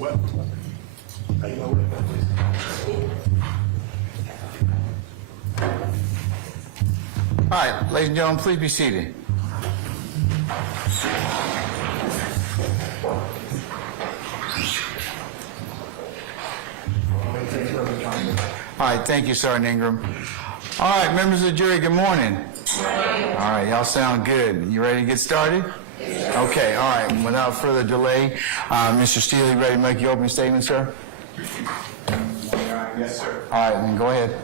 what? How you know All right, ladies and gentlemen, please be seated. All right, thank you, Sergeant Ingram. All right, members of the jury, good morning. All right, y'all sound good. You ready to get started? Okay, all right, without further delay, Mr. Steele, you ready to make your opening statement, sir? Yes, sir. All right, then go ahead.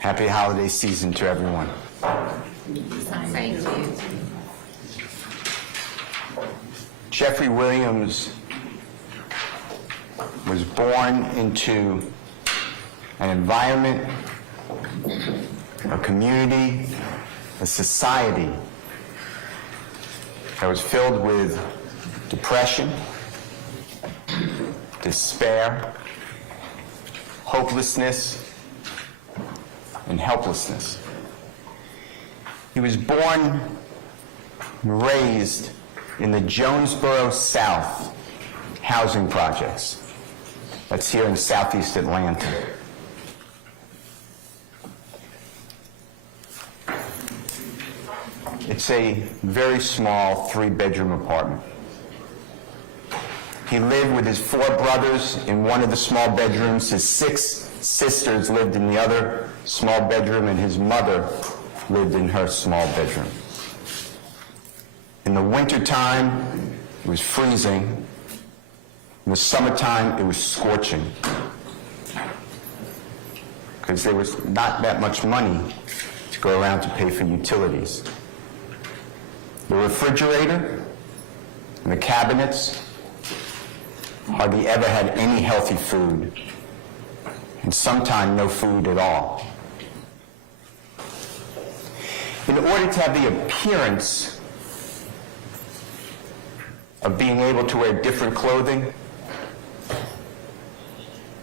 Happy holiday season to everyone. Thank you. Jeffrey Williams was born into an environment, a community, a society that was filled with depression, despair, hopelessness, and helplessness. He was born and raised in the Jonesboro South housing projects. That's here in Southeast Atlanta. It's a very small 3-bedroom apartment. He lived with his 4 brothers in one of the small bedrooms. His 6 sisters lived in the other small bedroom, and his mother lived in her small bedroom. In the wintertime, it was freezing. In the summertime, it was scorching, because there was not that much money to go around to pay for utilities. The refrigerator and the cabinets hardly ever had any healthy food, and sometimes no food at all. In order to have the appearance of being able to wear different clothing,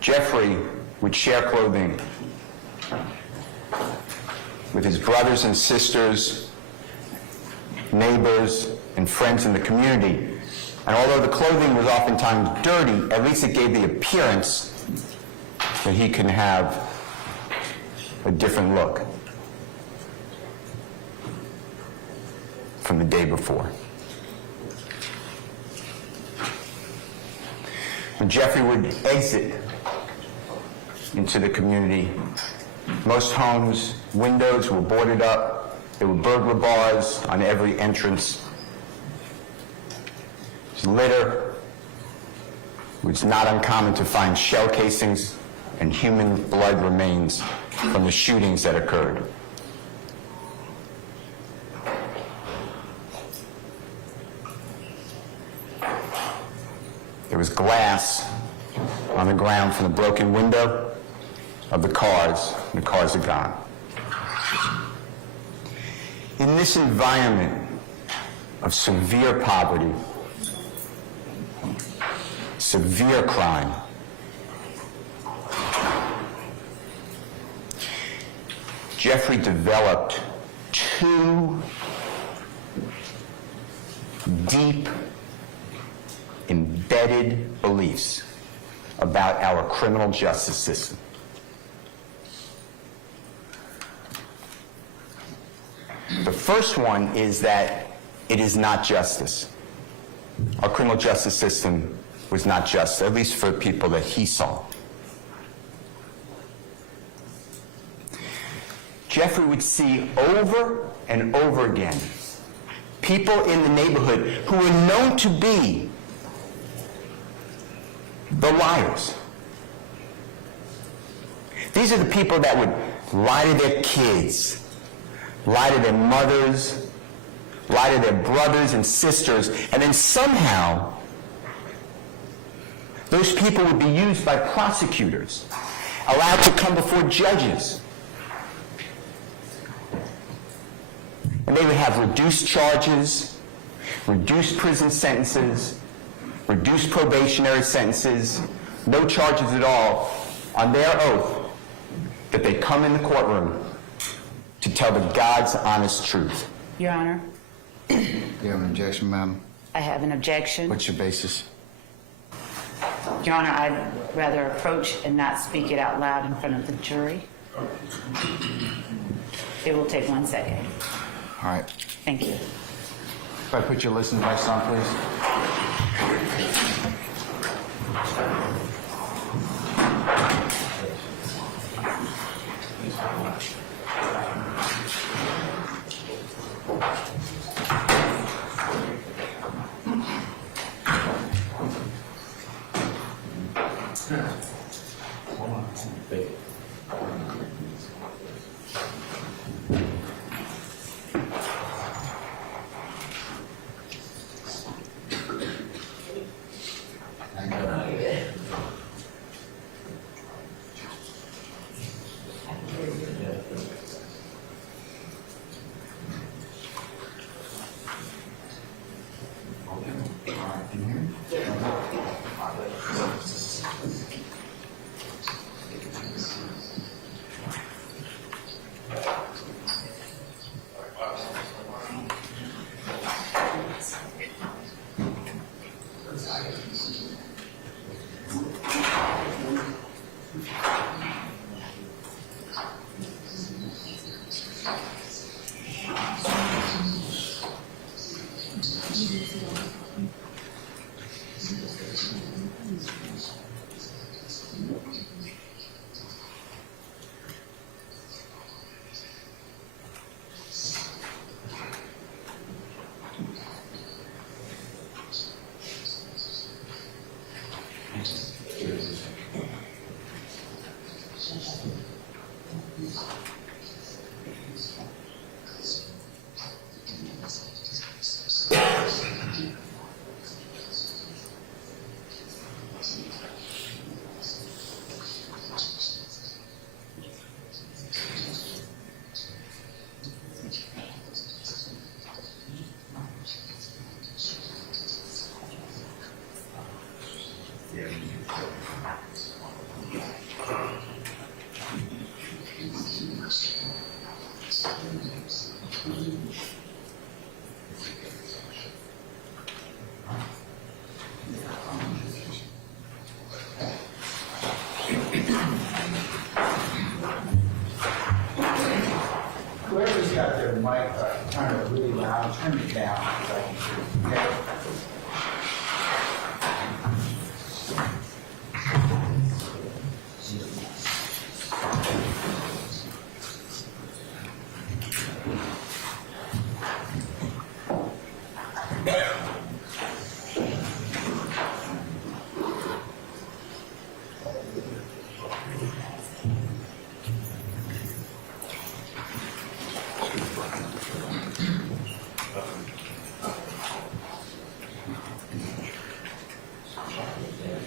Jeffrey would share clothing with his brothers and sisters, neighbors, and friends in the community. And although the clothing was oftentimes dirty, at least it gave the appearance that he can have a different look from the day before. When Jeffrey would exit into the community, most homes' windows were boarded up. There were burglar bars on every entrance. Litter. It was not uncommon to find shell casings and human blood remains from the shootings that occurred. There was glass on the ground from the broken window of the cars. The cars are gone. In this environment of severe poverty, severe crime, Jeffrey developed 2 deep, embedded beliefs about our criminal justice system. The first one is that it is not justice. our criminal justice system was not just, at least for people that he saw. Jeffrey would see over and over again people in the neighborhood who were known to be the liars. These are the people that would lie to their kids, lie to their mothers, lie to their brothers and sisters, and then somehow those people would be used by prosecutors, allowed to come before judges. And they would have reduced charges, reduced prison sentences, reduced probationary sentences, no charges at all, on their oath that they come in the courtroom to tell the God's honest truth. Your Honor, You have an objection, ma'am? I have an objection. What's your basis? Your Honor, I'd rather approach and not speak it out loud in front of the jury. It will take 1 second. All right. Thank you. If I put your listening device on, please. Whoever's got their mic, turn it really loud, turn it down. Okay?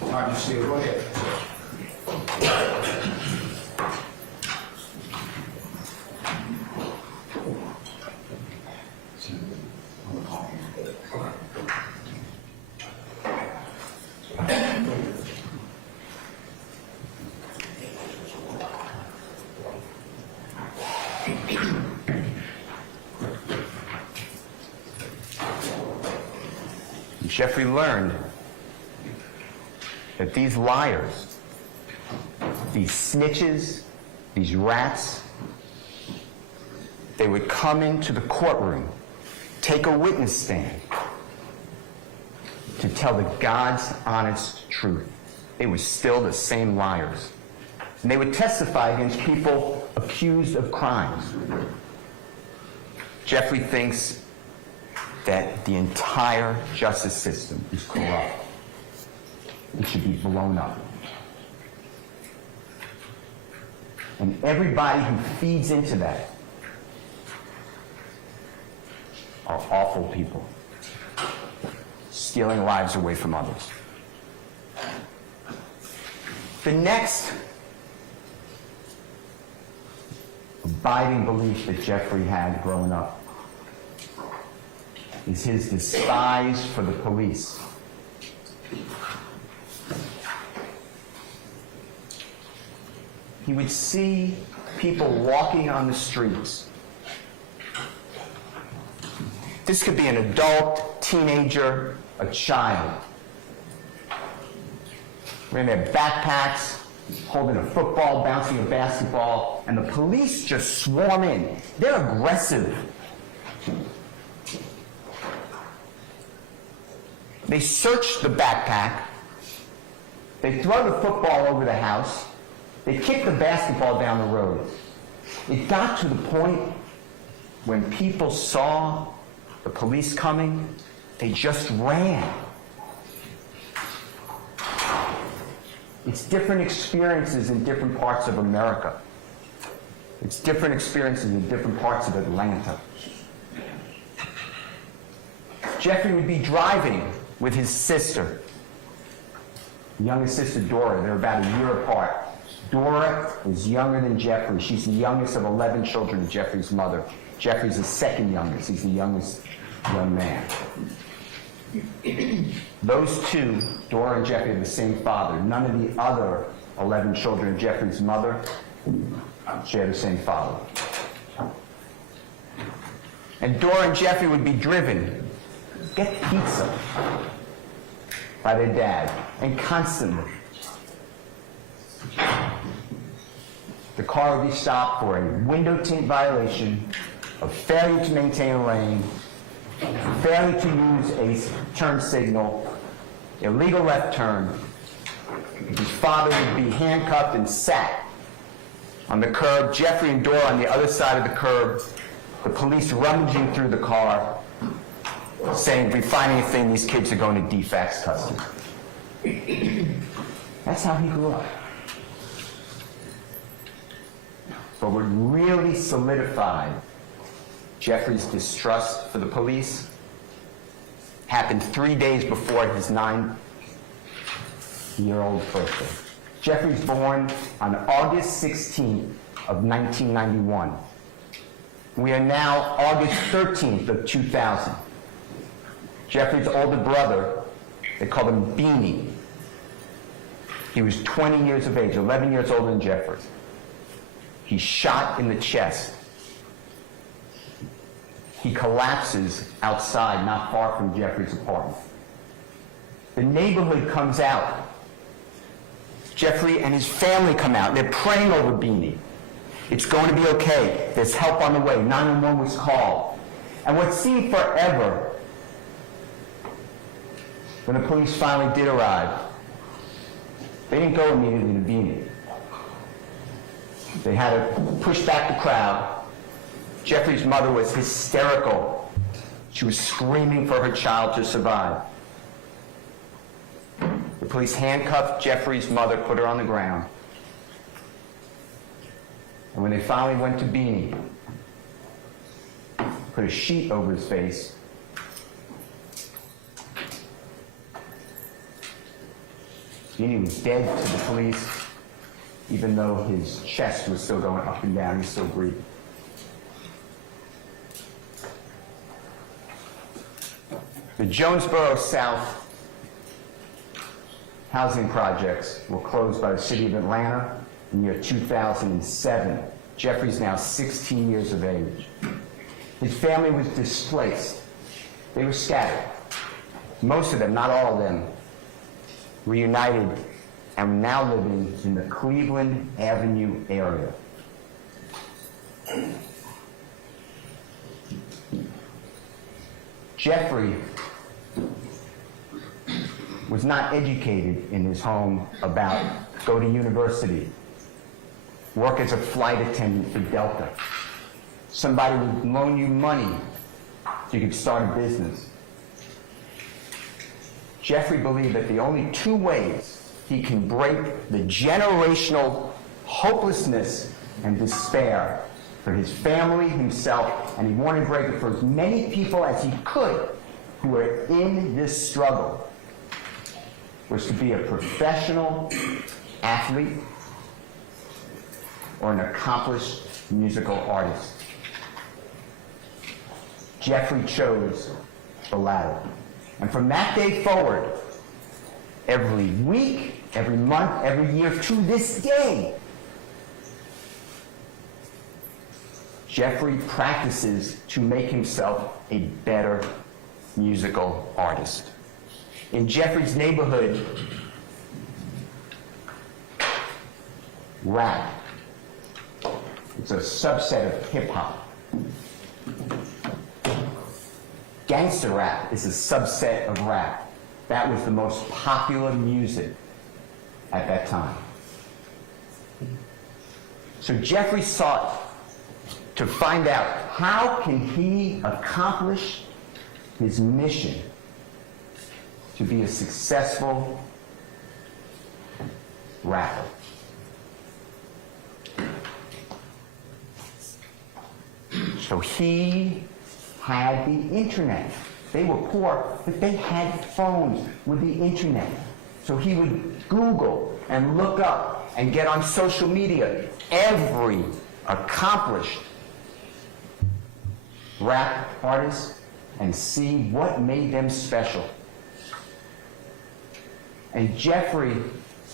All right, Ms. Steele, go ahead. Jeffrey learned that these liars, these snitches, these rats, they would come into the courtroom, take a witness stand, to tell the God's honest truth. They were still the same liars. And they would testify against people accused of crimes. Jeffrey thinks that the entire justice system is corrupt. It should be blown up. And everybody who feeds into that are awful people, stealing lives away from others. The next abiding belief that Jeffrey had growing up is his despise for the police. He would see people walking on the streets. This could be an adult, teenager, a child. Wearing their backpacks, holding a football, bouncing a basketball, and the police just swarm in. They're aggressive. They search the backpack. They throw the football over the house. They kick the basketball down the road. It got to the point when people saw the police coming, they just ran. It's different experiences in different parts of America. It's different experiences in different parts of Atlanta. Jeffrey would be driving with his sister, youngest sister Dora. They're about a year apart. Dora is younger than Jeffrey. She's the youngest of 11 children of Jeffrey's mother. Jeffrey's the second youngest. He's the youngest young man. Those two, Dora and Jeffrey, are the same father. None of the other 11 children of Jeffrey's mother share the same father. And Dora and Jeffrey would be driven, get pizza, by their dad, and constantly. The car would be stopped for a window tint violation, a failure to maintain a lane, failure to use a turn signal, illegal left turn. His father would be handcuffed and sat on the curb, Jeffrey and Dora on the other side of the curb, the police rummaging through the car, saying, if we find anything, these kids are going to DFACS custody. That's how he grew up. But what really solidified Jeffrey's distrust for the police happened 3 days before his 9-year-old birthday. Jeffrey's born on August 16th of 1991. We are now August 13th of 2000. Jeffrey's older brother, they called him Beanie. He was 20 years of age, 11 years older than Jeffrey. He's shot in the chest. He collapses outside, not far from Jeffrey's apartment. The neighborhood comes out. Jeffrey and his family come out. They're praying over Beanie. It's going to be okay. There's help on the way. 911 was called. And what seemed forever, when the police finally did arrive, they didn't go immediately to Beanie. They had to push back the crowd. Jeffrey's mother was hysterical. She was screaming for her child to survive. The police handcuffed Jeffrey's mother, put her on the ground. And when they finally went to Beanie, put a sheet over his face, Beanie was dead to the police, even though his chest was still going up and down, he was still breathing. The Jonesboro South housing projects were closed by the city of Atlanta in the year 2007. Jeffrey's now 16 years of age. His family was displaced. They were scattered. Most of them, not all of them, reunited and were now living in the Cleveland Avenue area. Jeffrey was not educated in his home about go to university, work as a flight attendant for Delta. Somebody would loan you money so you could start a business. Jeffrey believed that the only two ways he can break the generational hopelessness and despair for his family, himself, and he wanted to break it for as many people as he could who were in this struggle, was to be a professional athlete or an accomplished musical artist. Jeffrey chose the latter. And from that day forward, every week, every month, every year, to this day, Jeffrey practices to make himself a better musical artist. In Jeffrey's neighborhood, rap, it's a subset of hip-hop. Gangster rap is a subset of rap. That was the most popular music at that time. So Jeffrey sought to find out how can he accomplish his mission to be a successful rapper. So he had the internet. They were poor, but they had phones with the internet. So he would Google and look up and get on social media every accomplished rap artist and see what made them special. And Jeffrey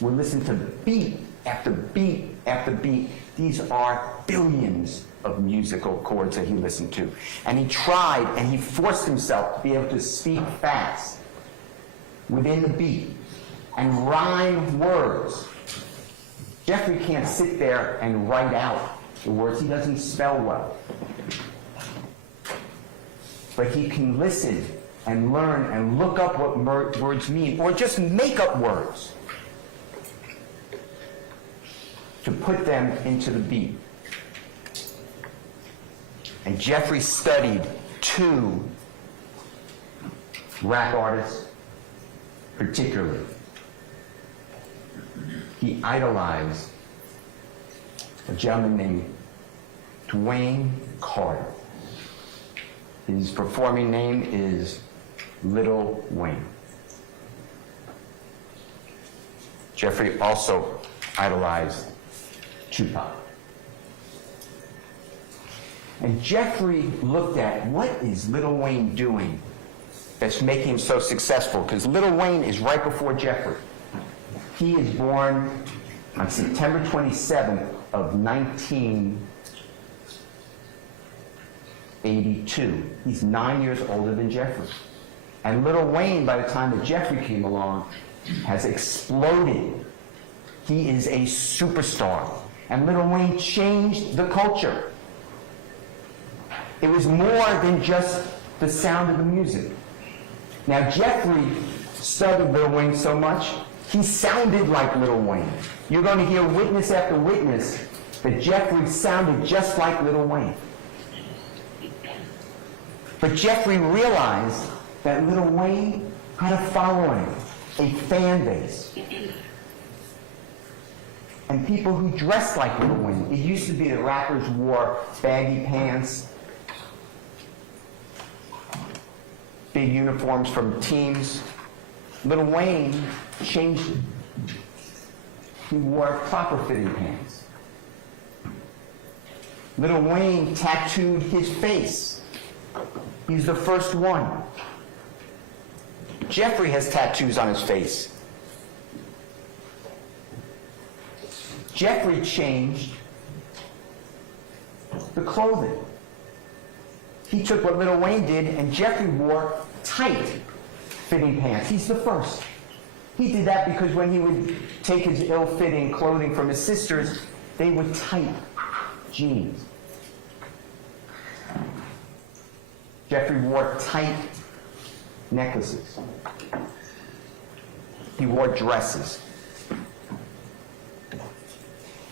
would listen to beat after beat after beat. These are billions of musical chords that he listened to. And he tried and he forced himself to be able to speak fast within the beat and rhyme words. Jeffrey can't sit there and write out the words. He doesn't spell well. But he can listen and learn and look up what words mean, or just make up words to put them into the beat. And Jeffrey studied two rap artists particularly. He idolized a gentleman named Dwayne Carter. His performing name is Little Wayne. Jeffrey also idolized Tupac. And Jeffrey looked at what is Little Wayne doing that's making him so successful, because Little Wayne is right before Jeffrey. He is born on September 27th of 1982. He's 9 years older than Jeffrey. And Little Wayne, by the time that Jeffrey came along, has exploded. He is a superstar. And Little Wayne changed the culture. It was more than just the sound of the music. Now, Jeffrey studied Little Wayne so much, he sounded like Little Wayne. You're going to hear witness after witness that Jeffrey sounded just like Little Wayne. But Jeffrey realized that Little Wayne had a following, a fan base, and people who dressed like Little Wayne. It used to be that rappers wore baggy pants, big uniforms from teams. Little Wayne changed it. He wore proper fitting pants. Little Wayne tattooed his face. He's the first one. Jeffrey has tattoos on his face. Jeffrey changed the clothing. He took what Little Wayne did, and Jeffrey wore tight fitting pants. He's the first. He did that because when he would take his ill-fitting clothing from his sisters, they were tight jeans. Jeffrey wore tight necklaces. He wore dresses.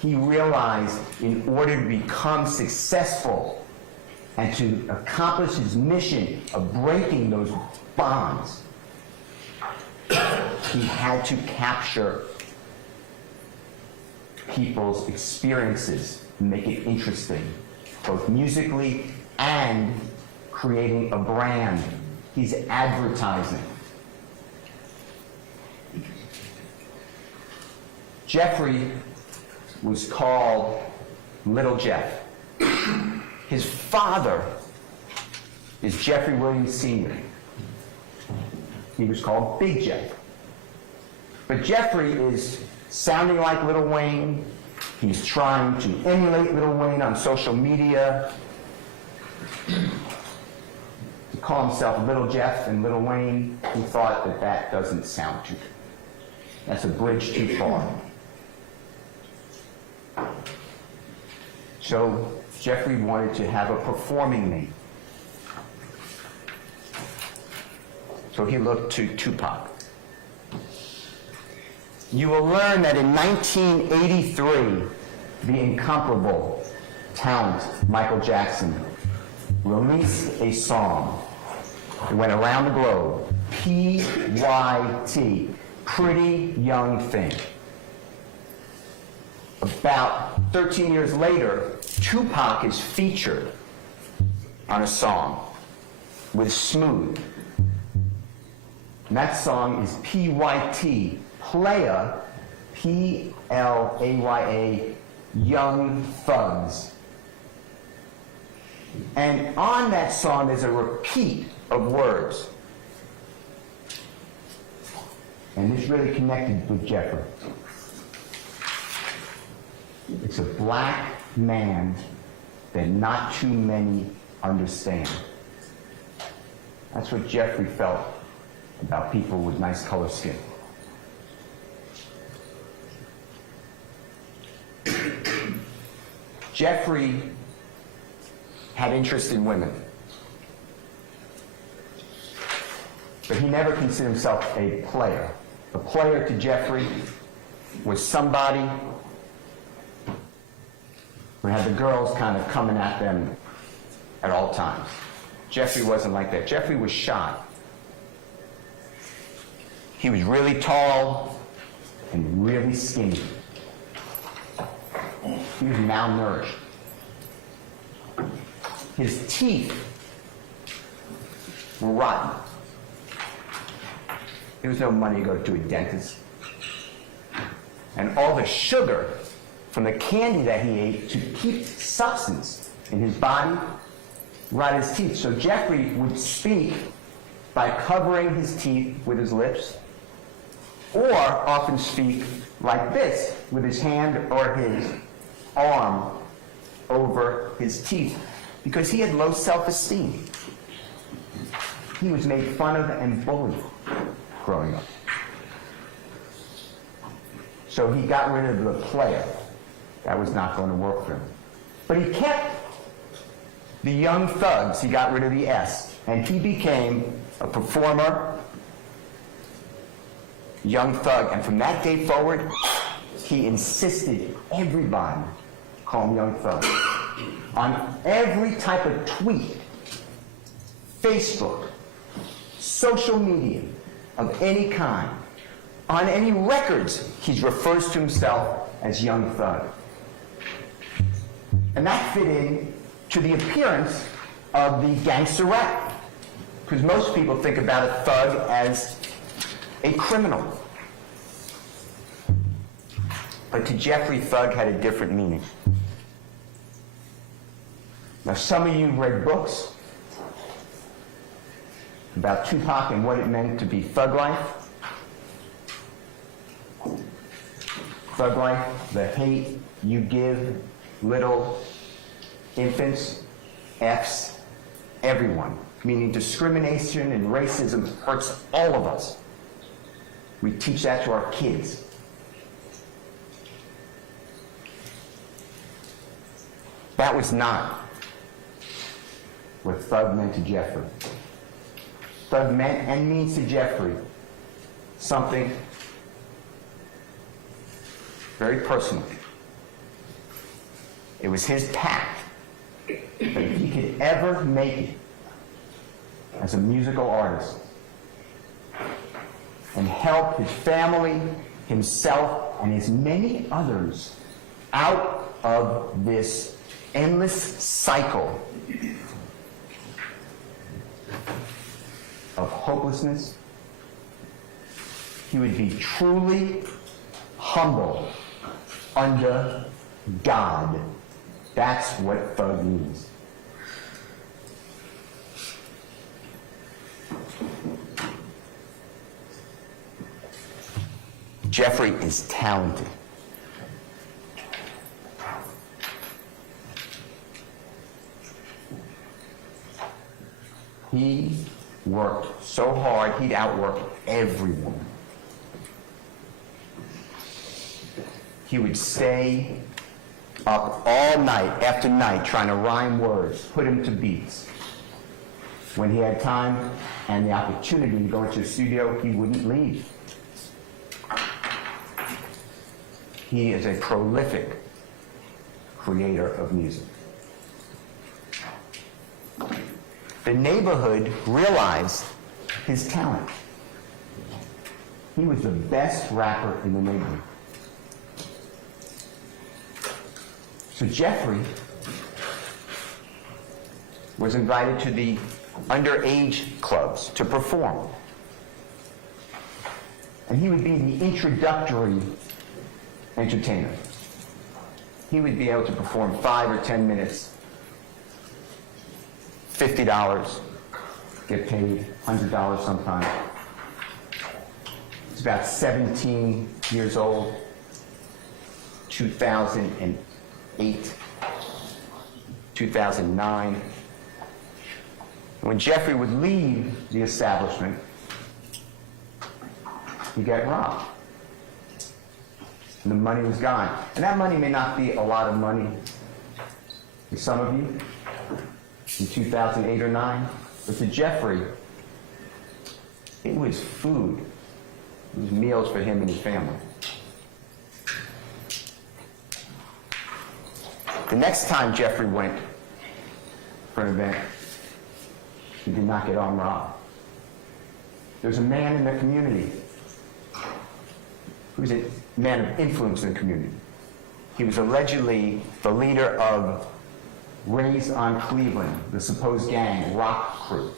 He realized in order to become successful and to accomplish his mission of breaking those bonds, he had to capture people's experiences and make it interesting, both musically and creating a brand. He's advertising. Jeffrey was called Little Jeff. His father is Jeffrey Williams Sr. He was called Big Jeff. But Jeffrey is sounding like Lil Wayne. He's trying to emulate Lil Wayne on social media. To call himself Little Jeff and Lil Wayne, he thought that that doesn't sound too good. That's a bridge too far. So Jeffrey wanted to have a performing name. So he looked to Tupac. You will learn that in 1983, the incomparable talent Michael Jackson released a song. It went around the globe. P.Y.T. Pretty Young Thing. About 13 years later, Tupac is featured on a song with Smooth. And that song is P.Y.T. Playa, P-L-A-Y-A, Young Thugs. And on that song, there's a repeat of words. And this really connected with Jeffrey. It's a black man that not too many understand. That's what Jeffrey felt about people with nice color skin. Jeffrey had interest in women, but he never considered himself a player. A player to Jeffrey was somebody who had the girls kind of coming at them at all times. Jeffrey wasn't like that. Jeffrey was shy. He was really tall and really skinny. He was malnourished. His teeth were rotten. There was no money to go to a dentist. And all the sugar from the candy that he ate to keep substance in his body rotted his teeth. So Jeffrey would speak by covering his teeth with his lips, or often speak like this with his hand or his arm over his teeth, because he had low self-esteem. He was made fun of and bullied growing up. So he got rid of the player. That was not going to work for him. But he kept the young thugs. He got rid of the S, and he became a performer, young thug. And from that day forward, he insisted everybody call him Young Thug. On every type of tweet, Facebook, social media of any kind, on any records, he refers to himself as Young Thug. And that fit in to the appearance of the gangster rap. Because most people think about a thug as a criminal. But to Jeffrey, thug had a different meaning. Now, some of you read books about Tupac and what it meant to be thug life. Thug life, the hate you give little infants, F's, everyone. Meaning discrimination and racism hurts all of us. We teach that to our kids. That was not what thug meant to Jeffrey. Thug meant and means to Jeffrey something very personal. It was his pact that if he could ever make it as a musical artist and help his family, himself, and as many others out of this endless cycle of hopelessness, he would be truly humble under God. That's what thug means. Jeffrey is talented. He worked so hard, he'd outwork everyone. He would stay up all night after night trying to rhyme words, put him to beats. When he had time and the opportunity to go into the studio, he wouldn't leave. He is a prolific creator of music. The neighborhood realized his talent. He was the best rapper in the neighborhood. So Jeffrey was invited to the underage clubs to perform. And he would be the introductory entertainer. He would be able to perform 5 or 10 minutes, $50, get paid $100 sometimes. He's about 17 years old, 2008, 2009. When Jeffrey would leave the establishment, he'd get robbed. And the money was gone. And that money may not be a lot of money for some of you in 2008 or 9, but to Jeffrey, it was food. It was meals for him and his family. The next time Jeffrey went for an event, he did not get armed robbed. There's a man in the community who's a man of influence in the community. He was allegedly the leader of Raised on Cleveland, the supposed gang, rock crew.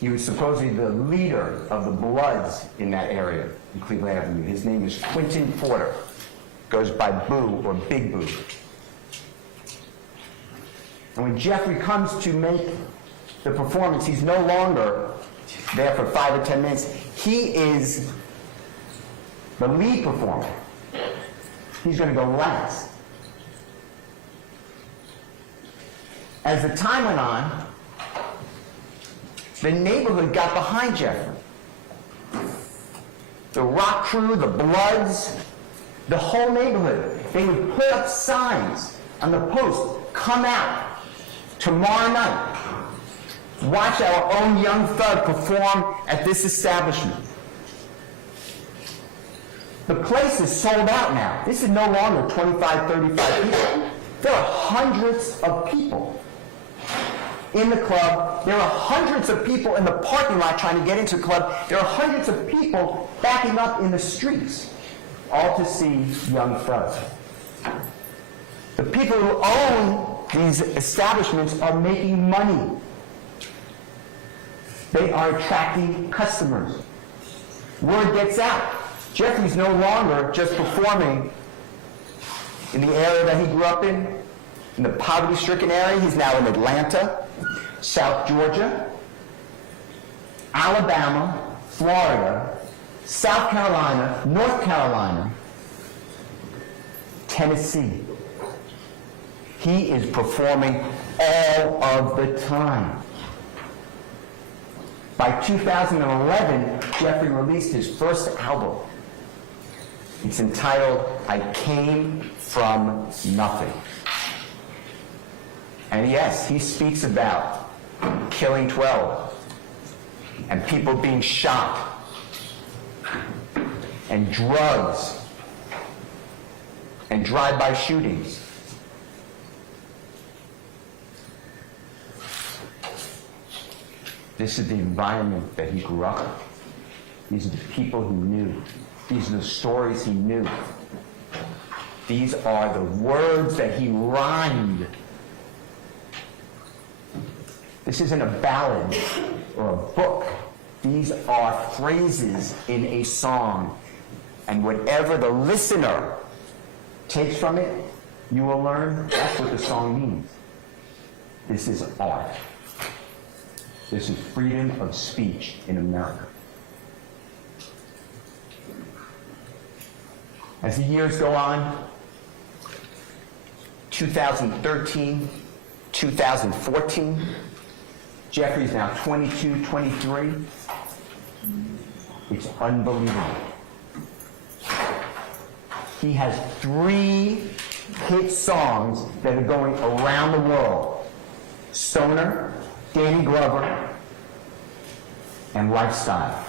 He was supposedly the leader of the Bloods in that area, in Cleveland Avenue. His name is Quentin Porter. Goes by Boo or Big Boo. And when Jeffrey comes to make the performance, he's no longer there for 5 or 10 minutes. He is the lead performer. He's going to go last. As the time went on, the neighborhood got behind Jeffrey. The rock crew, the Bloods, the whole neighborhood, they would put up signs on the post, come out tomorrow night. Watch our own young thug perform at this establishment. The place is sold out now. This is no longer 25, 35 people. There are hundreds of people in the club. There are hundreds of people in the parking lot trying to get into the club. There are hundreds of people backing up in the streets, all to see Young Thug. The people who own these establishments are making money. They are attracting customers. Word gets out. Jeffrey's no longer just performing in the area that he grew up in the poverty-stricken area. He's now in Atlanta, South Georgia, Alabama, Florida, South Carolina, North Carolina, Tennessee. He is performing all of the time. By 2011, Jeffrey released his first album. It's entitled, I Came From Nothing. And yes, he speaks about killing 12 and people being shot and drugs and drive-by shootings. This is the environment that he grew up in. These are the people he knew. These are the stories he knew. These are the words that he rhymed. This isn't a ballad or a book. These are phrases in a song. And whatever the listener takes from it, you will learn that's what the song means. This is art. This is freedom of speech in America. As the years go on, 2013, 2014, Jeffrey's now 22, 23. It's unbelievable. He has 3 hit songs that are going around the world. Stoner, Danny Glover, and Lifestyle.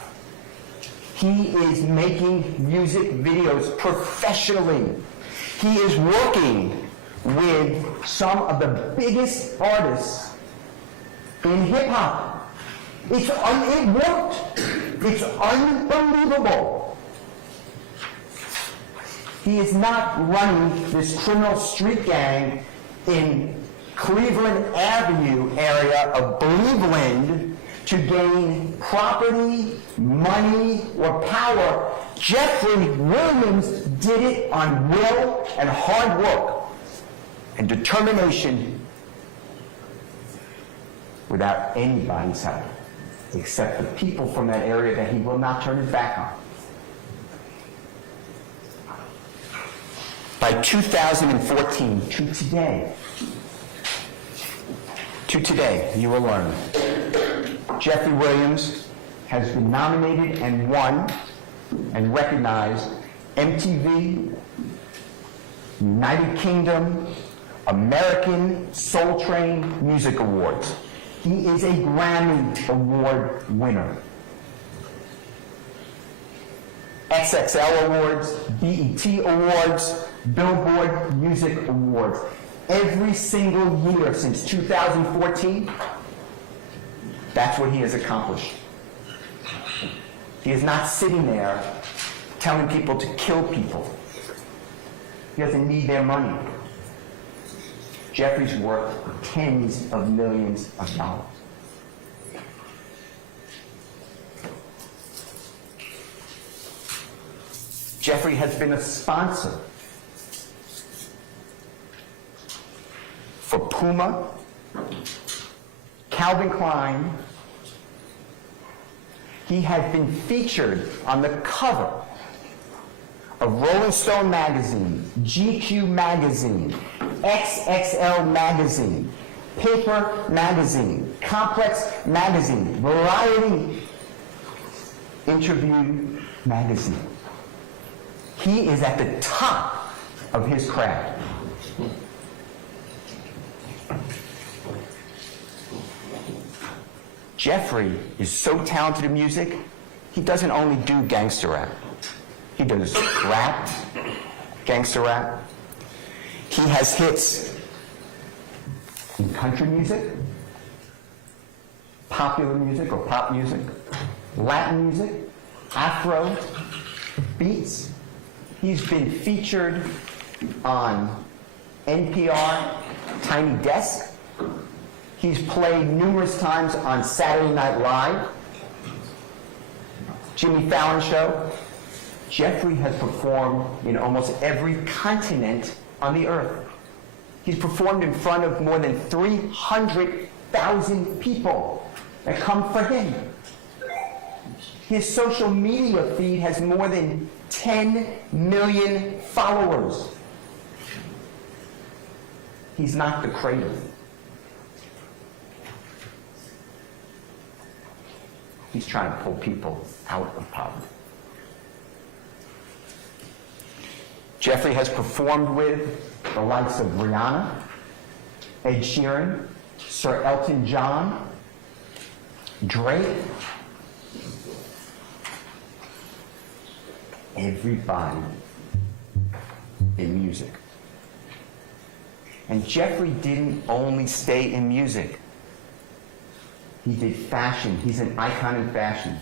He is making music videos professionally. He is working with some of the biggest artists in hip-hop. It worked. It's unbelievable. He is not running this criminal street gang in Cleveland Avenue area of Cleveland to gain property, money, or power. Jeffrey Williams did it on will and hard work and determination without anybody's help, except the people from that area that he will not turn his back on. By 2014, to today, you will learn. Jeffrey Williams has been nominated and won and recognized MTV, United Kingdom, American Soul Train Music Awards. He is a Grammy Award winner. XXL Awards, BET Awards, Billboard Music Awards. Every single year since 2014, that's what he has accomplished. He is not sitting there telling people to kill people. He doesn't need their money. Jeffrey's worth tens of millions of dollars. Jeffrey has been a sponsor for Puma, Calvin Klein. He has been featured on the cover of Rolling Stone magazine, GQ magazine, XXL magazine, Paper magazine, Complex magazine, Variety Interview magazine. He is at the top of his craft. Jeffrey is so talented in music, he doesn't only do gangster rap. He does rap, gangster rap. He has hits in country music, popular music or pop music, Latin music, Afro, beats. He's been featured on NPR, Tiny Desk. He's played numerous times on Saturday Night Live, Jimmy Fallon Show. Jeffrey has performed in almost every continent on the earth. He's performed in front of more than 300,000 people that come for him. His social media feed has more than 10 million followers. He's not the creator. He's trying to pull people out of poverty. Jeffrey has performed with the likes of Rihanna, Ed Sheeran, Sir Elton John, Drake, everybody in music. And Jeffrey didn't only stay in music. He did fashion. He's an icon in fashion.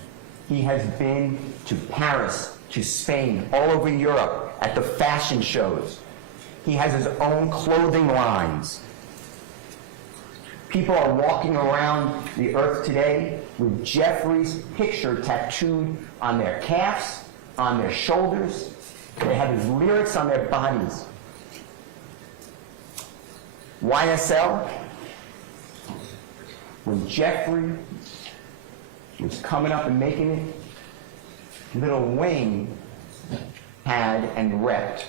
He has been to Paris, to Spain, all over Europe at the fashion shows. He has his own clothing lines. People are walking around the earth today with Jeffrey's picture tattooed on their calves, on their shoulders. They have his lyrics on their bodies. YSL, when Jeffrey was coming up and making it, Lil Wayne had and repped,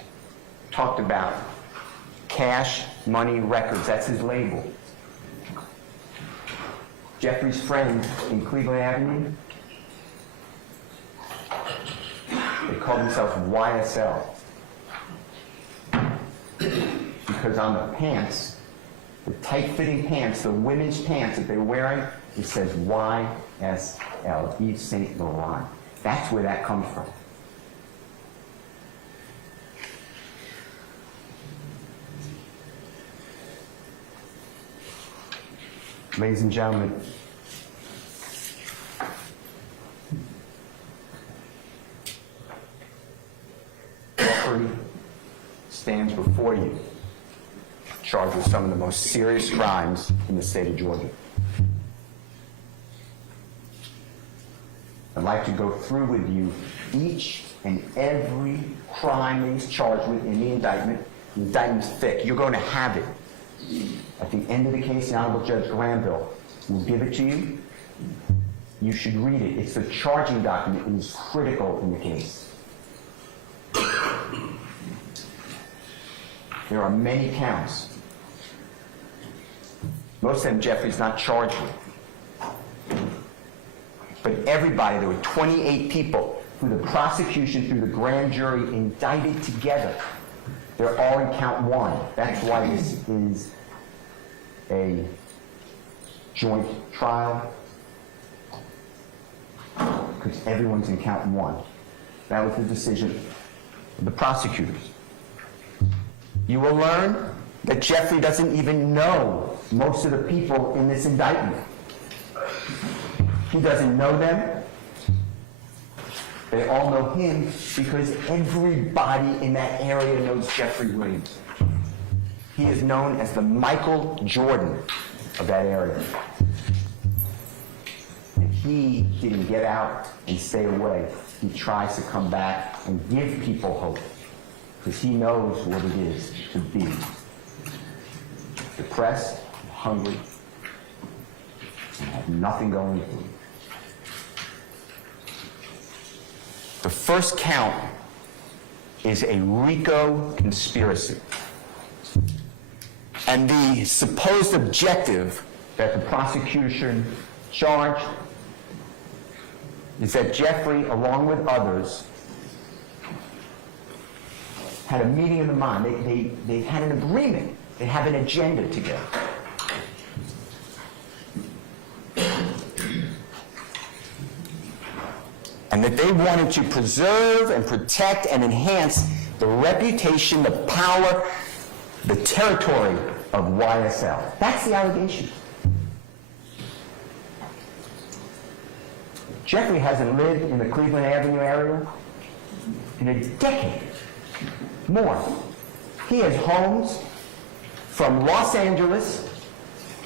talked about Cash Money Records. That's his label. Jeffrey's friend in Cleveland Avenue, they called themselves YSL. Because on the pants, the tight-fitting pants, the women's pants that they're wearing, it says YSL, Yves Saint Laurent. That's where that comes from. Ladies and gentlemen, Jeffrey stands before you, charged with some of the most serious crimes in the state of Georgia. I'd like to go through with you each and every crime that he's charged with in the indictment. The indictment's thick. You're going to have it. At the end of the case, the Honorable Judge Glanville will give it to you. You should read it. It's the charging document. It is critical in the case. There are many counts. Most of them Jeffrey's not charged with. But everybody, there were 28 people who the prosecution, through the grand jury, indicted together. They're all in count one. That's why this is a joint trial, because everyone's in count one. That was the decision of the prosecutors. You will learn that Jeffrey doesn't even know most of the people in this indictment. He doesn't know them. They all know him because everybody in that area knows Jeffrey Williams. He is known as the Michael Jordan of that area. And he didn't get out and stay away. He tries to come back and give people hope because he knows what it is to be depressed, hungry, and have nothing going for you. The first count is a RICO conspiracy. And the supposed objective that the prosecution charged is that Jeffrey, along with others, had a meeting of the mind. They had an agreement. They have an agenda together. And that they wanted to preserve and protect and enhance the reputation, the power, the territory of YSL. That's the allegation. Jeffrey hasn't lived in the Cleveland Avenue area in a decade, more. He has homes from Los Angeles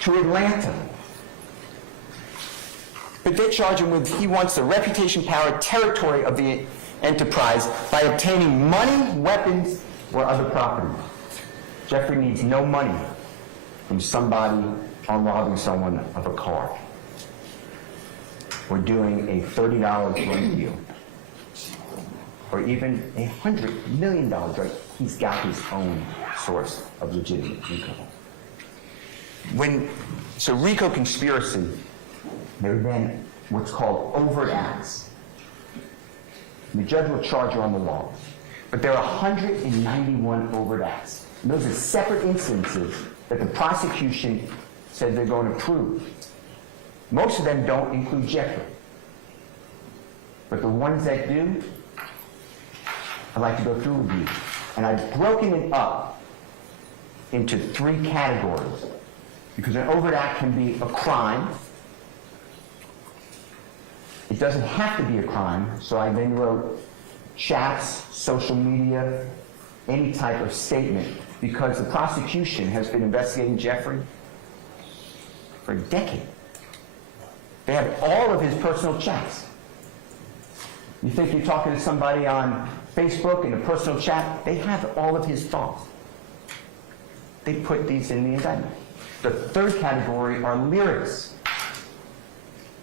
to Atlanta. But they charge him with, he wants the reputation, power, territory of the enterprise by obtaining money, weapons, or other property. Jeffrey needs no money from somebody on robbing someone of a car or doing a $30 drug deal or even $100 million. Right? He's got his own source of legitimate income. When it's a RICO conspiracy, there are then what's called overt acts. The judge will charge you on the law. But there are 191 overt acts. And those are separate instances that the prosecution said they're going to prove. Most of them don't include Jeffrey. But the ones that do, I'd like to go through with you. And I've broken it up into 3 categories, because an overt act can be a crime. It doesn't have to be a crime, so I then wrote chats, social media, any type of statement, because the prosecution has been investigating Jeffrey for a decade. They have all of his personal chats. You think you're talking to somebody on Facebook in a personal chat? They have all of his thoughts. They put these in the indictment. The 3rd category are lyrics.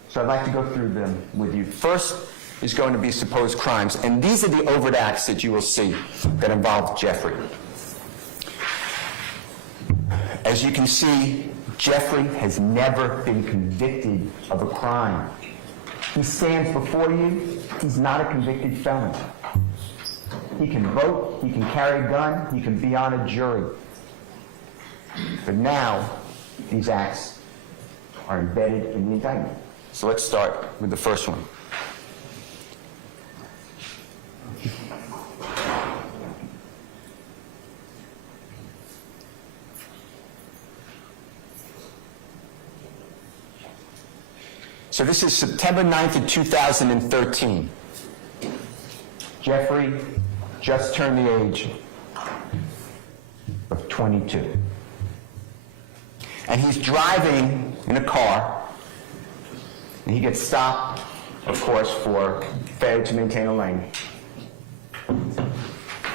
So I'd like to go through them with you. First is going to be supposed crimes, and these are the overt acts that you will see that involve Jeffrey. As you can see, Jeffrey has never been convicted of a crime. He stands before you, he's not a convicted felon. He can vote, he can carry a gun, he can be on a jury. But now, these acts are embedded in the indictment. So let's start with the first one. So this is September 9th of 2013. Jeffrey just turned the age of 22. And he's driving in a car, and he gets stopped, of course, for failure to maintain a lane.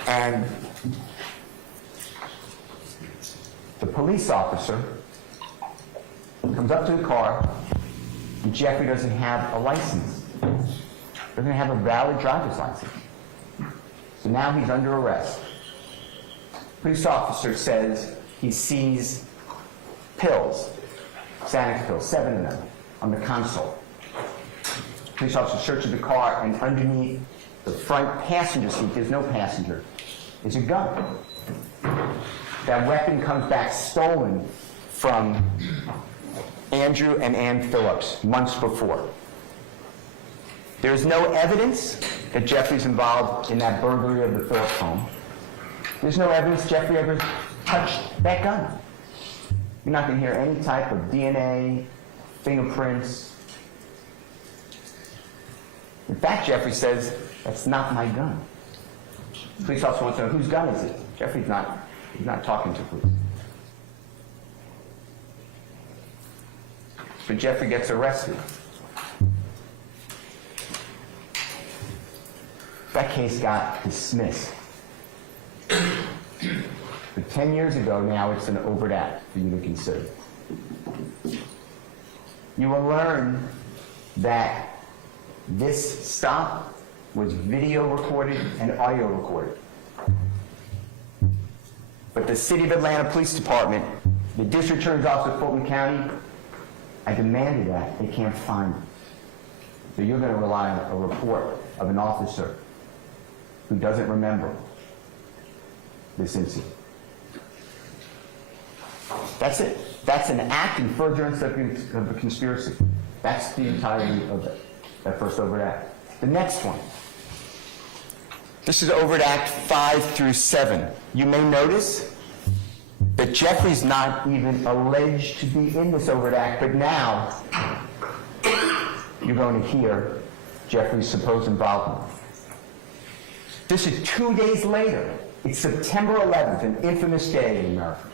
And the police officer comes up to the car, and Jeffrey doesn't have a license. Doesn't have a valid driver's license. So now he's under arrest. Police officer says he sees pills, Xanax pills, 7 of them, on the console. Police officer searches the car, and underneath the front passenger seat, there's no passenger, is a gun. That weapon comes back stolen from Andrew and Ann Phillips months before. There's no evidence that Jeffrey's involved in that burglary of the Phillips home. There's no evidence Jeffrey ever touched that gun. You're not going to hear any type of DNA, fingerprints. In fact, Jeffrey says, that's not my gun. The police officer wants to know, whose gun is it? Jeffrey's not talking to police. But Jeffrey gets arrested. That case got dismissed. But 10 years ago now, it's an overt act for you to consider. You will learn that this stop was video recorded and audio recorded. But the City of Atlanta Police Department, the District Attorney's Office of Fulton County, I demanded that. They can't find it. So you're going to rely on a report of an officer who doesn't remember this incident. That's it. That's an act in furtherance of a conspiracy. That's the entirety of it, that first overt act. The next one. This is overt act 5 through 7. You may notice that Jeffrey's not even alleged to be in this overt act, but now you're going to hear Jeffrey's supposed involvement. This is 2 days later. It's September 11th, an infamous day in America.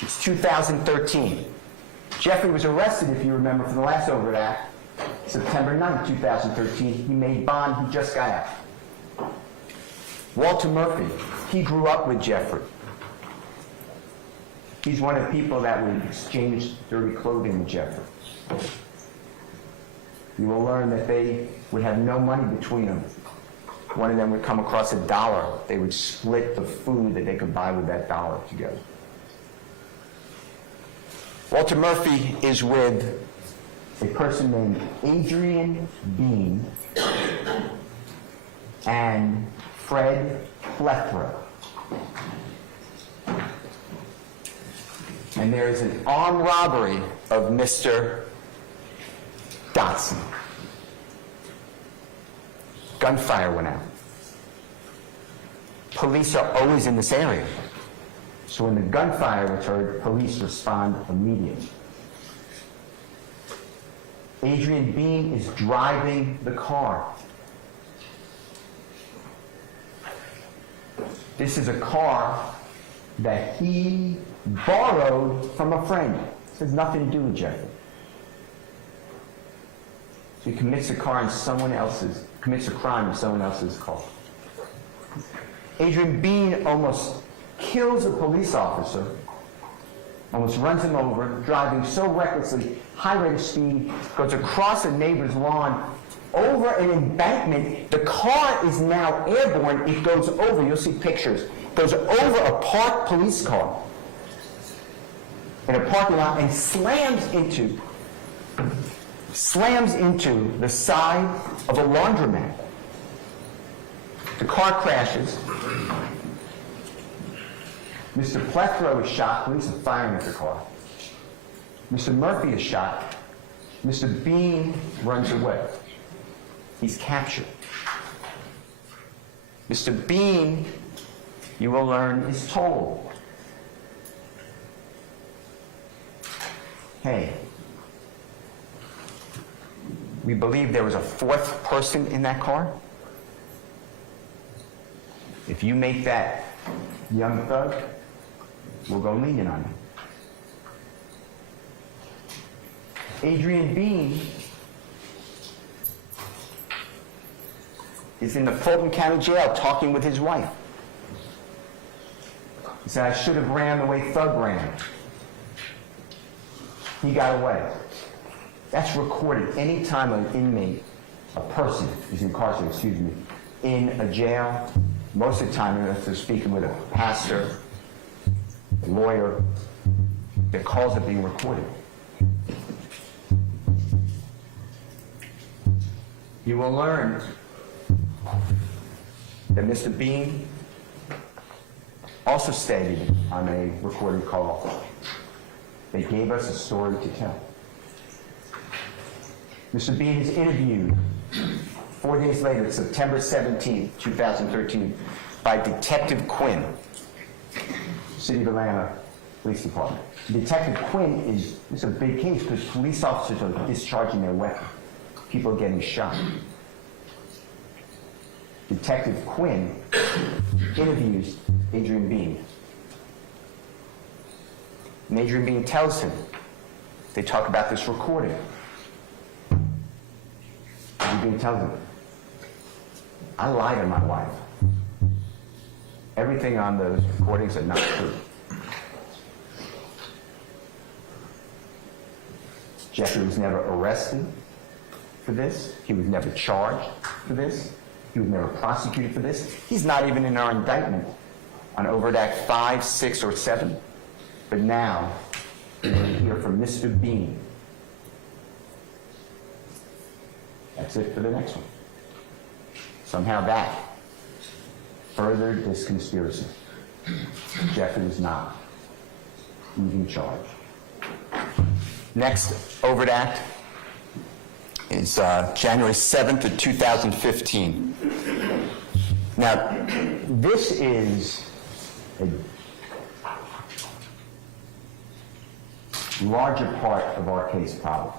It's 2013. Jeffrey was arrested, if you remember, for the last overt act, September 9th, 2013. He made bond. He just got out. Walter Murphy, he grew up with Jeffrey. He's one of the people that would exchange dirty clothing with Jeffrey. You will learn that they would have no money between them. One of them would come across $1. They would split the food that they could buy with that $1 together. Walter Murphy is with a person named Adrian Bean and Fred Plethora. And there is an armed robbery of Mr. Dotson. Gunfire went out. police are always in this area. So when the gunfire was heard, police respond immediately. Adrian Bean is driving the car. This is a car that he borrowed from a friend. This has nothing to do with Jeffrey. So he commits a crime in someone else's car. Adrian Bean almost kills a police officer, almost runs him over, driving so recklessly, high rate of speed, goes across a neighbor's lawn, over an embankment. The car is now airborne. It goes over, you'll see pictures, goes over a parked police car in a parking lot and slams into the side of a laundromat. The car crashes. Mr. Plethro is shot. Police are firing at the car. Mr. Murphy is shot. Mr. Bean runs away. He's captured. Mr. Bean, you will learn, is told, hey, we believe there was a fourth person in that car. If you make that young thug, we'll go lenient on him. Adrian Bean is in the Fulton County Jail talking with his wife. He said, I should have ran the way Thug ran. He got away. That's recorded anytime an inmate, a person is incarcerated, in a jail. Most of the time, if they're speaking with a pastor, a lawyer, their calls are being recorded. You will learn that Mr. Bean also stated on a recorded call, they gave us a story to tell. Mr. Bean is interviewed 4 days later, September 17, 2013, by Detective Quinn, City of Atlanta Police Department. Detective Quinn is a big case because police officers are discharging their weapon. People are getting shot. Detective Quinn interviews Adrian Bean. And Adrian Bean tells him, they talk about this recording. Adrian Bean tells him, I lied to my wife. Everything on those recordings are not true. Jeffrey was never arrested for this. He was never charged for this. He was never prosecuted for this. He's not even in our indictment on Overt Act 5, 6, or 7. But now, we're going to hear from Mr. Bean. That's it for the next one. Somehow that furthered this conspiracy. Jeffrey was not even charged. Next overt act is January 7th of 2015. Now, this is a larger part of our case probably.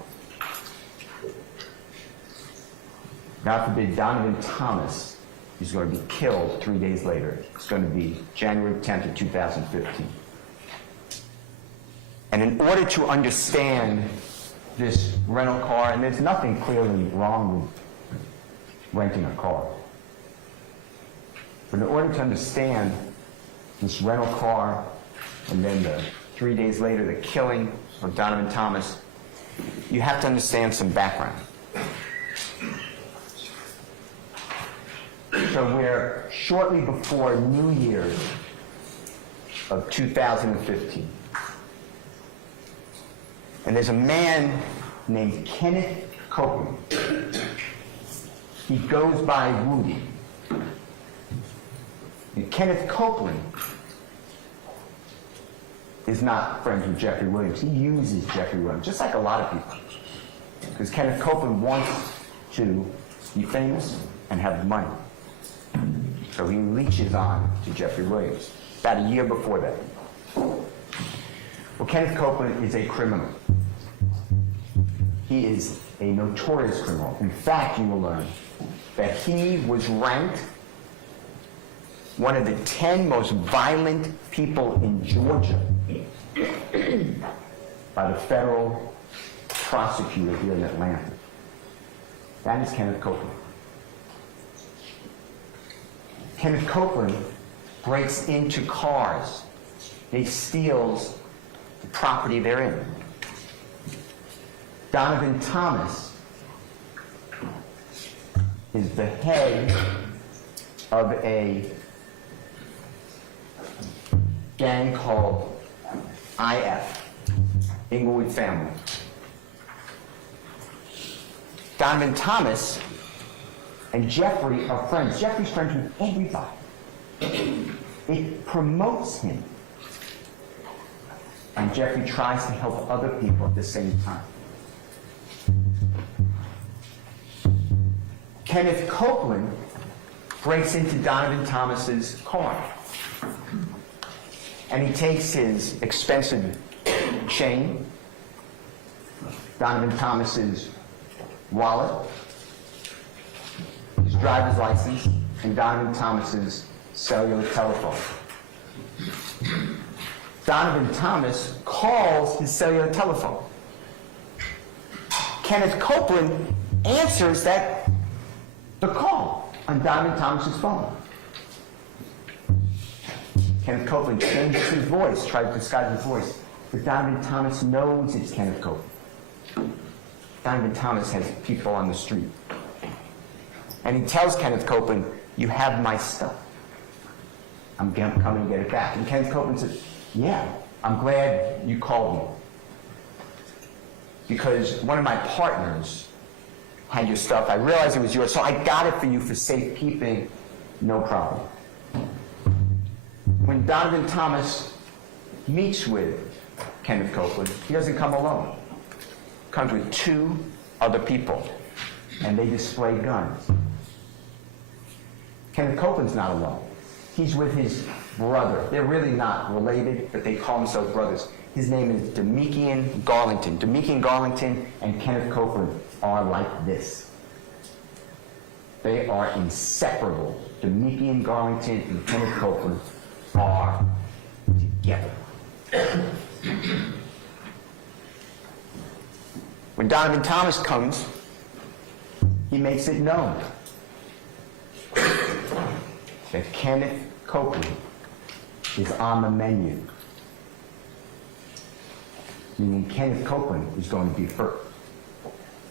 God forbid Donovan Thomas is going to be killed 3 days later. It's going to be January 10th of 2015. And in order to understand this rental car, and there's nothing clearly wrong with renting a car, but in order to understand this rental car and then the 3 days later the killing of Donovan Thomas, you have to understand some background. So we're shortly before New Year's of 2015. And there's a man named Kenneth Copeland. He goes by Rudy. And Kenneth Copeland is not friends with Jeffrey Williams. He uses Jeffrey Williams, just like a lot of people. Because Kenneth Copeland wants to be famous and have money. So he leeches on to Jeffrey Williams, about a year before that. Well, Kenneth Copeland is a criminal. He is a notorious criminal. In fact, you will learn that he was ranked one of the 10 most violent people in Georgia by the federal prosecutor here in Atlanta. That is Kenneth Copeland. Kenneth Copeland breaks into cars. He steals the property they're in. Donovan Thomas is the head of a gang called IF, Inglewood Family. Donovan Thomas and Jeffrey are friends. Jeffrey's friends with everybody. It promotes him. And Jeffrey tries to help other people at the same time. Kenneth Copeland breaks into Donovan Thomas's car. And he takes his expensive chain, Donovan Thomas's wallet, his driver's license, and Donovan Thomas's cellular telephone. Donovan Thomas calls his cellular telephone. Kenneth Copeland answers the call on Donovan Thomas's phone. Kenneth Copeland changes his voice, tries to disguise his voice, but Donovan Thomas knows it's Kenneth Copeland. Donovan Thomas has people on the street. And he tells Kenneth Copeland, "You have my stuff. I'm coming to get it back." And Kenneth Copeland says, "Yeah, I'm glad you called me. Because one of my partners had your stuff. I realized it was yours, so I got it for you for safekeeping. No problem." When Donovan Thomas meets with Kenneth Copeland, he doesn't come alone. He comes with 2 other people, and they display guns. Kenneth Copeland's not alone. He's with his brother. They're really not related, but they call themselves brothers. His name is Demekian Garlington. Demekian Garlington and Kenneth Copeland are like this. They are inseparable. Demekian Garlington and Kenneth Copeland are together. When Donovan Thomas comes, he makes it known that Kenneth Copeland is on the menu. Meaning Kenneth Copeland is going to be hurt.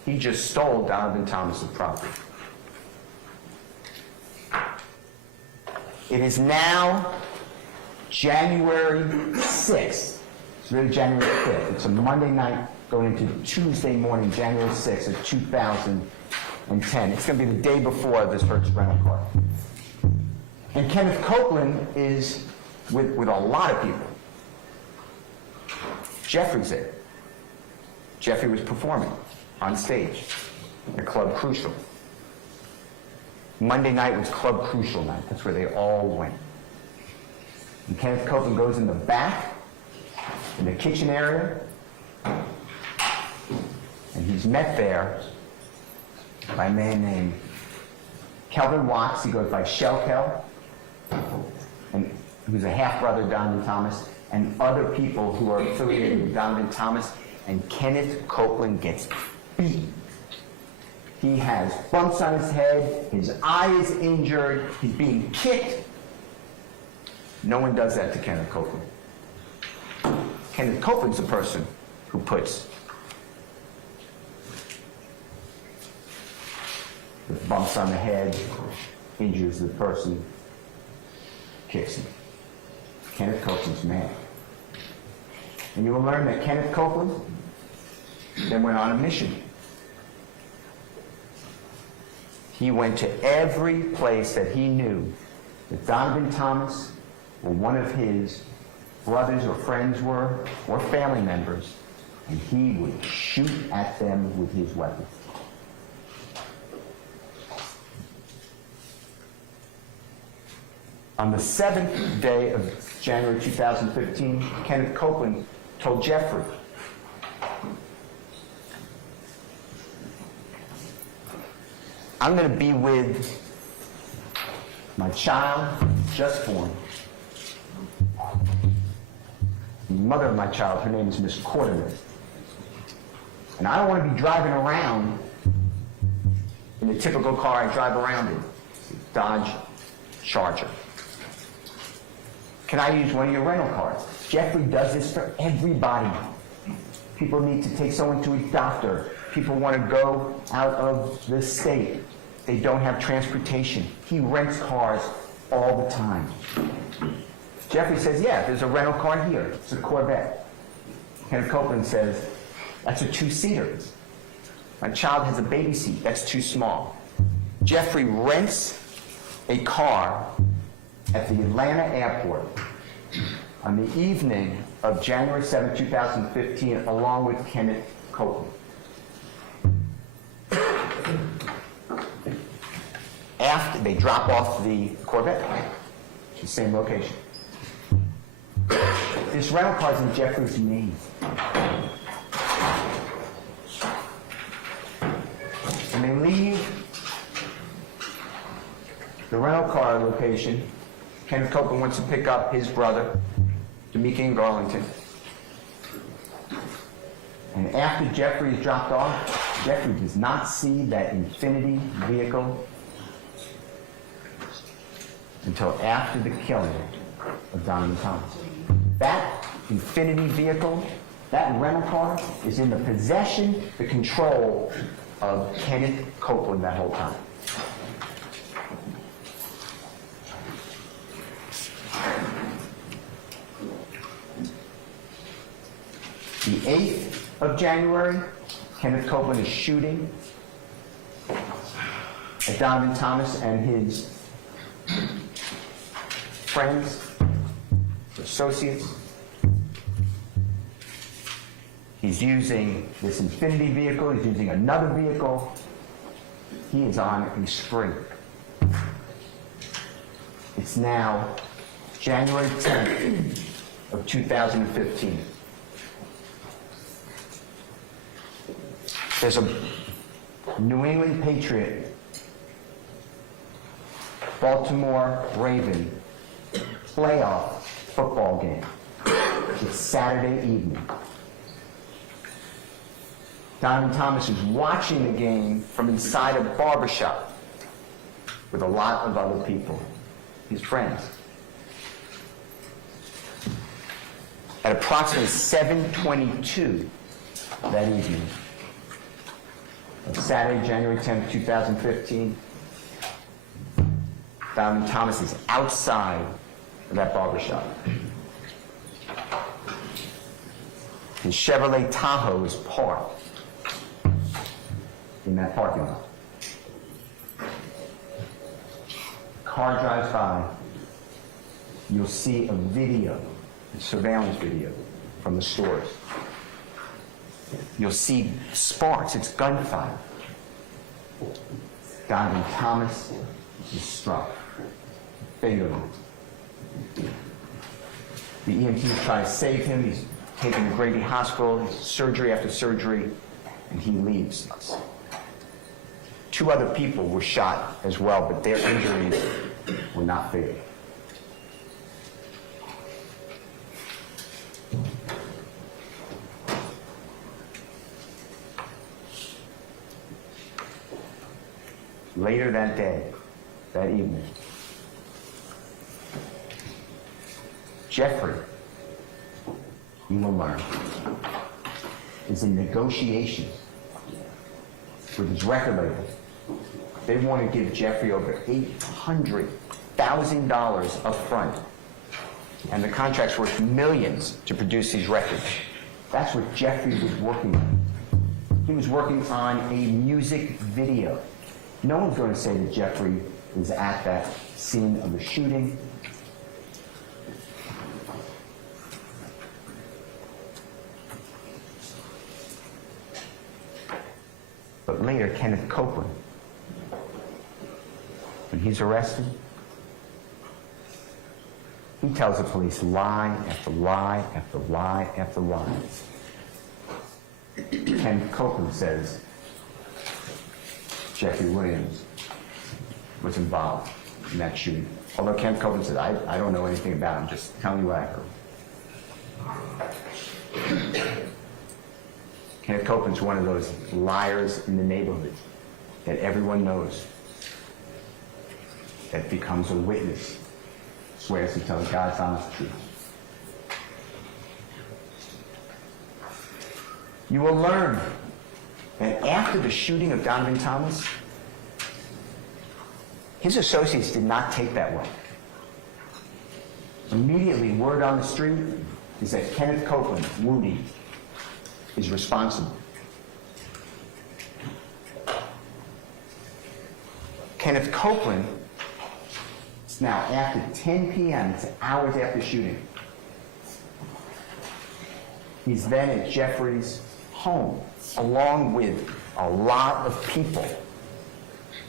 He just stole Donovan Thomas's property. It is now January 6th. It's really January 5th. It's a Monday night going into Tuesday morning, January 6th of 2010. It's going to be the day before this Hertz rental car. And Kenneth Copeland is with a lot of people. Jeffrey's there. Jeffrey was performing on stage at Club Crucial. Monday night was Club Crucial night. That's where they all went. And Kenneth Copeland goes in the back, in the kitchen area, and he's met there by a man named Kelvin Watts. He goes by Shell Kel, and who's a half-brother of Donovan Thomas, and other people who are affiliated with Donovan Thomas, and Kenneth Copeland gets beat. He has bumps on his head, his eye is injured, he's being kicked. No one does that to Kenneth Copeland. Kenneth Copeland's the person who puts the bumps on the head, injures the person, kicks him. Kenneth Copeland's mad. And you will learn that Kenneth Copeland then went on a mission. He went to every place that he knew that Donovan Thomas or one of his brothers or friends were, or family members, and he would shoot at them with his weapon. On the 7th day of January 2015, Kenneth Copeland told Jeffrey, I'm going to be with my child just born. The mother of my child, her name is Miss Quarterman. And I don't want to be driving around in the typical car I drive around in, Dodge Charger. Can I use one of your rental cars? Jeffrey does this for everybody. People need to take someone to a doctor. People want to go out of the state. They don't have transportation. He rents cars all the time. Jeffrey says, yeah, there's a rental car here. It's a Corvette. Kenneth Copeland says, that's a two-seater. My child has a baby seat. That's too small. Jeffrey rents a car at the Atlanta airport on the evening of January 7, 2015, along with Kenneth Copeland. After they drop off the Corvette, the same location. This rental car is in Jeffrey's name. When they leave the rental car location, Kenneth Copeland wants to pick up his brother, D'Amica in Garlington. And after Jeffrey is dropped off, Jeffrey does not see that Infiniti vehicle until after the killing of Donovan Thomas. That Infiniti vehicle, that rental car, is in the possession, the control of Kenneth Copeland that whole time. The 8th of January, Kenneth Copeland is shooting at Donovan Thomas and his friends, associates. He's using this Infiniti vehicle. He's using another vehicle. He is on a spree. It's now January 10th of 2015. There's a New England Patriot, Baltimore Raven playoff football game. It's Saturday evening. Donovan Thomas is watching the game from inside a barbershop with a lot of other people, his friends. At approximately 7:22 that evening, of Saturday, January 10th, 2015, Donovan Thomas is outside of that barbershop. His Chevrolet Tahoe is parked in that parking lot. Car drives by. You'll see a video, a surveillance video from the stores. You'll see sparks. It's gunfire. Donovan Thomas is struck fatally. The EMTs try to save him. He's taken to Grady Hospital, surgery after surgery, and he leaves us. 2 other people were shot as well, but their injuries were not fatal. Later that day, that evening, Jeffrey, you will learn, is in negotiations with his record label. They want to give Jeffrey over $800,000 up front. And the contract's worth millions to produce these records. That's what Jeffrey was working on. He was working on a music video. No one's going to say that Jeffrey was at that scene of the shooting. But later, Kenneth Copeland, when he's arrested, He tells the police lie after lie after lie after lie. Ken Copeland says Jeffrey Williams was involved in that shooting. Although Ken Copeland said, I don't know anything about him, just tell me what I heard. Kenneth Copeland's one of those liars in the neighborhood that everyone knows, that becomes a witness, swears to tell God's honest truth. You will learn that after the shooting of Donovan Thomas, his associates did not take that well. Immediately, word on the street is that Kenneth Copeland, Woody, is responsible. Kenneth Copeland, it's now after 10 p.m., it's hours after shooting. He's then at Jeffrey's home, along with a lot of people.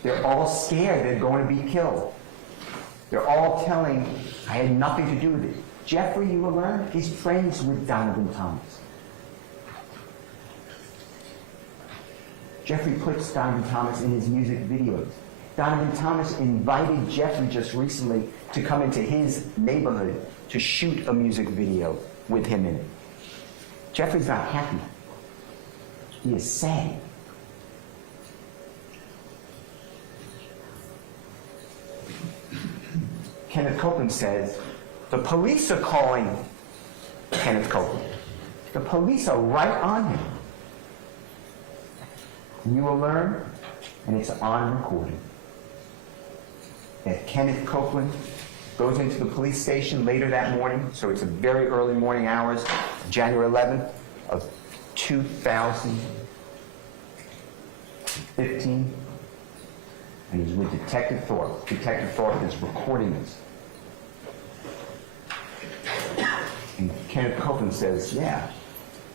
They're all scared they're going to be killed. They're all telling, I had nothing to do with it. Jeffrey, you will learn, is friends with Donovan Thomas. Jeffrey puts Donovan Thomas in his music videos. Donovan Thomas invited Jeffrey just recently to come into his neighborhood to shoot a music video with him in it. Jeffrey's not happy. He is sad. Kenneth Copeland says, the police are calling Kenneth Copeland. The police are right on him. You will learn, and it's on recording, that Kenneth Copeland goes into the police station later that morning, so it's a very early morning hours, January 11th of 2015, and he's with Detective Thorpe. Detective Thorpe is recording this. And Kenneth Copeland says, yeah,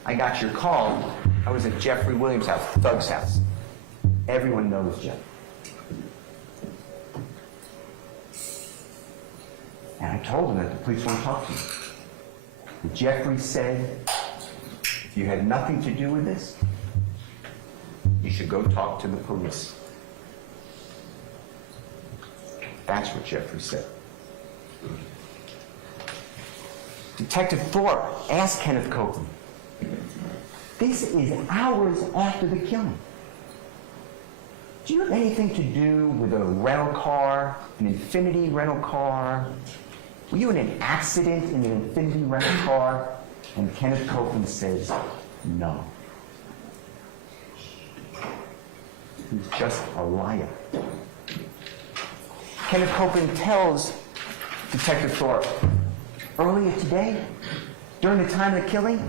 I got your call. I was at Jeffrey Williams' house, Thug's house. Everyone knows Jeff. And I told him that the police won't talk to you. And Jeffrey said, if you had nothing to do with this, you should go talk to the police. That's what Jeffrey said. Detective Thorpe asked Kenneth Copeland, this is hours after the killing. Do you have anything to do with a rental car, an Infinity rental car? Were you in an accident in an Infinity rental car? And Kenneth Copeland says, no. He's just a liar. Kenneth Copeland tells Detective Thorpe, earlier today, during the time of the killing,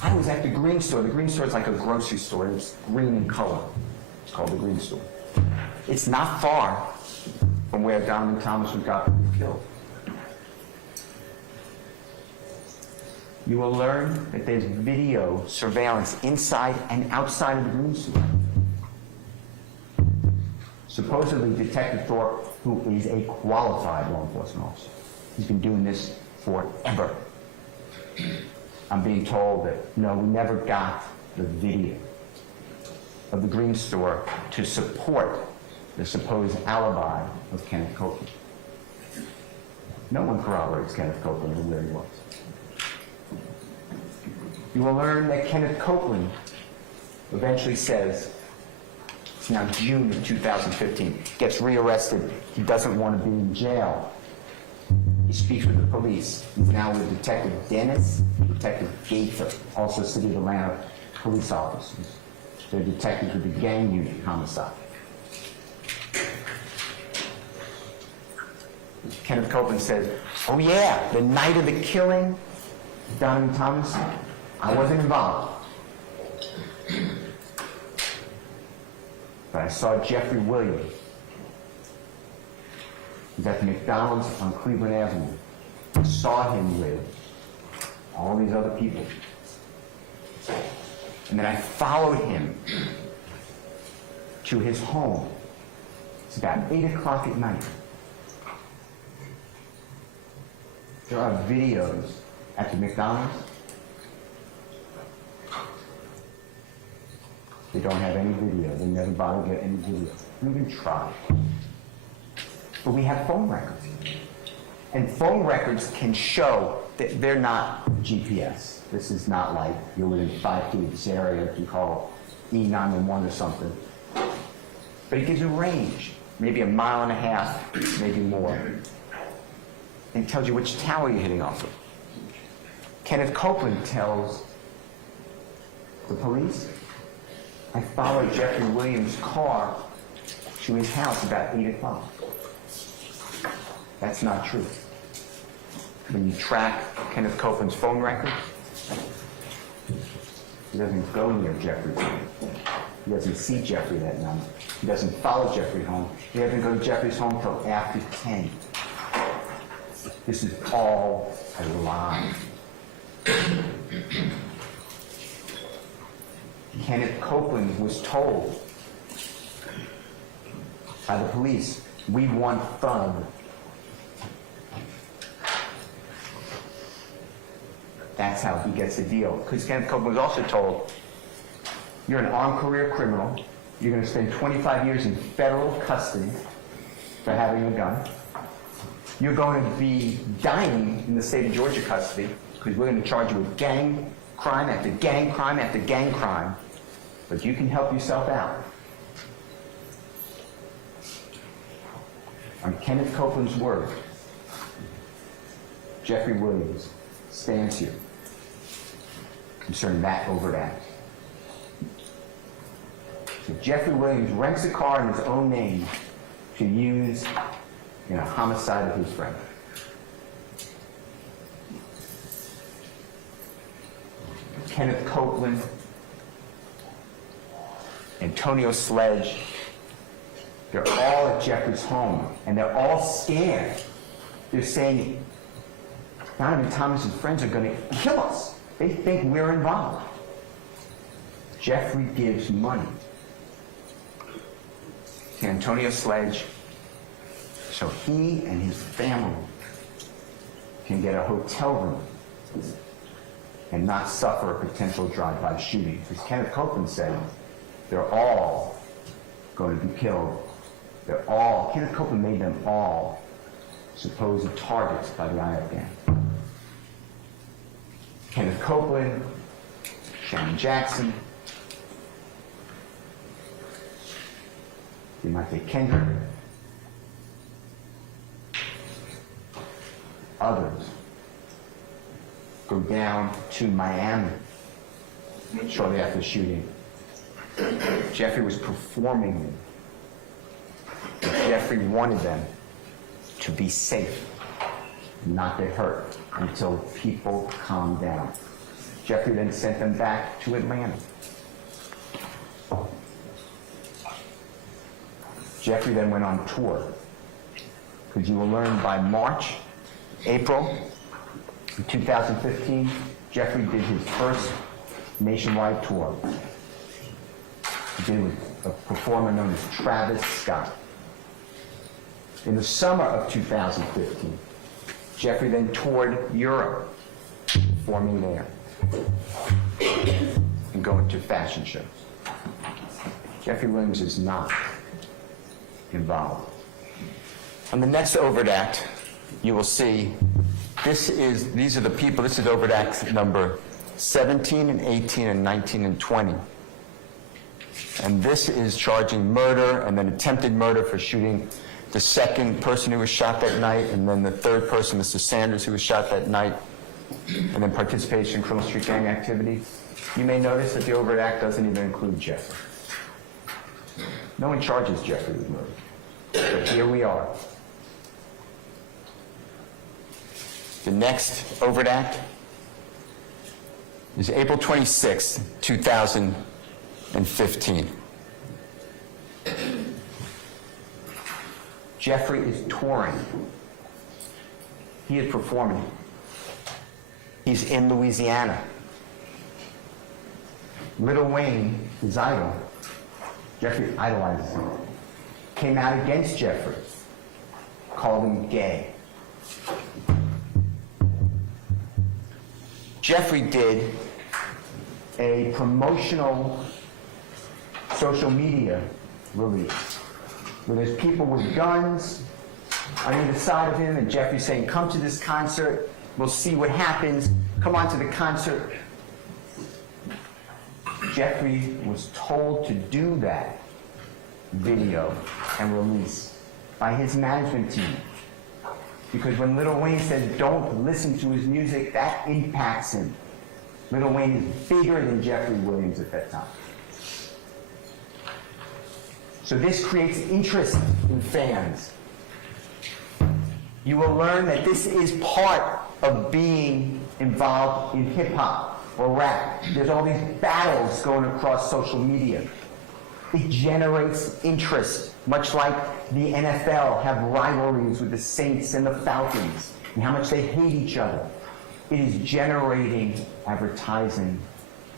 I was at the Green Store. The Green Store is like a grocery store. It's green in color. It's called the Green Store. It's not far from where Donovan Thomas was got killed. You will learn that there's video surveillance inside and outside of the Green Store. Supposedly, Detective Thorpe, who is a qualified law enforcement officer, he's been doing this forever. I'm being told that, no, we never got the video of the Green Store to support the supposed alibi of Kenneth Copeland. No one corroborates Kenneth Copeland and where he was. You will learn that Kenneth Copeland eventually says, it's now June of 2015, gets rearrested. He doesn't want to be in jail. He speaks with the police. He's now with Detective Dennis, Detective Gaither, also City of Atlanta police officers. They're detectives with the gang unit homicide. Kenneth Copeland says, oh yeah, the night of the killing, Donovan Thomas, I wasn't involved. But I saw Jeffrey Williams. He's at the McDonald's on Cleveland Avenue. I saw him with all these other people. And then I followed him to his home. It's about 8 o'clock at night. There are videos at the McDonald's. They don't have any video. They never bother to get any video. We even try. But we have phone records. And phone records can show that they're not GPS. This is not like you're within 5 feet of this area. You call E911 or something. But it gives a range, maybe 1.5 miles, maybe more. And tells you which tower you're hitting off of. Kenneth Copeland tells the police, I followed Jeffrey Williams' car to his house about 8 o'clock. That's not true. When you track Kenneth Copeland's phone records, he doesn't go near Jeffrey's home. He doesn't see Jeffrey that night. He doesn't follow Jeffrey home. He doesn't go to Jeffrey's home until after 10. This is all a lie. Kenneth Copeland was told by the police, we want Thug. That's how he gets a deal. Because Kenneth Copeland was also told, you're an armed career criminal. You're going to spend 25 years in federal custody for having a gun. You're going to be dying in the state of Georgia custody because we're going to charge you with gang crime after gang crime after gang crime. But you can help yourself out. On Kenneth Copeland's word, Jeffrey Williams stands here concerning that overt act. So Jeffrey Williams rents a car in his own name to use in a homicide of his friend. Kenneth Copeland, Antonio Sledge, they're all at Jeffrey's home, and they're all scared. They're saying, Donovan Thomas's friends are going to kill us. They think we're involved. Jeffrey gives money to Antonio Sledge so he and his family can get a hotel room and not suffer a potential drive-by shooting. Because Kenneth Copeland said they're all going to be killed. Kenneth Copeland made them all supposed targets by the IO gang. Kenneth Copeland, Shannon Jackson, Demonte Kendrick, others go down to Miami shortly after the shooting. Jeffrey was performing them. Jeffrey wanted them to be safe, not get hurt, until people calmed down. Jeffrey then sent them back to Atlanta. Jeffrey then went on tour, because you will learn by April 2015, Jeffrey did his first nationwide tour. He did with a performer known as Travis Scott. In the summer of 2015, Jeffrey then toured Europe, performing there, and going to fashion shows. Jeffrey Williams is not involved. On the next overt act, you will see these are the people. This is overt act number 17 and 18 and 19 and 20. And this is charging murder and then attempted murder for shooting the second person who was shot that night, and then the third person, Mr. Sanders, who was shot that night, and then participation in criminal street gang activity. You may notice that the overt act doesn't even include Jeffrey. No one charges Jeffrey with murder. But here we are. The next overt act is April 26, 2015. Jeffrey is touring. He is performing. He's in Louisiana. Lil Wayne, his idol, Jeffrey idolizes him, came out against Jeffrey, called him gay. Jeffrey did a promotional social media release where there's people with guns on either side of him, and Jeffrey's saying, come to this concert, we'll see what happens, come on to the concert. Jeffrey was told to do that video and release by his management team. Because when Lil Wayne says don't listen to his music, that impacts him. Lil Wayne is bigger than Jeffrey Williams at that time. So this creates interest in fans. You will learn that this is part of being involved in hip-hop or rap. There's all these battles going across social media. It generates interest, much like the NFL have rivalries with the Saints and the Falcons, and how much they hate each other. It is generating advertising.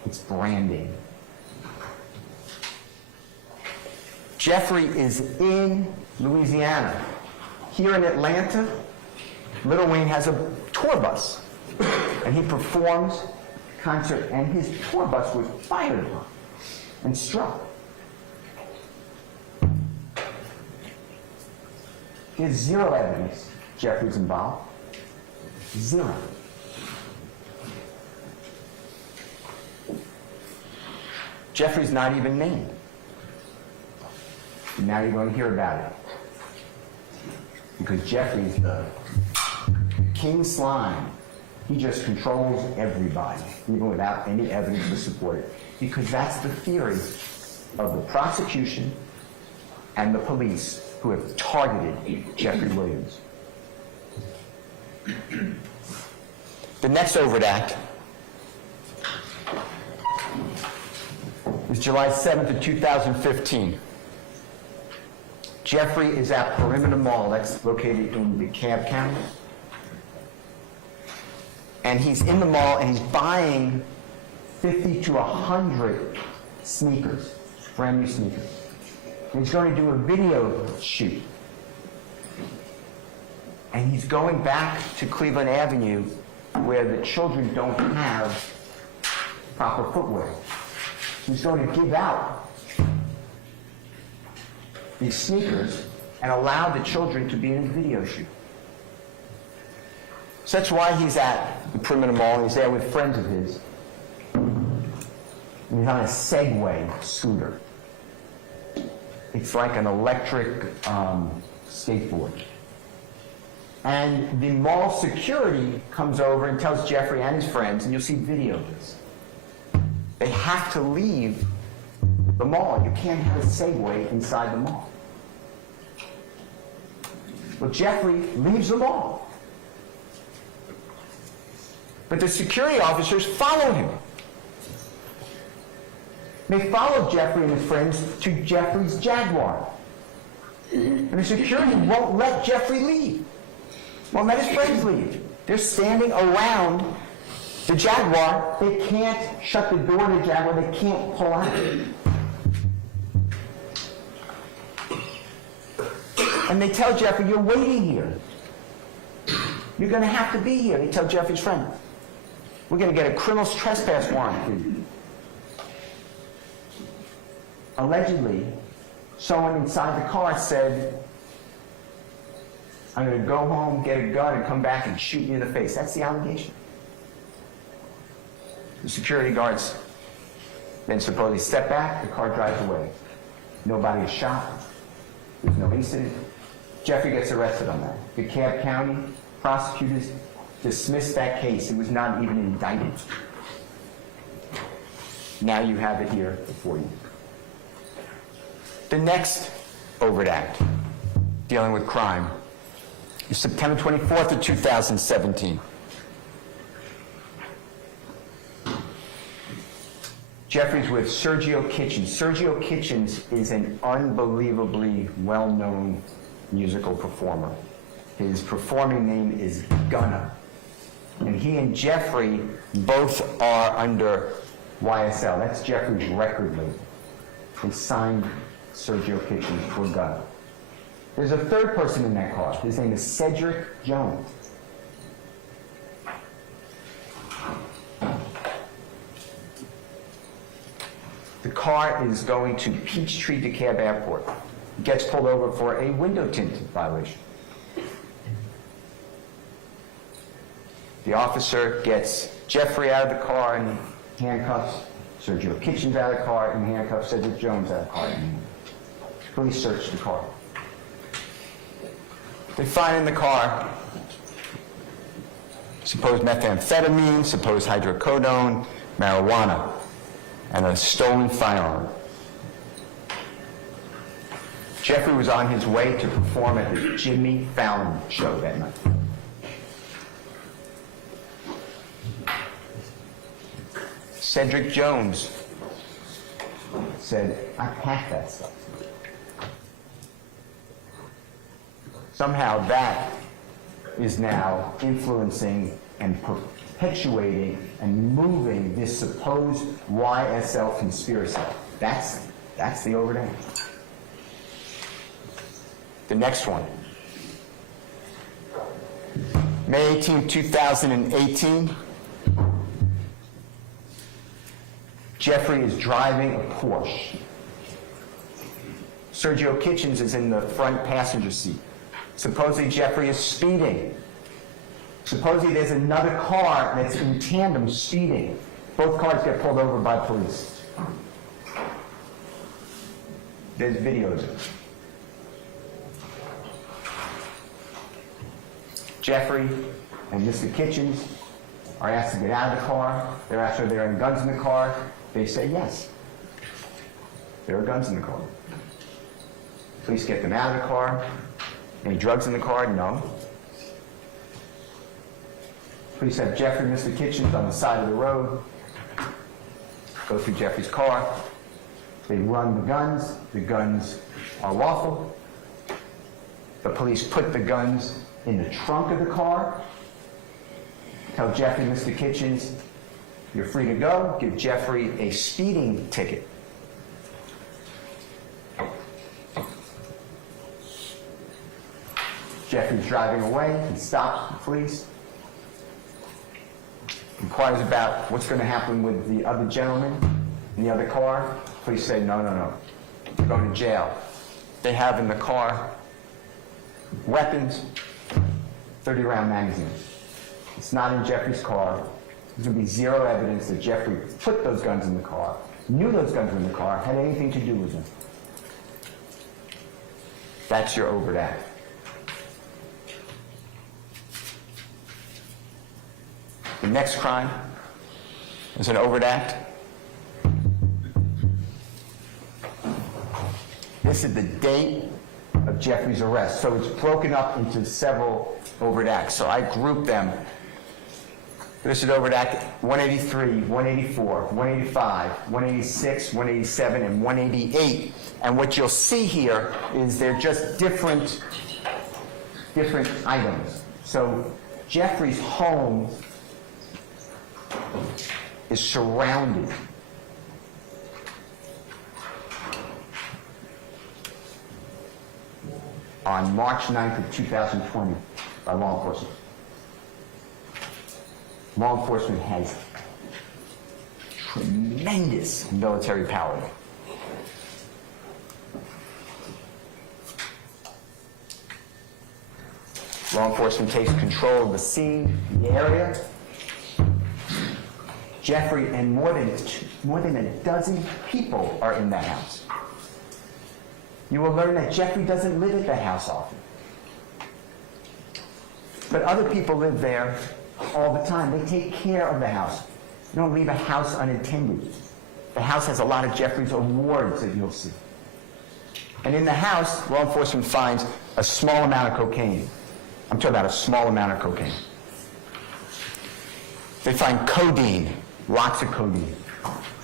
It's branding. Jeffrey is in Louisiana. Here in Atlanta, Lil Wayne has a tour bus, and he performs a concert, and his tour bus was fired upon and struck. There's zero evidence Jeffrey's involved. Zero. Jeffrey's not even named. And now you're going to hear about it. Because Jeffrey's the king slime. He just controls everybody, even without any evidence to support it. Because that's the theory of the prosecution and the police who have targeted Jeffrey Williams. The next overt act is July 7th of 2015. Jeffrey is at Perimeter Mall, that's located in DeKalb County. And he's in the mall and he's buying 50 to 100 sneakers, brand new sneakers. And he's going to do a video shoot. And he's going back to Cleveland Avenue where the children don't have proper footwear. He's going to give out these sneakers and allow the children to be in a video shoot. So that's why he's at the Perimeter Mall, and he's there with friends of his. And he's on a Segway scooter. It's like an electric skateboard. And the mall security comes over and tells Jeffrey and his friends, and you'll see video of this, they have to leave the mall. You can't have a Segway inside the mall. Well, Jeffrey leaves the mall. But the security officers follow him. They follow Jeffrey and his friends to Jeffrey's Jaguar. And the security won't let Jeffrey leave. Won't let his friends leave. They're standing around the Jaguar. They can't shut the door to the Jaguar. They can't pull out. And they tell Jeffrey, you're waiting here. You're going to have to be here. They tell Jeffrey's friend, we're going to get a criminal trespass warrant for you. Allegedly, someone inside the car said, I'm going to go home, get a gun, and come back and shoot you in the face. That's the allegation. The security guards then supposedly step back, the car drives away. Nobody is shot. There's no incident. Jeffrey gets arrested on that. DeKalb County prosecutors dismissed that case. It was not even indicted. Now you have it here before you. The next overt act dealing with crime is September 24th of 2017. Jeffrey's with Sergio Kitchens. Sergio Kitchens is an unbelievably well-known musical performer. His performing name is Gunna. And he and Jeffrey both are under YSL. That's Jeffrey's record label. They signed Sergio Kitchens for Gunna. There's a third person in that car. His name is Cedric Jones. The car is going to Peachtree DeKalb Airport. Gets pulled over for a window tint violation. The officer gets Jeffrey out of the car in handcuffs, Sergio Kitchens out of the car in handcuffs, Cedric Jones out of the car in handcuffs. Police search the car. They find in the car supposed methamphetamine, supposed hydrocodone, marijuana, and a stolen firearm. Jeffrey was on his way to perform at the Jimmy Fallon show that night. Cedric Jones said, I packed that stuff. Somehow that is now influencing and perpetuating and moving this supposed YSL conspiracy. That's the overnight. The next one. May 18, 2018. Jeffrey is driving a Porsche. Sergio Kitchens is in the front passenger seat. Supposedly Jeffrey is speeding. Supposedly there's another car that's in tandem speeding. Both cars get pulled over by police. There's videos of it. Jeffrey and Mr. Kitchens are asked to get out of the car. They're asked if there are guns in the car. They say yes. There are guns in the car. Police get them out of the car. Any drugs in the car? No. Police have Jeffrey and Mr. Kitchens on the side of the road. Go through Jeffrey's car. They run the guns. The guns are lawful. The police put the guns in the trunk of the car. Tell Jeffrey and Mr. Kitchens, you're free to go. Give Jeffrey a speeding ticket. Jeffrey's driving away. He stops the police. Inquires about what's going to happen with the other gentleman in the other car. Police say, no. You're going to jail. They have in the car weapons, 30-round magazines. It's not in Jeffrey's car. There's going to be zero evidence that Jeffrey put those guns in the car, knew those guns were in the car, had anything to do with them. That's your overt act. The next crime is an overt act. This is the date of Jeffrey's arrest. So it's broken up into several overt acts. So I grouped them. This is overt act 183, 184, 185, 186, 187, and 188. And what you'll see here is they're just different items. So Jeffrey's home is surrounded on March 9th of 2020 by law enforcement. Law enforcement has tremendous military power. Law enforcement takes control of the scene, the area. Jeffrey and more than a dozen people are in that house. You will learn that Jeffrey doesn't live at that house often. But other people live there all the time. They take care of the house. You don't leave a house unattended. The house has a lot of Jeffrey's awards that you'll see. And in the house, law enforcement finds a small amount of cocaine. I'm talking about a small amount of cocaine. They find codeine, lots of codeine.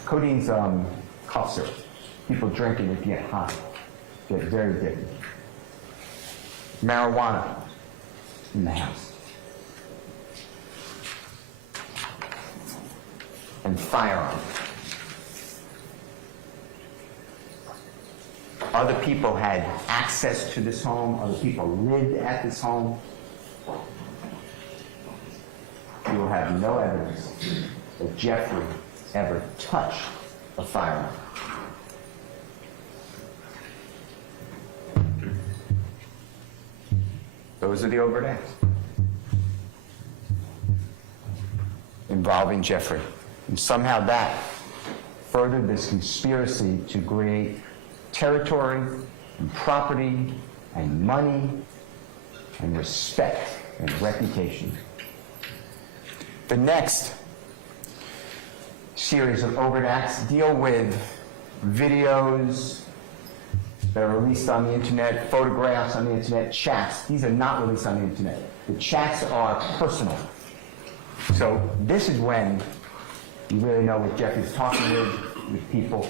Codeine's cough syrup. People drink it if you get high. Get very addicted. Marijuana in the house. And firearms. Other people had access to this home. Other people lived at this home. You will have no evidence that Jeffrey ever touched a firearm. Those are the overt acts involving Jeffrey. And somehow that furthered this conspiracy to create territory and property and money and respect and reputation. The next series of overt acts deal with videos that are released on the internet, photographs on the internet, chats. These are not released on the internet. The chats are personal. So this is when you really know what Jeffrey's talking with people,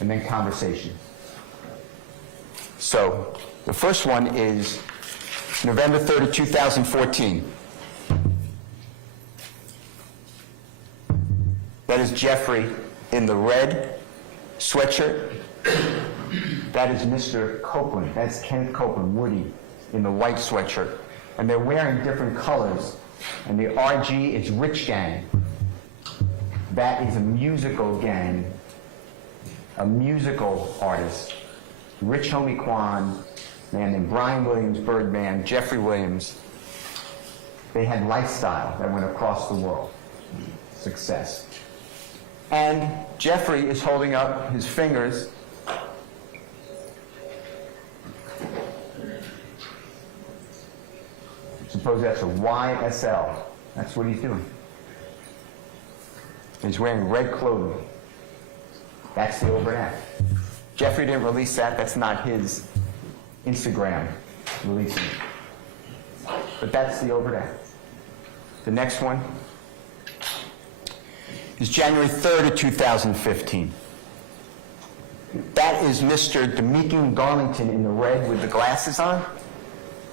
and then conversation. So the first one is November 3rd, 2014. That is Jeffrey in the red sweatshirt. That is Mr. Copeland. That's Kenneth Copeland, Woody, in the white sweatshirt. And they're wearing different colors. And the RG is Rich Gang. That is a musical gang, a musical artist. Rich Homie Quan, a man named Brian Williams, Birdman, Jeffrey Williams. They had lifestyle that went across the world. Success. And Jeffrey is holding up his fingers. Suppose that's a YSL. That's what he's doing. He's wearing red clothing. That's the overt act. Jeffrey didn't release that. That's not his Instagram releasing it. But that's the overt act. The next one is January 3rd of 2015. That is Mr. Demekin Garlington in the red with the glasses on.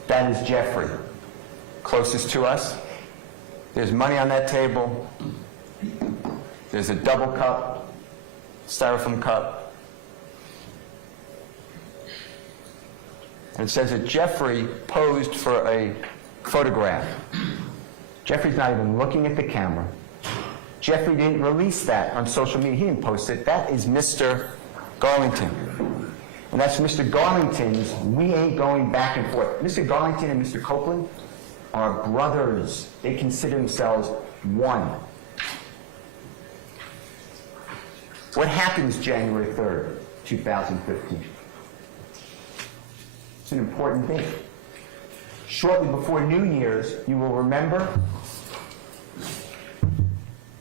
That is Jeffrey, closest to us. There's money on that table. There's a double cup, styrofoam cup. And it says that Jeffrey posed for a photograph. Jeffrey's not even looking at the camera. Jeffrey didn't release that on social media. He didn't post it. That is Mr. Garlington. And that's Mr. Garlington's "We Ain't Going Back and Forth." Mr. Garlington and Mr. Copeland are brothers. They consider themselves one. What happens January 3rd, 2015? It's an important thing. Shortly before New Year's, you will remember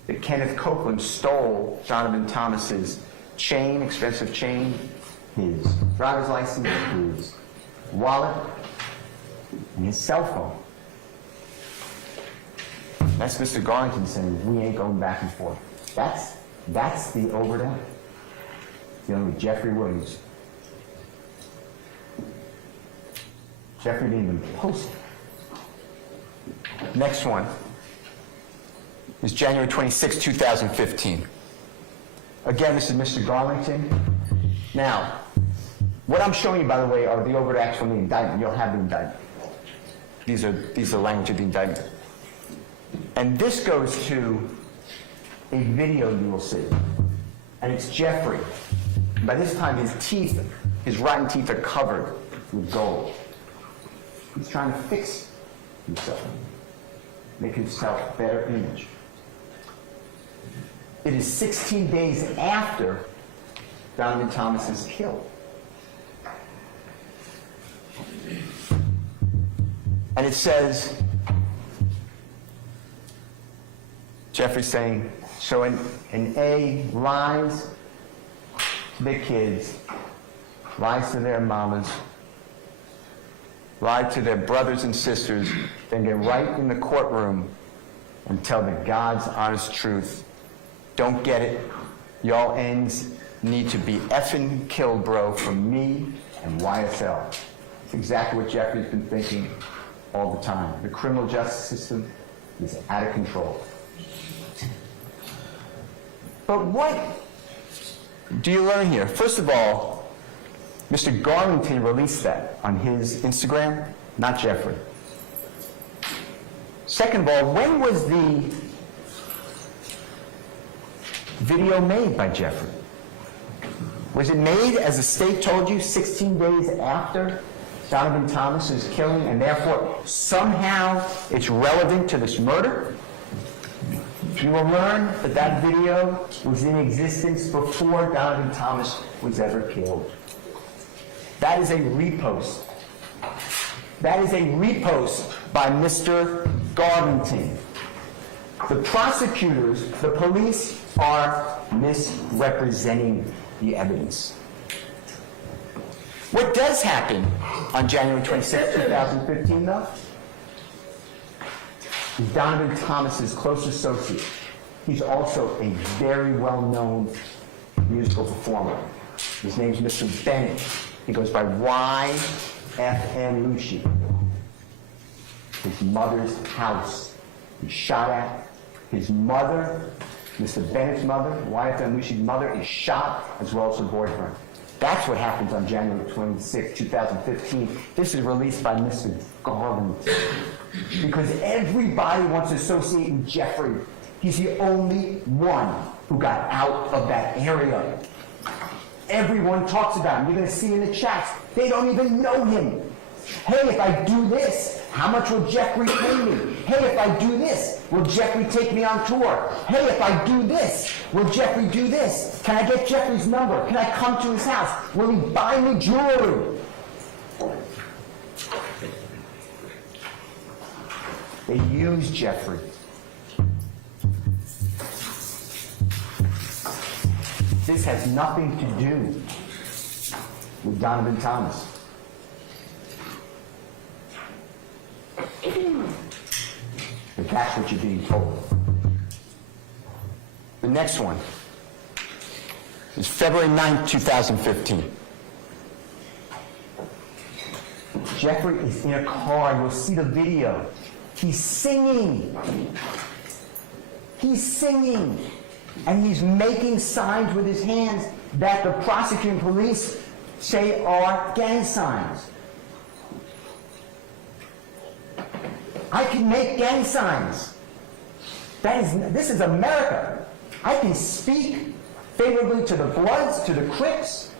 that Kenneth Copeland stole Jonathan Thomas's chain, expensive chain, his driver's license, his wallet, and his cell phone. That's Mr. Garlington saying, "We ain't going back and forth." That's the overt act. Dealing with Jeffrey Williams. Jeffrey didn't even post it. Next one is January 26, 2015. Again, this is Mr. Garlington. Now, what I'm showing you, by the way, are the overt acts from the indictment. You'll have the indictment. These are language of the indictment. And this goes to a video you will see. And it's Jeffrey. By this time, his teeth, his rotten teeth are covered with gold. He's trying to fix himself, make himself a better image. It is 16 days after Donovan Thomas is killed. And it says, Jeffrey saying, so an A lies to their kids, lies to their mamas, lied to their brothers and sisters, then get right in the courtroom and tell the God's honest truth. Don't get it. Y'all ends need to be effing killed, bro, from me and YSL. It's exactly what Jeffrey's been thinking all the time. The criminal justice system is out of control. But what do you learn here? First of all, Mr. Garlington released that on his Instagram, not Jeffrey. Second of all, when was the video made by Jeffrey? Was it made, as the state told you, 16 days after Donovan Thomas's killing, and therefore somehow it's relevant to this murder. You will learn that that video was in existence before Donovan Thomas was ever killed. That is a repost. That is a repost by Mr. Garlington. The prosecutors, the police, are misrepresenting the evidence. What does happen on January 26, 2015, though, is Donovan Thomas's close associate. He's also a very well-known musical performer. His name's Mr. Bennett. He goes by YFN Lucci. His mother's house. He's shot at. His mother, Mr. Bennett's mother, YFN Lucci's mother, is shot, as well as her boyfriend. That's what happens on January 26, 2015. This is released by Mr. Garlington. Because everybody wants to associate with Jeffrey. He's the only one who got out of that area. Everyone talks about him. You're going to see in the chats. They don't even know him. Hey, if I do this, how much will Jeffrey pay me? Hey, if I do this, will Jeffrey take me on tour? Hey, if I do this, will Jeffrey do this? Can I get Jeffrey's number? Can I come to his house? Will he buy me jewelry? They use Jeffrey. This has nothing to do with Donovan Thomas. But that's what you're being told. The next one is February 9th, 2015. Jeffrey is in a car. You'll see the video. He's singing. He's singing. And he's making signs with his hands that the prosecuting police say are gang signs. I can make gang signs. This is America. I can speak favorably to the Bloods, to the Crips,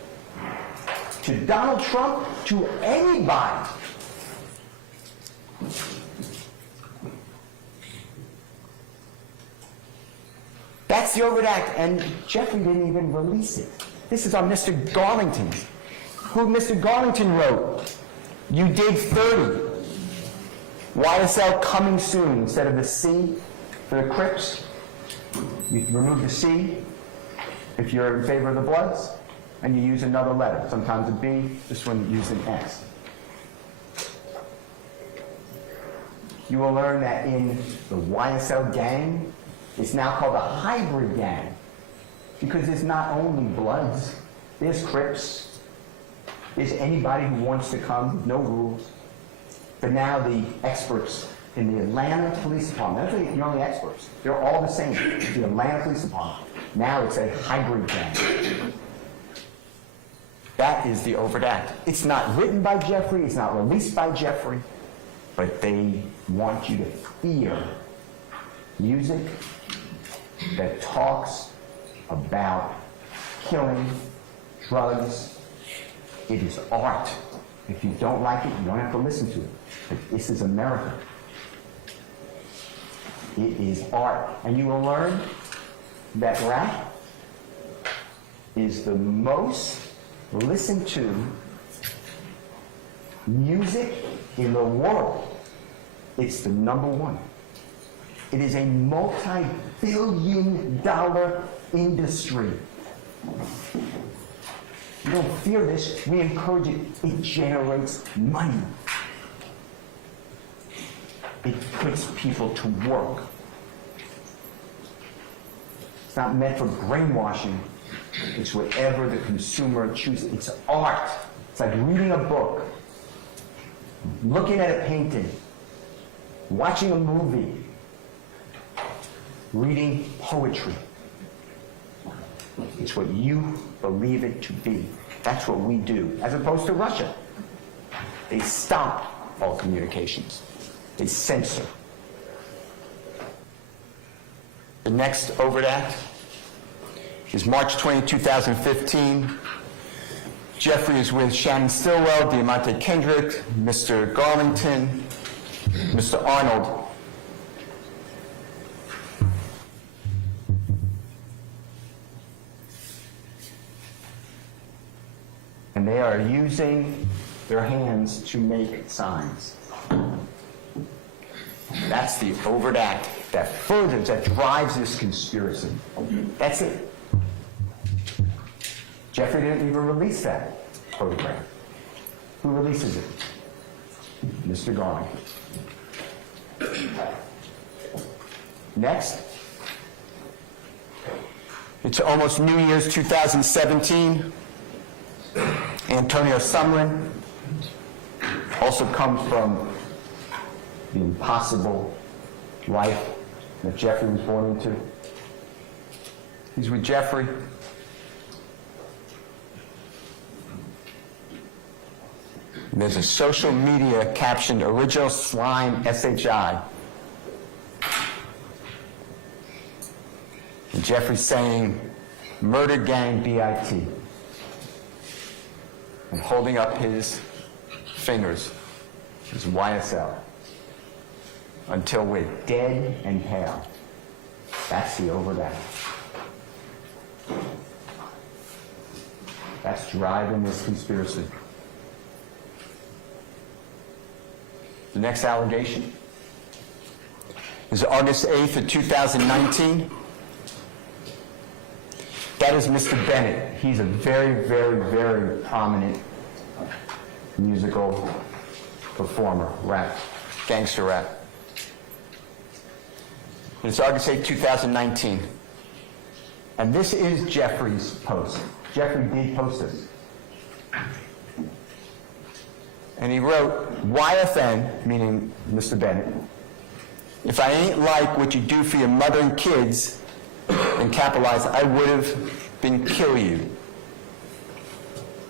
to Donald Trump, to anybody. That's the overt act, and Jeffrey didn't even release it. This is on Mr. Garlington, who Mr. Garlington wrote, "You did 30. YSL coming soon." Instead of the C for the Crips, you remove the C if you're in favor of the Bloods, and you use another letter, sometimes a B, this one used an S. You will learn that in the YSL gang, it's now called a hybrid gang, because there's not only Bloods, there's Crips, there's anybody who wants to come, no rules. But now the experts in the Atlanta Police Department, that's the only experts, they're all the same, the Atlanta Police Department. Now it's a hybrid gang. That is the overt act. It's not written by Jeffrey, it's not released by Jeffrey, but they want you to fear music that talks about killing, drugs. It is art. If you don't like it, you don't have to listen to it. But this is America. It is art. And you will learn that rap is the most listened to music in the world. It's the number one. It is a multi-billion-dollar industry. You don't fear this. We encourage it. It generates money. It puts people to work. It's not meant for brainwashing. It's whatever the consumer chooses. It's art. It's like reading a book, looking at a painting, watching a movie, reading poetry. It's what you believe it to be. That's what we do, as opposed to Russia. They stop all communications. They censor. The next overt act is March 20, 2015. Jeffrey is with Shannon Stillwell, Diamante Kendrick, Mr. Garlington, Mr. Arnold. And they are using their hands to make signs. That's the overt act that furthers, that drives this conspiracy. That's it. Jeffrey didn't even release that photograph. Who releases it? Mr. Garland. Next. It's almost New Year's 2017. Antonio Sumlin also comes from the impossible life that Jeffrey was born into. He's with Jeffrey. And there's a social media captioned "Original Slime SHI." And Jeffrey's saying, "Murder Gang BIT." And holding up his fingers, his YSL. Until we're dead and pale. That's the overt act. That's driving this conspiracy. The next allegation is August 8th of 2019. That is Mr. Bennett. He's a very, very, very prominent musical performer, rap, gangster rap. It's August 8, 2019. And this is Jeffrey's post. Jeffrey did post this. And he wrote, YFN, meaning Mr. Bennett, if I ain't like what you do for your mother and kids, and capitalized, I would have been kill you.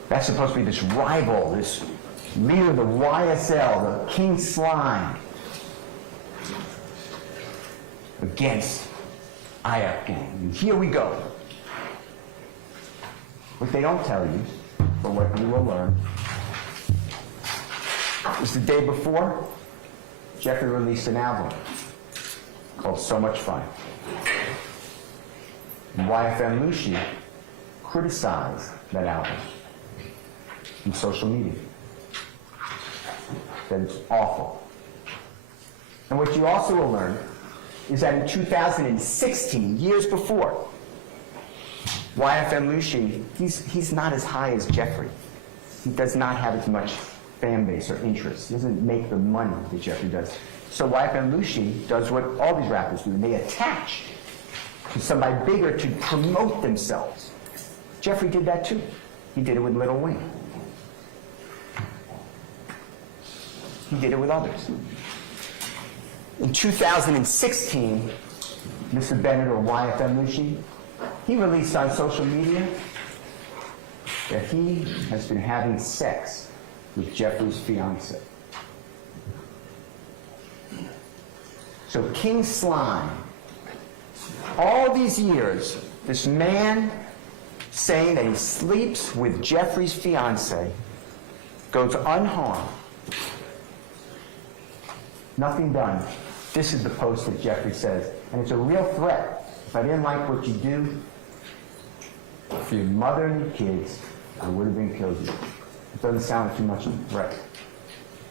That's supposed to be this rival, this leader of the YSL, the King Slime, against IF Gang. And here we go. What they don't tell you, but what you will learn, is the day before, Jeffrey released an album called So Much Fun. And YFN Lucy criticized that album in social media. That it's awful. And what you also will learn is that in 2016, years before, YFN Lucy, he's not as high as Jeffrey. He does not have as much fan base or interest. He doesn't make the money that Jeffrey does. So YFN Lucy does what all these rappers do. They attach to somebody bigger to promote themselves. Jeffrey did that too. He did it with Lil Wayne. He did it with others. In 2016, Mr. Bennett, or YFN Lucy, he released on social media that he has been having sex with Jeffrey's fiancée. So King Slime, all these years, this man saying that he sleeps with Jeffrey's fiancée goes unharmed. Nothing done. This is the post that Jeffrey says, and it's a real threat. If I didn't like what you do for your mother and your kids, I would have been killed you. It doesn't sound like too much of a threat.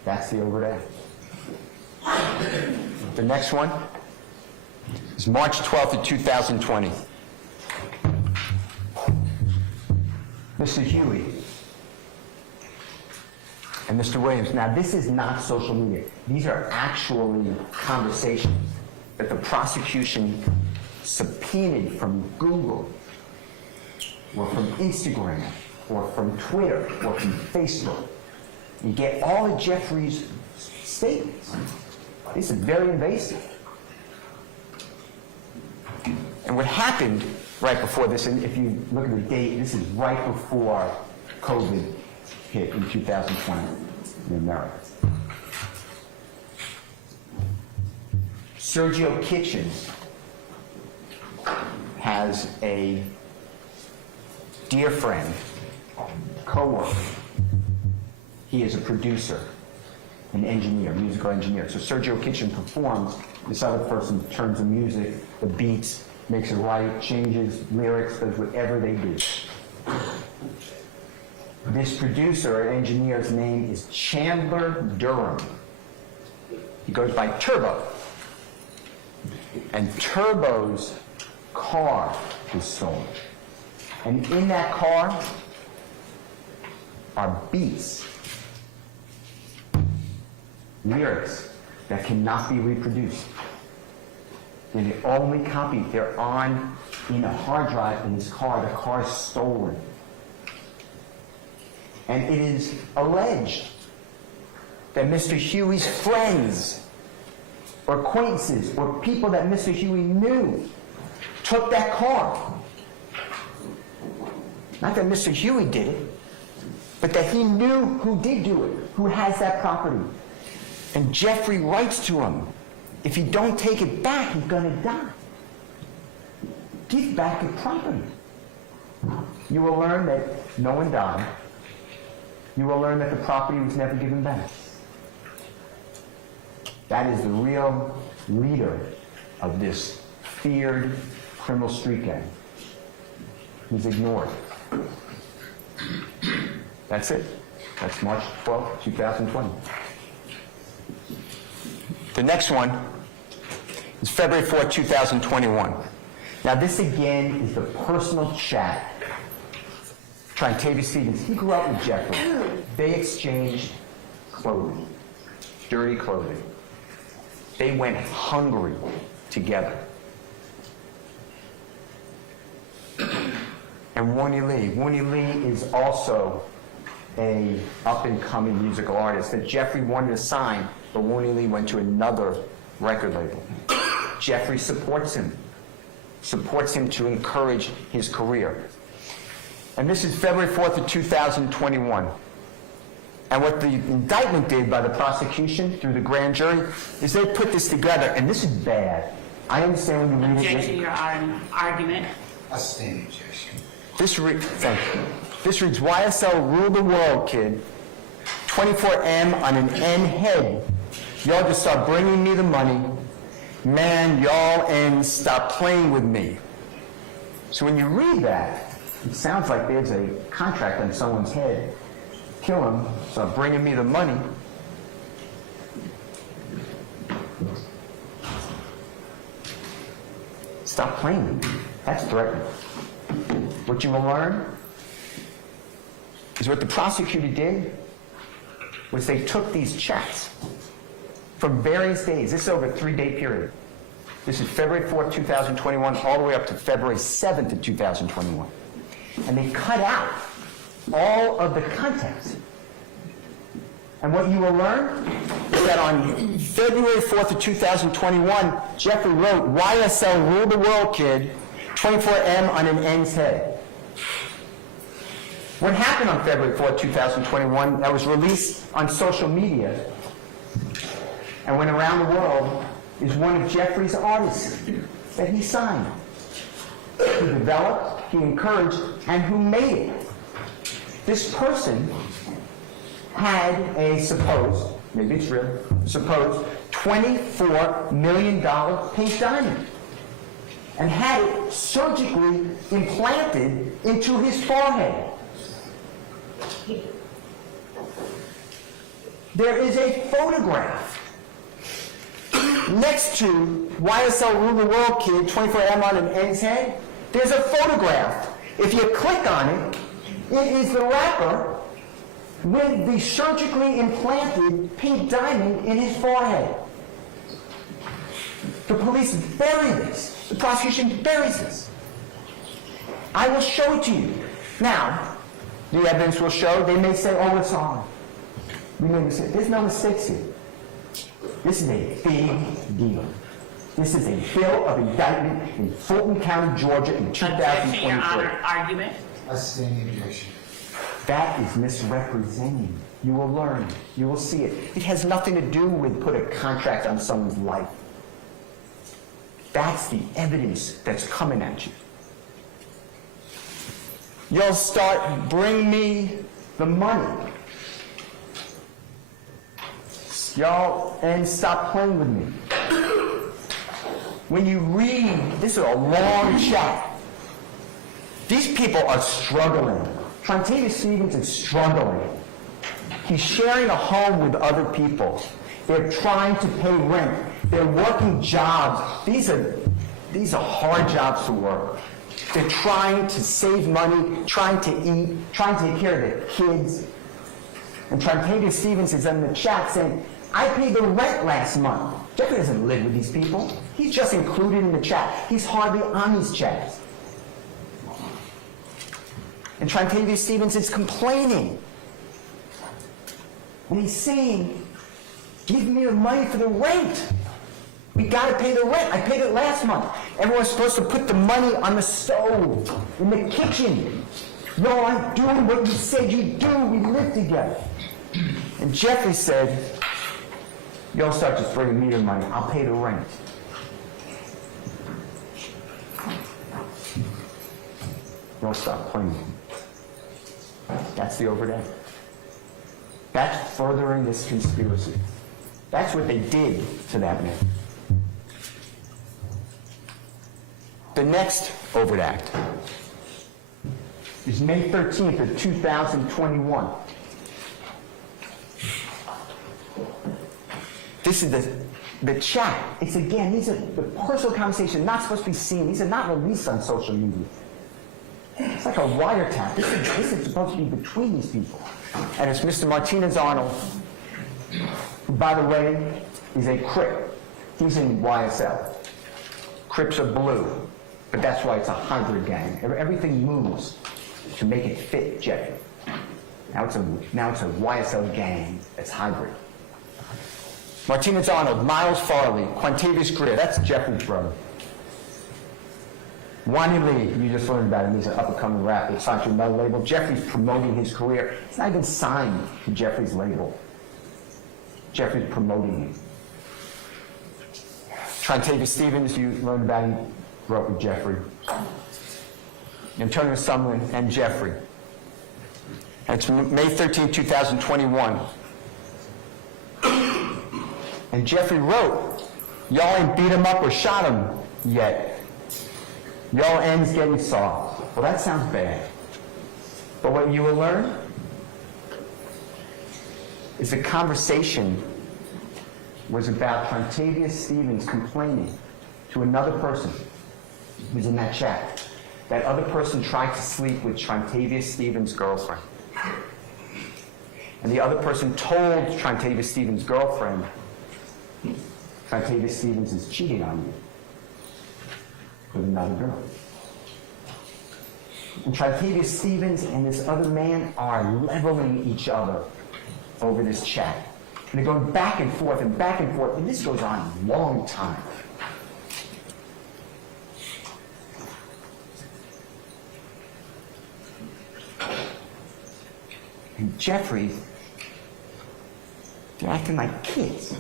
That's the overt act. The next one is March 12th of 2020. Mr. Huey and Mr. Williams. Now, this is not social media. These are actually conversations that the prosecution subpoenaed from Google, or from Instagram, or from Twitter, or from Facebook. You get all of Jeffrey's statements. This is very invasive. And what happened right before this, and if you look at the date, this is right before COVID hit in 2020 in America. Sergio Kitchens has a dear friend co-worker. He is a producer, an engineer, musical engineer. So Sergio Kitchen performs, this other person turns the music, the beats, makes it right, changes lyrics, does whatever they do. This producer or engineer's name is Chandler Durham. He goes by Turbo. And Turbo's car is stolen. And in that car are beats, lyrics that cannot be reproduced. They're the only copy. They're on in a hard drive in his car. The car is stolen. And it is alleged that Mr. Huey's friends or acquaintances or people that Mr. Huey knew took that car. Not that Mr. Huey did it, but that he knew who did do it, who has that property. And Jeffrey writes to him, if you don't take it back, he's going to die. Give back your property. You will learn that no one died. You will learn that the property was never given back. That is the real leader of this feared criminal street gang. He's ignored. That's it. That's March 12, 2020. The next one is February 4, 2021. Now this again is the personal chat. Trintavia Stevens, he grew up with Jeffrey. They exchanged clothing, dirty clothing. They went hungry together. And Woonie Lee is also a up-and-coming musical artist that Jeffrey wanted to sign, but Woonie Lee went to another record label. Jeffrey supports him to encourage his career. And this is February 4th of 2021. And what the indictment did by the prosecution through the grand jury is they put this together, and this is bad. I understand when you read Objection to it. your argument. Abstain, objection. Thank you. This reads, YSL rule the world, kid. 24M on an N head. Y'all just start bringing me the money. Man, y'all and stop playing with me. So when you read that, it sounds like there's a contract on someone's head. Kill him, start bringing me the money. Stop playing with me. That's threatening. What you will learn is what the prosecutor did was they took these checks from various days. This is over a 3-day period. This is February 4th, 2021, all the way up to February 7th of 2021. And they cut out all of the context. And what you will learn is that on February 4th of 2021, Jeffrey wrote, YSL rule the world, kid, 24M on an N's head. What happened on February 4th, 2021, that was released on social media and went around the world, is one of Jeffrey's artists that he signed, who developed, he encouraged, and who made it. This person had a supposed, maybe it's real, supposed $24 million pink diamond and had it surgically implanted into his forehead. There is a photograph next to YSL Rule the World Kid, 24M on an N's head. There's a photograph. If you click on it, it is the rapper with the surgically implanted pink diamond in his forehead. The police bury this. The prosecution buries this. I will show it to you. Now, the evidence will show, they may say, oh, it's on. We made a mistake. There's no mistakes here. This is a big deal. This is a bill of indictment in Fulton County, Georgia in 2023. Your Honor, argument. Abstain, objection. That is misrepresenting. You will learn. You will see it. It has nothing to do with put a contract on someone's life. That's the evidence that's coming at you. you'll start bring me the money. Y'all, and stop playing with me. When you read, this is a long chat. These people are struggling. Trantavia Stevens is struggling. He's sharing a home with other people. They're trying to pay rent. They're working jobs. These are hard jobs to work. They're trying to save money, trying to eat, trying to take care of their kids. And Trantavia Stevens is in the chat saying, I paid the rent last month. Jeffrey doesn't live with these people. He's just included in the chat. He's hardly on these chats. And Trantavia Stevens is complaining. And he's saying, give me the money for the rent. We got to pay the rent. I paid it last month. Everyone's supposed to put the money on the stove, in the kitchen. No, I'm doing what you said you do. We live together. And Jeffrey said, y'all start just bringing me the money. I'll pay the rent. Y'all stop playing. That's the overnight. That's furthering this conspiracy. That's what they did to that man. The next overt act is May 13th of 2021. This is the chat. It's again, these are the personal conversations not supposed to be seen. These are not released on social media. It's like a wiretap. This is supposed to be between these people. And it's Mr. Martinez Arnold, who, by the way, is a Crip. He's in YSL. Crips are blue, but that's why it's a hybrid gang. Everything moves to make it fit Jeffrey. Now it's a YSL gang that's hybrid. Martinez Arnold, Miles Farley, Quantavious Greer, that's Jeffrey's brother. Wani Lee, you just learned about him, he's an up-and-coming rapper, signed to another label. Jeffrey's promoting his career. He's not even signed to Jeffrey's label. Jeffrey's promoting him. Trantavia Stevens, you learned about him, grew up with Jeffrey. Antonio Sumlin and Jeffrey. And it's May 13, 2021. And Jeffrey wrote, y'all ain't beat him up or shot him yet. Y'all ends getting soft. Well, that sounds bad. But what you will learn is the conversation was about Trantavia Stevens complaining to another person who's in that chat. That other person tried to sleep with Trantavia Stevens' girlfriend. And the other person told Trantavia Stevens' girlfriend, Trantavia Stevens is cheating on you with another girl. And Trantavia Stevens and this other man are leveling each other over this chat. And they're going back and forth, and this goes on a long time. And Jeffrey, they're acting like kids.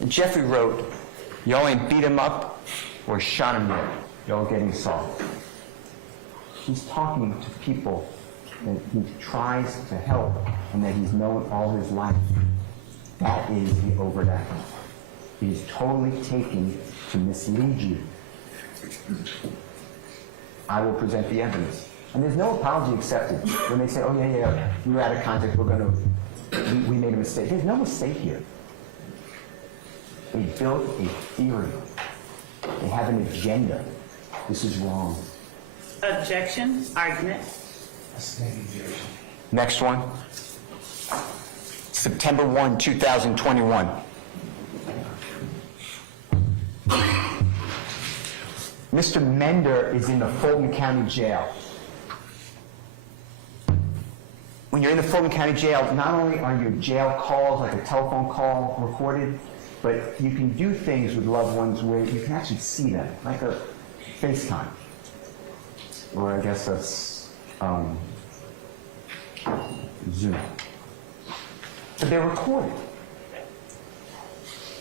And Jeffrey wrote, y'all ain't beat him up or shot him yet. Y'all getting soft. He's talking to people that he tries to help and that he's known all his life. That is the overt act. He is totally taken to mislead you. I will present the evidence. And there's no apology accepted. When they say, oh yeah, we were out of context, we made a mistake. There's no mistake here. They built a theory. They have an agenda. This is wrong. Objection, argument. Next one. September 1, 2021. Mr. Mender is in the Fulton County Jail. When you're in the Fulton County Jail, not only are your jail calls, like a telephone call, recorded, but you can do things with loved ones where you can actually see them, like a FaceTime. Or I guess that's Zoom. But they're recorded.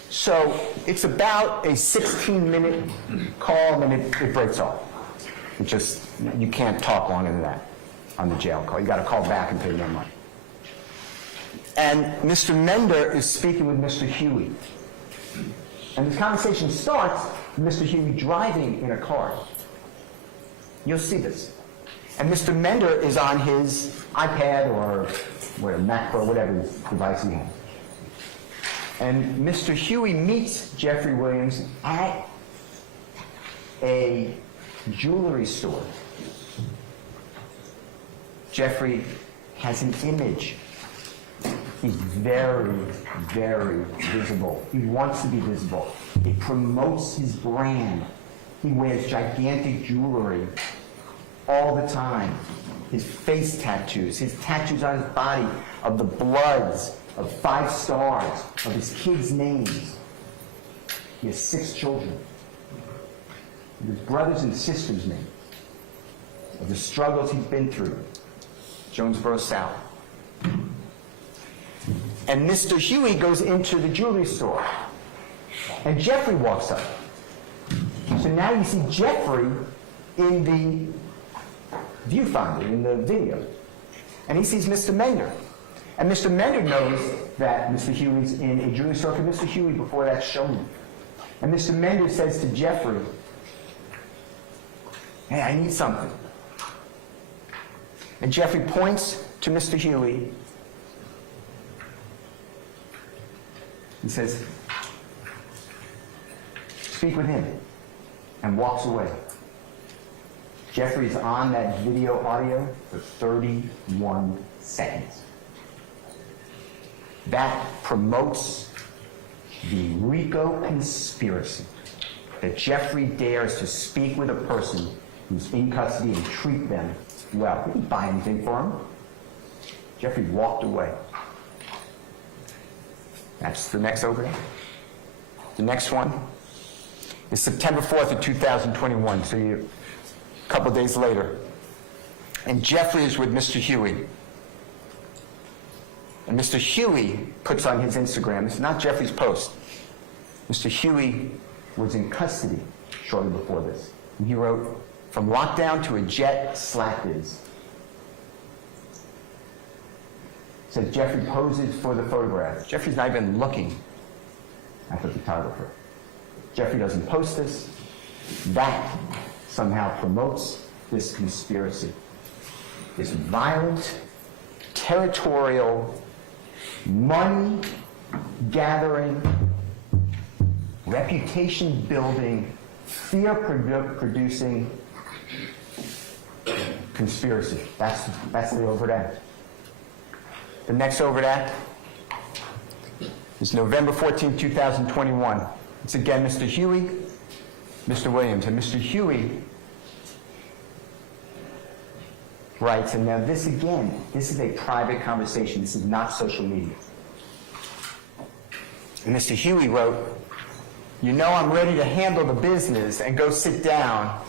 So it's about a 16-minute call and then it breaks off. You can't talk longer than that on the jail call. You got to call back and pay more money. And Mr. Mender is speaking with Mr. Huey. And the conversation starts with Mr. Huey driving in a car. You'll see this. And Mr. Mender is on his iPad or whatever, Mac Pro, whatever device he has. And Mr. Huey meets Jeffrey Williams at a jewelry store. Jeffrey has an image. He's very, very visible. He wants to be visible. He promotes his brand. He wears gigantic jewelry all the time. His face tattoos, his tattoos on his body of the bloods, of 5 stars, of his kids' names. He has 6 children. Of his brothers and sisters' names. Of the struggles he's been through. Jonesboro South. And Mr. Huey goes into the jewelry store. And Jeffrey walks up. So now you see Jeffrey in the viewfinder, in the video. And he sees Mr. Mender. And Mr. Mender knows that Mr. Huey's in a jewelry store because Mr. Huey before that showed him. And Mr. Mender says to Jeffrey, "Hey, I need something." And Jeffrey points to Mr. Huey. He says, "Speak with him," and walks away. Jeffrey's on that video audio for 31 seconds. That promotes the RICO conspiracy, that Jeffrey dares to speak with a person who's in custody and treat them well. He didn't buy anything for him. Jeffrey walked away. That's the next overhead. The next one is September 4th of 2021, so a couple days later. And Jeffrey is with Mr. Huey. And Mr. Huey puts on his Instagram, it's not Jeffrey's post. Mr. Huey was in custody shortly before this. And he wrote, "From lockdown to a jet, slack is." Says Jeffrey poses for the photograph. Jeffrey's not even looking at the photographer. Jeffrey doesn't post this. That somehow promotes this conspiracy. This violent, territorial, money-gathering, reputation-building, fear-producing conspiracy. That's the overt act. The next overt act is November 14, 2021. It's again Mr. Huey, Mr. Williams. And Mr. Huey writes, and now this again, this is a private conversation. This is not social media. And Mr. Huey wrote, "You know I'm ready to handle the business and go sit down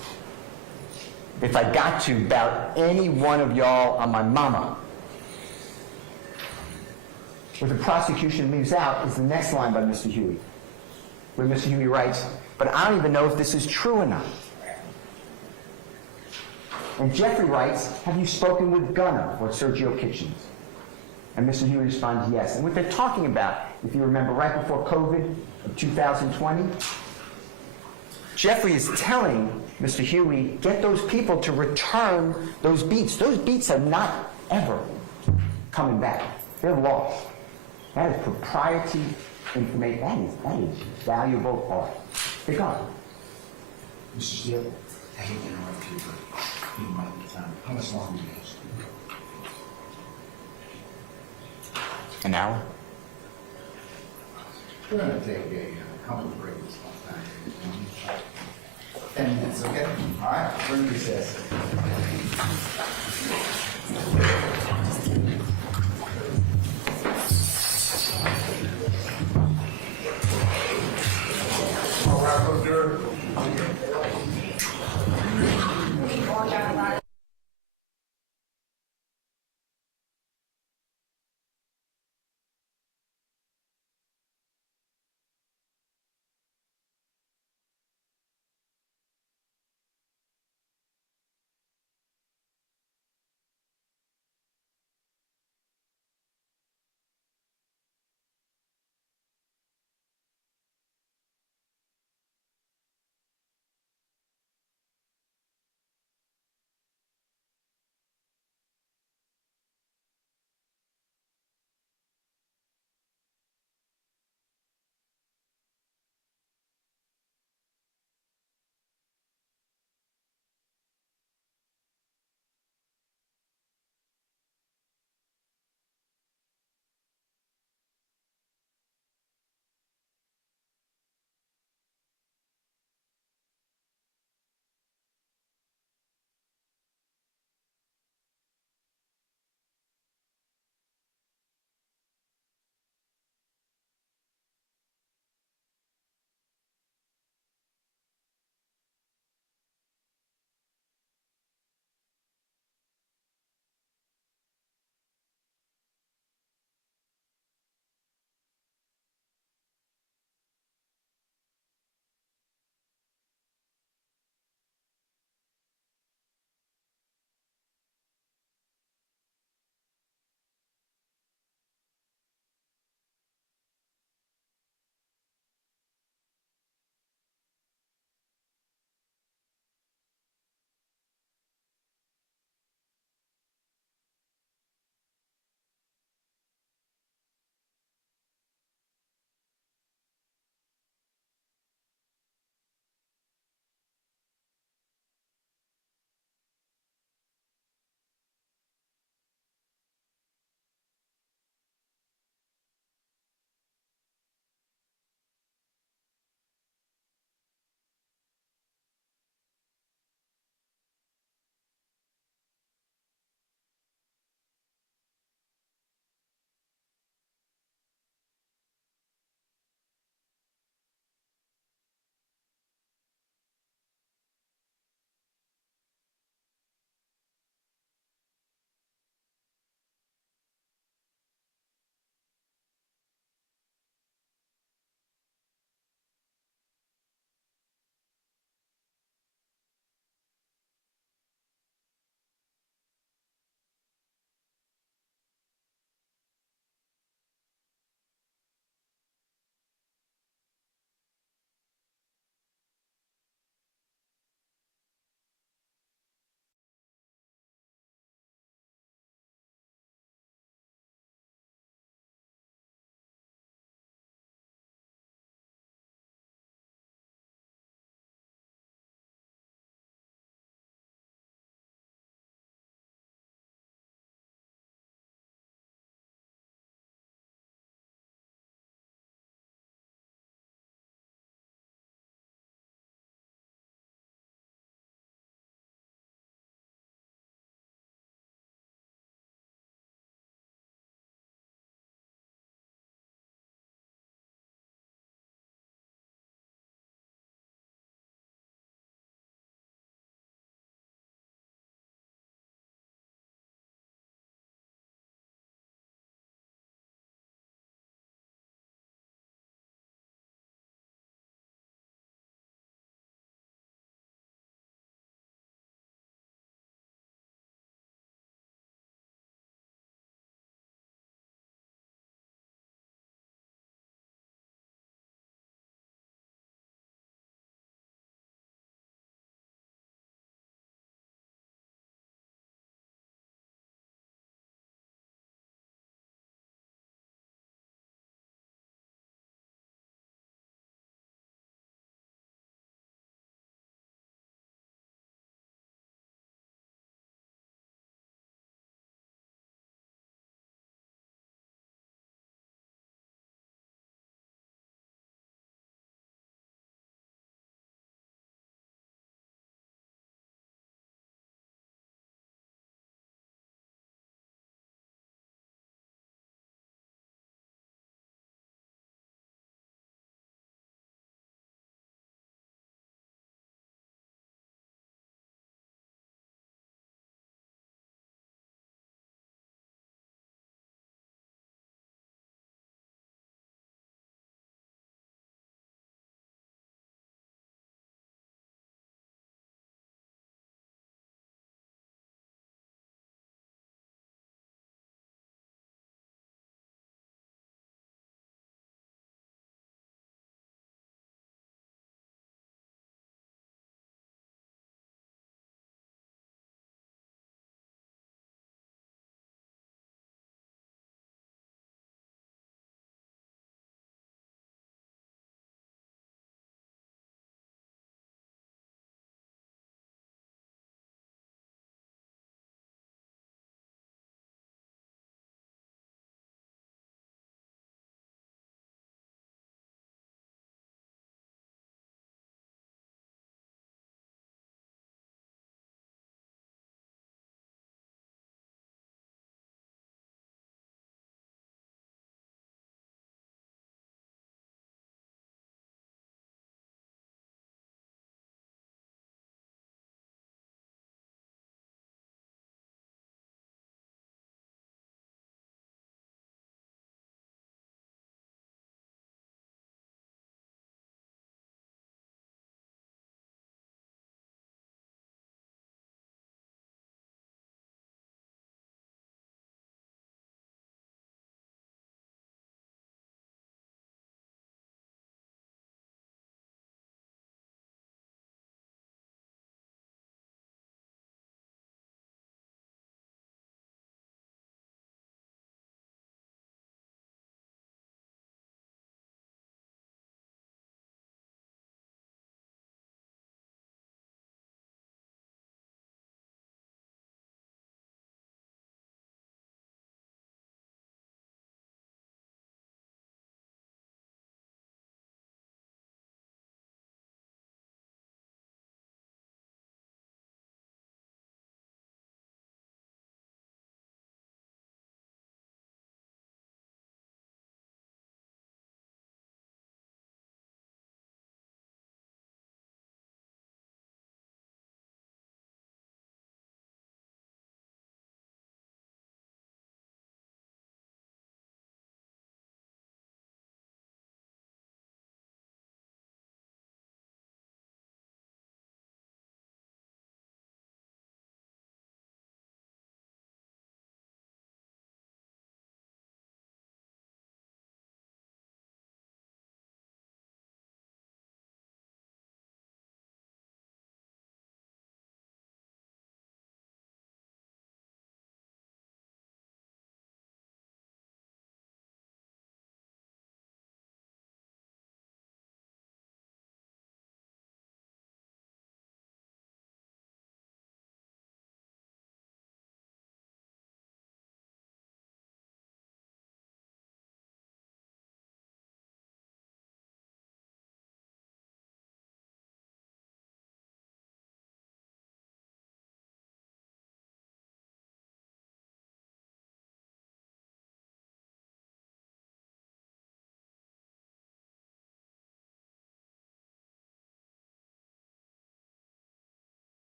if I got to about any one of y'all on my mama." What the prosecution leaves out is the next line by Mr. Huey, where Mr. Huey writes, "But I don't even know if this is true or not." And Jeffrey writes, "Have you spoken with Gunnar or Sergio Kitchens?" And Mr. Huey responds, "Yes." And what they're talking about, if you remember, right before COVID of 2020, Jeffrey is telling Mr. Huey, get those people to return those beats. Those beats are not ever coming back. They're lost. That is proprietary information. That is valuable art. They're gone. Mr. Steele, I hate to interrupt you, but you might be time. How much longer do you have? An hour? We're going to take a couple breaks sometime. 10 minutes, okay? All right, we're in recess. All right, Coach.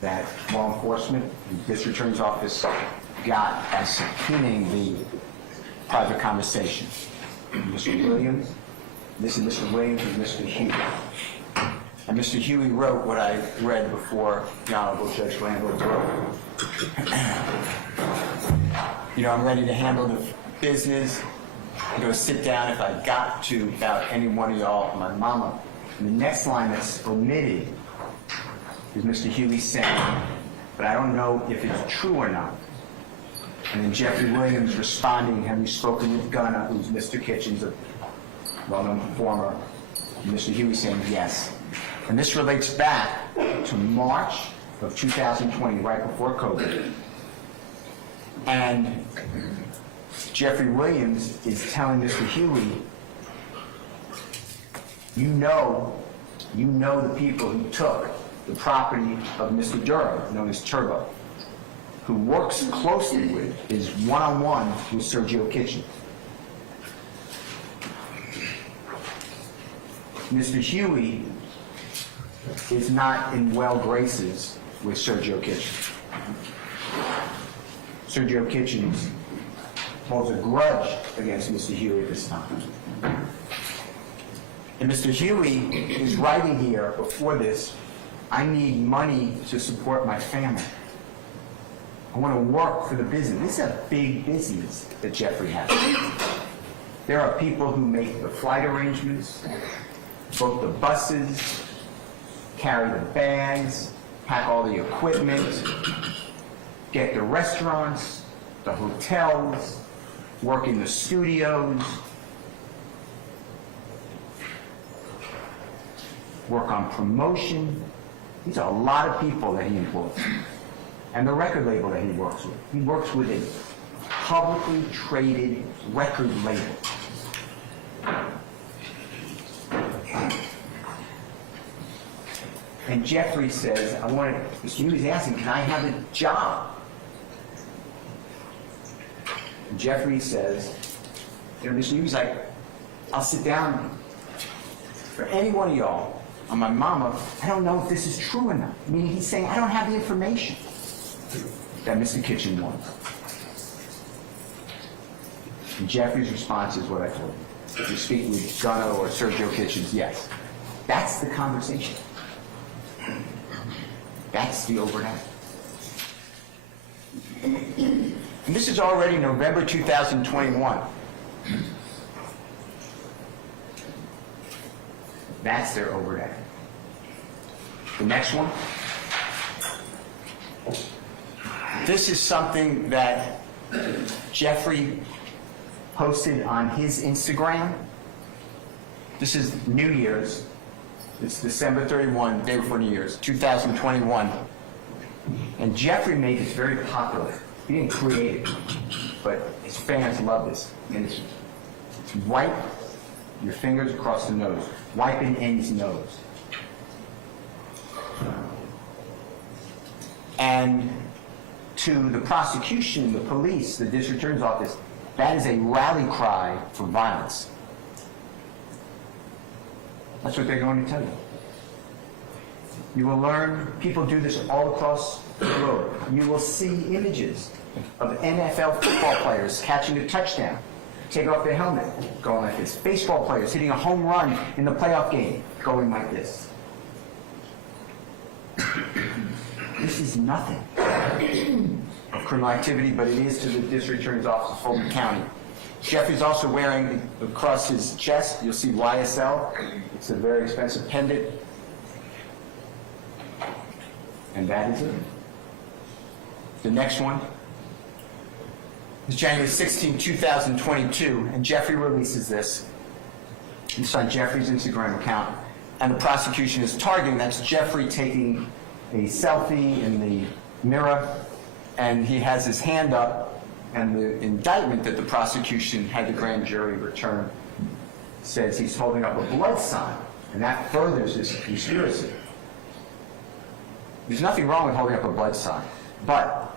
that law enforcement, the district attorney's office got as subpoenaing the private conversation. Mr. Williams, this is Mr. Williams and Mr. Huey. And Mr. Huey wrote what I read before the Honorable Judge Landlord wrote. You know, I'm ready to handle the business, go sit down if I got to about any one of y'all, my mama. And the next line that's omitted is Mr. Huey saying, but I don't know if it's true or not. And then Jeffrey Williams responding, have you spoken with Gunnar, who's Mr. Kitchens, a well-known performer? And Mr. Huey saying yes. And this relates back to March of 2020, right before COVID. And Jeffrey Williams is telling Mr. Huey, you know the people who took the property of Mr. Durham, known as Turbo, who works closely with, is one-on-one with Sergio Kitchens. Mr. Huey is not in well graces with Sergio Kitchens. Sergio Kitchens holds a grudge against Mr. Huey at this time. And Mr. Huey is writing here before this, I need money to support my family. I want to work for the business. This is a big business that Jeffrey has. There are people who make the flight arrangements, book the buses, carry the bags, pack all the equipment, get the restaurants, the hotels, work in the studios, work on promotion. These are a lot of people that he employs. And the record label that he works with. He works with a publicly traded record label. And Jeffrey says, Mr. Huey's asking, can I have a job? And Jeffrey says, Mr. Huey's like, I'll sit down for any one of y'all. On my mama, I don't know if this is true or not. I mean, he's saying, I don't have the information that Mr. Kitchen wants. And Jeffrey's response is what I told him. If you speak with Gunnar or Sergio Kitchens, yes. That's the conversation. That's the overnight. And this is already November 2021. That's their overnight. The next one. This is something that Jeffrey posted on his Instagram. This is New Year's. It's December 31, day before New Year's, 2021. And Jeffrey made this very popular. He didn't create it, but his fans love this. And it's wipe your fingers across the nose. Wiping N's nose. And to the prosecution, the police, the district attorney's office, that is a rally cry for violence. That's what they're going to tell you. You will learn, people do this all across the globe. You will see images of NFL football players catching a touchdown, take off their helmet, going like this. Baseball players hitting a home run in the playoff game, going like this. This is nothing of criminal activity, but it is to the district attorney's office of Fulton County. Jeffrey's also wearing across his chest, you'll see YSL. It's a very expensive pendant. And that is it. The next one is January 16, 2022, and Jeffrey releases this. It's on Jeffrey's Instagram account, and the prosecution is targeting, that's Jeffrey taking a selfie in the mirror, and he has his hand up, and the indictment that the prosecution had the grand jury return says he's holding up a blood sign, and that furthers this conspiracy. There's nothing wrong with holding up a blood sign, but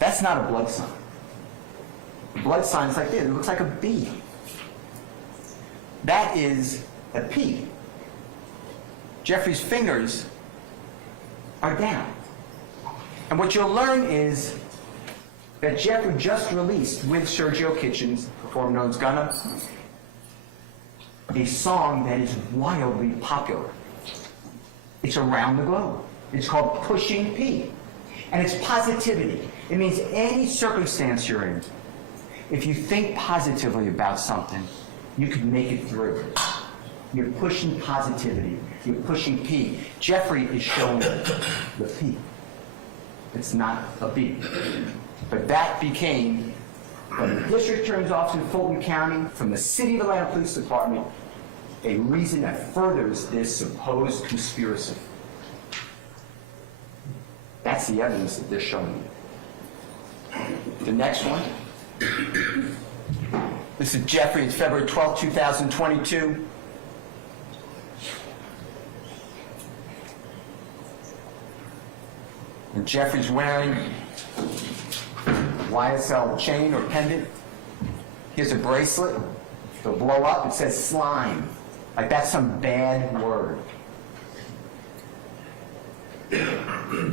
that's not a blood sign. A blood sign is like this. It looks like a B. That is a P. Jeffrey's fingers are down. And what you'll learn is that Jeffrey just released, with Sergio Kitchens, performer known as Gunna, a song that is wildly popular. It's around the globe. It's called Pushing P. And it's positivity. It means any circumstance you're in, if you think positively about something, you can make it through. You're pushing positivity. You're pushing P. Jeffrey is showing the P. It's not a B. But that became, from the district attorney's office in Fulton County, from the City of Atlanta Police Department, a reason that furthers this supposed conspiracy. That's the evidence that they're showing you. The next one. This is Jeffrey. It's February 12, 2022. And Jeffrey's wearing YSL chain or pendant. Here's a bracelet. It'll blow up. It says slime. Like that's some bad word.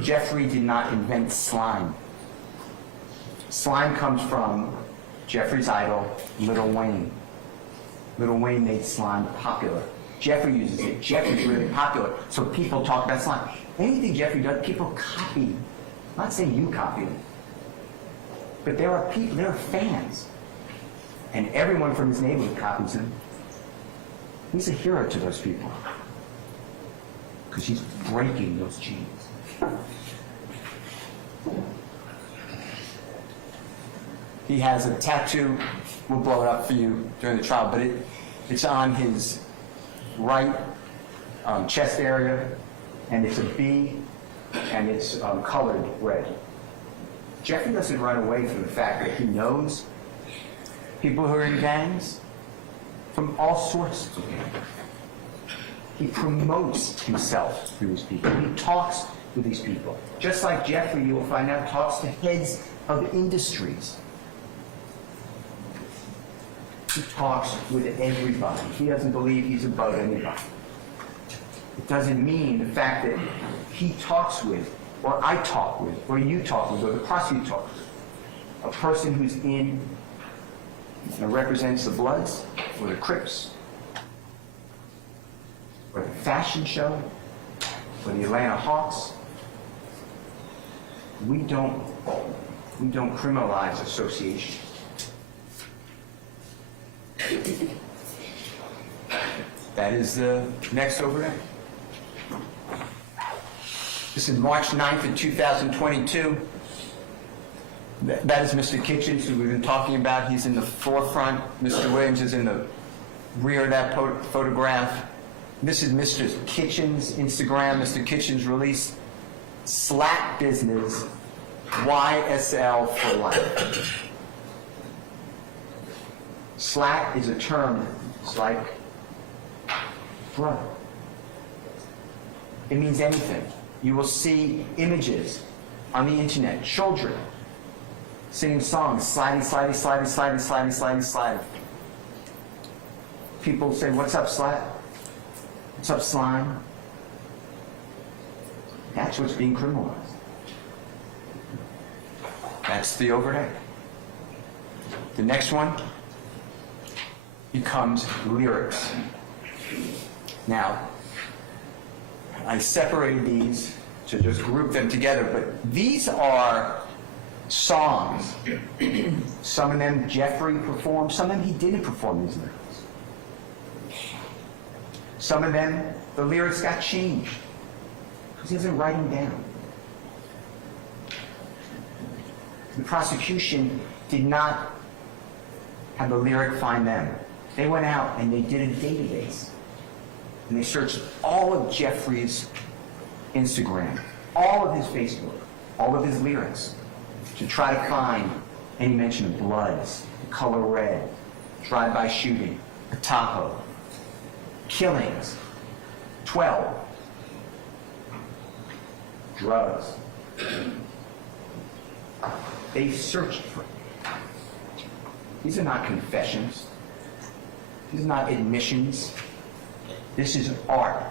Jeffrey did not invent slime. Slime comes from Jeffrey's idol, Lil Wayne. Lil Wayne made slime popular. Jeffrey uses it. Jeffrey's really popular, so people talk about slime. Anything Jeffrey does, people copy. I'm not saying you copy him, but there are people, there are fans, and everyone from his neighborhood copies him. He's a hero to those people because he's breaking those genes. He has a tattoo. We'll blow it up for you during the trial, but it's on his right chest area, and it's a B, and it's colored red. Jeffrey doesn't run away from the fact that he knows people who are in gangs from all sorts of gangs. He promotes himself through these people. He talks with these people. Just like Jeffrey, you will find out, talks to heads of industries. He talks with everybody. He doesn't believe he's above anybody. It doesn't mean the fact that he talks with, or I talk with, or you talk with, or the prosecutor talks with, a person who's in and represents the Bloods, or the Crips, or the fashion show, or the Atlanta Hawks. We don't criminalize association. That is the next overhead. This is March 9th of 2022. That is Mr. Kitchens, who we've been talking about. He's in the forefront. Mr. Williams is in the rear of that photograph. This is Mr. Kitchens' Instagram. Mr. Kitchens released Slack Business, YSL for life. Slack is a term. It's like brother. It means anything. You will see images on the internet, children singing songs, sliding, sliding, sliding, sliding, sliding, sliding, sliding. People say, "What's up, Slack? What's up, slime?" That's what's being criminalized. That's the overhead. The next one becomes lyrics. Now, I separated these to just group them together, but these are songs. Some of them Jeffrey performed, some of them he didn't perform these lyrics. Some of them, the lyrics got changed because he doesn't write them down. The prosecution did not have the lyric find them. They went out and they did a database. And they searched all of Jeffrey's Instagram, all of his Facebook, all of his lyrics, to try to find any mention of Bloods, the color red, drive-by shooting, a Tahoe, killings, 12, drugs. They searched for it. These are not confessions. These are not admissions. This is art.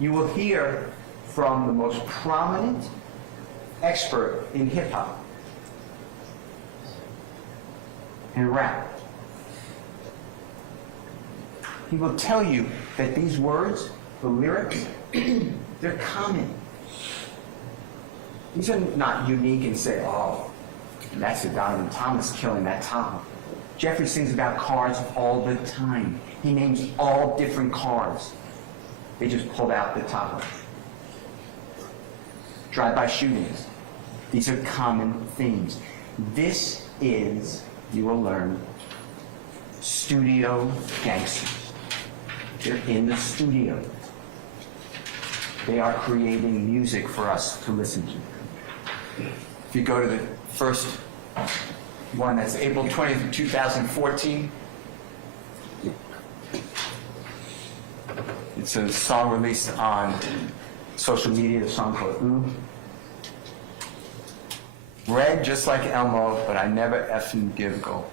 You will hear from the most prominent expert in hip-hop and rap. He will tell you that these words, the lyrics, they're common. These are not unique and say, oh, that's the Donovan Thomas killing that Tahoe. Jeffrey sings about cars all the time. He names all different cars. They just pulled out the Tahoe. Drive-by shootings. These are common themes. This is, you will learn, studio gangsters. They're in the studio. They are creating music for us to listen to. If you go to the first one, that's April 20th, 2014. It's a song released on social media, a song called Ooh. Red just like Elmo, but I never effing give go.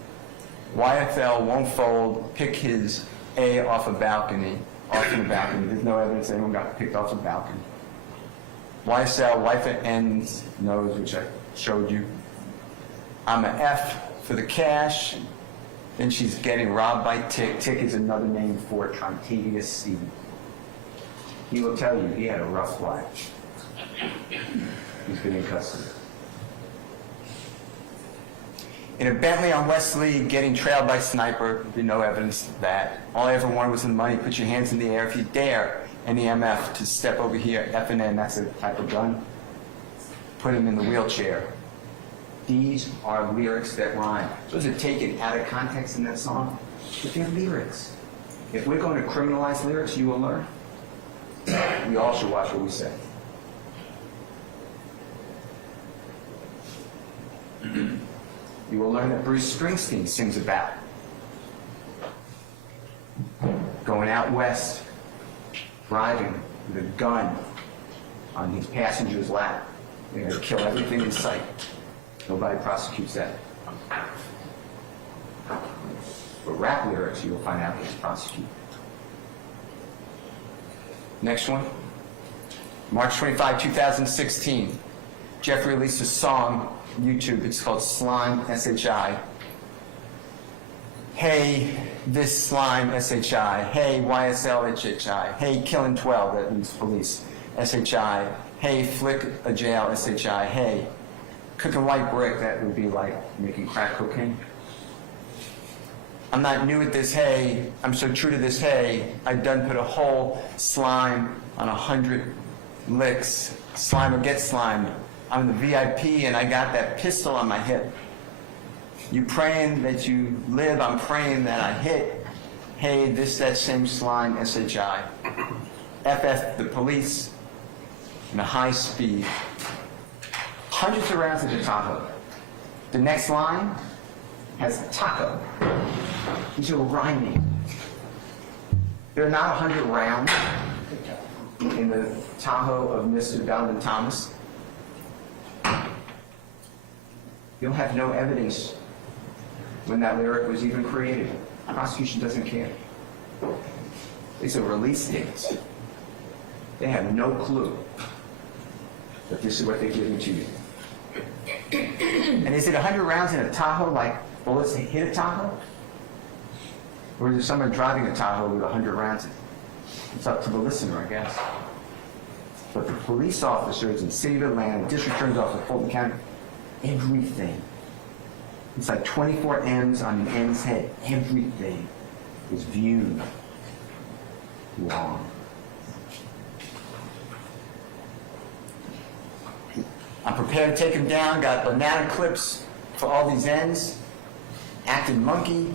YSL won't fold, pick his A off a balcony, off the balcony. There's no evidence anyone got picked off a balcony. YSL, wife at ends, nose, which I showed you. I'm an F for the cash. Then she's getting robbed by Tick. Tick is another name for Trontavious C. He will tell you he had a rough life. He's been in custody. In a Bentley on Wesley, getting trailed by sniper, there'd be no evidence of that. All I ever wanted was the money. Put your hands in the air if you dare. Any MF to step over here, F and N, that's a type of gun. Put him in the wheelchair. These are lyrics that rhyme. Those are taken out of context in that song, but they're lyrics. If we're going to criminalize lyrics, you will learn. We all should watch what we say. You will learn that Bruce Springsteen sings about going out west, driving with a gun on his passenger's lap. They're going to kill everything in sight. Nobody prosecutes that. But rap lyrics, you will find out is prosecuted. Next one. March 25, 2016. Jeffrey released a song on YouTube. It's called Slime, S-H-I. Hey, this slime, S-H-I. Hey, YSL, H-H-I. Hey, killing 12, that means police, S-H-I. Hey, flick a jail, S-H-I. Hey, cooking white brick, that would be like making crack cocaine. I'm not new at this, hey, I'm so true to this, hey, I done put a whole slime on 100 licks. Slime or get slimed. I'm the VIP and I got that pistol on my hip. You praying that you live, I'm praying that I hit. Hey, this that same slime, S-H-I. FF the police in a high speed. Hundreds of rounds at the Tahoe. The next line has taco. These are rhyming. There are not 100 rounds in the Tahoe of Mr. Donovan Thomas. You'll have no evidence when that lyric was even created. The prosecution doesn't care. These are release dates. They have no clue that this is what they're giving to you. And is it 100 rounds in a Tahoe like bullets that hit a Tahoe? Or is it someone driving a Tahoe with 100 rounds in it? It's up to the listener, I guess. But the police officers in the city of Atlanta, district attorney's office, Fulton County, everything. It's like 24 M's on an N's head. Everything is viewed wrong. I'm prepared to take him down. Got banana clips for all these ends. Acting monkey.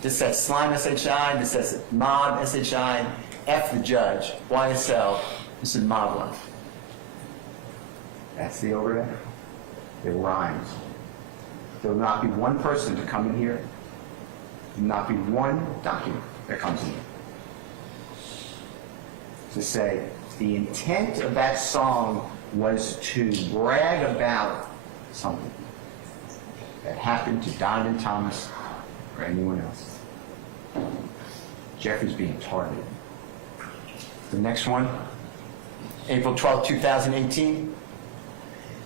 This says slime, S-H-I. This says mob, S-H-I. F the judge, YSL. This is mob one. That's the over there. It rhymes. There will not be one person to come in here. There will not be one document that comes in here. To say the intent of that song was to brag about something that happened to Donovan Thomas or anyone else. Jeffrey's being targeted. The next one, April 12, 2018,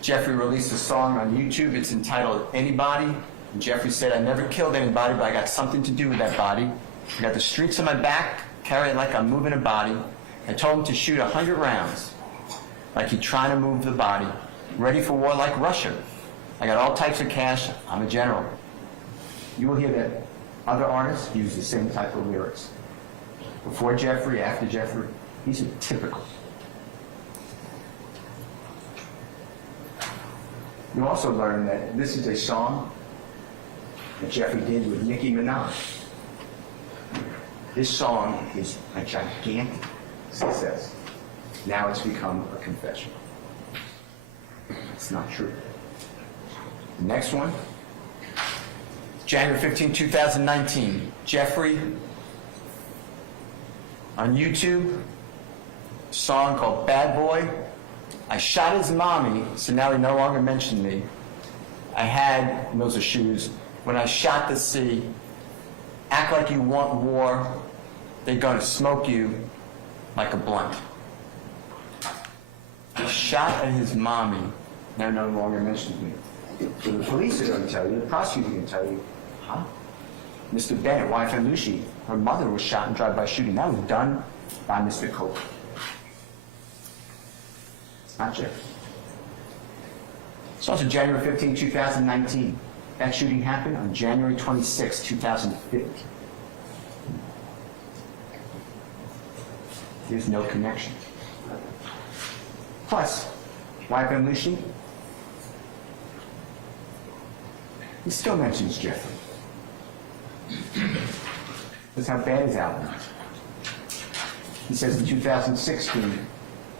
Jeffrey released a song on YouTube. It's entitled Anybody. And Jeffrey said, I never killed anybody, but I got something to do with that body. I got the streets on my back, carry it like I'm moving a body. I told him to shoot 100 rounds, like he's trying to move the body. Ready for war like Russia. I got all types of cash. I'm a general. You will hear that other artists use the same type of lyrics. Before Jeffrey, after Jeffrey, these are typical. You also learn that this is a song that Jeffrey did with Nicki Minaj. This song is a gigantic success. Now it's become a confession. It's not true. The next one, January 15, 2019, Jeffrey on YouTube, a song called Bad Boy. I shot his mommy, so now he no longer mentioned me. I had, and those are shoes, when I shot the sea, act like you want war, they're gonna smoke you like a blunt. He shot at his mommy, now no longer mentions me. So the police are going to tell you, the prosecutor is going to tell you, huh? Mr. Bennett, YSL Lucy, her mother was shot in drive-by shooting. That was done by Mr. Cope. It's not Jeff. It's also January 15, 2019. That shooting happened on January 26, 2015. There's no connection. Plus, YSL Lucy, he still mentions Jeffrey. That's how bad his album is. He says in 2016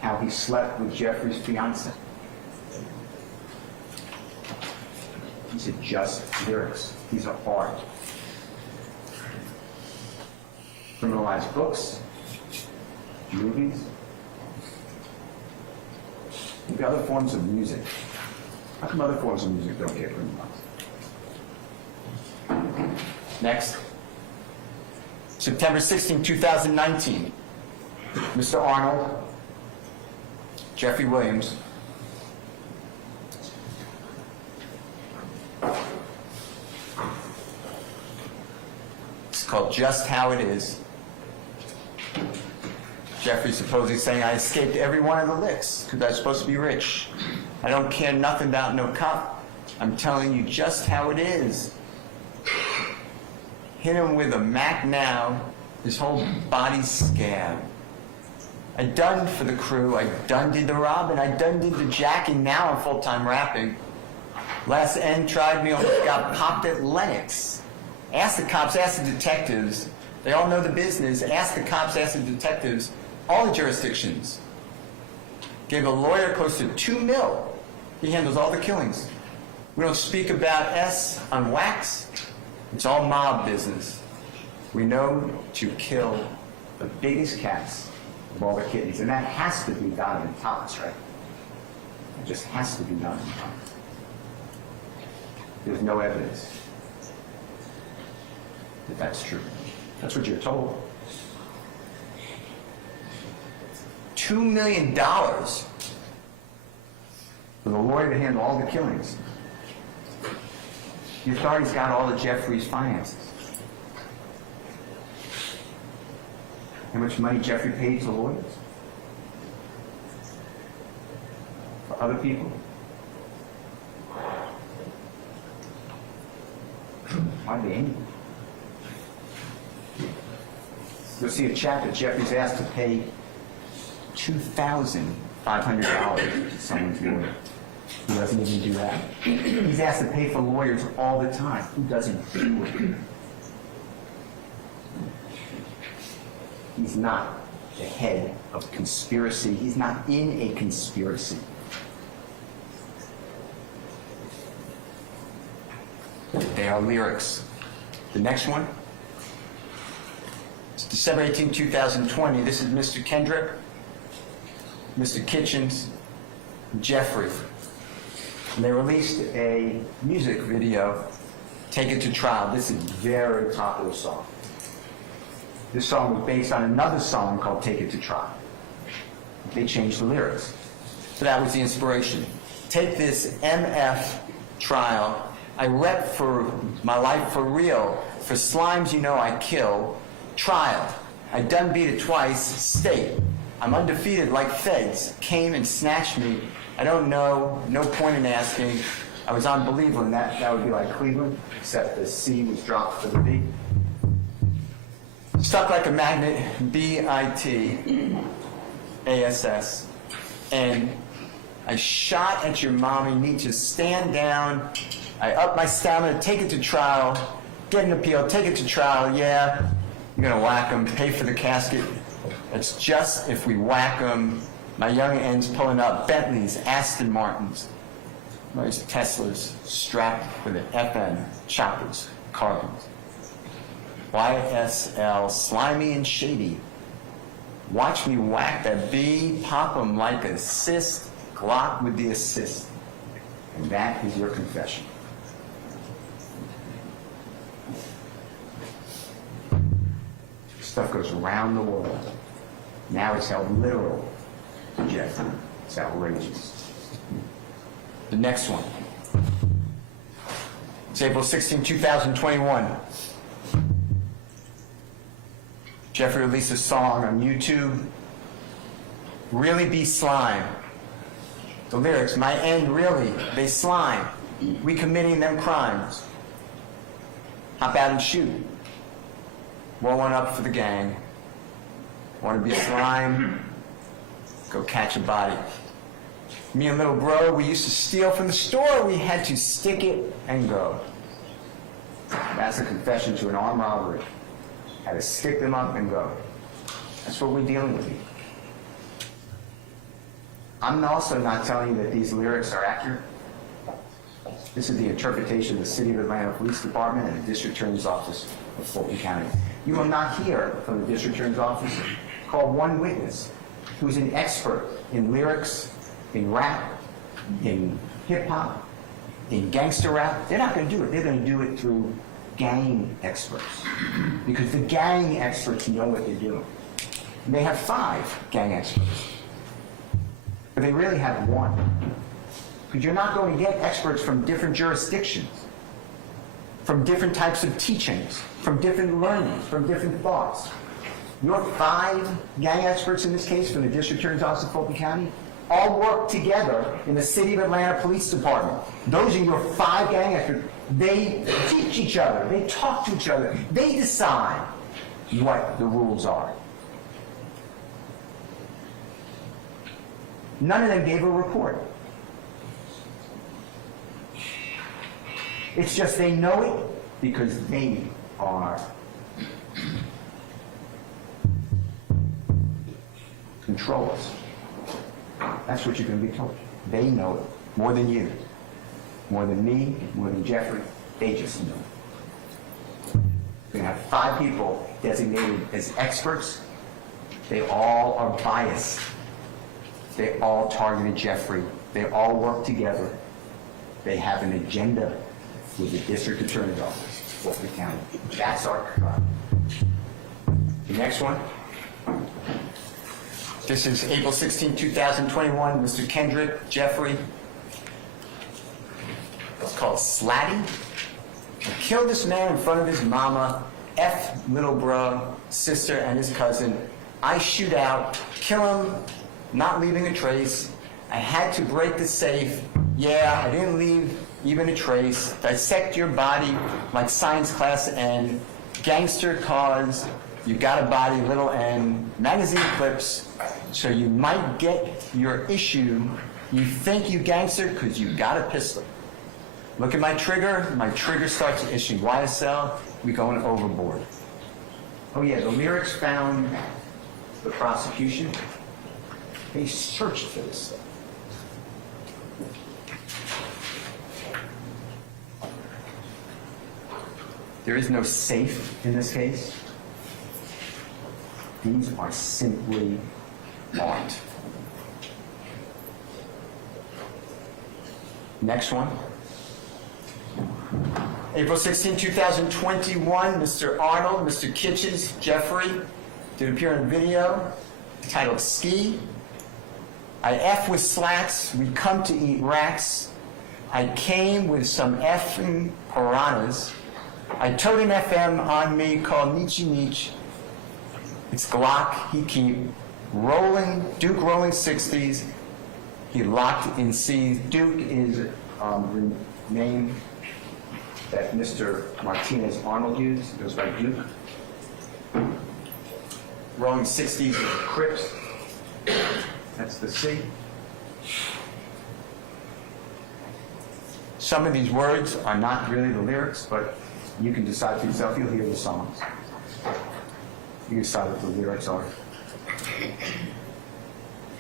how he slept with Jeffrey's fiance. These are just lyrics. These are art. Criminalized books, movies, maybe other forms of music. How come other forms of music don't get criminalized? Next. September 16, 2019. Mr. Arnold, Jeffrey Williams, it's called Just How It Is. Jeffrey supposedly saying, I escaped every one of the licks because I was supposed to be rich. I don't care nothing about no cop. I'm telling you just how it is. Hit him with a Mac now, his whole body's scabbed. I done for the crew, I done did the robbing, I done did the jacking, now I'm full-time rapping. Last end tried me, almost got popped at Lennox. Ask the cops, ask the detectives, they all know the business, ask the cops, ask the detectives, all the jurisdictions. Gave a lawyer close to $2 million. He handles all the killings. We don't speak about S on wax. It's all mob business. We know to kill the biggest cats of all the kittens, and that has to be done in Thomas, right? It just has to be done in Thomas. There's no evidence that that's true. That's what you're told. $2 million for the lawyer to handle all the killings. The authorities got all of Jeffrey's finances. How much money Jeffrey paid to lawyers? For other people? Hardly any. You'll see a chap that Jeffrey's asked to pay $2,500 to someone's lawyer. He doesn't even do that. He's asked to pay for lawyers all the time. Who doesn't do it? He's not the head of conspiracy. He's not in a conspiracy. They are lyrics. The next one. It's December 18, 2020. This is Mr. Kendrick, Mr. Kitchens, Jeffrey. And they released a music video, Take It to Trial. This is a very popular song. This song was based on another song called Take It to Trial. they changed the lyrics. So that was the inspiration. Take this MF trial. I rep for my life for real. For slimes you know I kill. Trial. I done beat it twice. State. I'm undefeated like feds. Came and snatched me. I don't know. No point in asking. I was on Believer, and that would be like Cleveland, except the C was dropped for the B. Stuck like a magnet, B-I-T-A-S-S. And I shot at your mom. You need to stand down. I up my stamina, take it to trial, get an appeal, take it to trial. Yeah, you're gonna whack them, pay for the casket. It's just if we whack them. My young ends pulling up Bentleys, Aston Martins, those Teslas strapped with an FN, choppers, carbons. YSL, slimy and shady. Watch me whack that B, pop 'em like a cyst, Glock with the assist. And that is your confession. Stuff goes around the world. Now it's held literal to Jeffrey. It's outrageous. The next one. It's April 16, 2021. Jeffrey released a song on YouTube, Really Be Slime. The lyrics, my end really, they slime. We committing them crimes. Hop out and shoot. Roll one up for the gang. Want to be a slime? Go catch a body. Me and little bro, we used to steal from the store. We had to stick it and go. That's a confession to an armed robbery. Had to stick them up and go. That's what we're dealing with here. I'm also not telling you that these lyrics are accurate. This is the interpretation of the City of Atlanta Police Department and the District Attorney's Office of Fulton County. You will not hear from the District Attorney's Office. Call one witness who's an expert in lyrics, in rap, in hip-hop, in gangster rap. They're not going to do it. They're going to do it through gang experts. Because the gang experts know what they're doing. And they have 5 gang experts. But they really have 1. Because you're not going to get experts from different jurisdictions, from different types of teachings, from different learnings, from different thoughts. Your 5 gang experts in this case from the District Attorney's Office of Fulton County all work together in the City of Atlanta Police Department. Those are your 5 gang experts. They teach each other. They talk to each other. They decide what the rules are. None of them gave a report. It's just they know it because they are controllers. That's what you're going to be told. They know it more than you, more than me, more than Jeffrey. They just know it. We're going to have 5 people designated as experts. They all are biased. They all targeted Jeffrey. They all work together. They have an agenda with the District Attorney's Office, Fulton County. That's our crime. The next one. This is April 16, 2021. Mr. Kendrick, Jeffrey. It's called Slatty. I killed this man in front of his mama, F little bro, sister, and his cousin. I shoot out, kill him, not leaving a trace. I had to break the safe. Yeah, I didn't leave even a trace. Dissect your body like science class N. Gangster cause, you got a body, little n. Magazine clips, so you might get your issue. You think you gangster because you got a pistol. Look at my trigger starts to issue. YSL, we going overboard. Oh yeah, the lyrics found the prosecution. They searched for this stuff. There is no safe in this case. These are simply art. Next one. April 16, 2021, Mr. Arnold, Mr. Kitchens, Jeffrey did appear in a video titled Ski. I F with slats, we come to eat rats. I came with some effing piranhas. I told an FM on me called Nietzsche Nietzsche. It's Glock, he keep rolling, Duke rolling 60s. He locked in C's. Duke is the name that Mr. Martinez Arnold used. It goes by Duke. Rolling 60s Crips. That's the C. Some of these words are not really the lyrics, but you can decide for yourself. You'll hear the songs. You decide what the lyrics are.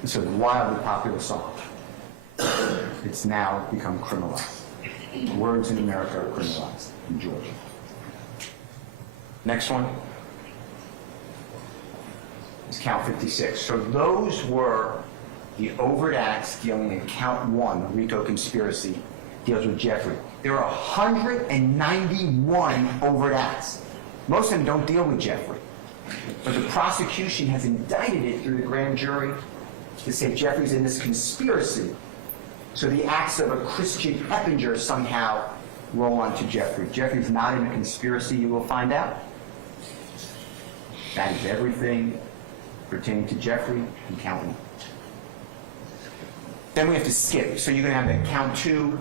It's a wildly popular song. It's now become criminalized. Words in America are criminalized in Georgia. Next one is count 56. So those were the overt acts dealing in count 1, the RICO conspiracy, deals with Jeffrey. There are 191 overt acts. Most of them don't deal with Jeffrey. But the prosecution has indicted it through the grand jury to say Jeffrey's in this conspiracy. So the acts of a Christian Eppinger somehow roll onto Jeffrey. Jeffrey's not in a conspiracy, you will find out. That is everything pertaining to Jeffrey and count 1. Then we have to skip. So you're going to have that count 2.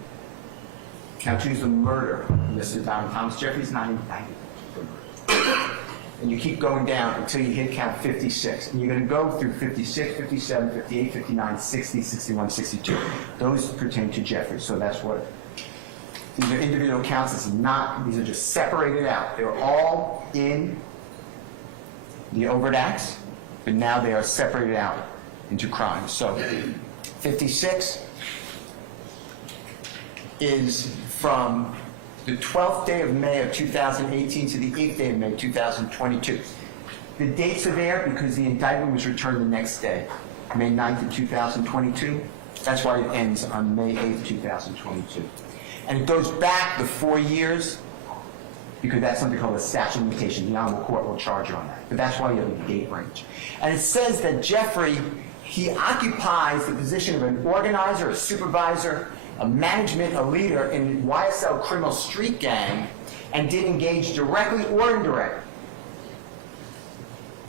Count 2 is the murder of Mr. Donald Thomas. Jeffrey's not indicted for murder. And you keep going down until you hit count 56. And you're going to go through 56, 57, 58, 59, 60, 61, 62. Those pertain to Jeffrey. So that's what these are individual counts. It's not, these are just separated out. They're all in the overt acts, but now they are separated out into crimes. So 56 is from the 12th day of May of 2018 to the 8th day of May 2022. The dates are there because the indictment was returned the next day, May 9th of 2022. That's why it ends on May 8th, 2022. And it goes back the 4 years because that's something called a statute of limitation. The Honorable Court will charge you on that. But that's why you have a date range. And it says that Jeffrey, he occupies the position of an organizer, a supervisor, a management, a leader in YSL criminal street gang, and did engage directly or indirectly,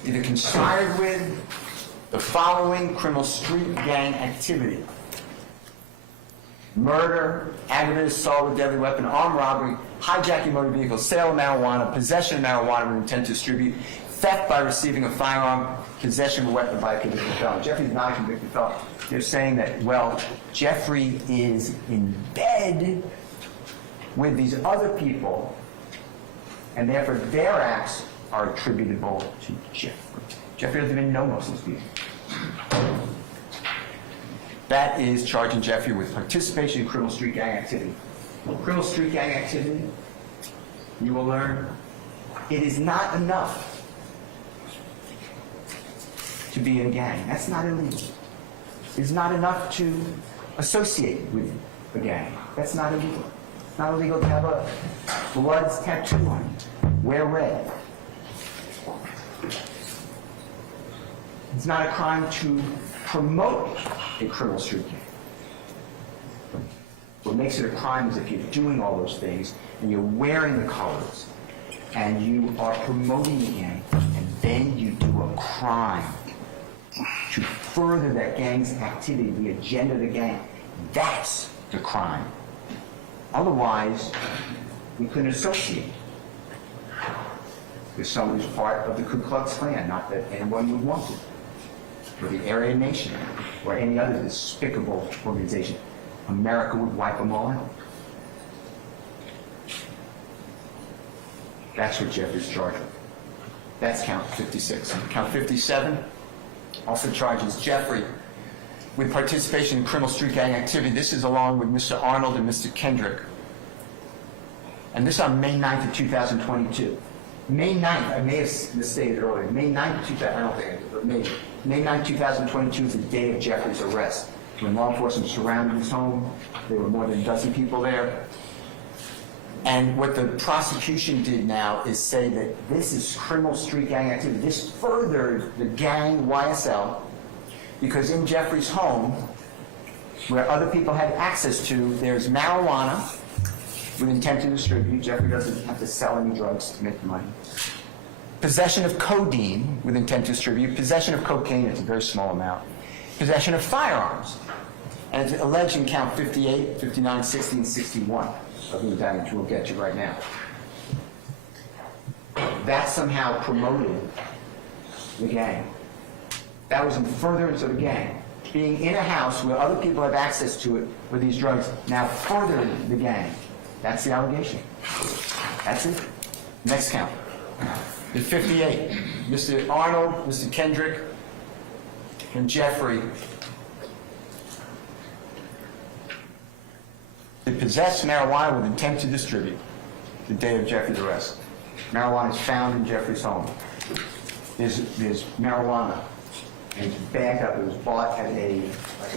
either conspired with the following criminal street gang activity: murder, aggravated assault with deadly weapon, armed robbery, hijacking motor vehicle, sale of marijuana, possession of marijuana with intent to distribute, theft by receiving a firearm, possession of a weapon by a convicted felon. Jeffrey's not a convicted felon. They're saying that, well, Jeffrey is in bed with these other people, and therefore their acts are attributable to Jeffrey. Jeffrey doesn't even know most of these people. That is charging Jeffrey with participation in criminal street gang activity. Criminal street gang activity, you will learn, it is not enough to be in a gang. That's not illegal. It's not enough to associate with a gang. That's not illegal. It's not illegal to have a blood tattoo on you. Wear red. It's not a crime to promote a criminal street gang. What makes it a crime is if you're doing all those things and you're wearing the colors and you are promoting the gang and then you do a crime to further that gang's activity, the agenda of the gang. That's the crime. Otherwise, we couldn't associate with someone who's part of the Ku Klux Klan, not that anyone would want to, or the Aryan Nation, or any other despicable organization. America would wipe them all out. That's what Jeffrey's charged with. That's count 56. Count 57 also charges Jeffrey with participation in criminal street gang activity. This is along with Mr. Arnold and Mr. Kendrick. And this on May 9th of 2022. May 9th, I may have misstated earlier, May 9th, 2000, I don't think I did, but May 9th, 2022 is the day of Jeffrey's arrest. When law enforcement surrounded his home, there were more than a dozen people there. And what the prosecution did now is say that this is criminal street gang activity. This furthered the gang YSL because in Jeffrey's home, where other people had access to, there's marijuana with intent to distribute. Jeffrey doesn't have to sell any drugs to make money. Possession of codeine with intent to distribute. Possession of cocaine, it's a very small amount. Possession of firearms. And it's alleged in count 58, 59, 60, and 61 of the indictment we'll get to right now. That somehow promoted the gang. That was in furtherance of the gang. Being in a house where other people have access to it with these drugs now furthered the gang. That's the allegation. That's it. Next count. The 58. Mr. Arnold, Mr. Kendrick, and Jeffrey. They possessed marijuana with intent to distribute the day of Jeffrey's arrest. Marijuana is found in Jeffrey's home. There's marijuana, and it's bagged up. It was bought at a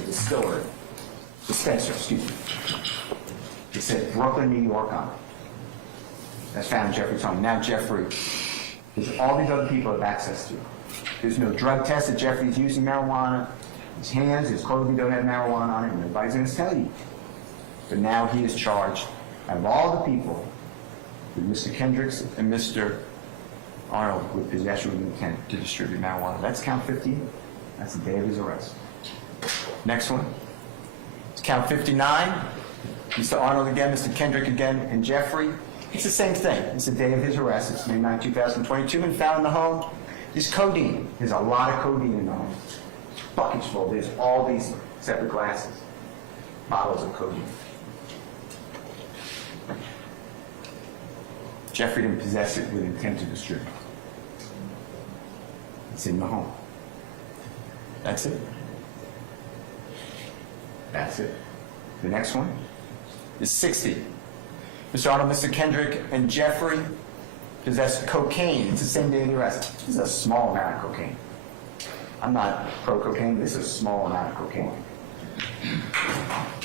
dispenser, excuse me. It said Brooklyn, New York on it. That's found in Jeffrey's home. Now Jeffrey, there's all these other people have access to. There's no drug test that Jeffrey's using marijuana. His hands, his clothing don't have marijuana on it, and nobody's going to tell you. But now he is charged, out of all the people, with Mr. Kendricks and Mr. Arnold with possession with intent to distribute marijuana. That's count 15. That's the day of his arrest. Next one. It's count 59. Mr. Arnold again, Mr. Kendrick again, and Jeffrey. It's the same thing. It's the day of his arrest. It's May 9, 2022, and found in the home is codeine. There's a lot of codeine in the home. Buckets full. There's all these separate glasses, bottles of codeine. Jeffrey didn't possess it with intent to distribute. It's in the home. That's it. That's it. The next one is 60. Mr. Arnold, Mr. Kendrick, and Jeffrey possessed cocaine. It's the same day of the arrest. This is a small amount of cocaine. I'm not pro-cocaine. This is a small amount of cocaine.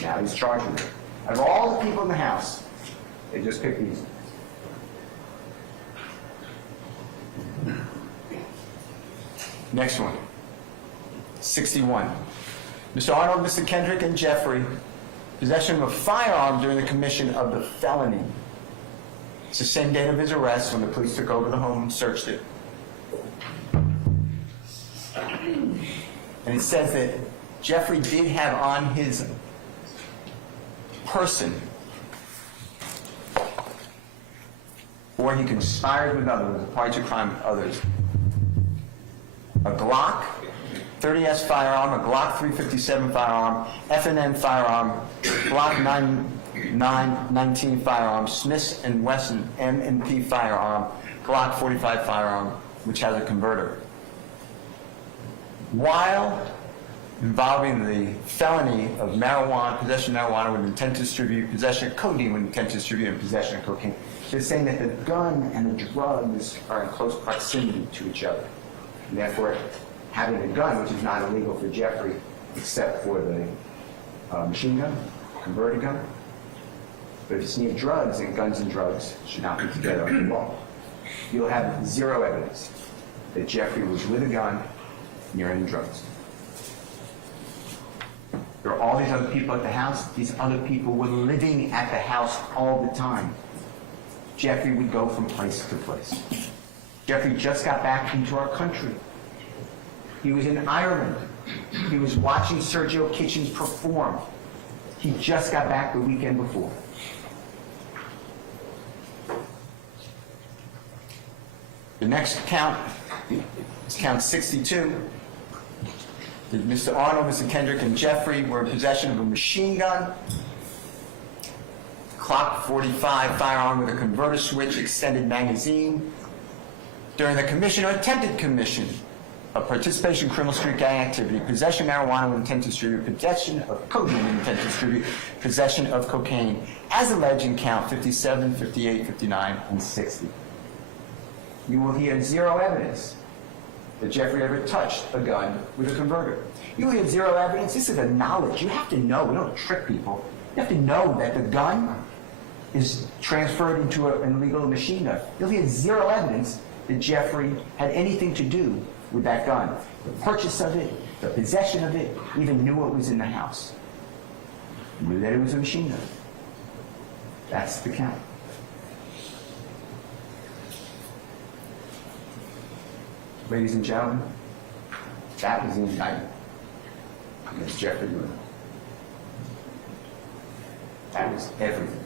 Now he's charged with it. Out of all the people in the house, they just picked these. Next one. 61. Mr. Arnold, Mr. Kendrick, and Jeffrey, possession of a firearm during the commission of the felony. It's the same date of his arrest when the police took over the home and searched it. And it says that Jeffrey did have on his person, or he conspired with others, a party to crime with others, a Glock 30S firearm, a Glock 357 firearm, F&M firearm, Glock 919 firearm, Smith & Wesson M&P firearm, Glock 45 firearm, which has a converter. While involving the felony of marijuana, possession of marijuana with intent to distribute, possession of codeine with intent to distribute, and possession of cocaine, they're saying that the gun and the drugs are in close proximity to each other. And therefore, having a gun, which is not illegal for Jeffrey, except for the machine gun, converted gun. But if it's near drugs, and guns and drugs should not be together under the law, you'll have zero evidence that Jeffrey was with a gun near any drugs. There are all these other people at the house. These other people were living at the house all the time. Jeffrey would go from place to place. Jeffrey just got back into our country. He was in Ireland. He was watching Sergio Kitchens perform. He just got back the weekend before. The next count is count 62. Mr. Arnold, Mr. Kendrick, and Jeffrey were in possession of a machine gun, Glock 45 firearm with a converter switch, extended magazine, during the commission or attempted commission of participation in criminal street gang activity, possession of marijuana with intent to distribute, possession of codeine with intent to distribute, possession of cocaine, as alleged in count 57, 58, 59, and 60. You will hear zero evidence that Jeffrey ever touched a gun with a converter. You will hear zero evidence. This is a knowledge. You have to know. We don't trick people. You have to know that the gun is transferred into an illegal machine gun. You'll hear zero evidence that Jeffrey had anything to do with that gun. The purchase of it, the possession of it, even knew it was in the house. Knew that it was a machine gun. That's the count. Ladies and gentlemen, that was the indictment against Jeffrey Lewin. That was everything.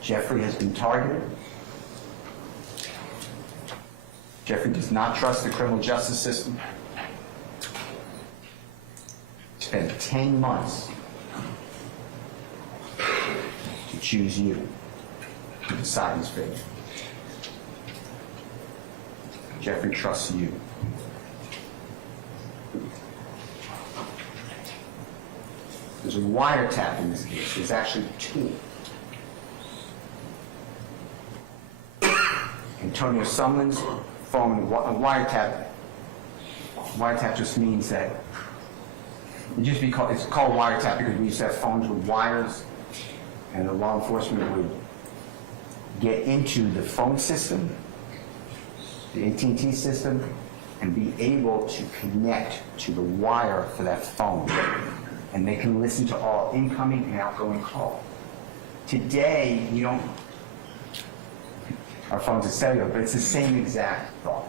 Jeffrey has been targeted. Jeffrey does not trust the criminal justice system. Spent 10 months to choose you to decide his fate. Jeffrey trusts you. There's a wiretap in this case. There's actually two. Antonio Sumlin's phone, a wiretap. Wiretap just means that it's called wiretap because we used to have phones with wires, and the law enforcement would get into the phone system, the AT&T system, and be able to connect to the wire for that phone. And they can listen to all incoming and outgoing calls. Today, you don't, our phones are cellular, but it's the same exact thought.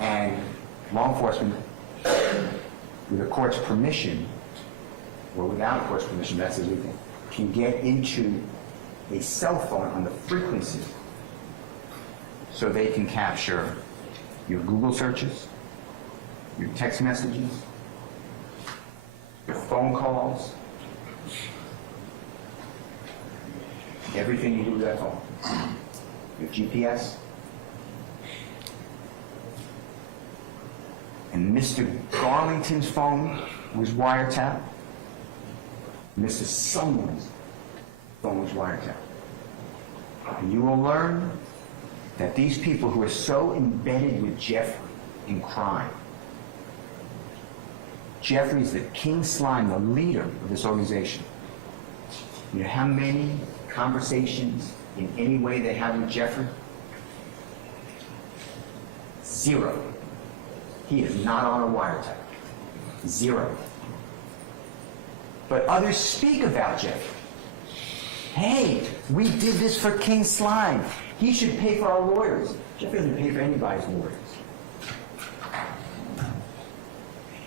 And law enforcement, with the court's permission, or without a court's permission, that's illegal, can get into a cell phone on the frequency so they can capture your Google searches, your text messages, your phone calls, everything you do with that phone, your GPS. And Mr. Garlington's phone was wiretapped. Mr. Sumlin's phone was wiretapped. And you will learn that these people who are so embedded with Jeffrey in crime, Jeffrey's the king slime, the leader of this organization. You know how many conversations in any way they have with Jeffrey? 0. He is not on a wiretap. 0. But others speak about Jeffrey. Hey, we did this for King Slime. He should pay for our lawyers. Jeffrey doesn't pay for anybody's lawyers.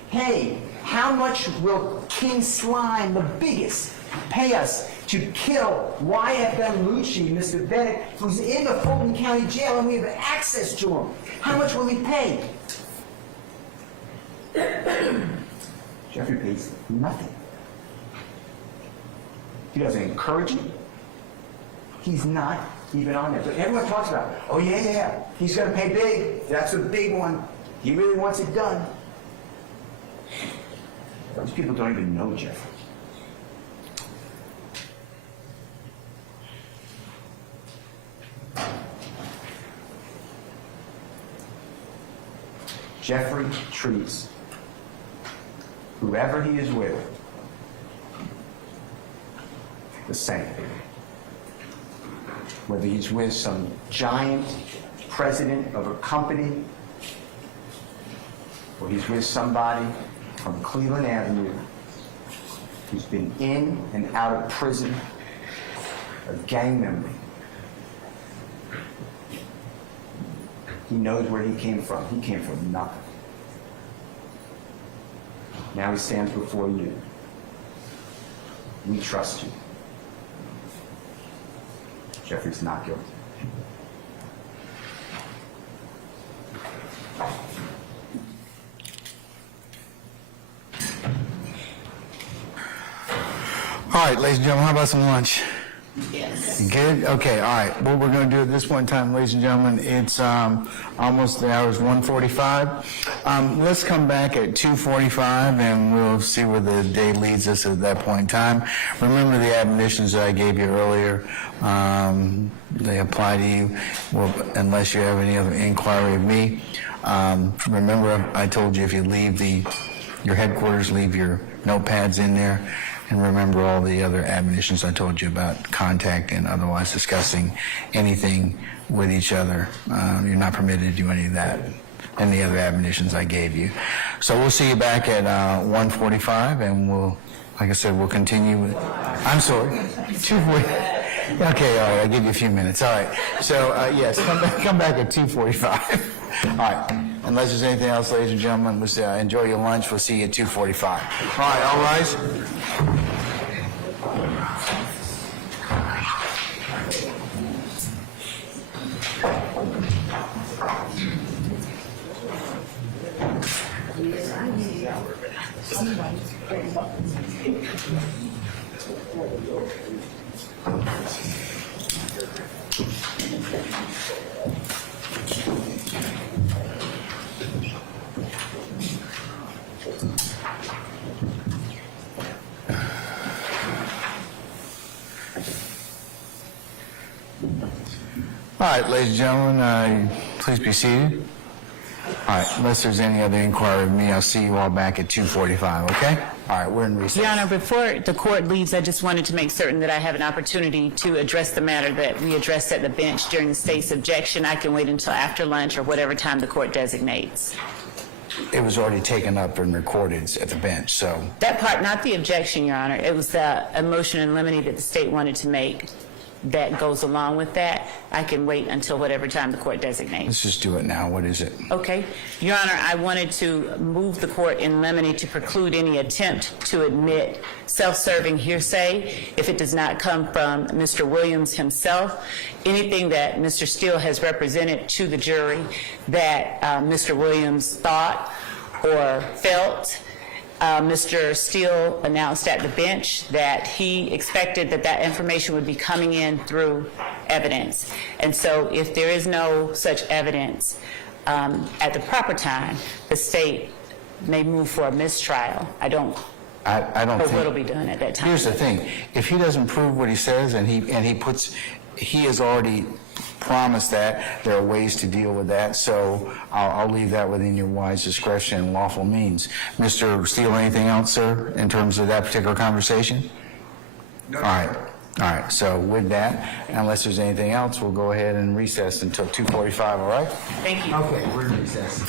Hey, how much will King Slime, the biggest, pay us to kill YFM Lucci, Mr. Bennett, who's in the Fulton County Jail and we have access to him? How much will he pay? Jeffrey pays nothing. He doesn't encourage it. He's not even on there. But everyone talks about, oh yeah, he's going to pay big. That's a big one. He really wants it done. Those people don't even know Jeffrey. Jeffrey treats whoever he is with the same. Whether he's with some giant president of a company, or he's with somebody from Cleveland Avenue who's been in and out of prison, a gang member. He knows where he came from. He came from nothing. Now he stands before you. We trust you. Jeffrey's not guilty. All right, ladies and gentlemen, how about some lunch? Yes. Good? Okay, all right. What we're going to do at this point in time, ladies and gentlemen, it's almost the hour is 1:45. Let's come back at 2:45 and we'll see where the day leads us at that point in time. Remember the admonitions that I gave you earlier. They apply to you unless you have any other inquiry of me. Remember I told you if you leave your headquarters, leave your notepads in there. And remember all the other admonitions I told you about contact and otherwise discussing anything with each other. You're not permitted to do any of that, and the other admonitions I gave you. So we'll see you back at 1:45, and we'll, like I said, we'll continue with, I'm sorry, 2:40. Okay, all right, I'll give you a few minutes. All right. So, yes, come back at 2:45. All right. Unless there's anything else, ladies and gentlemen, let's enjoy your lunch. We'll see you at 2:45. All right, all rise. All right, ladies and gentlemen, please be seated. All right, unless there's any other inquiry of me, I'll see you all back at 2:45, okay? All right, we're in recess. Your Honor, before the court leaves, I just wanted to make certain that I have an opportunity to address the matter that we addressed at the bench during the state's objection. I can wait until after lunch or whatever time the court designates. It was already taken up and recorded at the bench, so. That part, not the objection, Your Honor. It was the motion in limine that the state wanted to make that goes along with that. I can wait until whatever time the court designates. Let's just do it now. What is it? Okay. Your Honor, I wanted to move the court in limine to preclude any attempt to admit self-serving hearsay if it does not come from Mr. Williams himself. Anything that Mr. Steele has represented to the jury that Mr. Williams thought or felt. Mr. Steele announced at the bench that he expected that that information would be coming in through evidence. And so if there is no such evidence at the proper time, the state may move for a mistrial. I don't I don't know think. what'll be done at that time. Here's the thing. If he doesn't prove what he says and he has already promised that, there are ways to deal with that, so I'll leave that within your wise discretion and lawful means. Mr. Steele, anything else, sir, in terms of that particular conversation? No. All right, so with that, unless there's anything else, we'll go ahead and recess until 2:45, all right? Thank you. Okay, we're in recess.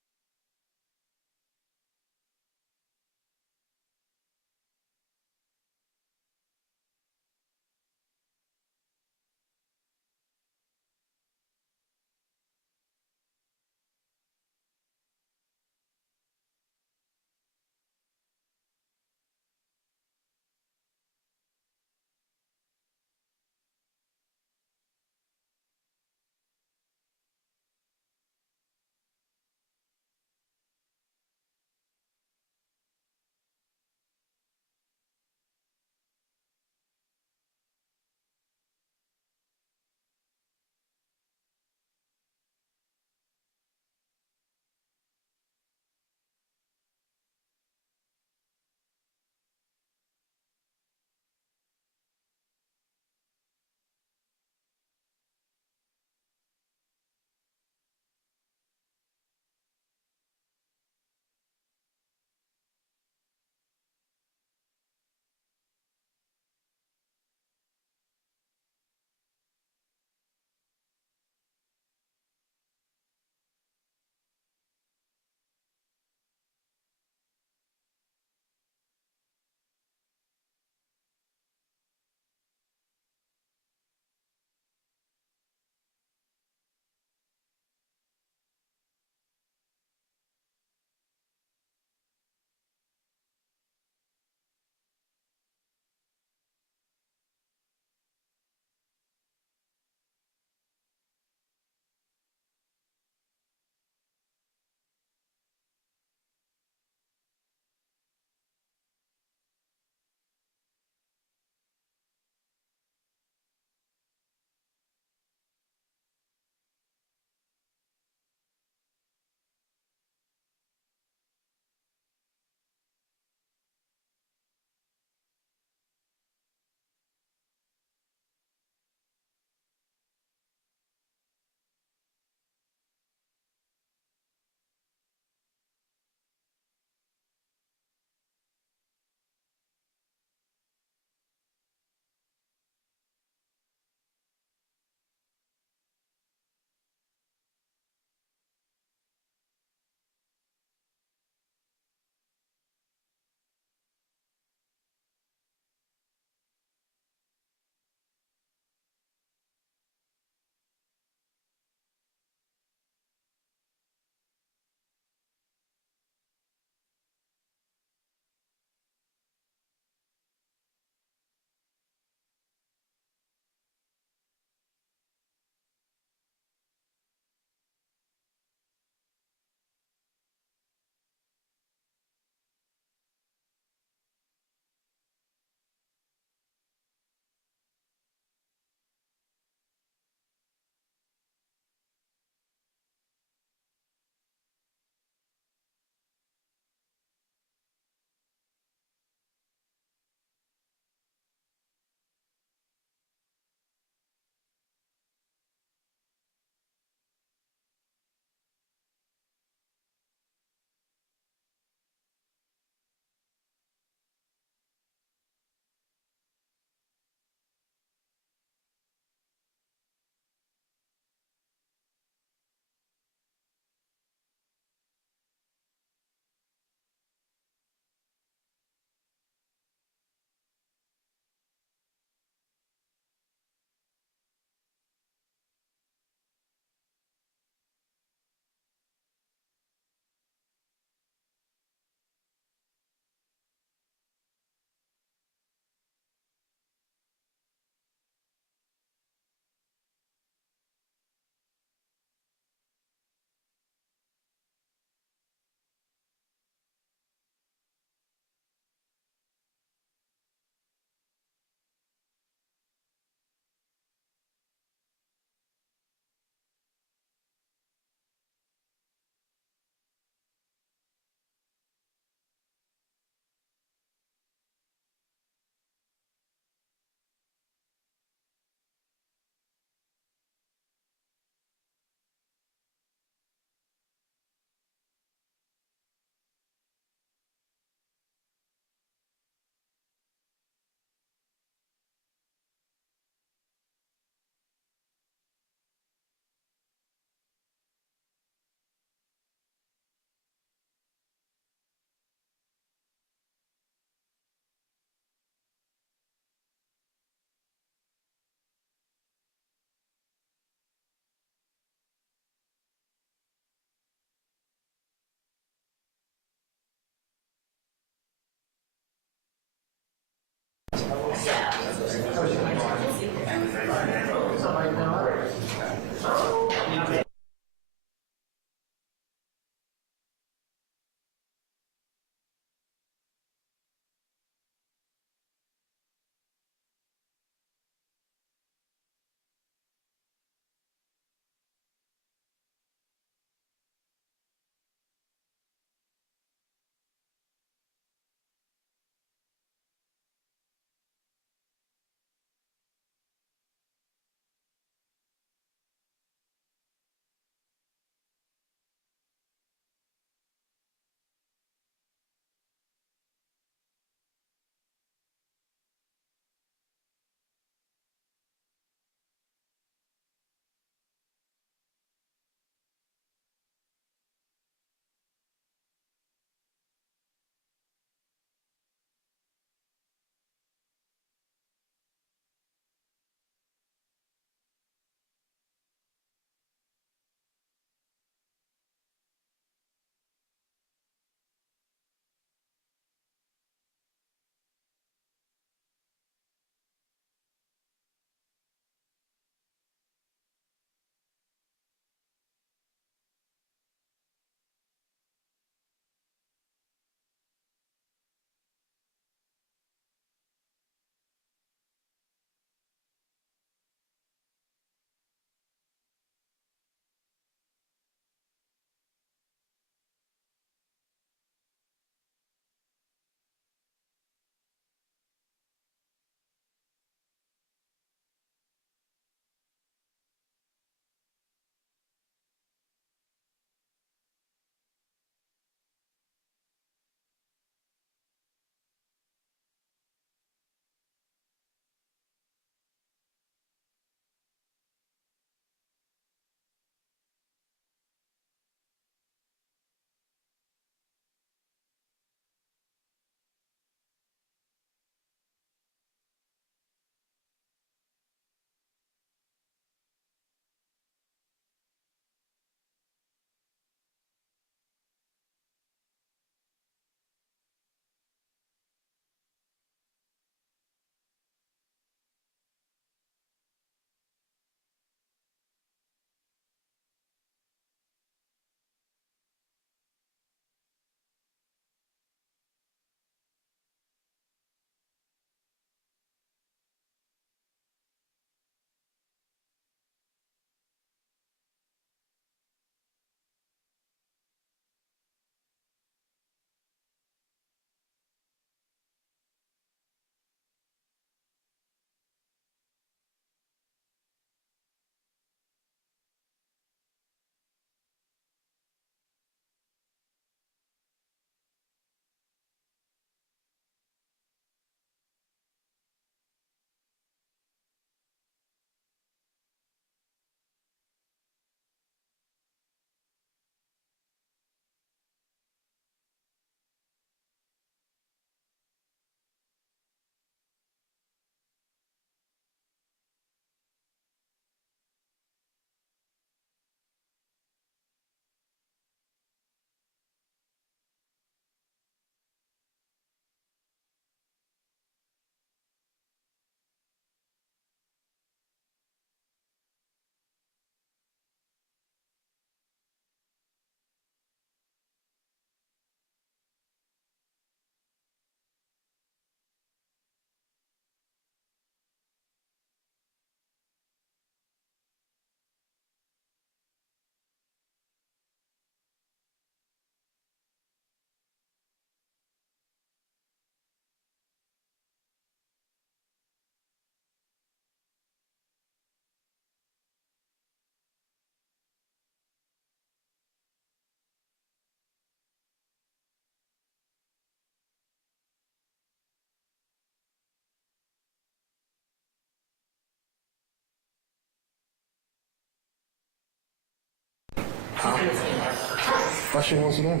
Why she wants to know?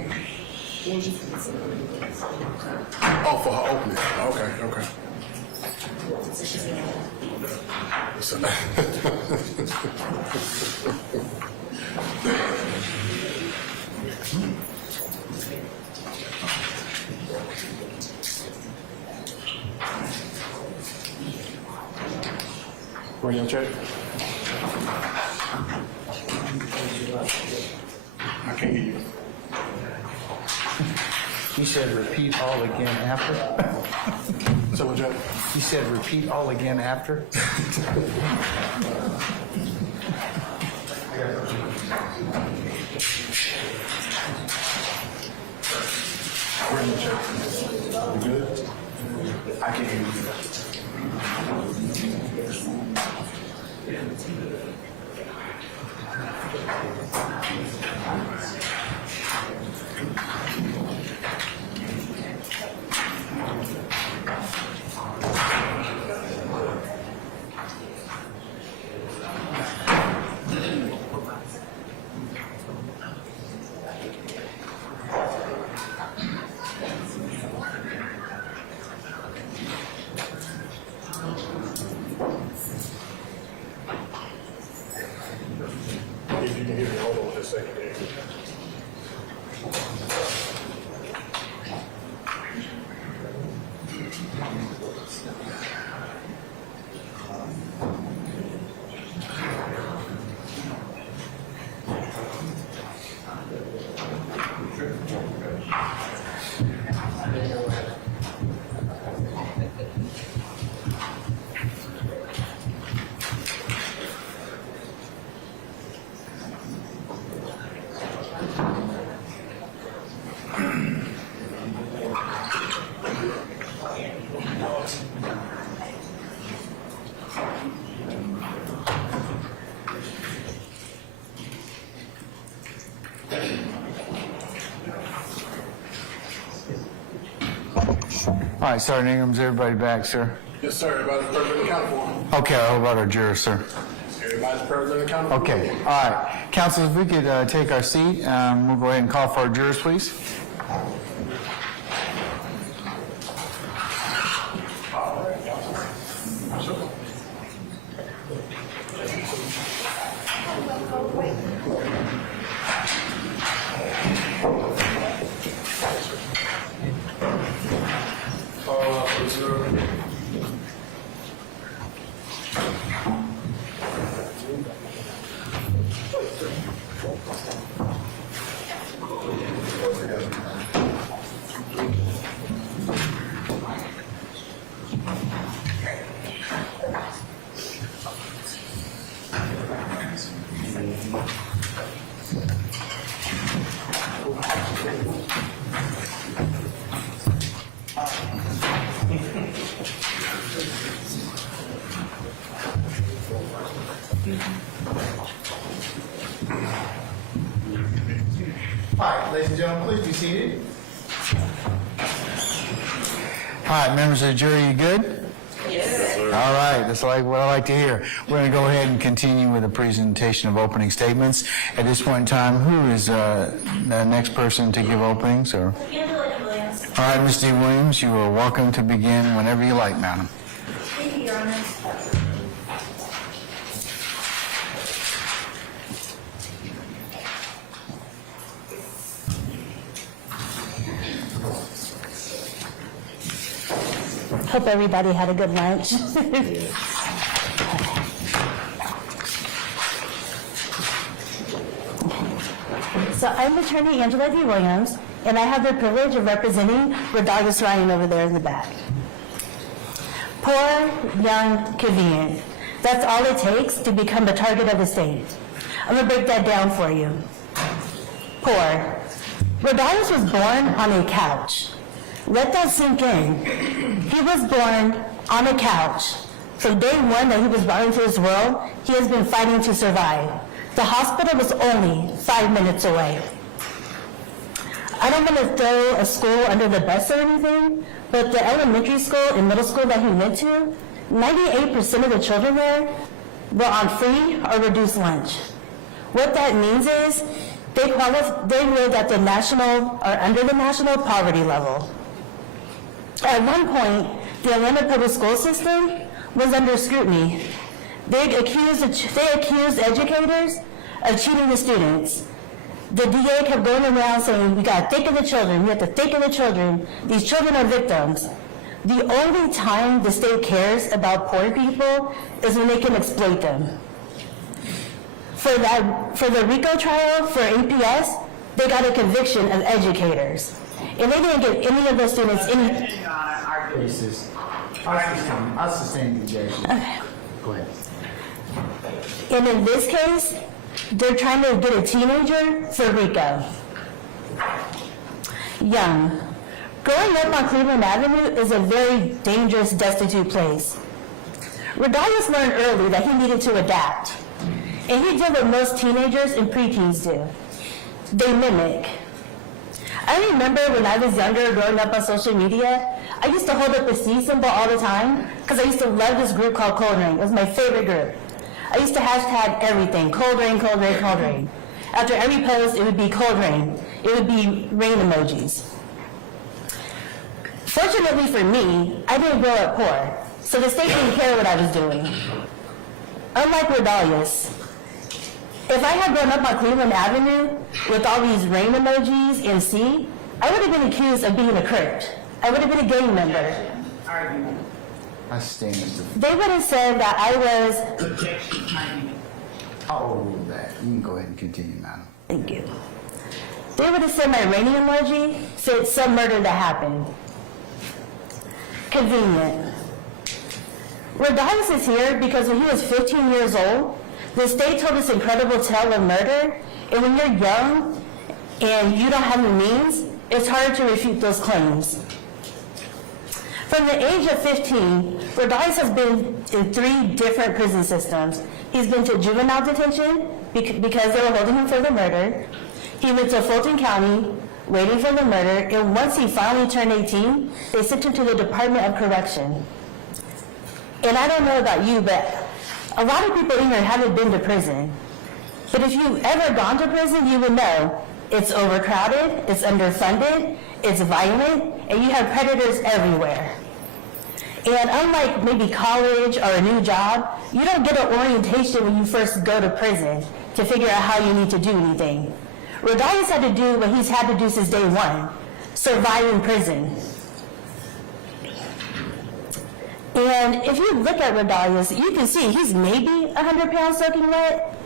Oh, for her opening. Okay. So, run your check. I can't hear you. He said repeat all again after? So what, Jack? He said repeat all again after? Run your check. You good? I can't hear you. If you can hear me, hold on just a second. All right, Sergeant Ingram, is everybody back, sir? Yes, sir. Everybody's perfectly accounted for. Okay, how about our jurors, sir? Everybody's perfectly accounted for. Okay, all right. Council, if we could take our seat, we'll go ahead and call for our jurors, please. All right, ladies and gentlemen, please be seated. All right, members of the jury, you good? Yes. All right, that's like what I like to hear. We're going to go ahead and continue with the presentation of opening statements. At this point in time, who is the next person to give openings? Or? Williams. All right, Ms. D. Williams, you are welcome to begin whenever you like, madam. Thank you, Your Honor. Hope everybody had a good lunch. So I'm attorney Angela D. Williams, and I have the privilege of representing Rodriguez Ryan over there in the back. Poor, young, convenient. That's all it takes to become the target of the state. I'm gonna break that down for you. Poor. Rodriguez was born on a couch. Let that sink in. He was born on a couch. From day one that he was brought into this world, he has been fighting to survive. The hospital was only 5 minutes away. I don't want to throw a school under the bus or anything, but the elementary school and middle school that he went to, 98% of the children there were on free or reduced lunch. What that means is They lived at the national, or under the national poverty level. At one point, the Atlanta public school system was under scrutiny. They accused educators of cheating the students. The DA kept going around saying, we gotta think of the children, we have to think of the children. These children are victims. The only time the state cares about poor people is when they can exploit them. For the RICO trial for APS, they got a conviction of educators. And they didn't give any of those students any... I'll sustain the objection. Okay. Go ahead. And in this case, they're trying to get a teenager for RICO. Young. Growing up on Cleveland Avenue is a very dangerous, destitute place. Rodalius learned early that he needed to adapt. And he did what most teenagers and preteens do. They mimic. I remember when I was younger, growing up on social media, I used to hold up a C symbol all the time because I used to love this group called Cold Rain. It was my favorite group. I used to hashtag everything, cold rain, cold rain, cold rain. After every post, it would be cold rain. It would be rain emojis. Fortunately for me, I didn't grow up poor, so the state didn't care what I was doing. Unlike Rodalius, if I had grown up on Cleveland Avenue with all these rain emojis and C, I would have been accused of being a Crip. I would have been a gang member. I sustain Mr. They would have said that I was... I'll overrule that. You can go ahead and continue, madam. Thank you. They would have said my raining emoji said some murder that happened. Convenient. Rodalius is here because when he was 15 years old, the state told this incredible tale of murder, and when you're young and you don't have the means, it's hard to refute those claims. From the age of 15, Rodalius has been in 3 different prison systems. He's been to juvenile detention because they were holding him for the murder. He went to Fulton County waiting for the murder, and once he finally turned 18, they sent him to the Department of Correction. And I don't know about you, but a lot of people in here haven't been to prison. But if you've ever gone to prison, you would know it's overcrowded, it's underfunded, it's violent, and you have predators everywhere. And unlike maybe college or a new job, you don't get an orientation when you first go to prison to figure out how you need to do anything. Rodalius had to do what he's had to do since day one, survive in prison. And if you look at Rodalius, you can see he's maybe 100 pounds soaking wet.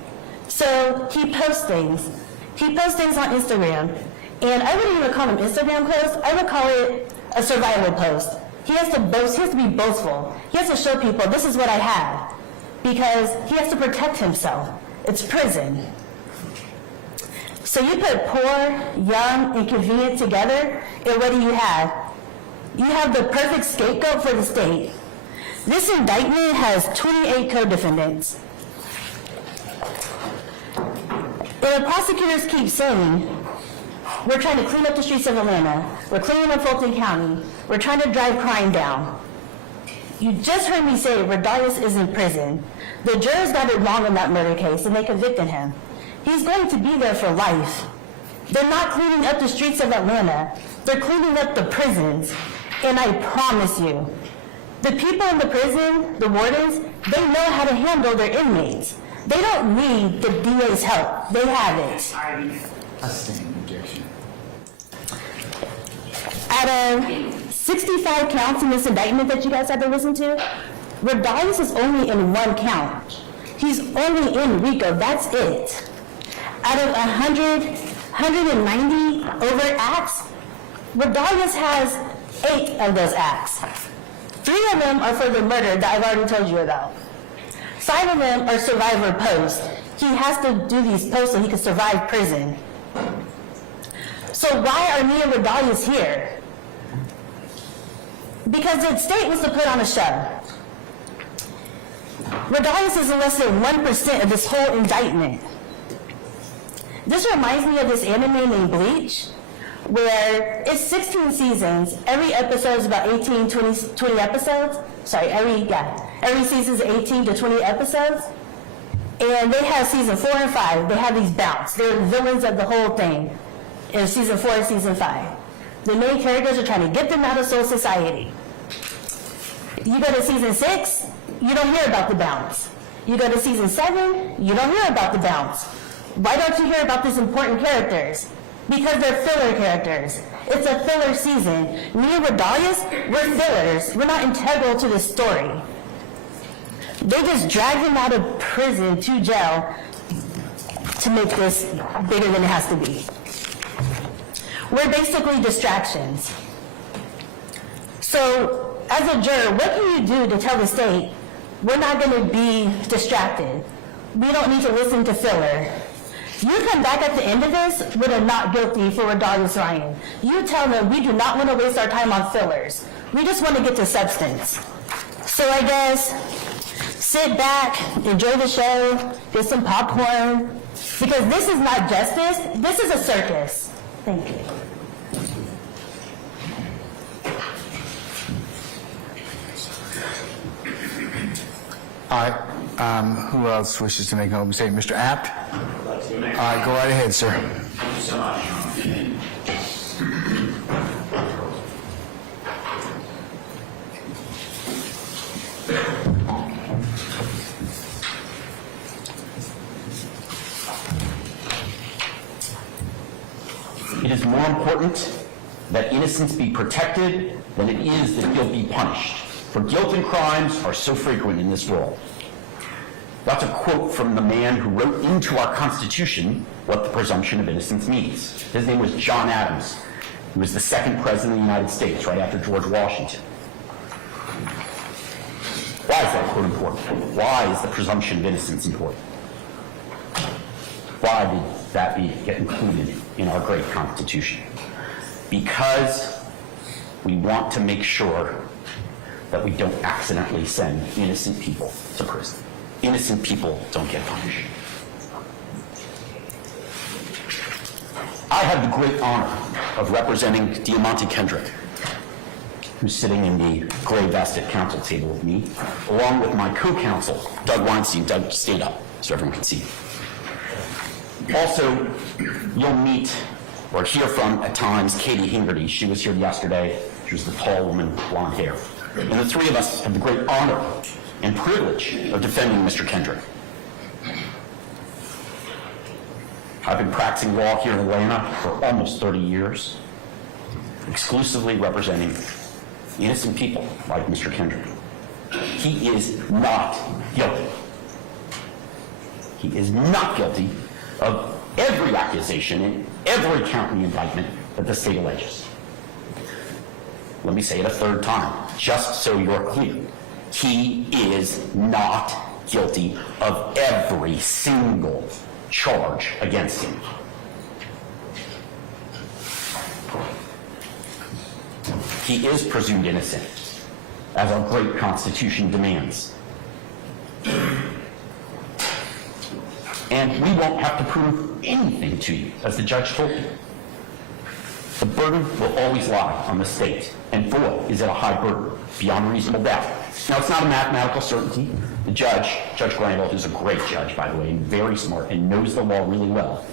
So he posts things. He posts things on Instagram. And I wouldn't even call them Instagram posts. I would call it a survival post. He has to boast, he has to be boastful. He has to show people, this is what I have. Because he has to protect himself. It's prison. So you put poor, young, and convenient together, and what do you have? You have the perfect scapegoat for the state. This indictment has 28 co-defendants. And the prosecutors keep saying, we're trying to clean up the streets of Atlanta. We're cleaning up Fulton County. We're trying to drive crime down. You just heard me say Rodalius is in prison. The jurors got it wrong in that murder case, and they convicted him. He's going to be there for life. They're not cleaning up the streets of Atlanta. They're cleaning up the prisons. And I promise you, the people in the prison, the wardens, they know how to handle their inmates. They don't need the DA's help. They have it. I sustain the objection. Out of 65 counts in this indictment that you guys had to listen to, Rodalius is only in 1 count. He's only in RICO, that's it. Out of 190 overt acts, Rodalius has 8 of those acts. 3 of them are for the murder that I've already told you about. 5 of them are survivor posts. He has to do these posts so he can survive prison. So why are me and Rodalius here? Because the state was to put on a show. Rodalius is in less than 1% of this whole indictment. This reminds me of this anime named Bleach, where it's 16 seasons. Every episode is about 18, 20 episodes. Sorry, every season is 18 to 20 episodes. And they have season 4 and 5. They have these bouts. They're the villains of the whole thing in season 4 and season 5. The main characters are trying to get them out of soul society. You go to season 6, you don't hear about the bounce. You go to season 7, you don't hear about the bounce. Why don't you hear about these important characters? Because they're filler characters. It's a filler season. Me and Redalius, we're fillers. We're not integral to the story. They just drag him out of prison to jail to make this bigger than it has to be. We're basically distractions. So, as a juror, what can you do to tell the state, we're not going to be distracted? We don't need to listen to filler. You come back at the end of this with a not guilty for Redalius Ryan. You tell them we do not want to waste our time on fillers. We just want to get to substance. So I guess sit back, enjoy the show, get some popcorn, because this is not justice, this is a circus. Thank you. All right, who else wishes to make an open statement? Mr. Apt? All right, go right ahead, sir. Thank you so much. It is more important that innocence be protected than it is that guilt be punished. For guilt and crimes are so frequent in this world. That's a quote from the man who wrote into our Constitution what the presumption of innocence means. His name was John Adams. He was the second president of the United States, right after George Washington. Why is that quote important? Why is the presumption of innocence important? Why did that get included in our great Constitution? Because we want to make sure that we don't accidentally send innocent people to prison. Innocent people don't get punished. I have the great honor of representing Diamante Kendrick, who's sitting in the gray vest at council table with me, along with my co-counsel, Doug Weinstein. Doug, stand up so everyone can see you. Also, you'll meet or hear from, at times, Katie Hingerty. She was here yesterday. She was the tall woman with blonde hair. And the three of us have the great honor and privilege of defending Mr. Kendrick. I've been practicing law here in Atlanta for almost 30 years, exclusively representing innocent people like Mr. Kendrick. He is not guilty. He is not guilty of every accusation and every count in the indictment that the state alleges. Let me say it a third time, just so you're clear. He is not guilty of every single charge against him. He is presumed innocent, as our great Constitution demands. And we won't have to prove anything to you, as the judge told you. The burden will always lie on the state, and boy, is it a high burden, beyond reasonable doubt. Now, it's not a mathematical certainty. The judge, Judge Granville, who's a great judge, by the way, and very smart, and knows the law really well,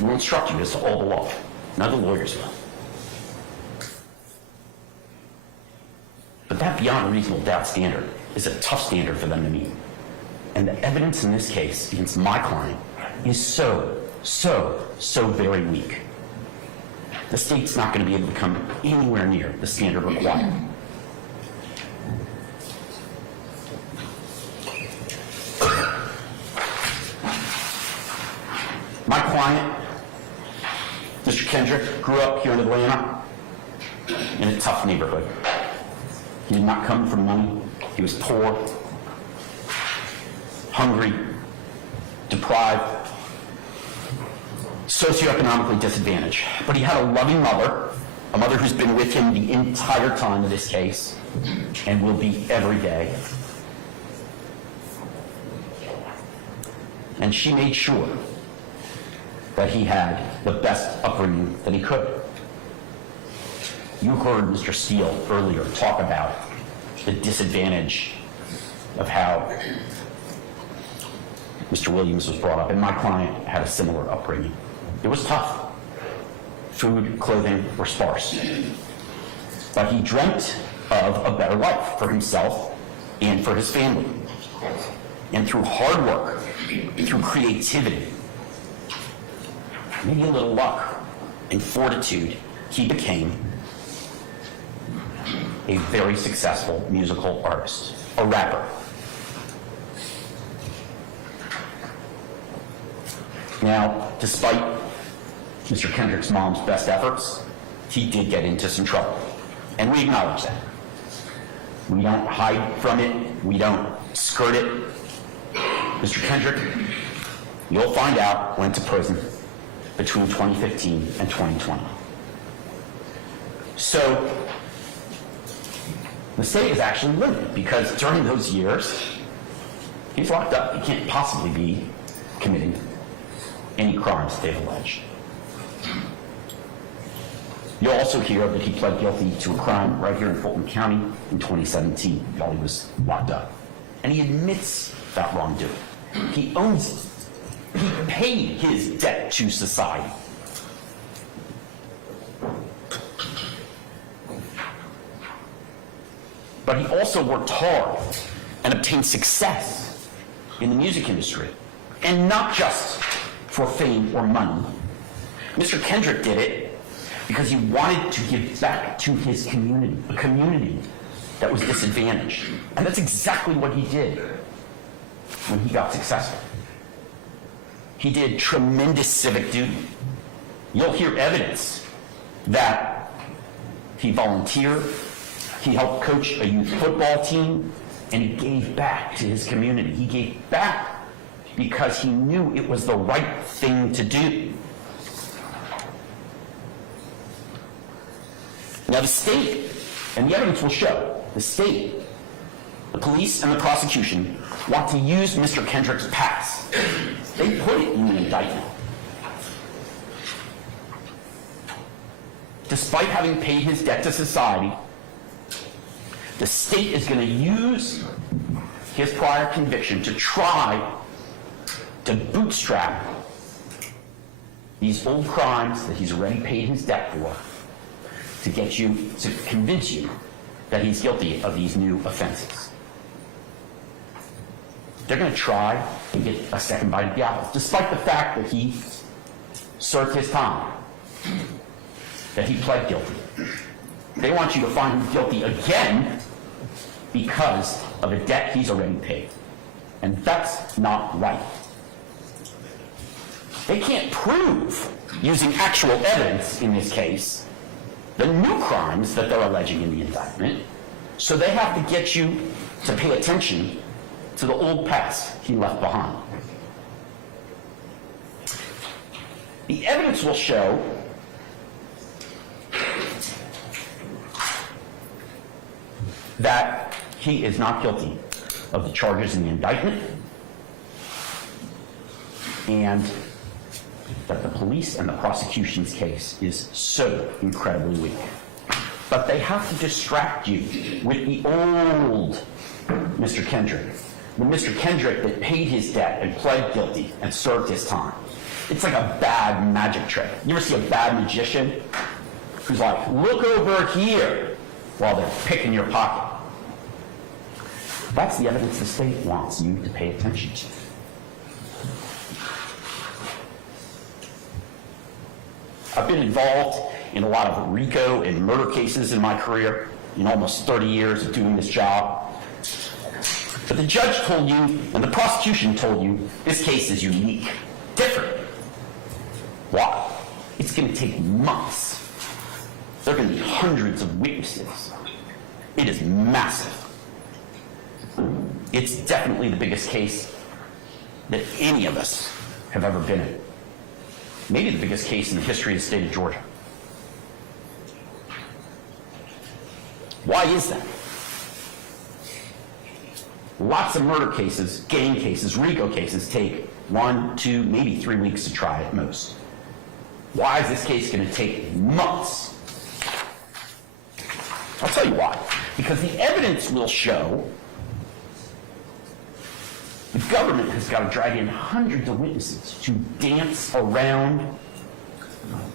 will instruct you as to all the law. None of the lawyers will. But that beyond reasonable doubt standard is a tough standard for them to meet. And the evidence in this case against my client is so very weak. The state's not going to be able to come anywhere near the standard required. My client, Mr. Kendrick, grew up here in Atlanta in a tough neighborhood. He did not come from money. He was poor, hungry, deprived, socioeconomically disadvantaged. But he had a loving mother, a mother who's been with him the entire time of this case and will be every day. And she made sure that he had the best upbringing that he could. You heard Mr. Steele earlier talk about the disadvantage of how Mr. Williams was brought up, and my client had a similar upbringing. It was tough. Food, clothing were sparse. But he dreamt of a better life for himself and for his family. And through hard work, through creativity, maybe a little luck and fortitude, he became a very successful musical artist, a rapper. Now, despite Mr. Kendrick's mom's best efforts, he did get into some trouble. And we acknowledge that. We don't hide from it. We don't skirt it. Mr. Kendrick, you'll find out, went to prison between 2015 and 2020. So, the state is actually limited because during those years, he's locked up. He can't possibly be committing any crimes they've alleged. You'll also hear that he pled guilty to a crime right here in Fulton County in 2017 while he was locked up. And he admits that wrongdoing. He owns it. He paid his debt to society. But he also worked hard and obtained success in the music industry. And not just for fame or money. Mr. Kendrick did it because he wanted to give back to his community, a community that was disadvantaged. And that's exactly what he did when he got successful. He did tremendous civic duty. You'll hear evidence that he volunteered, he helped coach a youth football team, and he gave back to his community. He gave back because he knew it was the right thing to do. Now the state, and the evidence will show, the state, the police, and the prosecution want to use Mr. Kendrick's past. They put it in the indictment. Despite having paid his debt to society, the state is going to use his prior conviction to try to bootstrap these old crimes that he's already paid his debt for to get you, to convince you that he's guilty of these new offenses. They're going to try to get a second bite at the apple, despite the fact that he served his time, that he pled guilty. They want you to find him guilty again because of a debt he's already paid. And that's not right. They can't prove, using actual evidence in this case, the new crimes that they're alleging in the indictment, so they have to get you to pay attention to the old past he left behind. The evidence will show that he is not guilty of the charges in the indictment, and that the police and the prosecution's case is so incredibly weak. But they have to distract you with the old Mr. Kendrick, the Mr. Kendrick that paid his debt and pled guilty and served his time. It's like a bad magic trick. You ever see a bad magician who's like, look over here, while they're picking your pocket? That's the evidence the state wants you to pay attention to. I've been involved in a lot of RICO and murder cases in my career, in almost 30 years of doing this job. But the judge told you, and the prosecution told you, this case is unique, different. Why? It's going to take months. There are going to be hundreds of witnesses. It is massive. It's definitely the biggest case that any of us have ever been in. Maybe the biggest case in the history of the state of Georgia. Why is that? Lots of murder cases, gang cases, RICO cases take 1, 2, maybe 3 weeks to try at most. Why is this case going to take months? I'll tell you why. Because the evidence will show The government has got to drag in hundreds of witnesses to dance around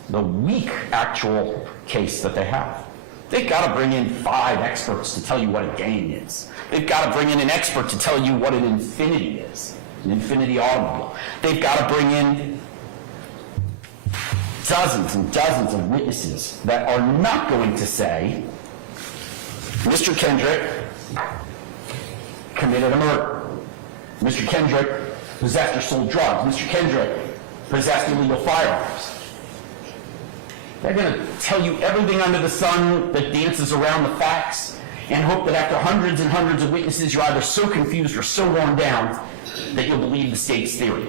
the weak actual case that they have. They've got to bring in 5 experts to tell you what a gang is. They've got to bring in an expert to tell you what an Infinity is, an Infinity automobile. They've got to bring in dozens and dozens of witnesses that are not going to say, Mr. Kendrick committed a murder. Mr. Kendrick possessed or sold drugs. Mr. Kendrick possessed illegal firearms. They're going to tell you everything under the sun that dances around the facts and hope that after hundreds and hundreds of witnesses, you're either so confused or so worn down that you'll believe the state's theory.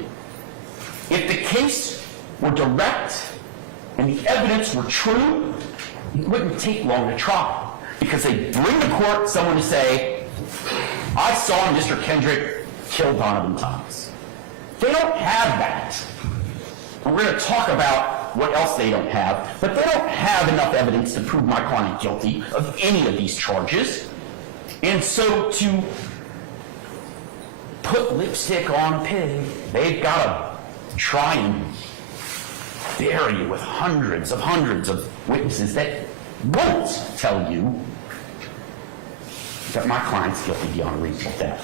If the case were direct and the evidence were true, it wouldn't take long to try, because they bring to court someone to say, I saw Mr. Kendrick kill Donovan Thomas. They don't have that. And we're going to talk about what else they don't have, but they don't have enough evidence to prove my client guilty of any of these charges. And so to put lipstick on a pig, they've got to try and bury you with hundreds of witnesses that won't tell you that my client's guilty beyond reasonable doubt.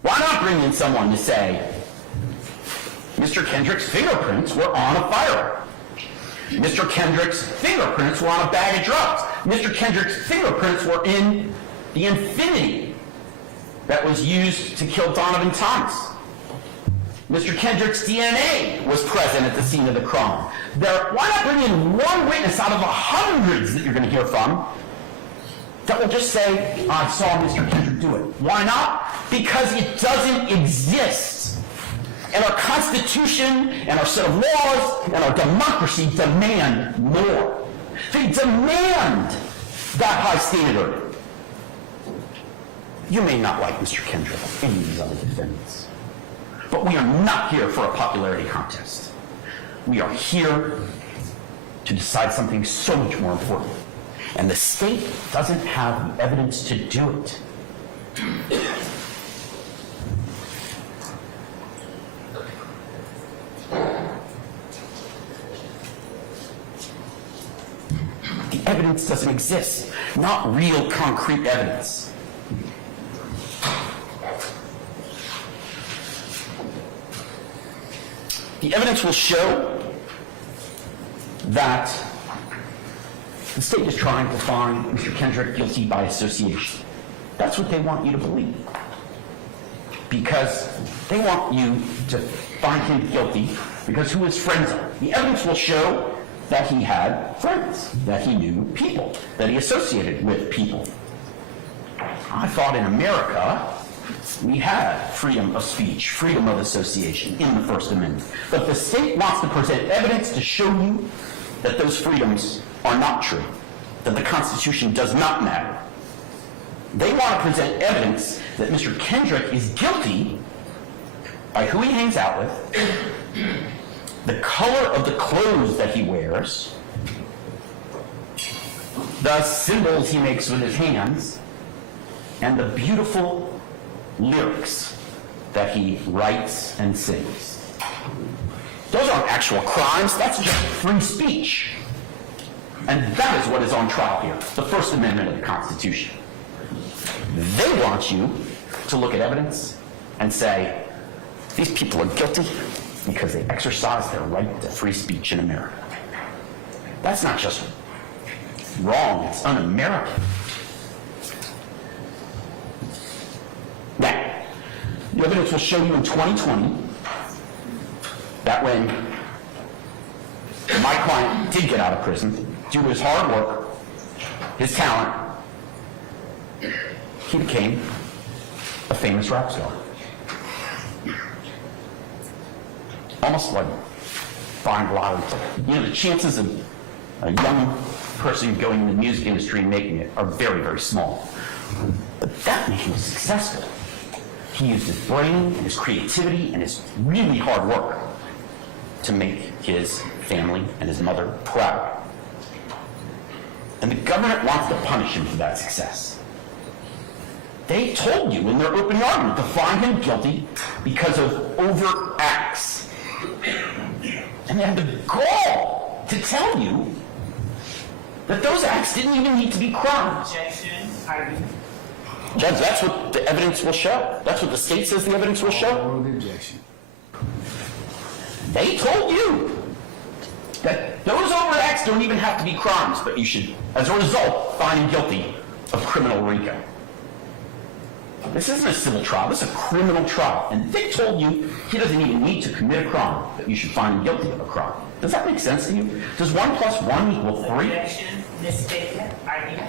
Why not bring in someone to say, Mr. Kendrick's fingerprints were on a firearm. Mr. Kendrick's fingerprints were on a bag of drugs. Mr. Kendrick's fingerprints were in the Infinity that was used to kill Donovan Thomas. Mr. Kendrick's DNA was present at the scene of the crime. Why not bring in one witness out of the hundreds that you're going to hear from that will just say, I saw Mr. Kendrick do it? Why not? Because it doesn't exist. And our Constitution and our set of laws and our democracy demand more. They demand that high standard. You may not like Mr. Kendrick or any of these other defendants, but we are not here for a popularity contest. We are here to decide something so much more important. And the state doesn't have the evidence to do it. The evidence doesn't exist, not real concrete evidence. The evidence will show that the state is trying to find Mr. Kendrick guilty by association. That's what they want you to believe. Because they want you to find him guilty because who his friends are. The evidence will show that he had friends, that he knew people, that he associated with people. I thought in America we had freedom of speech, freedom of association in the First Amendment. But the state wants to present evidence to show you that those freedoms are not true, that the Constitution does not matter. They want to present evidence that Mr. Kendrick is guilty by who he hangs out with, the color of the clothes that he wears, the symbols he makes with his hands, and the beautiful lyrics that he writes and sings. Those aren't actual crimes, that's just free speech. And that is what is on trial here, the First Amendment of the Constitution. They want you to look at evidence and say, these people are guilty because they exercise their right to free speech in America. That's not just wrong, it's un-American. Now, the evidence will show you in 2020 that when my client did get out of prison, due to his hard work, his talent, he became a famous rap star. Almost like buying a lottery ticket. You know, the chances of a young person going in the music industry and making it are very, very small. But that man was successful. He used his brain and his creativity and his really hard work to make his family and his mother proud. And the government wants to punish him for that success. They told you in their opening argument to find him guilty because of overt acts. And they had the gall to tell you that those acts didn't even need to be crimes. Judge, that's what the evidence will show. That's what the state says the evidence will show. Overrule the objection. They told you that those overt acts don't even have to be crimes, but you should, as a result, find him guilty of criminal RICO. This isn't a civil trial, this is a criminal trial. And they told you he doesn't even need to commit a crime, that you should find him guilty of a crime. Does that make sense to you? Does 1 plus 1 equal 3? Objection, misstatement, argument.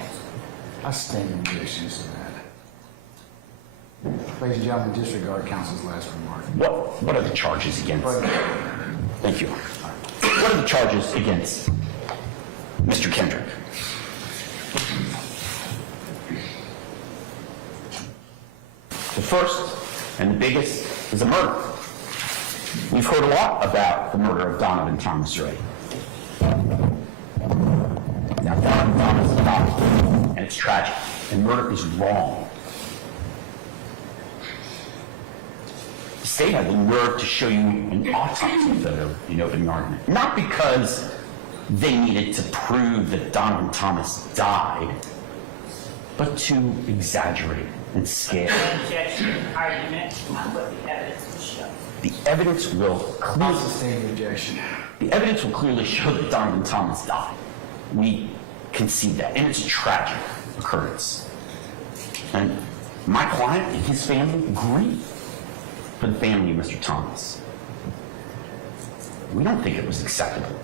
I stand in objections to that. Ladies and gentlemen, disregard counsel's last remark. What are the charges against? Thank you. What are the charges against Mr. Kendrick? The first and the biggest is a murder. We've heard a lot about the murder of Donovan Thomas Ray. Now, Donovan Thomas died, and it's tragic, and murder is wrong. The state had the nerve to show you an autopsy photo in opening argument, not because they needed to prove that Donovan Thomas died, but to exaggerate and scare. Objection, argument, on what the evidence will show. The evidence will clearly, Sustain the objection. the evidence will clearly show that Donovan Thomas died. We concede that, and it's a tragic occurrence. And my client and his family grieve for the family of Mr. Thomas. We don't think it was acceptable.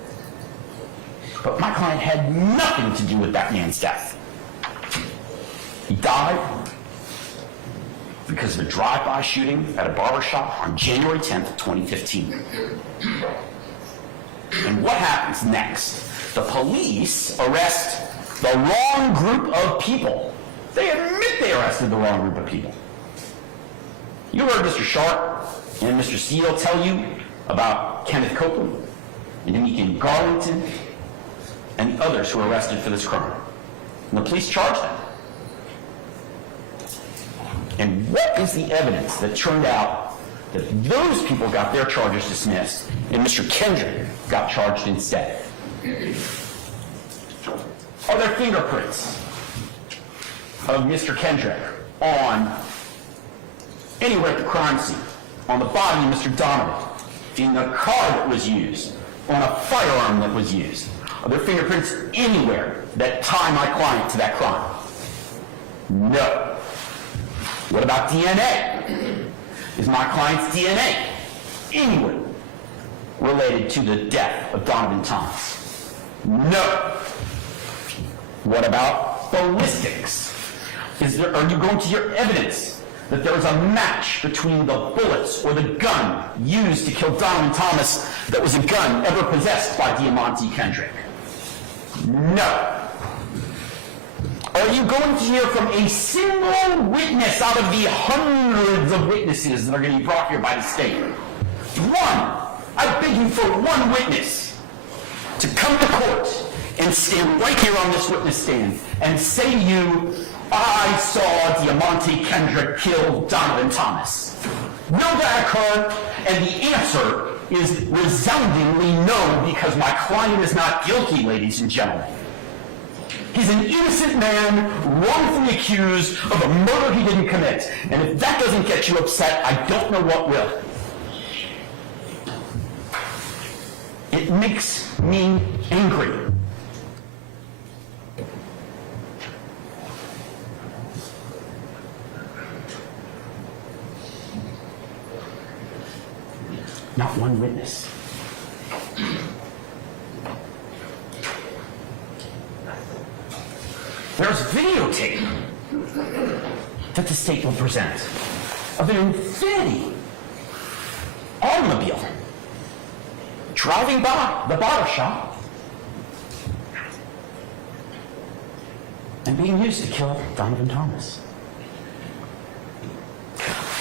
But my client had nothing to do with that man's death. He died because of a drive-by shooting at a barbershop on January 10th, 2015. And what happens next? The police arrest the wrong group of people. They admit they arrested the wrong group of people. You heard Mr. Sharp and Mr. Steele tell you about Kenneth Copeland and Demetrius Garlington and the others who were arrested for this crime. And the police charged them. And what is the evidence that turned out that those people got their charges dismissed and Mr. Kendrick got charged instead? Are there fingerprints of Mr. Kendrick on anywhere at the crime scene, on the body of Mr. Donovan, in the car that was used, on a firearm that was used? Are there fingerprints anywhere that tie my client to that crime? No. What about DNA? Is my client's DNA anywhere related to the death of Donovan Thomas? No. What about ballistics? Are you going to hear evidence that there was a match between the bullets or the gun used to kill Donovan Thomas that was a gun ever possessed by Diamante Kendrick? No. Are you going to hear from a single witness out of the hundreds of witnesses that are going to be brought here by the state? One. I beg you for one witness to come to court and stand right here on this witness stand and say to you, I saw Diamante Kendrick kill Donovan Thomas. Will that occur? And the answer is resoundingly no, because my client is not guilty, ladies and gentlemen. He's an innocent man, wrongfully accused of a murder he didn't commit. And if that doesn't get you upset, I don't know what will. It makes me angry. Not one witness. There's videotape that the state will present of an Infinity automobile driving by the barber shop and being used to kill Donovan Thomas.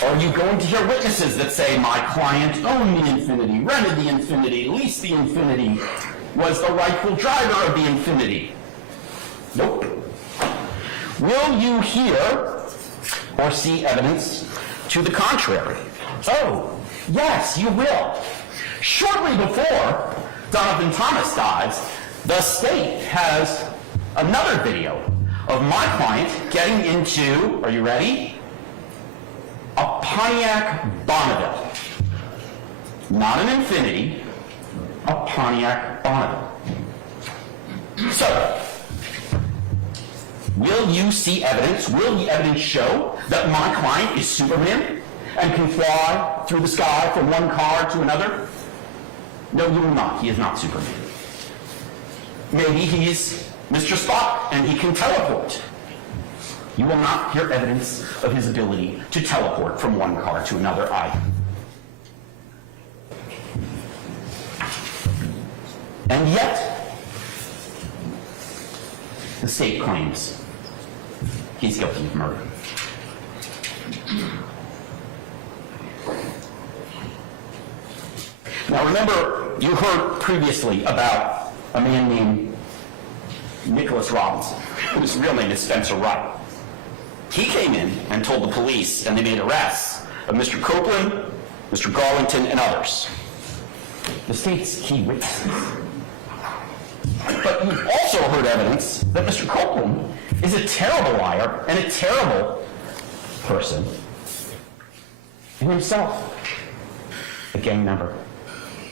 Are you going to hear witnesses that say my client owned the Infinity, rented the Infinity, leased the Infinity, was the rightful driver of the Infinity? Nope. Will you hear or see evidence to the contrary? Oh, yes, you will. Shortly before Donovan Thomas dies, the state has another video of my client getting into, are you ready? A Pontiac Bonneville. Not an Infiniti, a Pontiac Bonneville. So, will you see evidence? Will the evidence show that my client is Superman and can fly through the sky from one car to another? No, you will not. He is not Superman. Maybe he's Mr. Spock and he can teleport. You will not hear evidence of his ability to teleport from one car to another either. And yet, the state claims he's guilty of murder. Now remember, you heard previously about a man named Nicholas Robinson, whose real name is Spencer Wright. He came in and told the police, and they made arrests of Mr. Copeland, Mr. Garlington, and others. The state's key witnesses. But you've also heard evidence that Mr. Copeland is a terrible liar and a terrible person in himself. A gang member.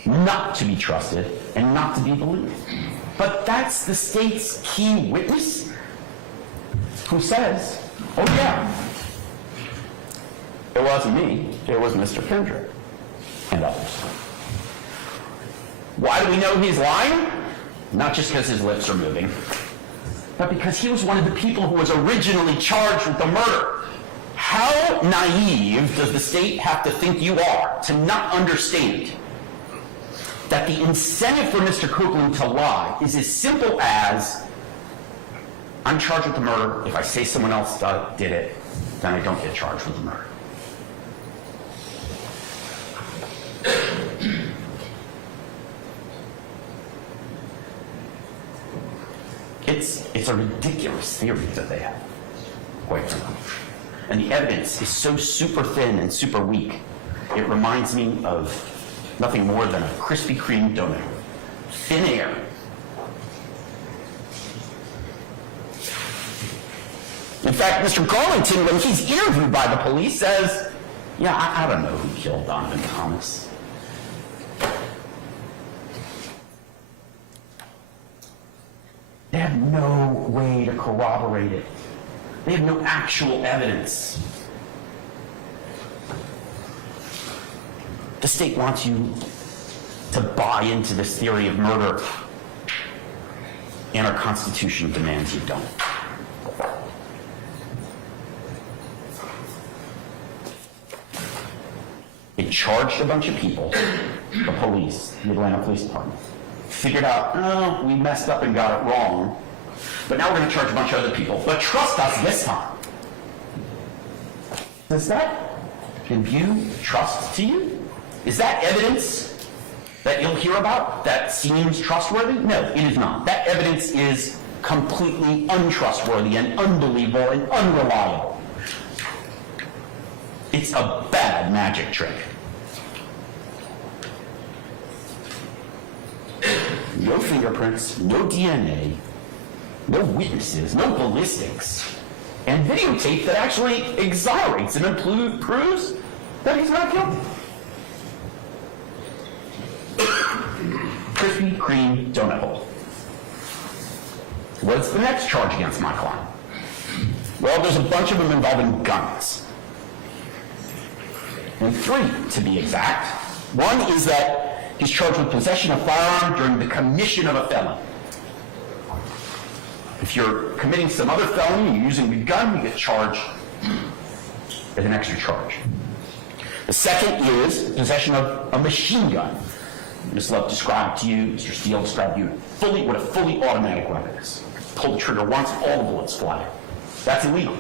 Not to be trusted and not to be believed. But that's the state's key witness who says, oh yeah, it wasn't me, it was Mr. Kendrick and others. Why do we know he's lying? Not just because his lips are moving, but because he was one of the people who was originally charged with the murder. How naive does the state have to think you are to not understand that the incentive for Mr. Copeland to lie is as simple as, I'm charged with the murder. If I say someone else did it, then I don't get charged with the murder. It's a ridiculous theory that they have, quite frankly. And the evidence is so super thin and super weak, it reminds me of nothing more than a Krispy Kreme donut. Thin air. In fact, Mr. Garlington, when he's interviewed by the police, says, yeah, I don't know who killed Donovan Thomas. They have no way to corroborate it. They have no actual evidence. The state wants you to buy into this theory of murder, and our Constitution demands you don't. It charged a bunch of people, the police, the Atlanta Police Department, figured out, oh, we messed up and got it wrong, but now we're going to charge a bunch of other people. But trust us this time. Does that imbue trust to you? Is that evidence that you'll hear about that seems trustworthy? No, it is not. That evidence is completely untrustworthy and unbelievable and unreliable. It's a bad magic trick. No fingerprints, no DNA, no witnesses, no ballistics, and videotape that actually exonerates and proves that he's not guilty. Krispy Kreme donut hole. What's the next charge against my client? Well, there's a bunch of them involving guns. And 3, to be exact. One is that he's charged with possession of firearm during the commission of a felony. If you're committing some other felony and you're using a gun, you get charged as an extra charge. The second is possession of a machine gun. Ms. Love described to you, Mr. Steele described to you what a fully automatic weapon is. Pull the trigger once, all the bullets fly. That's illegal.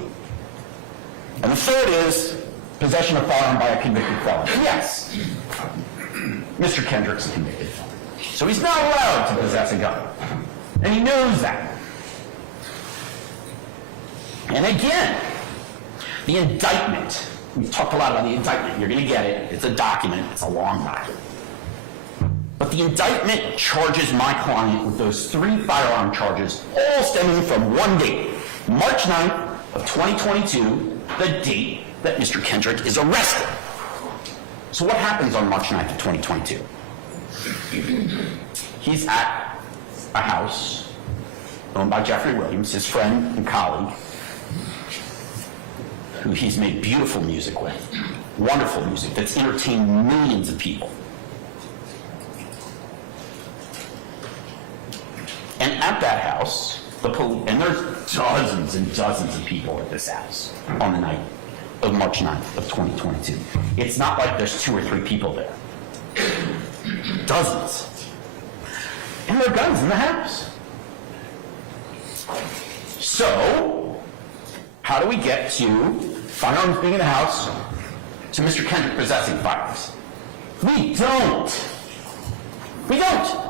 And the third is possession of firearm by a convicted felon. Yes, Mr. Kendrick's a convicted felon. So he's not allowed to possess a gun. And he knows that. And again, The indictment, we've talked a lot about the indictment. You're going to get it. It's a document. It's a long document. But the indictment charges my client with those 3 firearm charges, all stemming from one date, March 9th of 2022, the date that Mr. Kendrick is arrested. So what happens on March 9th of 2022? He's at a house owned by Jeffrey Williams, his friend and colleague, who he's made beautiful music with, wonderful music that's entertained millions of people. And at that house, and there's dozens and dozens of people at this house on the night of March 9th of 2022. It's not like there's 2 or 3 people there. Dozens. And there are guns in the house. So, how do we get to firearms being in the house to Mr. Kendrick possessing firearms? We don't. We don't.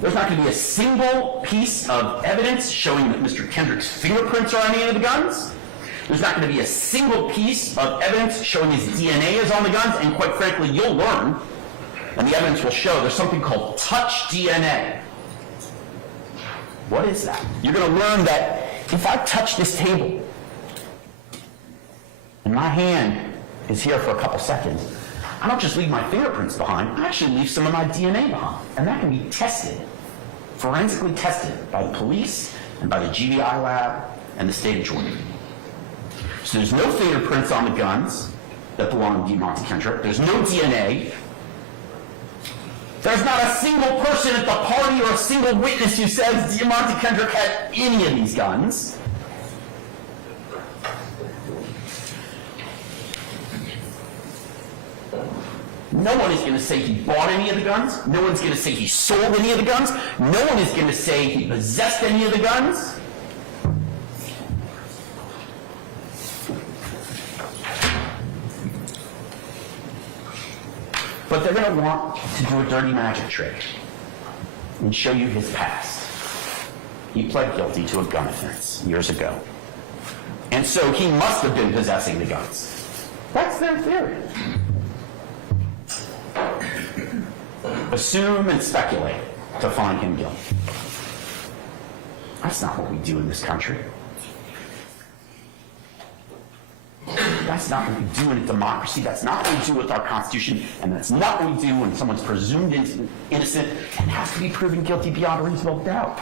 There's not going to be a single piece of evidence showing that Mr. Kendrick's fingerprints are on any of the guns. There's not going to be a single piece of evidence showing his DNA is on the guns, and quite frankly, you'll learn, and the evidence will show, there's something called touch DNA. What is that? You're going to learn that if I touch this table, and my hand is here for a couple seconds, I don't just leave my fingerprints behind, I actually leave some of my DNA behind. And that can be tested, forensically tested by the police and by the GVI lab and the state of Georgia. So there's no fingerprints on the guns that belong to Diamante Kendrick. There's no DNA. There's not a single person at the party or a single witness who says Diamante Kendrick had any of these guns. No one is going to say he bought any of the guns. No one's going to say he sold any of the guns. No one is going to say he possessed any of the guns. But they're going to want to do a dirty magic trick and show you his past. He pled guilty to a gun offense years ago. And so he must have been possessing the guns. That's their theory. Assume and speculate to find him guilty. That's not what we do in this country. That's not what we do in a democracy. That's not what we do with our Constitution. And that's not what we do when someone's presumed innocent and has to be proven guilty beyond a reasonable doubt.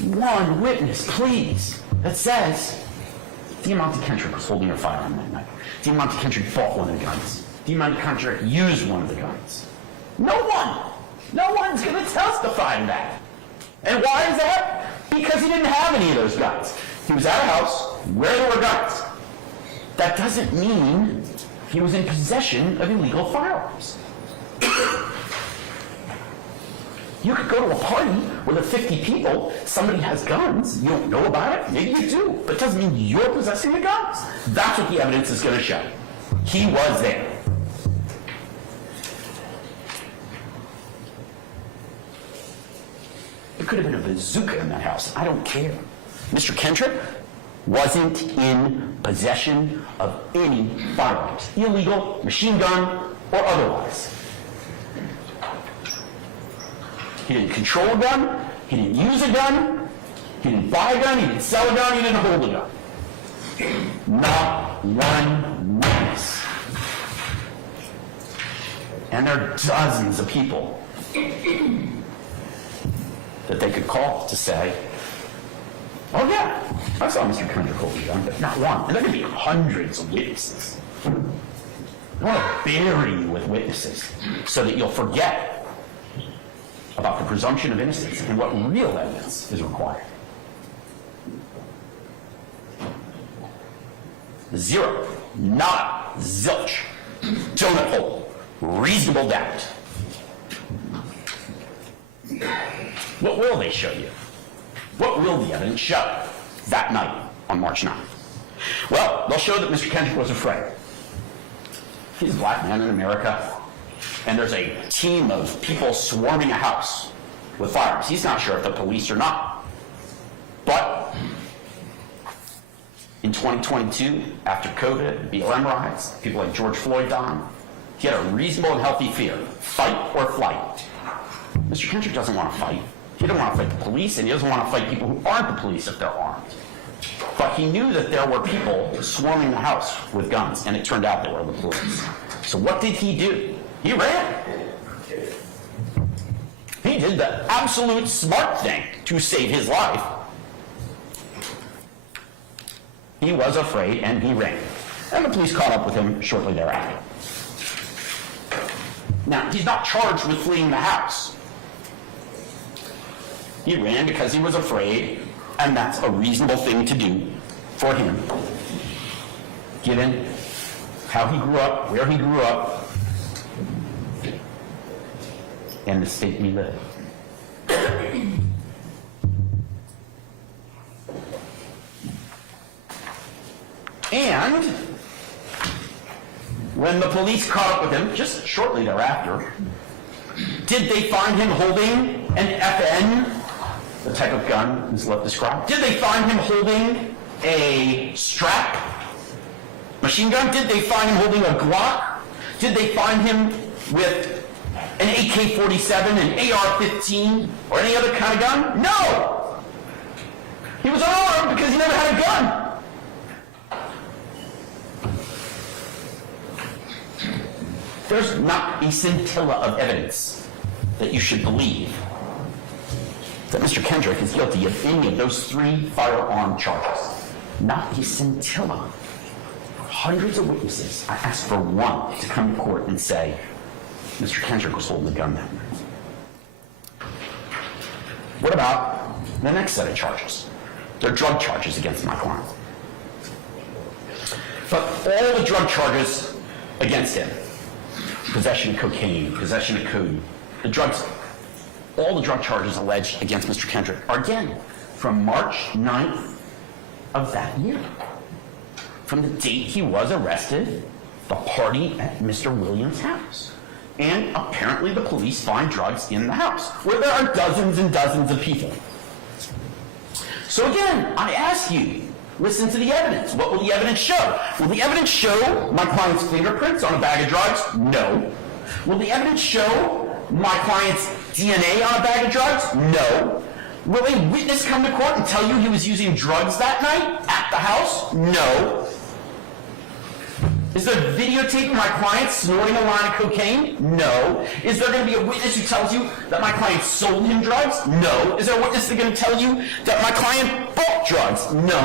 One witness, please, that says Diamante Kendrick was holding a firearm that night. Diamante Kendrick bought one of the guns. Diamante Kendrick used one of the guns. No one! No one's going to testify to that. And why is that? Because he didn't have any of those guns. He was at a house where there were guns. That doesn't mean he was in possession of illegal firearms. You could go to a party where there are 50 people, somebody has guns, you don't know about it, maybe you do, but it doesn't mean you're possessing the guns. That's what the evidence is going to show. He was there. There could have been a bazooka in that house. I don't care. Mr. Kendrick wasn't in possession of any firearms, illegal, machine gun, or otherwise. He didn't control a gun, he didn't use a gun, he didn't buy a gun, he didn't sell a gun, he didn't hold a gun. Not one witness. And there are dozens of people that they could call to say, oh yeah, I saw Mr. Kendrick hold a gun, but not one. And there could be hundreds of witnesses. I want to bury you with witnesses so that you'll forget about the presumption of innocence and what real evidence is required. Zero, not zilch, donut hole, reasonable doubt. What will they show you? What will the evidence show that night on March 9th? Well, they'll show that Mr. Kendrick was afraid. He's a black man in America, and there's a team of people swarming a house with firearms. He's not sure if the police or not. But In 2022, after COVID, BLM riots, people like George Floyd died, he had a reasonable and healthy fear, fight or flight. Mr. Kendrick doesn't want to fight. He doesn't want to fight the police, and he doesn't want to fight people who aren't the police if they're armed. But he knew that there were people swarming the house with guns, and it turned out they were the police. So what did he do? He ran. He did the absolute smart thing to save his life. He was afraid, and he ran. And the police caught up with him shortly thereafter. Now, he's not charged with fleeing the house. He ran because he was afraid, and that's a reasonable thing to do for him, given how he grew up, where he grew up, and the state we live. And when the police caught up with him, just shortly thereafter, did they find him holding an FN, the type of gun Ms. Love described? Did they find him holding a strap machine gun? Did they find him holding a Glock? Did they find him with an AK-47, an AR-15, or any other kind of gun? No! He was unarmed because he never had a gun. There's not a scintilla of evidence that you should believe that Mr. Kendrick is guilty of any of those 3 firearm charges. Not a scintilla. Hundreds of witnesses. I asked for one to come to court and say, Mr. Kendrick was holding a gun that night. What about the next set of charges? They're drug charges against my client. But all the drug charges against him, possession of cocaine, possession of codeine, all the drug charges alleged against Mr. Kendrick are again from March 9th of that year. From the date he was arrested, the party at Mr. Williams' house. And apparently the police find drugs in the house, where there are dozens and dozens of people. So again, I ask you, listen to the evidence. What will the evidence show? Will the evidence show my client's fingerprints on a bag of drugs? No. Will the evidence show my client's DNA on a bag of drugs? No. Will a witness come to court and tell you he was using drugs that night at the house? No. Is there videotape of my client snorting a line of cocaine? No. Is there going to be a witness who tells you that my client sold him drugs? No. Is there a witness that's going to tell you that my client bought drugs? No.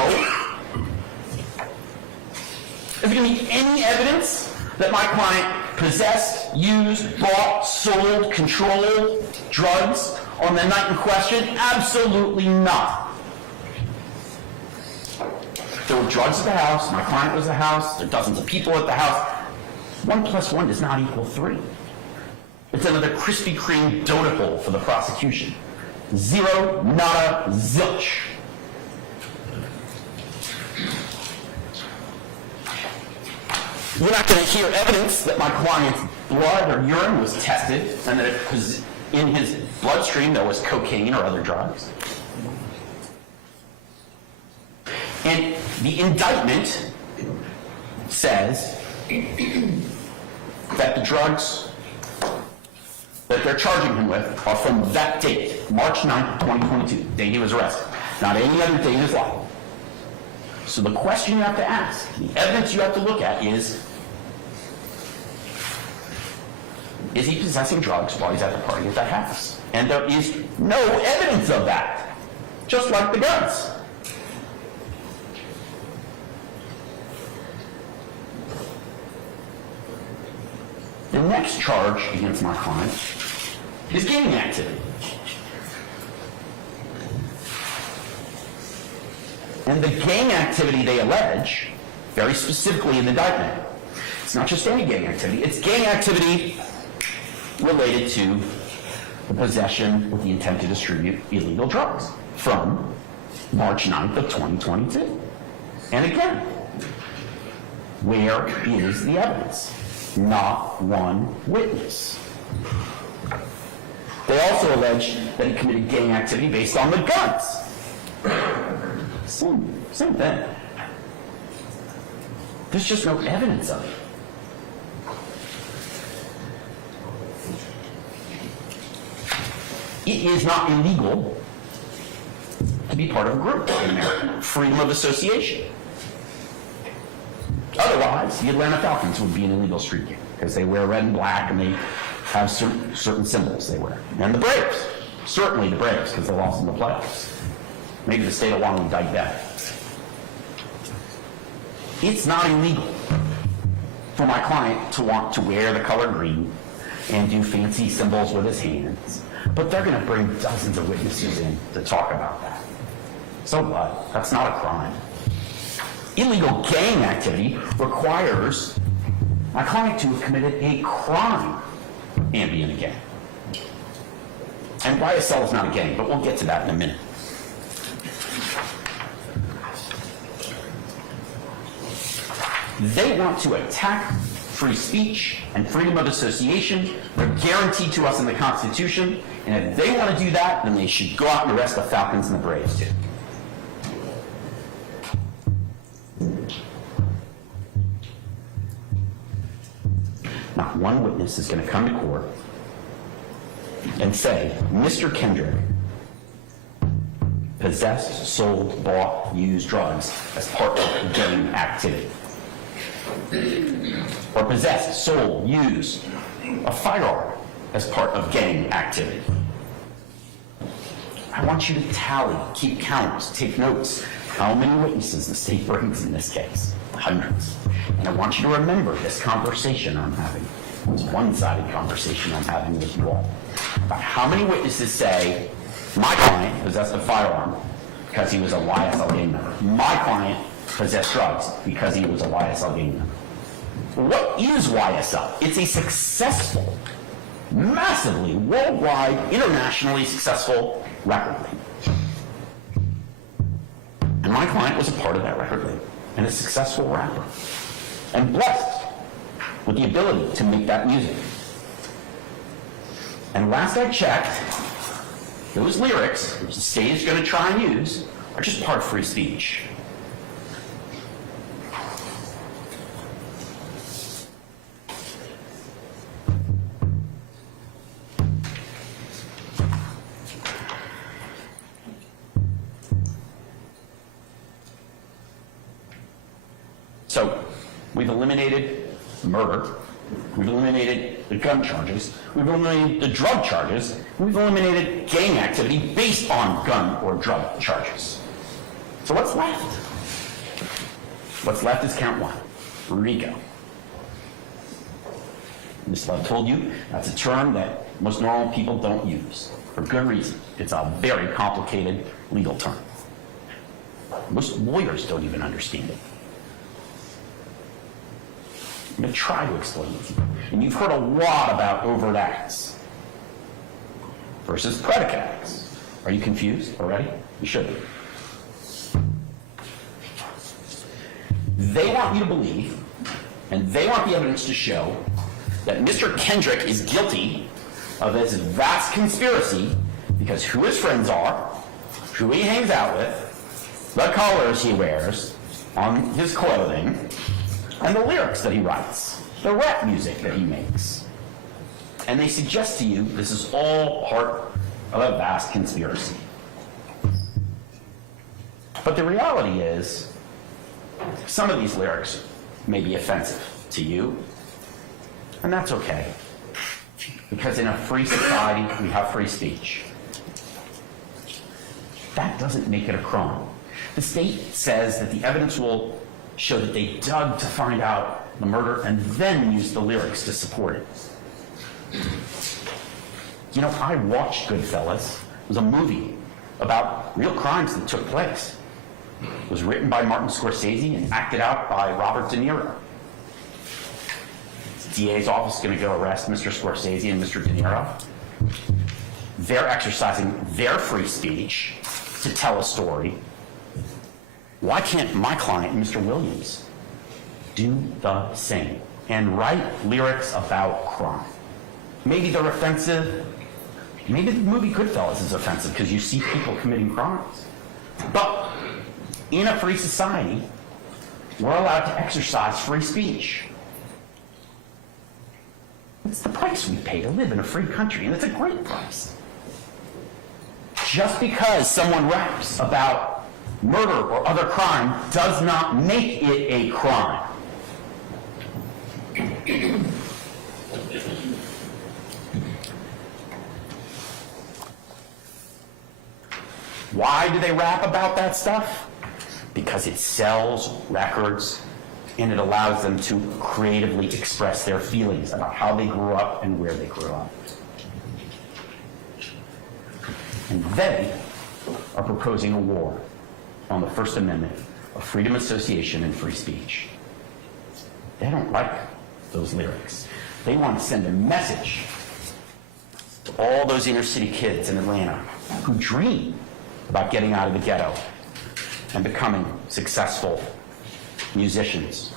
Is there going to be any evidence that my client possessed, used, bought, sold, controlled drugs on the night in question? Absolutely not. There were drugs at the house, my client was at the house, there are dozens of people at the house. 1 + 1 does not equal 3. It's another Krispy Kreme donut hole for the prosecution. Zero, nada, zilch. You're not going to hear evidence that my client's blood or urine was tested and that in his bloodstream there was cocaine or other drugs. And the indictment says that the drugs that they're charging him with are from that date, March 9th, 2022, the day he was arrested, not any other day in his life. So the question you have to ask, the evidence you have to look at is he possessing drugs while he's at the party at that house? And there is no evidence of that, just like the guns. The next charge against my client is gaming activity. And the gang activity they allege, very specifically in the indictment, it's not just any gang activity, it's gang activity related to the possession with the intent to distribute illegal drugs from March 9th of 2022. And again, where is the evidence? Not one witness. They also allege that he committed gang activity based on the guns. Same thing. There's just no evidence of it. It is not illegal to be part of a group in America. Freedom of association. Otherwise, the Atlanta Falcons would be an illegal street game because they wear red and black and they have certain symbols they wear. And the Braves, certainly the Braves, because they lost in the playoffs. Maybe the state of Wyoming would that. It's not illegal for my client to want to wear the color green and do fancy symbols with his hands, but they're going to bring dozens of witnesses in to talk about that. So what? That's not a crime. Illegal gang activity requires my client to have committed a crime and be in a gang. And YSL is not a gang, but we'll get to that in a minute. They want to attack free speech and freedom of association. They're guaranteed to us in the Constitution. And if they want to do that, then they should go out and arrest the Falcons and the Braves too. Not one witness is going to come to court and say, Mr. Kendrick possessed, sold, bought, used drugs as part of gang activity. Or possessed, sold, used a firearm as part of gang activity. I want you to tally, keep count, take notes. How many witnesses the state brings in this case? Hundreds. And I want you to remember this conversation I'm having. It's a one-sided conversation I'm having with you all. About how many witnesses say, my client possessed a firearm because he was a YSL gang member. My client possessed drugs because he was a YSL gang member. What is YSL? It's a successful, massively, worldwide, internationally successful record label. And my client was a part of that record label and a successful rapper. And blessed with the ability to make that music. And last I checked, those lyrics, which the state is going to try and use, are just part of free speech. So, we've eliminated murder, we've eliminated the gun charges, we've eliminated the drug charges, we've eliminated gang activity based on gun or drug charges. So what's left? What's left is count one, RICO. Ms. Love told you that's a term that most normal people don't use, for good reason. It's a very complicated legal term. Most lawyers don't even understand it. I'm going to try to explain it to you. And you've heard a lot about overt acts versus predicate acts. Are you confused already? You should be. They want you to believe, and they want the evidence to show, that Mr. Kendrick is guilty of this vast conspiracy because who his friends are, who he hangs out with, the colors he wears on his clothing, and the lyrics that he writes, the rap music that he makes. And they suggest to you this is all part of a vast conspiracy. But the reality is, some of these lyrics may be offensive to you, and that's okay. Because in a free society, we have free speech. That doesn't make it a crime. The state says that the evidence will show that they dug to find out the murder and then used the lyrics to support it. You know, I watched Goodfellas. It was a movie about real crimes that took place. It was written by Martin Scorsese and acted out by Robert De Niro. The DA's office is going to go arrest Mr. Scorsese and Mr. De Niro. They're exercising their free speech to tell a story. Why can't my client, Mr. Williams, do the same and write lyrics about crime? Maybe they're offensive. Maybe the movie Goodfellas is offensive because you see people committing crimes. But in a free society, we're allowed to exercise free speech. It's the price we pay to live in a free country, and it's a great price. Just because someone raps about murder or other crime does not make it a crime. Why do they rap about that stuff? Because it sells records and it allows them to creatively express their feelings about how they grew up and where they grew up. And they are proposing a war on the First Amendment of freedom of association and free speech. They don't like those lyrics. They want to send a message to all those inner city kids in Atlanta who dream about getting out of the ghetto and becoming successful musicians.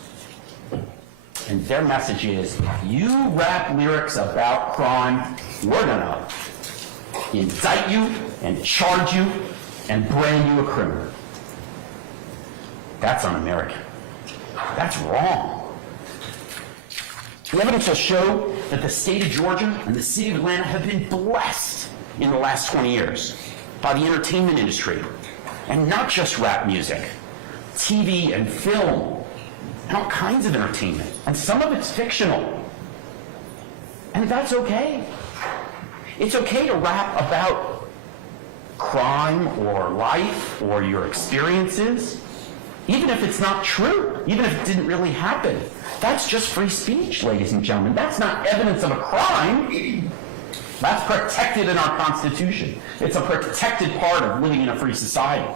And their message is, you rap lyrics about crime, we're gonna indict you and charge you and brand you a criminal. That's un-American. That's wrong. The evidence will show that the state of Georgia and the city of Atlanta have been blessed in the last 20 years by the entertainment industry. And not just rap music, TV and film, and all kinds of entertainment. And some of it's fictional. And that's okay. It's okay to rap about crime or life or your experiences, even if it's not true, even if it didn't really happen. That's just free speech, ladies and gentlemen. That's not evidence of a crime. That's protected in our Constitution. It's a protected part of living in a free society.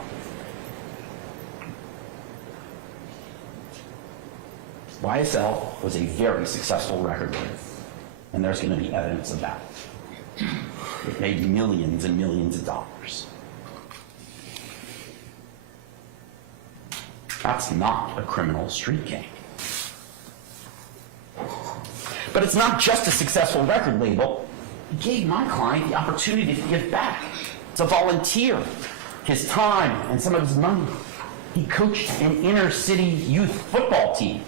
YSL was a very successful record label, and there's going to be evidence of that. It made millions and millions of dollars. That's not a criminal street gang. But it's not just a successful record label. It gave my client the opportunity to give back, to volunteer his time and some of his money. He coached an inner city youth football team.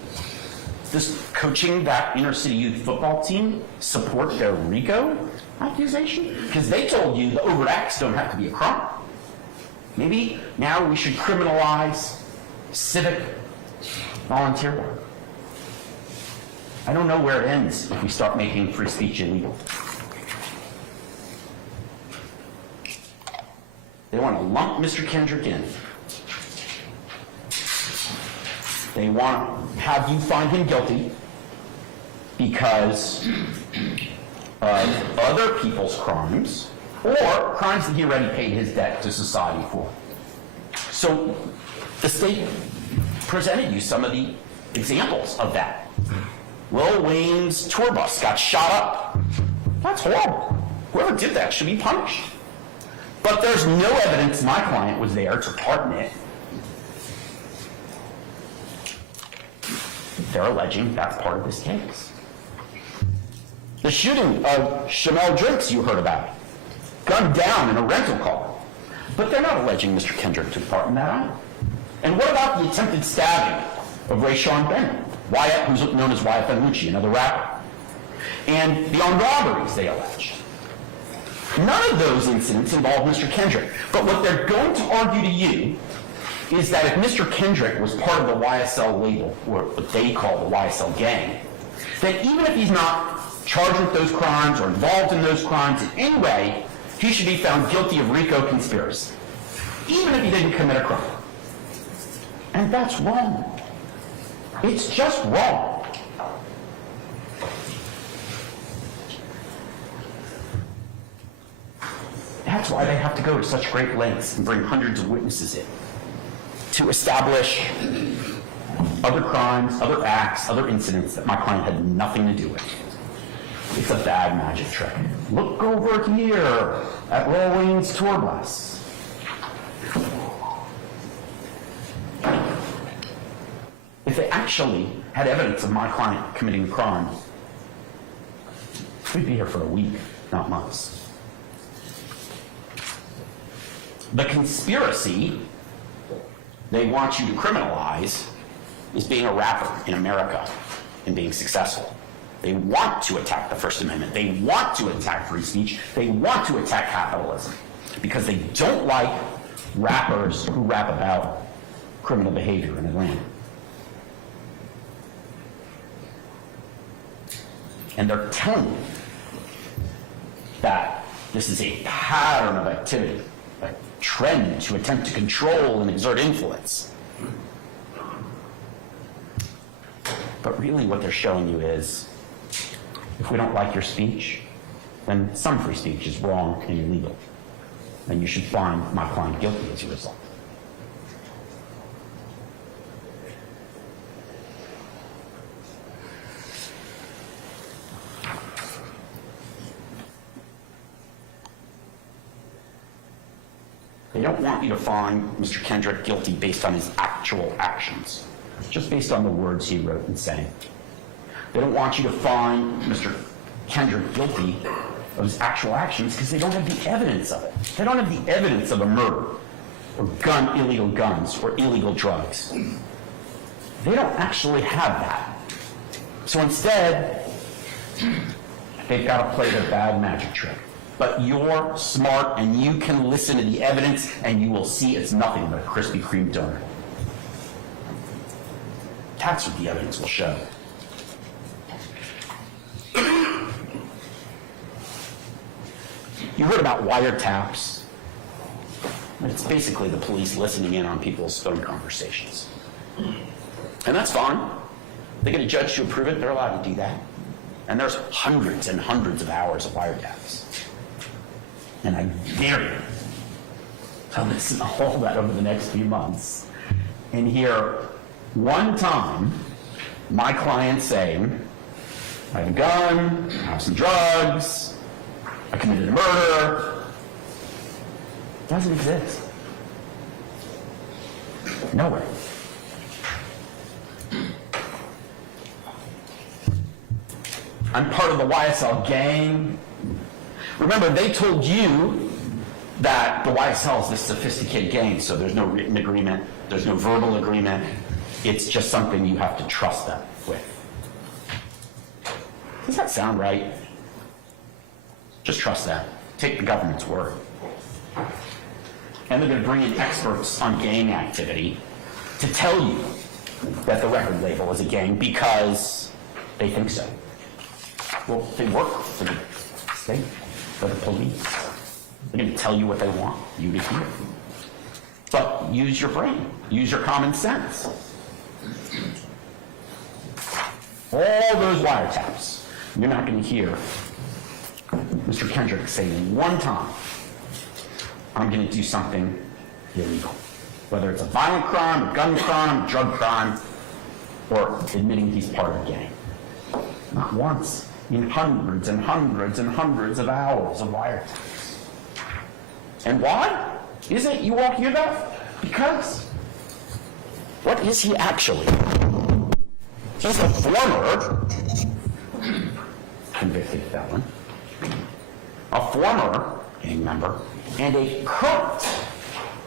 Does coaching that inner city youth football team support their RICO accusation? Because they told you the overt acts don't have to be a crime. Maybe now we should criminalize civic volunteer work. I don't know where it ends if we start making free speech illegal. They want to lump Mr. Kendrick in. They want to have you find him guilty because of other people's crimes or crimes that he already paid his debt to society for. So the state presented you some of the examples of that. Lil Wayne's tour bus got shot up. That's horrible. Whoever did that should be punished. But there's no evidence my client was there to part in it. They're alleging that's part of this case. The shooting of Chanel Drinks you heard about, gunned down in a rental car. But they're not alleging Mr. Kendrick took part in that either. And what about the attempted stabbing of Rayshawn Bennett, Wyatt, who's known as Wyatt Benucci, another rapper, and the armed robberies they alleged? None of those incidents involve Mr. Kendrick. But what they're going to argue to you is that if Mr. Kendrick was part of the YSL label, or what they call the YSL gang, then even if he's not charged with those crimes or involved in those crimes in any way, he should be found guilty of RICO conspiracy, even if he didn't commit a crime. And that's wrong. It's just wrong. That's why they have to go to such great lengths and bring hundreds of witnesses in to establish other crimes, other acts, other incidents that my client had nothing to do with. It's a bad magic trick. Look over here at Lil Wayne's tour bus. If they actually had evidence of my client committing a crime, we'd be here for a week, not months. The conspiracy they want you to criminalize is being a rapper in America and being successful. They want to attack the First Amendment. They want to attack free speech. They want to attack capitalism because they don't like rappers who rap about criminal behavior in Atlanta. And they're telling you that this is a pattern of activity, a trend to attempt to control and exert influence. But really what they're showing you is, if we don't like your speech, then some free speech is wrong and illegal. And you should find my client guilty as a result. They don't want you to find Mr. Kendrick guilty based on his actual actions, just based on the words he wrote and sang. They don't want you to find Mr. Kendrick guilty of his actual actions because they don't have the evidence of it. They don't have the evidence of a murder or illegal guns or illegal drugs. They don't actually have that. So instead, they've got to play their bad magic trick. But you're smart and you can listen to the evidence and you will see it's nothing but a Krispy Kreme donut. That's what the evidence will show. You heard about wiretaps. It's basically the police listening in on people's phone conversations. And that's fine. They get a judge to approve it, they're allowed to do that. And there's hundreds and hundreds of hours of wiretaps. And I dare you to listen to all that over the next few months and hear one time my client saying, I have a gun, I have some drugs, I committed a murder. It doesn't exist. Nowhere. I'm part of the YSL gang. Remember, they told you that the YSL is this sophisticated gang, so there's no written agreement, there's no verbal agreement. It's just something you have to trust them with. Does that sound right? Just trust them. Take the government's word. And they're going to bring in experts on gang activity to tell you that the record label is a gang because they think so. Well, they work for the state, for the police. They're going to tell you what they want you to hear. But use your brain. Use your common sense. All those wiretaps, you're not going to hear Mr. Kendrick saying one time, I'm going to do something illegal. Whether it's a violent crime, a gun crime, a drug crime, or admitting he's part of a gang. Not once. In hundreds and hundreds and hundreds of hours of wiretaps. And why is it you won't hear that? Because what is he actually? He's a former convicted felon, a former gang member, and a current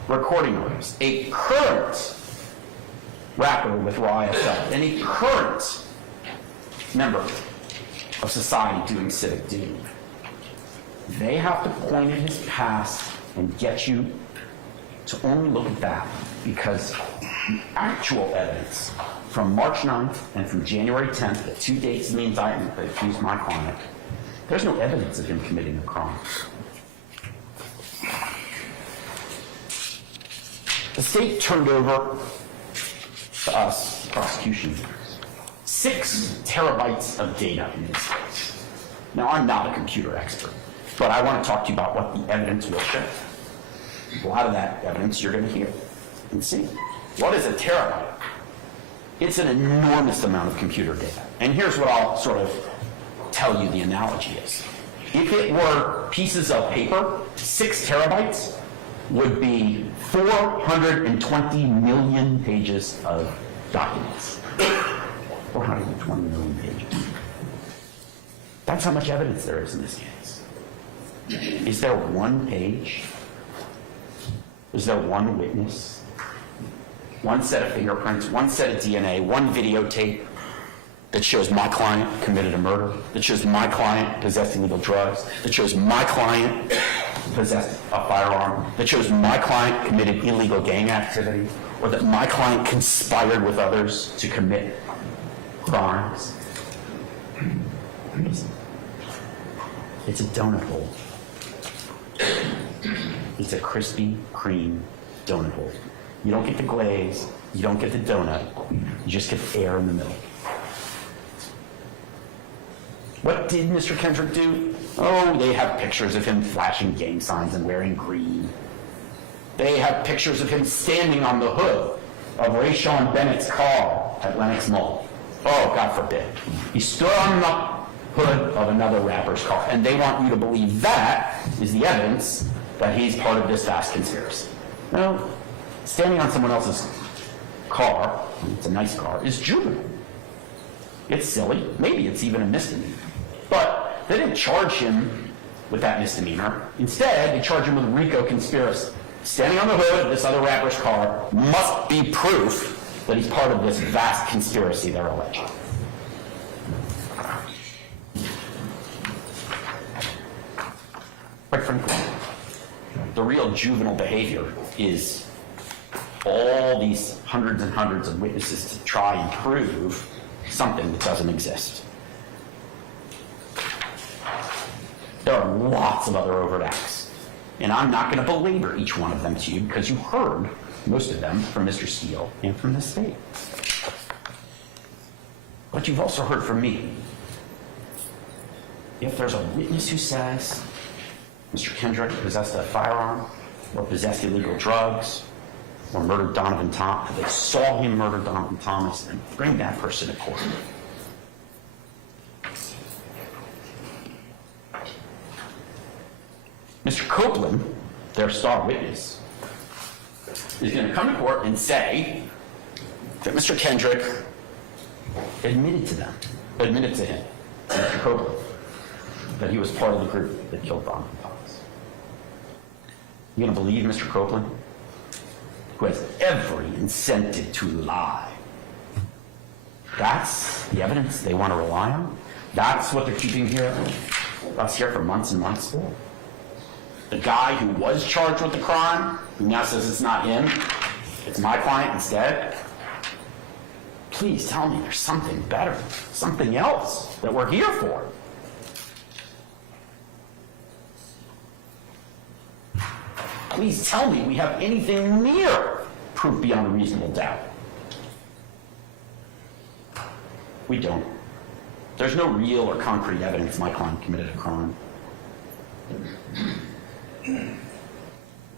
recording artist, a current rapper with YSL, and a current member of society doing civic duty. They have to point at his past and get you to only look at that because the actual evidence from March 9th and from January 10th, the 2 dates in the indictment that accused my client, there's no evidence of him committing a crime. The state turned over to us, the prosecution, 6 terabytes of data in this case. Now, I'm not a computer expert, but I want to talk to you about what the evidence will show. A lot of that evidence you're going to hear and see. What is a terabyte? It's an enormous amount of computer data. And here's what I'll sort of tell you the analogy is. If it were pieces of paper, 6 terabytes would be 420 million pages of documents. 420 million pages. That's how much evidence there is in this case. Is there one page? Is there one witness? one set of fingerprints, one set of DNA, one videotape that shows my client committed a murder, that shows my client possessed illegal drugs, that shows my client possessed a firearm, that shows my client committed illegal gang activity, or that my client conspired with others to commit crimes. It's a donut hole. It's a Krispy Kreme donut hole. You don't get the glaze, you don't get the donut, you just get the air in the middle. What did Mr. Kendrick do? Oh, they have pictures of him flashing gang signs and wearing green. They have pictures of him standing on the hood of Rayshawn Bennett's car at Lenox Mall. Oh, God forbid. He stood on the hood of another rapper's car, and they want you to believe that is the evidence that he's part of this vast conspiracy. No, standing on someone else's car, it's a nice car, is juvenile. It's silly. Maybe it's even a misdemeanor. But they didn't charge him with that misdemeanor. Instead, they charged him with RICO conspiracy. Standing on the hood of this other rapper's car must be proof that he's part of this vast conspiracy they're alleging. Quite frankly, the real juvenile behavior is all these hundreds and hundreds of witnesses to try and prove something that doesn't exist. There are lots of other overt acts, and I'm not going to belabor each one of them to you because you heard most of them from Mr. Steele and from the state. But you've also heard from me. If there's a witness who says Mr. Kendrick possessed a firearm or possessed illegal drugs or murdered Donovan Thomas, they saw him murder Donovan Thomas, then bring that person to court. Mr. Copeland, their star witness, is going to come to court and say that Mr. Kendrick admitted to him, Mr. Copeland, that he was part of the group that killed Donovan Thomas. You going to believe Mr. Copeland, who has every incentive to lie? That's the evidence they want to rely on? That's what they're keeping us here for months and months for? The guy who was charged with the crime, who now says it's not him, it's my client instead? Please tell me there's something better, something else that we're here for. Please tell me we have anything near proof beyond a reasonable doubt. We don't. There's no real or concrete evidence my client committed a crime.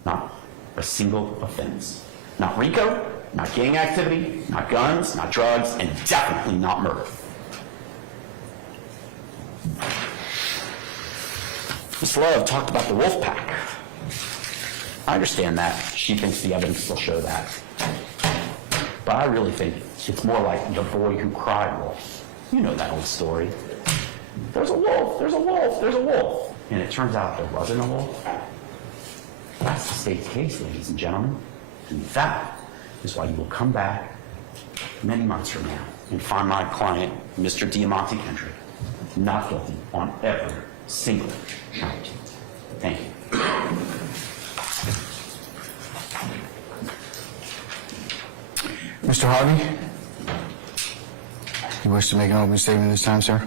Not a single offense. Not RICO, not gang activity, not guns, not drugs, and definitely not murder. Ms. Love talked about the wolf pack. I understand that. She thinks the evidence will show that. But I really think it's more like the boy who cried wolf. You know that old story. There's a wolf, there's a wolf, there's a wolf. And it turns out there wasn't a wolf. That's the state's case, ladies and gentlemen. And that is why you will come back many months from now and find my client, Mr. Diamante Kendrick, not guilty on every single count. Thank you. Mr. Harvey, you wish to make an opening statement this time, sir?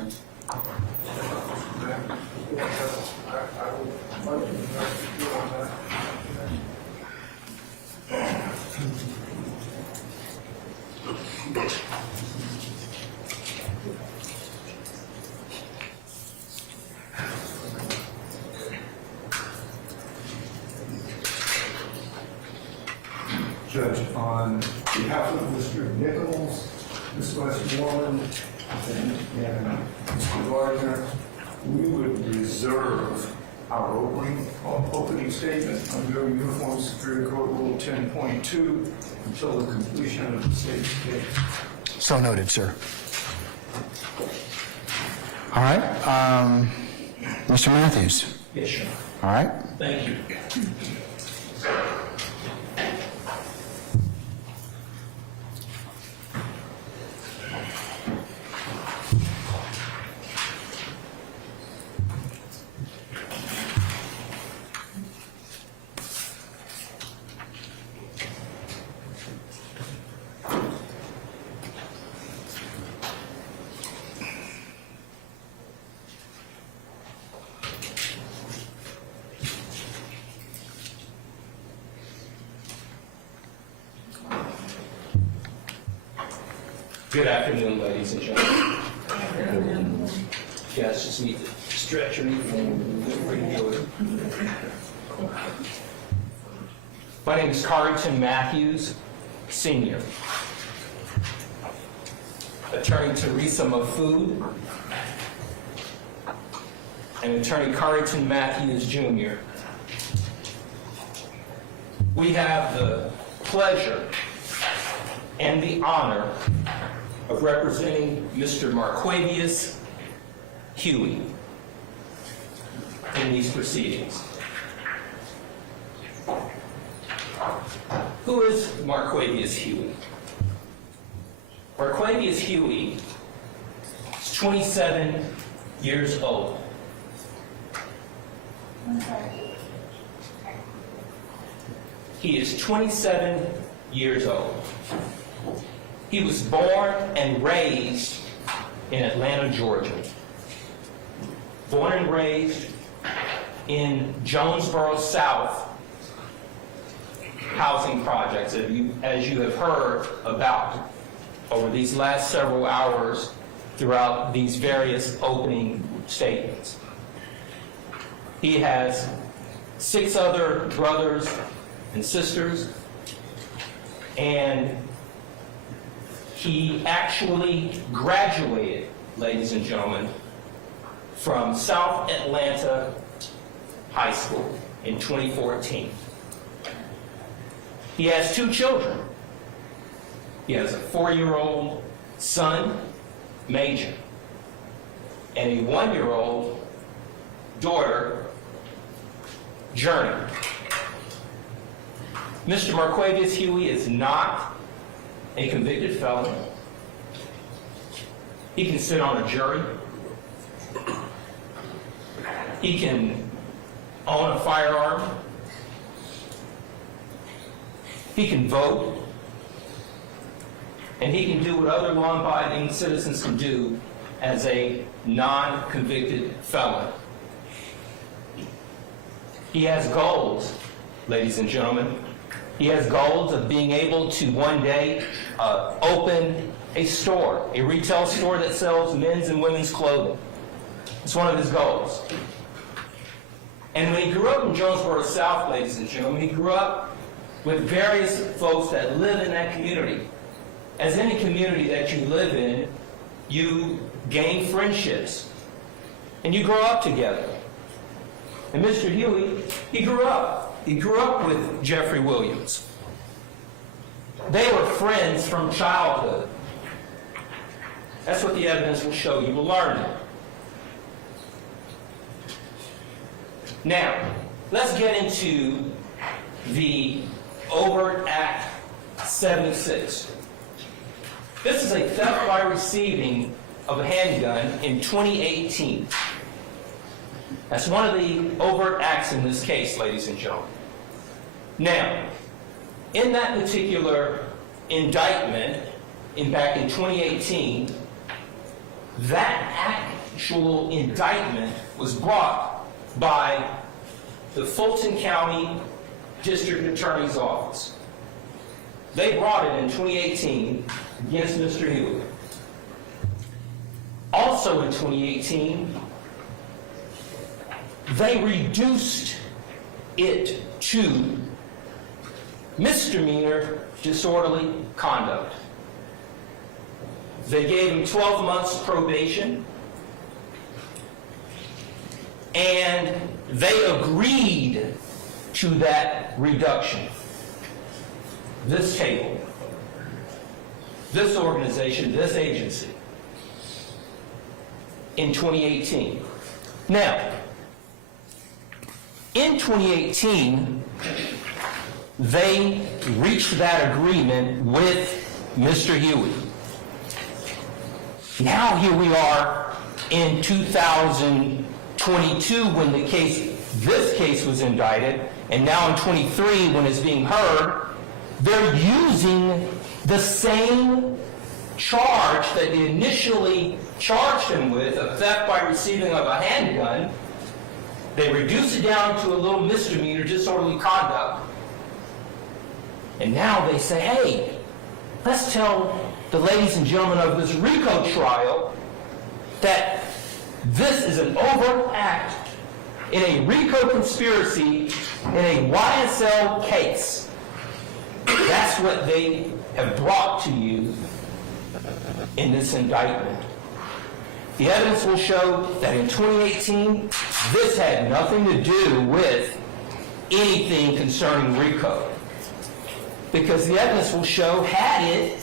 Judge, on behalf of Mr. Nichols, Ms. Westmoreland, and Mr. Gardner, we would reserve our opening statement under Uniform Superior Court Rule 10.2 until the completion of the state's case. So noted, sir. All right. Mr. Matthews. Yes, sir. All right. Thank you. Good afternoon, ladies and gentlemen. You guys just need to stretch or anything. Feel free to do it. My name is Carrington Matthews, Sr. Attorney Teresa Mafood and Attorney Carrington Matthews, Jr. We have the pleasure and the honor of representing Mr. Marquavius Huey in these proceedings. Who is Marquavius Huey? Marquavius Huey is 27 years old. He is 27 years old. He was born and raised in Atlanta, Georgia. Born and raised in Jonesboro South housing projects, as you have heard about over these last several hours throughout these various opening statements. He has 6 other brothers and sisters, and he actually graduated, ladies and gentlemen, from South Atlanta High School in 2014. He has 2 children. He has a 4-year-old son, Major, and a 1-year-old daughter, Journey. Mr. Marquavius Huey is not a convicted felon. He can sit on a jury. He can own a firearm. He can vote. And he can do what other law-abiding citizens can do as a non-convicted felon. He has goals, ladies and gentlemen. He has goals of being able to one day open a store, a retail store that sells men's and women's clothing. It's one of his goals. And when he grew up in Jonesboro South, ladies and gentlemen, he grew up with various folks that live in that community. As any community that you live in, you gain friendships and you grow up together. And Mr. Huey, he grew up. He grew up with Jeffrey Williams. They were friends from childhood. That's what the evidence will show. You will learn it. Now, let's get into the Overt Act 76. This is a theft by receiving of a handgun in 2018. That's one of the overt acts in this case, ladies and gentlemen. Now, in that particular indictment, back in 2018, that actual indictment was brought by the Fulton County District Attorney's Office. They brought it in 2018 against Mr. Huey. Also in 2018, they reduced it to misdemeanor disorderly conduct. They gave him 12 months probation, and they agreed to that reduction. This table, this organization, this agency, in 2018. Now, in 2018, they reached that agreement with Mr. Huey. Now here we are in 2022 when this case was indicted, and now in 23 when it's being heard, they're using the same charge that they initially charged him with, of theft by receiving of a handgun. They reduce it down to a little misdemeanor, disorderly conduct. And now they say, hey, let's tell the ladies and gentlemen of this RICO trial that this is an overt act in a RICO conspiracy in a YSL case. That's what they have brought to you in this indictment. The evidence will show that in 2018, this had nothing to do with anything concerning RICO. Because the evidence will show, had it,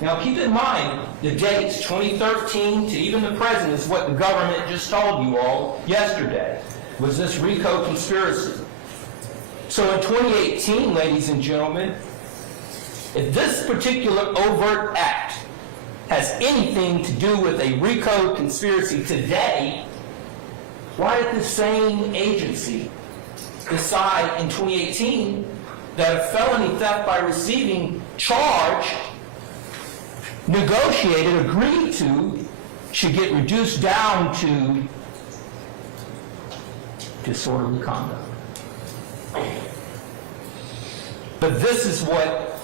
now keep in mind, the dates 2013 to even the present is what the government just told you all yesterday, was this RICO conspiracy. So in 2018, ladies and gentlemen, if this particular overt act has anything to do with a RICO conspiracy today, why did the same agency decide in 2018 that a felony theft by receiving charge negotiated, agreed to, should get reduced down to disorderly conduct? But this is what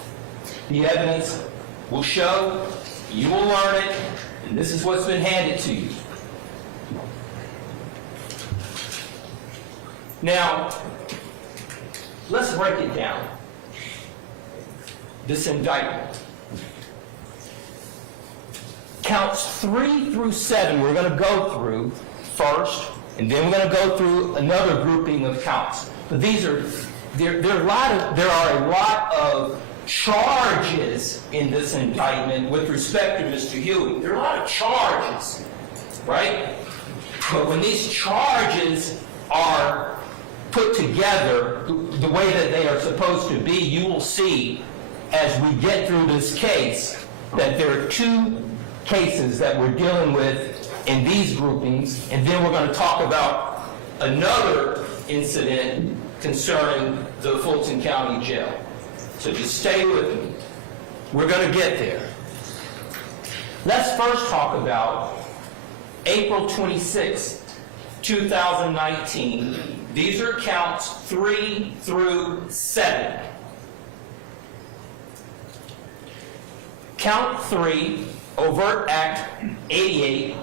the evidence will show. You will learn it, and this is what's been handed to you. Now, let's break it down. This indictment. Counts 3 through 7 we're going to go through first, and then we're going to go through another grouping of counts. But these are there are a lot of charges in this indictment with respect to Mr. Huey. There are a lot of charges, right? But when these charges are put together the way that they are supposed to be, you will see as we get through this case that there are 2 cases that we're dealing with in these groupings, and then we're going to talk about another incident concerning the Fulton County Jail. So just stay with me. We're going to get there. Let's first talk about April 26, 2019. These are counts 3 through 7. Count 3, overt act 88,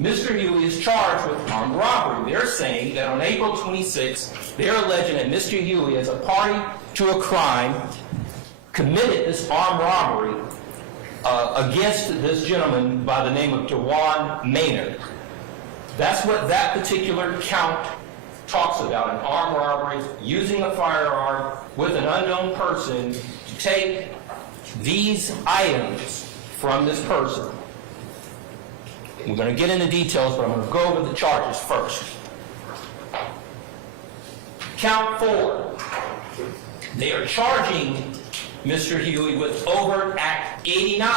Mr. Huey is charged with armed robbery. They're saying that on April 26, they're alleging that Mr. Huey, as a party to a crime, committed this armed robbery against this gentleman by the name of DeJuan Maynard. That's what that particular count talks about, an armed robbery, using a firearm with an unknown person to take these items from this person. We're going to get into details, but I'm going to go over the charges first. Count 4. They are charging Mr. Huey with overt act 89,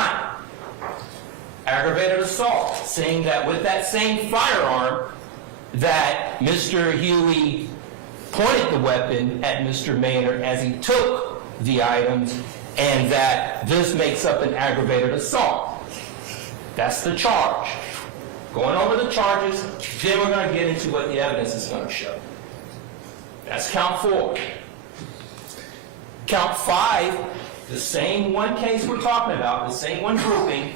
aggravated assault, saying that with that same firearm that Mr. Huey pointed the weapon at Mr. Maynard as he took the items, and that this makes up an aggravated assault. That's the charge. Going over the charges, then we're going to get into what the evidence is going to show. That's count 4. Count 5, the same one case we're talking about, the same one grouping,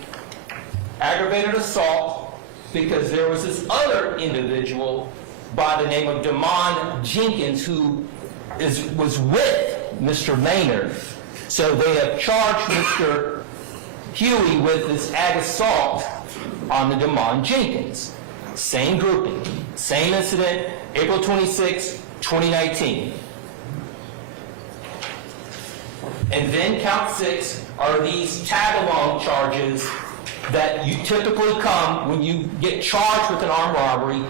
aggravated assault, because there was this other individual by the name of Damon Jenkins who was with Mr. Maynard. So they have charged Mr. Huey with this ag assault on the Damon Jenkins. Same grouping, same incident, April 26, 2019. And then count 6 are these tag-along charges that you typically come when you get charged with an armed robbery.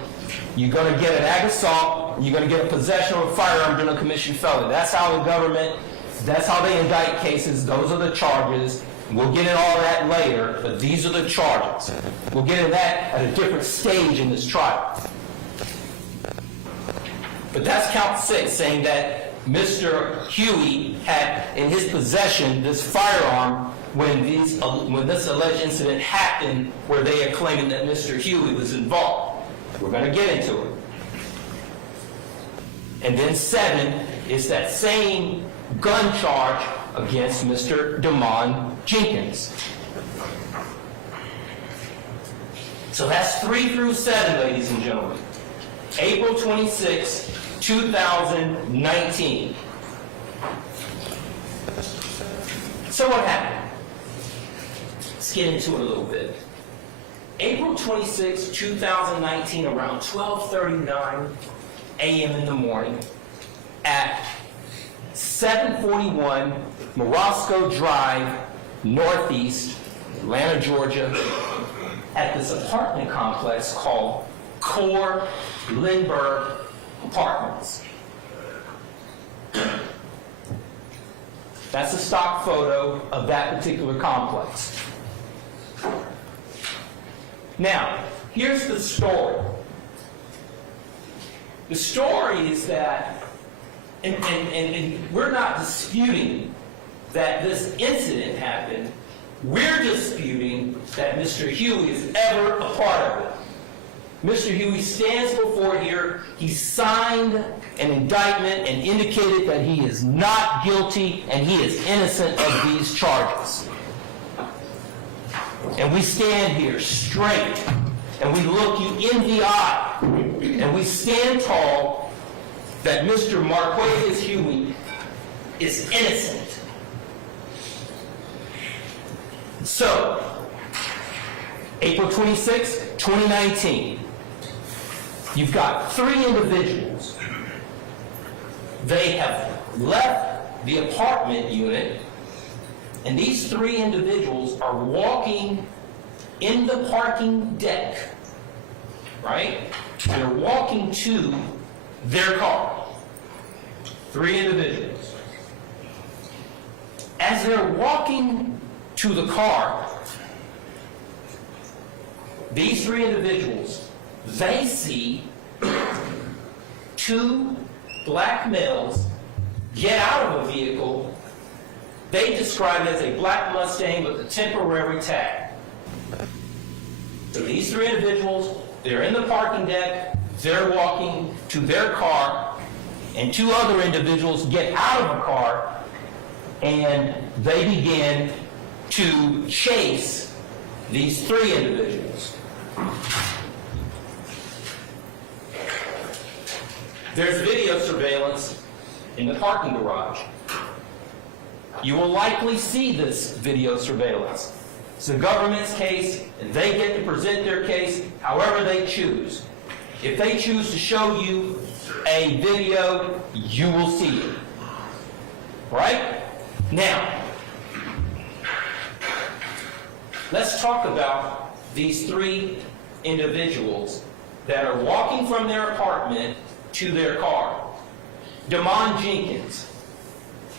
You're going to get an ag assault, and you're going to get a possession of a firearm during a commission felony. That's how the government, that's how they indict cases. Those are the charges. We'll get into all that later, but these are the charges. We'll get into that at a different stage in this trial. But that's count 6, saying that Mr. Huey had in his possession this firearm when this alleged incident happened, where they are claiming that Mr. Huey was involved. We're going to get into it. And then 7 is that same gun charge against Mr. Damon Jenkins. So that's 3 through 7, ladies and gentlemen. April 26, 2019. So what happened? Let's get into it a little bit. April 26, 2019, around 12:39 a.m. in the morning, at 741 Morosco Drive, Northeast, Atlanta, Georgia, at this apartment complex called Core Lindbergh Apartments. That's a stock photo of that particular complex. Now, here's the story. The story is that, and we're not disputing that this incident happened. We're disputing that Mr. Huey is ever a part of it. Mr. Huey stands before here. He signed an indictment and indicated that he is not guilty and he is innocent of these charges. And we stand here straight and we look you in the eye and we stand tall that Mr. Marquez Huey is innocent. So, April 26, 2019, you've got 3 individuals. They have left the apartment unit, and these 3 individuals are walking in the parking deck, right? They're walking to their car. 3 individuals. As they're walking to the car, these 3 individuals, they see 2 black males get out of a vehicle they describe it as a black Mustang with a temporary tag. So these 3 individuals, they're in the parking deck, they're walking to their car, and 2 other individuals get out of the car and they begin to chase these 3 individuals. There's video surveillance in the parking garage. You will likely see this video surveillance. It's the government's case, and they get to present their case however they choose. If they choose to show you a video, you will see it. Right? Now, let's talk about these 3 individuals that are walking from their apartment to their car. Damon Jenkins,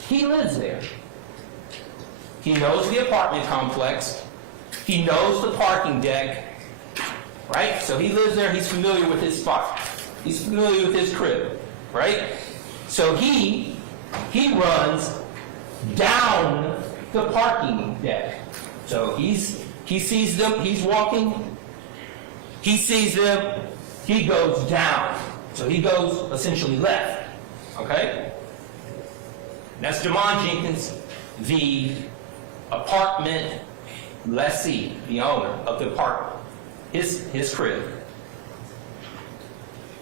he lives there. He knows the apartment complex. He knows the parking deck, right? So he lives there. He's familiar with his spot. He's familiar with his crib, right? So he runs down the parking deck. So he sees them. He's walking. He sees them. He goes down. So he goes essentially left. Okay? That's Damon Jenkins, the apartment lessee, the owner of the apartment, his crib.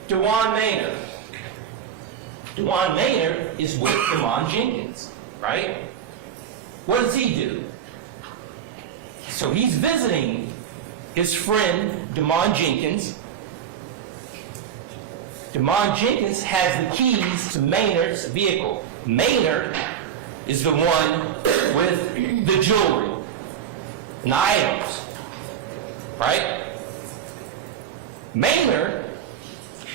DeJuan Maynard. DeJuan Maynard is with Damon Jenkins, right? What does he do? So he's visiting his friend, Damon Jenkins. Damon Jenkins has the keys to Maynard's vehicle. Maynard is the one with the jewelry and the items, right? Maynard,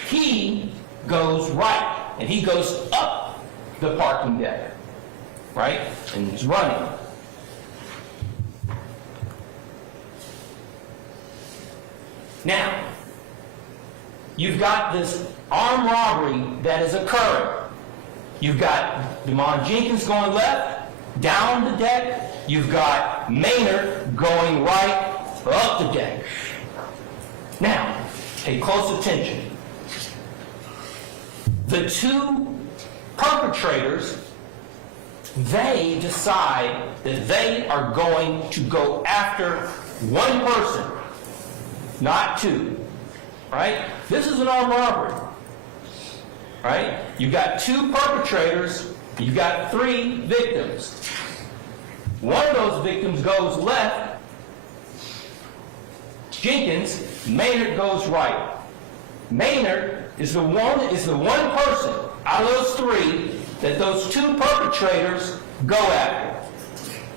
he goes right, and he goes up the parking deck, right? And he's running. Now, you've got this armed robbery that is occurring. You've got Damon Jenkins going left, down the deck. You've got Maynard going right, up the deck. Now, pay close attention. The 2 perpetrators, they decide that they are going to go after one person. not 2, right? This is an armed robbery, right? You've got 2 perpetrators, you've got 3 victims. One of those victims goes left, Jenkins, Maynard goes right. Maynard is the one person out of those 3 that those 2 perpetrators go after.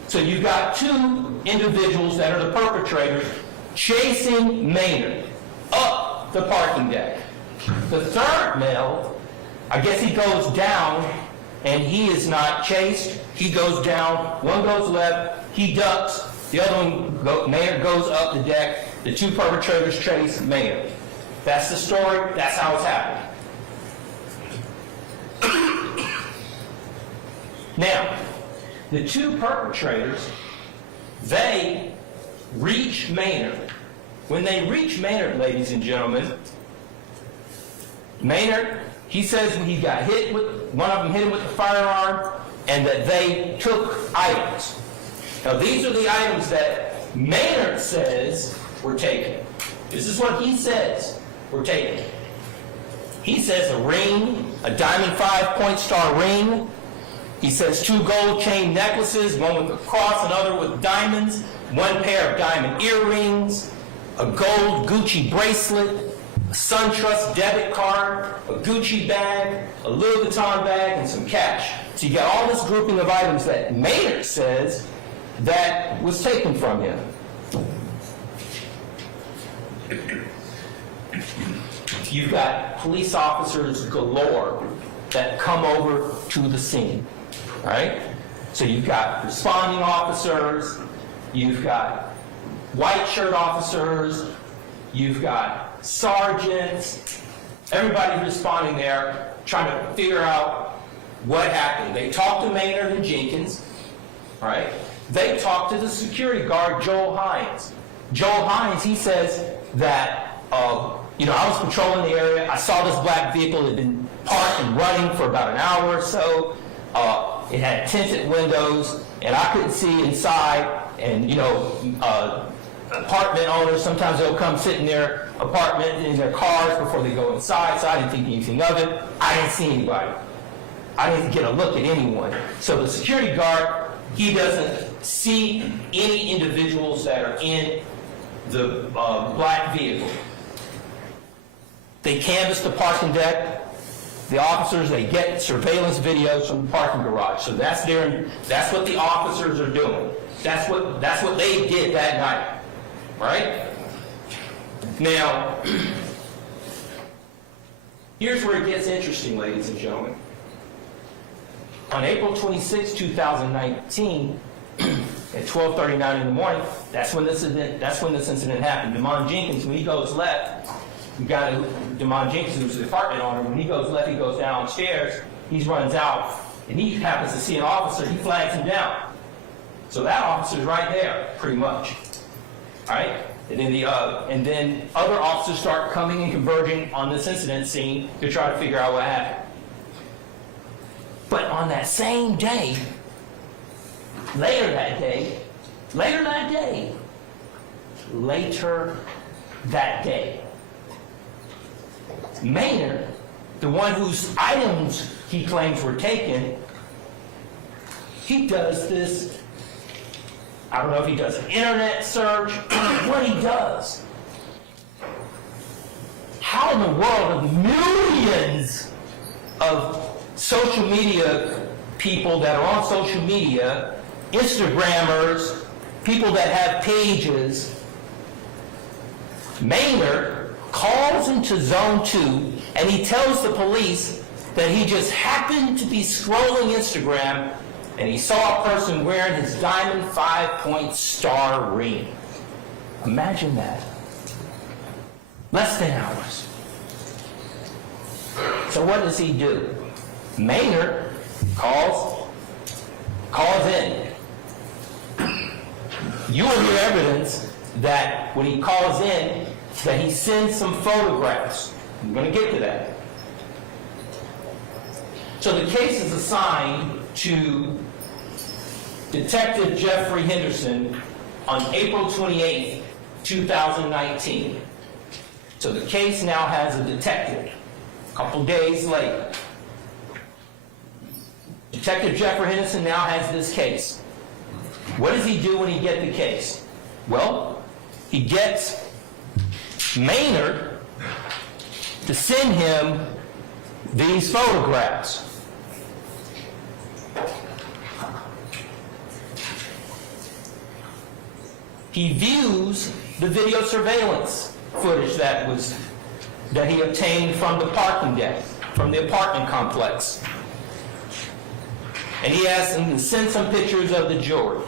So you've got 2 individuals that are the perpetrators chasing Maynard up the parking deck. The third male, I guess he goes down, and he is not chased. He goes down, one goes left, he ducks, the other one, Maynard goes up the deck, the 2 perpetrators chase Maynard. That's the story, that's how it's happening. Now, the 2 perpetrators, they reach Maynard. When they reach Maynard, ladies and gentlemen, Maynard, he says when he got hit with, one of them hit him with the firearm, and that they took items. Now, these are the items that Maynard says were taken. This is what he says were taken. He says a ring, a diamond 5-point star ring. He says 2 gold chain necklaces, one with a cross, another with diamonds, 1 pair of diamond earrings, a gold Gucci bracelet, a SunTrust debit card, a Gucci bag, a Louis Vuitton bag, and some cash. So you got all this grouping of items that Maynard says that was taken from him. You've got police officers galore that come over to the scene, right? So you've got responding officers, you've got white shirt officers, you've got sergeants, everybody responding there, trying to figure out what happened. They talked to Maynard and Jenkins, right? They talked to the security guard, Joel Hines. Joel Hines, he says that, I was patrolling the area. I saw this black vehicle that had been parked and running for about an hour or so. It had tinted windows, and I couldn't see inside. And, apartment owners, sometimes they'll come sit in their apartment, in their cars before they go inside, so I didn't think anything of it. I didn't see anybody. I didn't get a look at anyone. So the security guard, he doesn't see any individuals that are in the black vehicle. They canvass the parking deck. The officers, they get surveillance videos from the parking garage. So that's what the officers are doing. That's what they did that night, right? Now, here's where it gets interesting, ladies and gentlemen. On April 26, 2019, at 12:39 in the morning, that's when this incident happened. Demond Jenkins, when he goes left, Demond Jenkins, who's the apartment owner, when he goes left, he goes downstairs, he runs out, and he happens to see an officer, he flags him down. So that officer's right there, pretty much. All right? And then other officers start coming and converging on this incident scene to try to figure out what happened. But on that same day, later that day, Maynard, the one whose items he claims were taken, he does this, I don't know if he does an internet search, what he does. How in the world of millions of social media people that are on social media, Instagrammers, people that have pages, Maynard calls into Zone 2 and he tells the police that he just happened to be scrolling Instagram and he saw a person wearing his diamond 5-point star ring. Imagine that. Less than hours. So what does he do? Maynard calls in. You will hear evidence that when he calls in, that he sends some photographs. I'm going to get to that. So the case is assigned to Detective Jeffrey Henderson on April 28, 2019. So the case now has a detective. A couple days later, Detective Jeffrey Henderson now has this case. What does he do when he gets the case? Well, he gets Maynard to send him these photographs. He views the video surveillance footage that he obtained from the parking deck, from the apartment complex. And he asks him to send some pictures of the jewelry.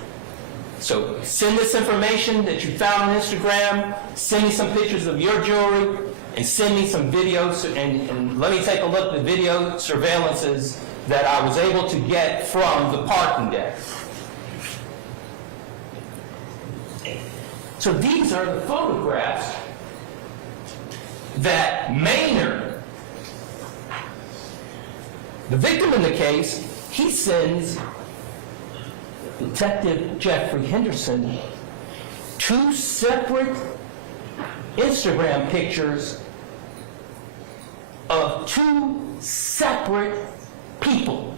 So send this information that you found on Instagram, send me some pictures of your jewelry, and send me some videos, and let me take a look at the video surveillances that I was able to get from the parking deck. So these are the photographs that Maynard, the victim in the case, he sends Detective Jeffrey Henderson 2 separate Instagram pictures of 2 separate people.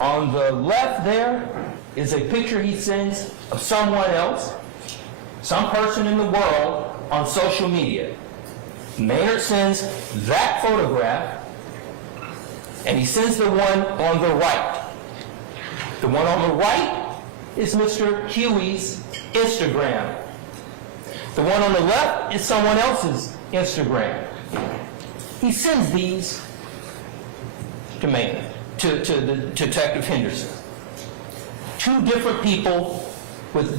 On the left there is a picture he sends of someone else, some person in the world on social media. Maynard sends that photograph, and he sends the one on the right. The one on the right is Mr. Huey's Instagram. The one on the left is someone else's Instagram. He sends these to Maynard, to the Detective Henderson. 2 different people with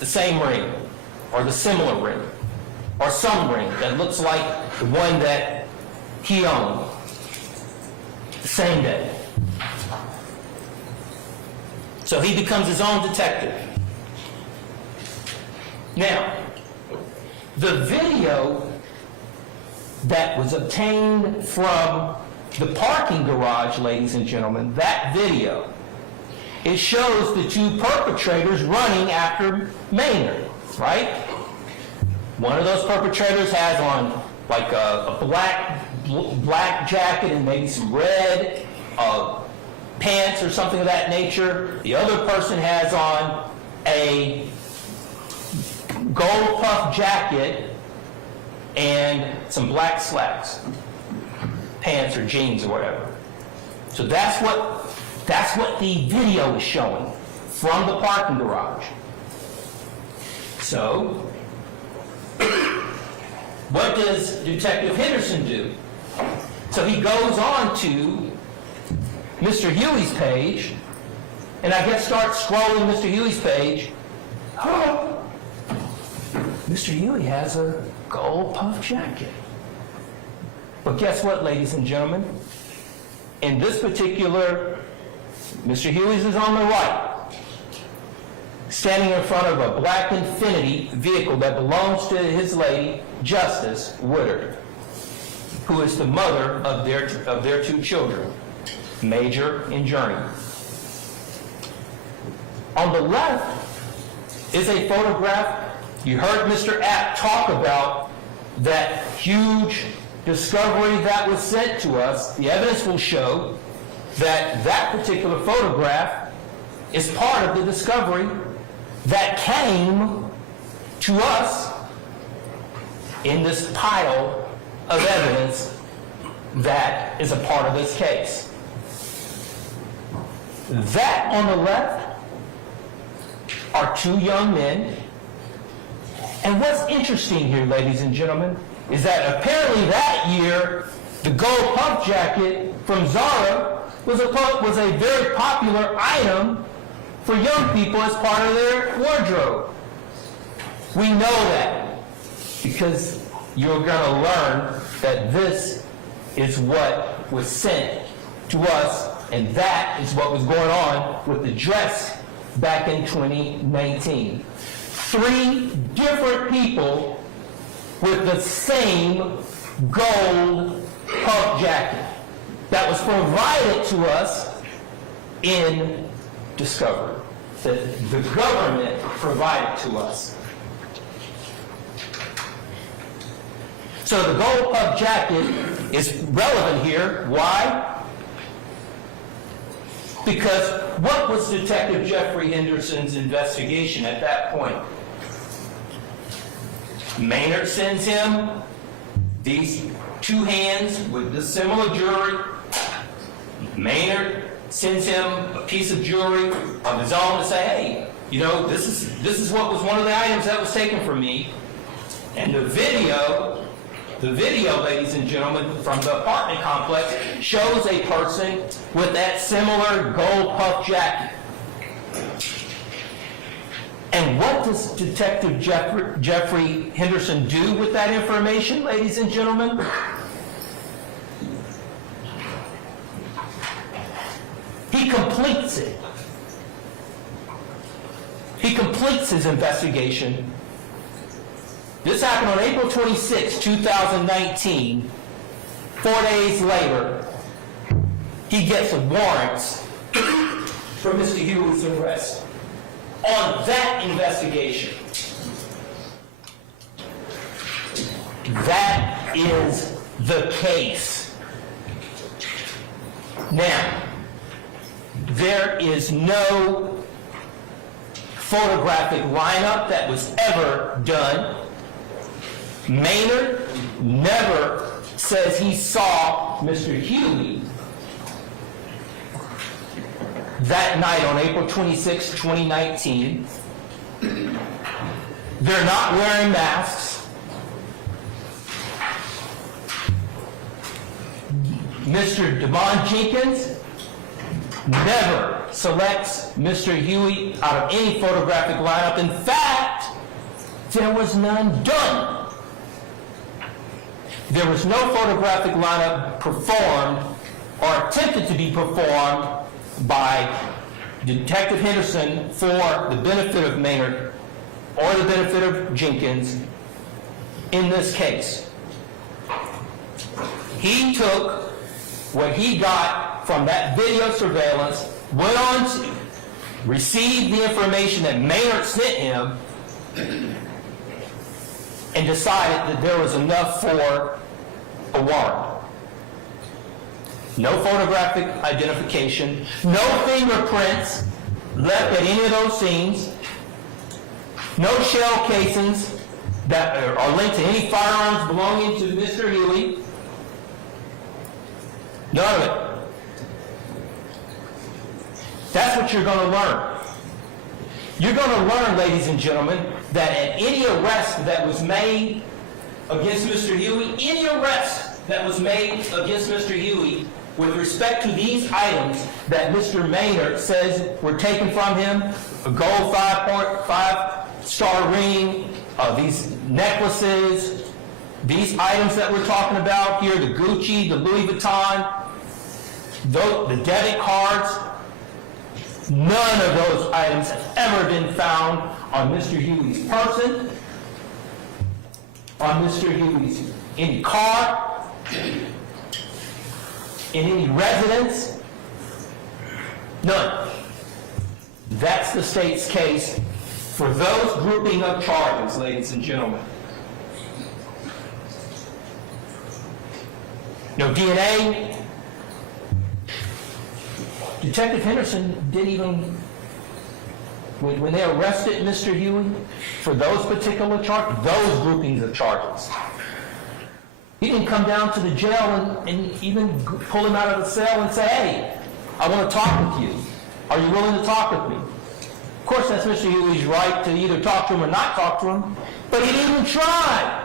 the same ring, or the similar ring, or some ring that looks like the one that he owned the same day. So he becomes his own detective. Now, the video that was obtained from the parking garage, ladies and gentlemen, that video, it shows the 2 perpetrators running after Maynard, right? One of those perpetrators has on like a black jacket and maybe some red pants or something of that nature. The other person has on a gold puff jacket and some black slacks, pants or jeans or whatever. So that's what the video is showing from the parking garage. So, what does Detective Henderson do? So he goes on to Mr. Huey's page, and I guess starts scrolling Mr. Huey's page. Oh, Mr. Huey has a gold puff jacket. But guess what, ladies and gentlemen? In this particular, Mr. Huey's is on the right, standing in front of a black Infiniti vehicle that belongs to his lady, Justice Woodard, who is the mother of their 2 children, Major and Journey. On the left is a photograph. You heard Mr. App talk about that huge discovery that was sent to us. The evidence will show that that particular photograph is part of the discovery that came to us in this pile of evidence that is a part of this case. That on the left are 2 young men. And what's interesting here, ladies and gentlemen, is that apparently that year, the gold puff jacket from Zara was a very popular item for young people as part of their wardrobe. We know that because you're going to learn that this is what was sent to us, and that is what was going on with the dress back in 2019. 3 different people with the same gold puff jacket that was provided to us in discovery, that the government provided to us. So the gold puff jacket is relevant here. Why? Because what was Detective Jeffrey Henderson's investigation at that point? Maynard sends him these two hands with the similar jewelry. Maynard sends him a piece of jewelry of his own to say, hey, you know, this is what was one of the items that was taken from me. And the video, ladies and gentlemen, from the apartment complex shows a person with that similar gold puff jacket. And what does Detective Jeffrey Henderson do with that information, ladies and gentlemen? He completes it. He completes his investigation. This happened on April 26, 2019. 4 days later, he gets warrants for Mr. Huey's arrest on that investigation. That is the case. Now, there is no photographic lineup that was ever done. Maynard never says he saw Mr. Huey that night on April 26, 2019. They're not wearing masks. Mr. Devon Jenkins never selects Mr. Huey out of any photographic lineup. In fact, there was none done. There was no photographic lineup performed or attempted to be performed by Detective Henderson for the benefit of Maynard or the benefit of Jenkins in this case. He took what he got from that video surveillance, went on to receive the information that Maynard sent him, and decided that there was enough for a warrant. No photographic identification, no fingerprints left at any of those scenes, no shell casings that are linked to any firearms belonging to Mr. Huey. None of it. That's what you're going to learn. You're going to learn, ladies and gentlemen, that at any arrest that was made against Mr. Huey, any arrest that was made against Mr. Huey with respect to these items that Mr. Maynard says were taken from him, a gold 5.5-star ring, these necklaces, these items that we're talking about here, the Gucci, the Louis Vuitton, the debit cards, none of those items have ever been found on Mr. Huey's person, on Mr. Huey's any car, in any residence. None. That's the state's case for those grouping of charges, ladies and gentlemen. No DNA. Detective Henderson didn't even, when they arrested Mr. Huey for those particular charges, those groupings of charges, he didn't come down to the jail and even pull him out of the cell and say, hey, I want to talk with you. Are you willing to talk with me? Of course, that's Mr. Huey's right to either talk to him or not talk to him, but he didn't even try.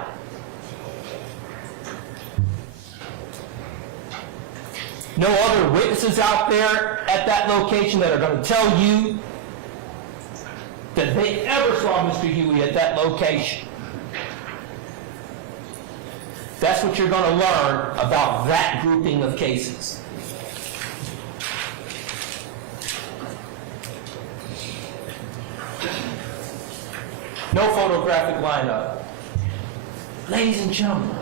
No other witnesses out there at that location that are going to tell you that they ever saw Mr. Huey at that location. That's what you're going to learn about that grouping of cases. No photographic lineup. Ladies and gentlemen,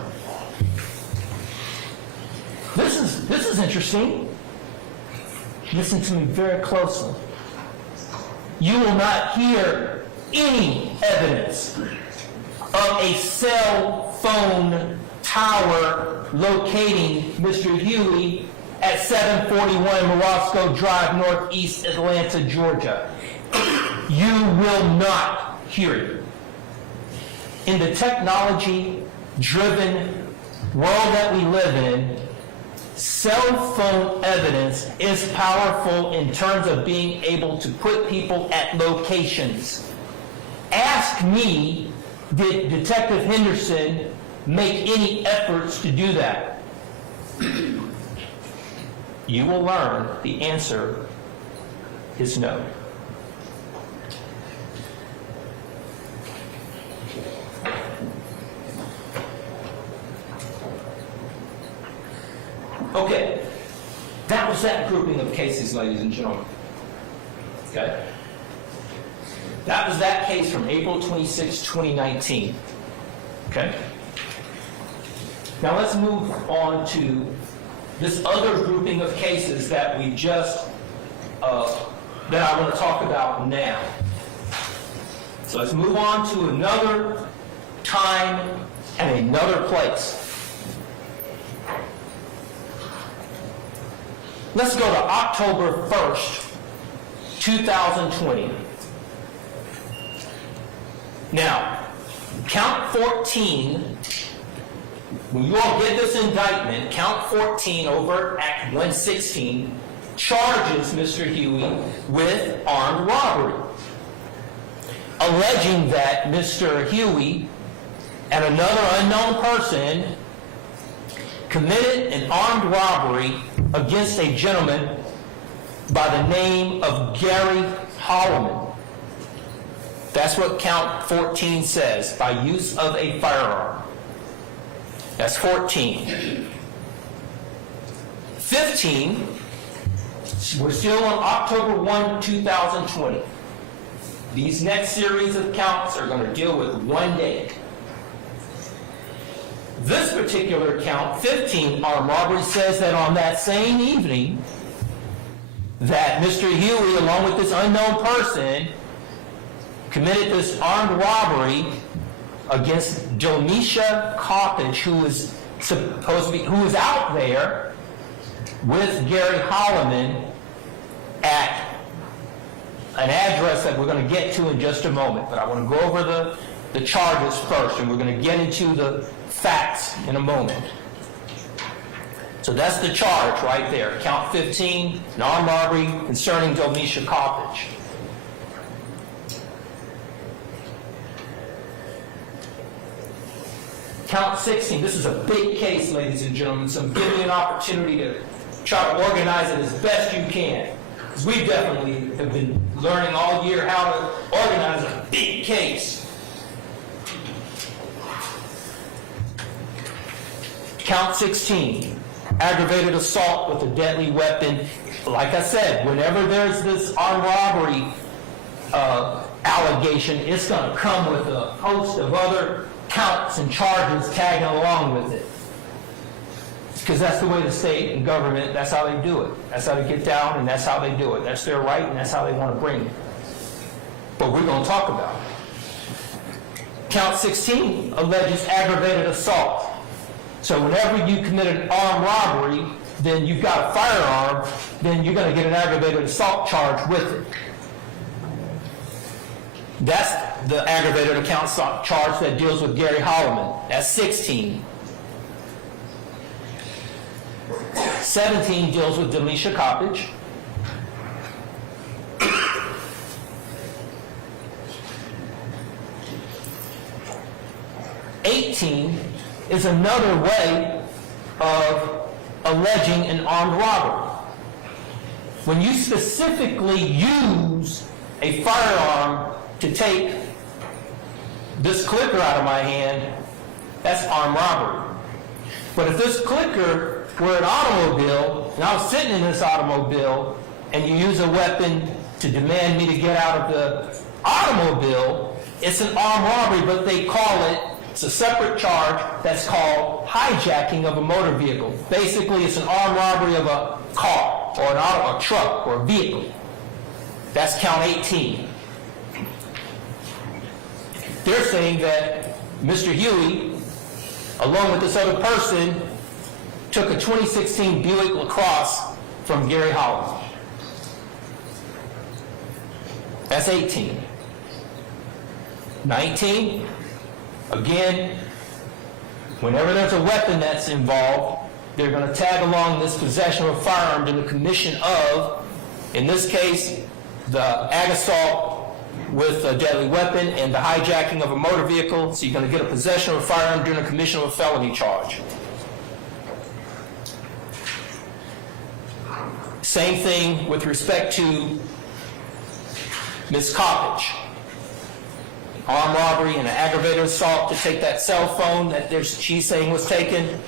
this is interesting. Listen to me very closely. You will not hear any evidence of a cell phone tower locating Mr. Huey at 741 Morosco Drive, Northeast Atlanta, Georgia. You will not hear it. In the technology-driven world that we live in, cell phone evidence is powerful in terms of being able to put people at locations. Ask me, did Detective Henderson make any efforts to do that? You will learn the answer is no. Okay, that was that grouping of cases, ladies and gentlemen. Okay? That was that case from April 26, 2019. Okay? Now let's move on to this other grouping of cases that we just, that I want to talk about now. So let's move on to another time and another place. Let's go to October 1st, 2020. Now, count 14, when you all get this indictment, count 14 over Act 116 charges Mr. Huey with armed robbery, alleging that Mr. Huey and another unknown person committed an armed robbery against a gentleman by the name of Gary Holloman. That's what count 14 says, by use of a firearm. That's 14. 15, we're still on October 1, 2020. These next series of counts are going to deal with one day. This particular count, 15, armed robbery, says that on that same evening that Mr. Huey, along with this unknown person, committed this armed robbery against Domisha Coppage, who is out there with Gary Holloman at an address that we're going to get to in just a moment. But I want to go over the charges first, and we're going to get into the facts in a moment. So that's the charge right there. Count 15, an armed robbery concerning Domisha Coppage. Count 16, this is a big case, ladies and gentlemen, so I'm giving you an opportunity to try to organize it as best you can. Because we definitely have been learning all year how to organize a big case. Count 16, aggravated assault with a deadly weapon. Like I said, whenever there's this armed robbery allegation, it's going to come with a host of other counts and charges tagging along with it. Because that's the way the state and government, that's how they do it. That's how they get down, and that's how they do it. That's their right, and that's how they want to bring it. But we're going to talk about it. Count 16 alleges aggravated assault. So whenever you commit an armed robbery, then you've got a firearm, then you're going to get an aggravated assault charge with it. That's the aggravated account charge that deals with Gary Holloman. That's 16. 17 deals with Domisha Coppage. 18 is another way of alleging an armed robbery. When you specifically use a firearm to take this clicker out of my hand, that's armed robbery. But if this clicker were an automobile, and I was sitting in this automobile, and you use a weapon to demand me to get out of the automobile, it's an armed robbery, but they call it, it's a separate charge that's called hijacking of a motor vehicle. Basically, it's an armed robbery of a car, or a truck, or a vehicle. That's count 18. They're saying that Mr. Huey along with this other person, took a 2016 Buick LaCrosse from Gary Holland. That's 18. 19, again, whenever there's a weapon that's involved, they're going to tag along this possession of a firearm to the commission of, in this case, the ag assault with a deadly weapon and the hijacking of a motor vehicle. So you're going to get a possession of a firearm during the commission of a felony charge. Same thing with respect to Ms. Coppage. Armed robbery and an aggravated assault to take that cell phone that she's saying was taken.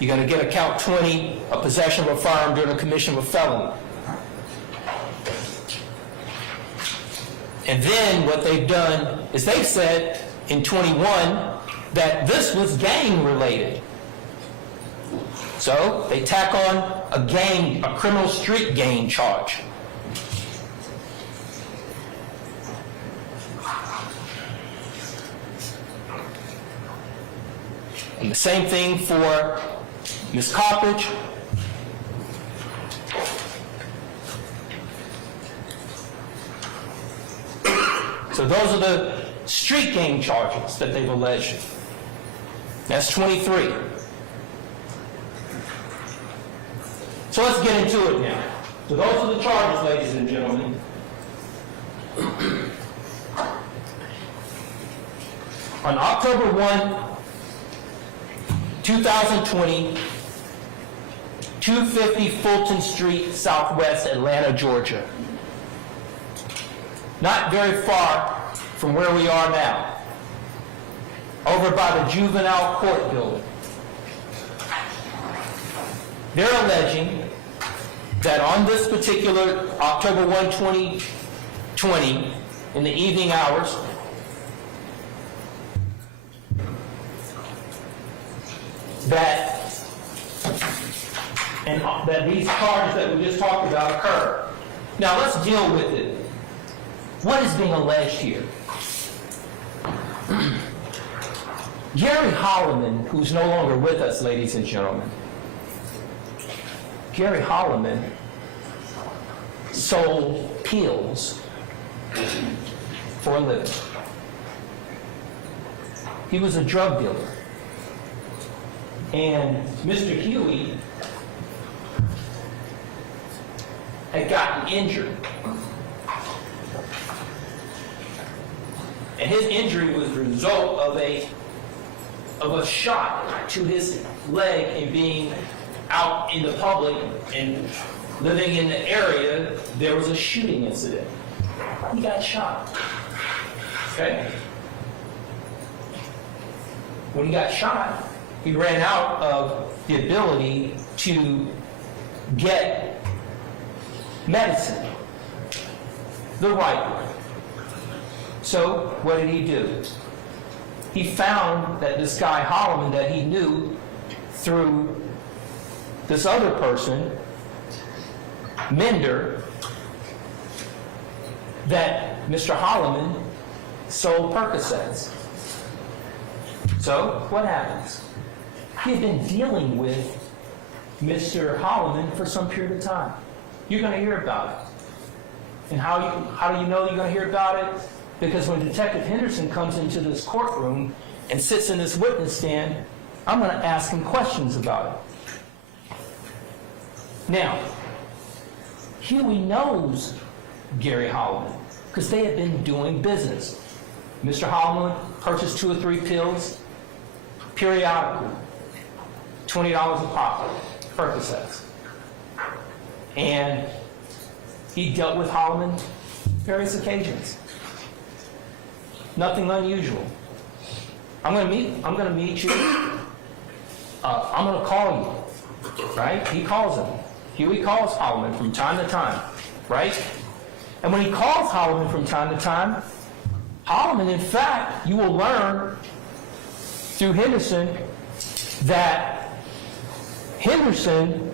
You're going to get a count 20, a possession of a firearm during the commission of a felony. And then what they've done is they've said in 21 that this was gang related. So they tack on a criminal street gang charge. And the same thing for Ms. Coppage. So those are the street gang charges that they've alleged. That's 23. So let's get into it now. So those are the charges, ladies and gentlemen. On October 1, 2020, 250 Fulton Street, Southwest Atlanta, Georgia. Not very far from where we are now, over by the juvenile court building. They're alleging that on this particular October 1, 2020, in the evening hours, that these charges that we just talked about occur. Now let's deal with it. What is being alleged here? Gary Holloman, who's no longer with us, ladies and gentlemen, Gary Holloman sold pills for a living. He was a drug dealer. And Mr. Huey had gotten injured. And his injury was the result of a shot to his leg and being out in the public and living in the area. There was a shooting incident. He got shot. Okay? When he got shot, he ran out of the ability to get medicine the right way. So what did he do? He found that this guy Holloman that he knew through this other person, Mender, that Mr. Holloman sold Percocets. So what happens? He had been dealing with Mr. Holloman for some period of time. You're going to hear about it. And how do you know you're going to hear about it? Because when Detective Henderson comes into this courtroom and sits in this witness stand, I'm going to ask him questions about it. Now, Huey knows Gary Holloman because they had been doing business. Mr. Holloman purchased 2 or 3 pills periodically, $20 a pop, Percocets. And he dealt with Holloman various occasions. Nothing unusual. I'm going to meet you. I'm going to call you, right? He calls him. Huey calls Holloman from time to time, right? And when he calls Holloman from time to time, Holloman, in fact, you will learn through Henderson that Henderson,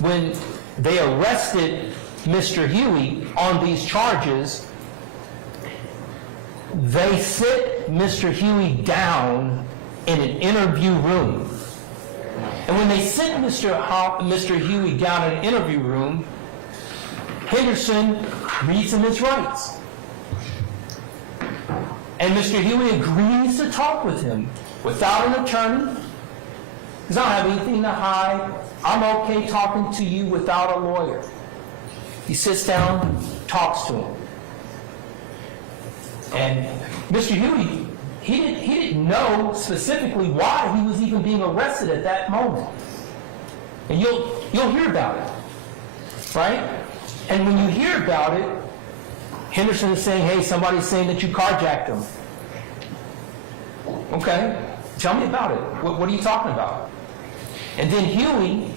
when they arrested Mr. Huey on these charges, they sit Mr. Huey down in an interview room. And when they sent Mr. Huey down in an interview room, Henderson reads him his rights. And Mr. Huey agrees to talk with him without an attorney, because I don't have anything to hide. I'm okay talking to you without a lawyer. He sits down, talks to him. And Mr. Huey, he didn't know specifically why he was even being arrested at that moment. And you'll hear about it, right? And when you hear about it, Henderson is saying, hey, somebody's saying that you carjacked him. Okay, tell me about it. What are you talking about? And then Huey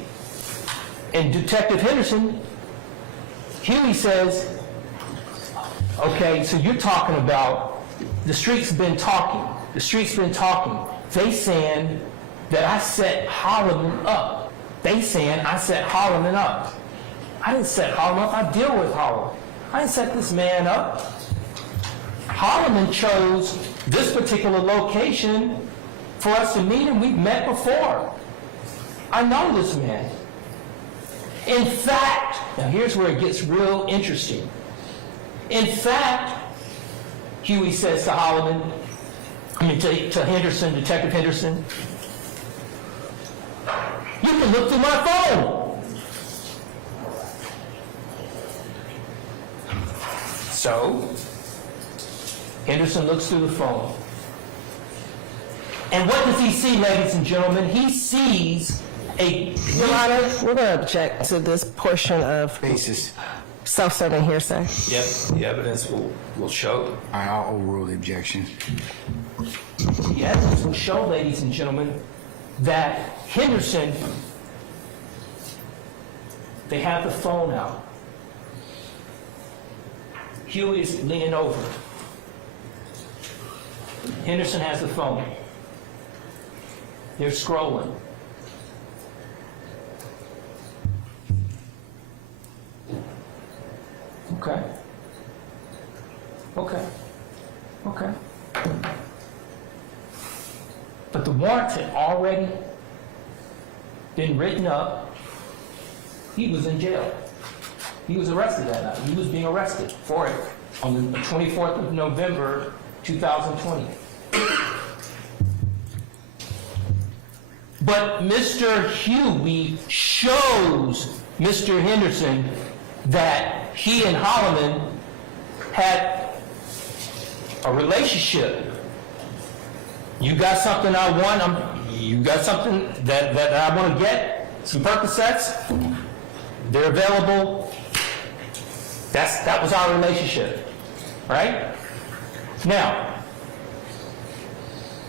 and Detective Henderson, Huey says, okay, so you're talking about the streets been talking. The streets been talking. They saying that I set Holloman up. They saying I set Holloman up. I didn't set Holloman up. I deal with Holloman. I didn't set this man up. Holloman chose this particular location for us to meet, and we've met before. I know this man. In fact, now here's where it gets real interesting. In fact, Huey says to to Henderson, Detective Henderson, you can look through my phone. So, Henderson looks through the phone. And what does he see, ladies and gentlemen? He sees Your Honor, we're going to object to this portion of Basis. self-serving hearsay. Yep, the evidence will show. I'll overrule the objection. The evidence will show, ladies and gentlemen, that Henderson, they have the phone out. Huey is leaning over. Henderson has the phone. They're scrolling. Okay. But the warrants had already been written up. He was in jail. He was arrested that night. He was being arrested for it on the 24th of November, 2020. But Mr. Huey shows Mr. Henderson that he and Holloman had a relationship. You got something I want, you got something that I want to get, some Percocets, they're available. That was our relationship, right? Now,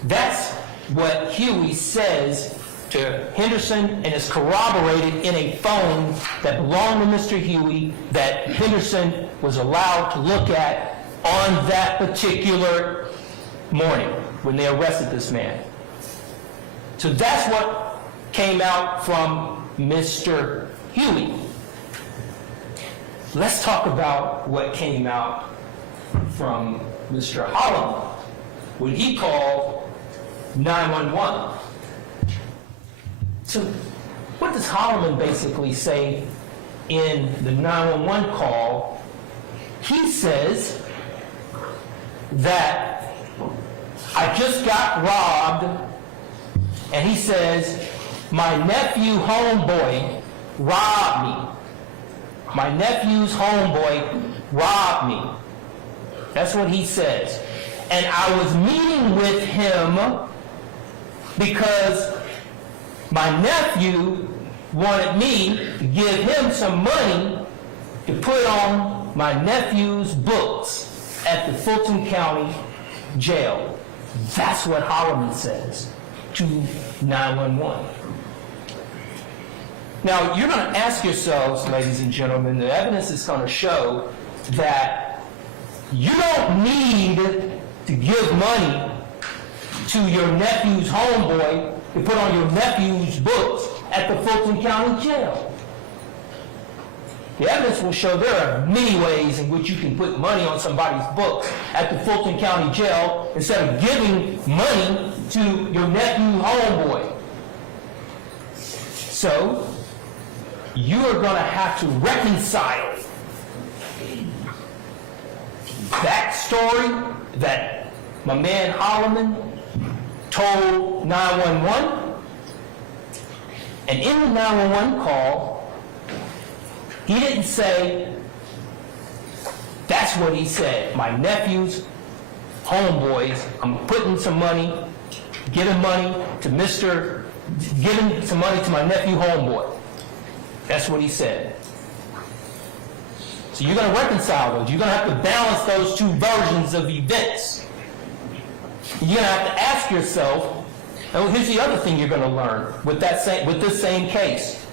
that's what Huey says to Henderson, and is corroborated in a phone that belonged to Mr. Huey that Henderson was allowed to look at on that particular morning when they arrested this man. So that's what came out from Mr. Huey. Let's talk about what came out from Mr. Holloman when he called 911. So what does Holloman basically say in the 911 call? He says that I just got robbed, and he says my nephew homeboy robbed me. My nephew's homeboy robbed me. That's what he says. And I was meeting with him because my nephew wanted me to give him some money to put on my nephew's books at the Fulton County Jail. That's what Holloman says to 911. Now, you're going to ask yourselves, ladies and gentlemen, the evidence is going to show that you don't need to give money to your nephew's homeboy to put on your nephew's books at the Fulton County Jail. The evidence will show there are many ways in which you can put money on somebody's books at the Fulton County Jail instead of giving money to your nephew homeboy. So, you are going to have to reconcile that story that my man Holloman told 911. And in the 911 call, he didn't say, that's what he said, my nephew's homeboys, I'm putting some money, giving money to giving some money to my nephew homeboy. That's what he said. So you're going to reconcile those. You're going to have to balance those two versions of events. You're going to have to ask yourself, and here's the other thing you're going to learn with this same case.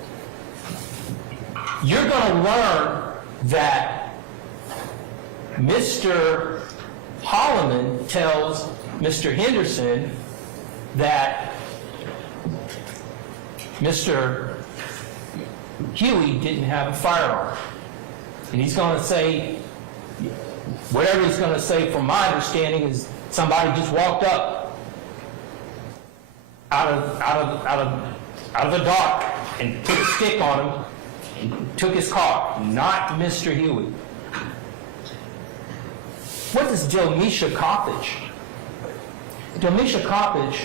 You're going to learn that Mr. Holloman tells Mr. Henderson that Mr. Huey didn't have a firearm. And he's going to say, whatever he's going to say, from my understanding, is somebody just walked up out of the dark and put a stick on him and took his car, not Mr. Huey. What is Delmisha Coppage? Delmisha Coppage,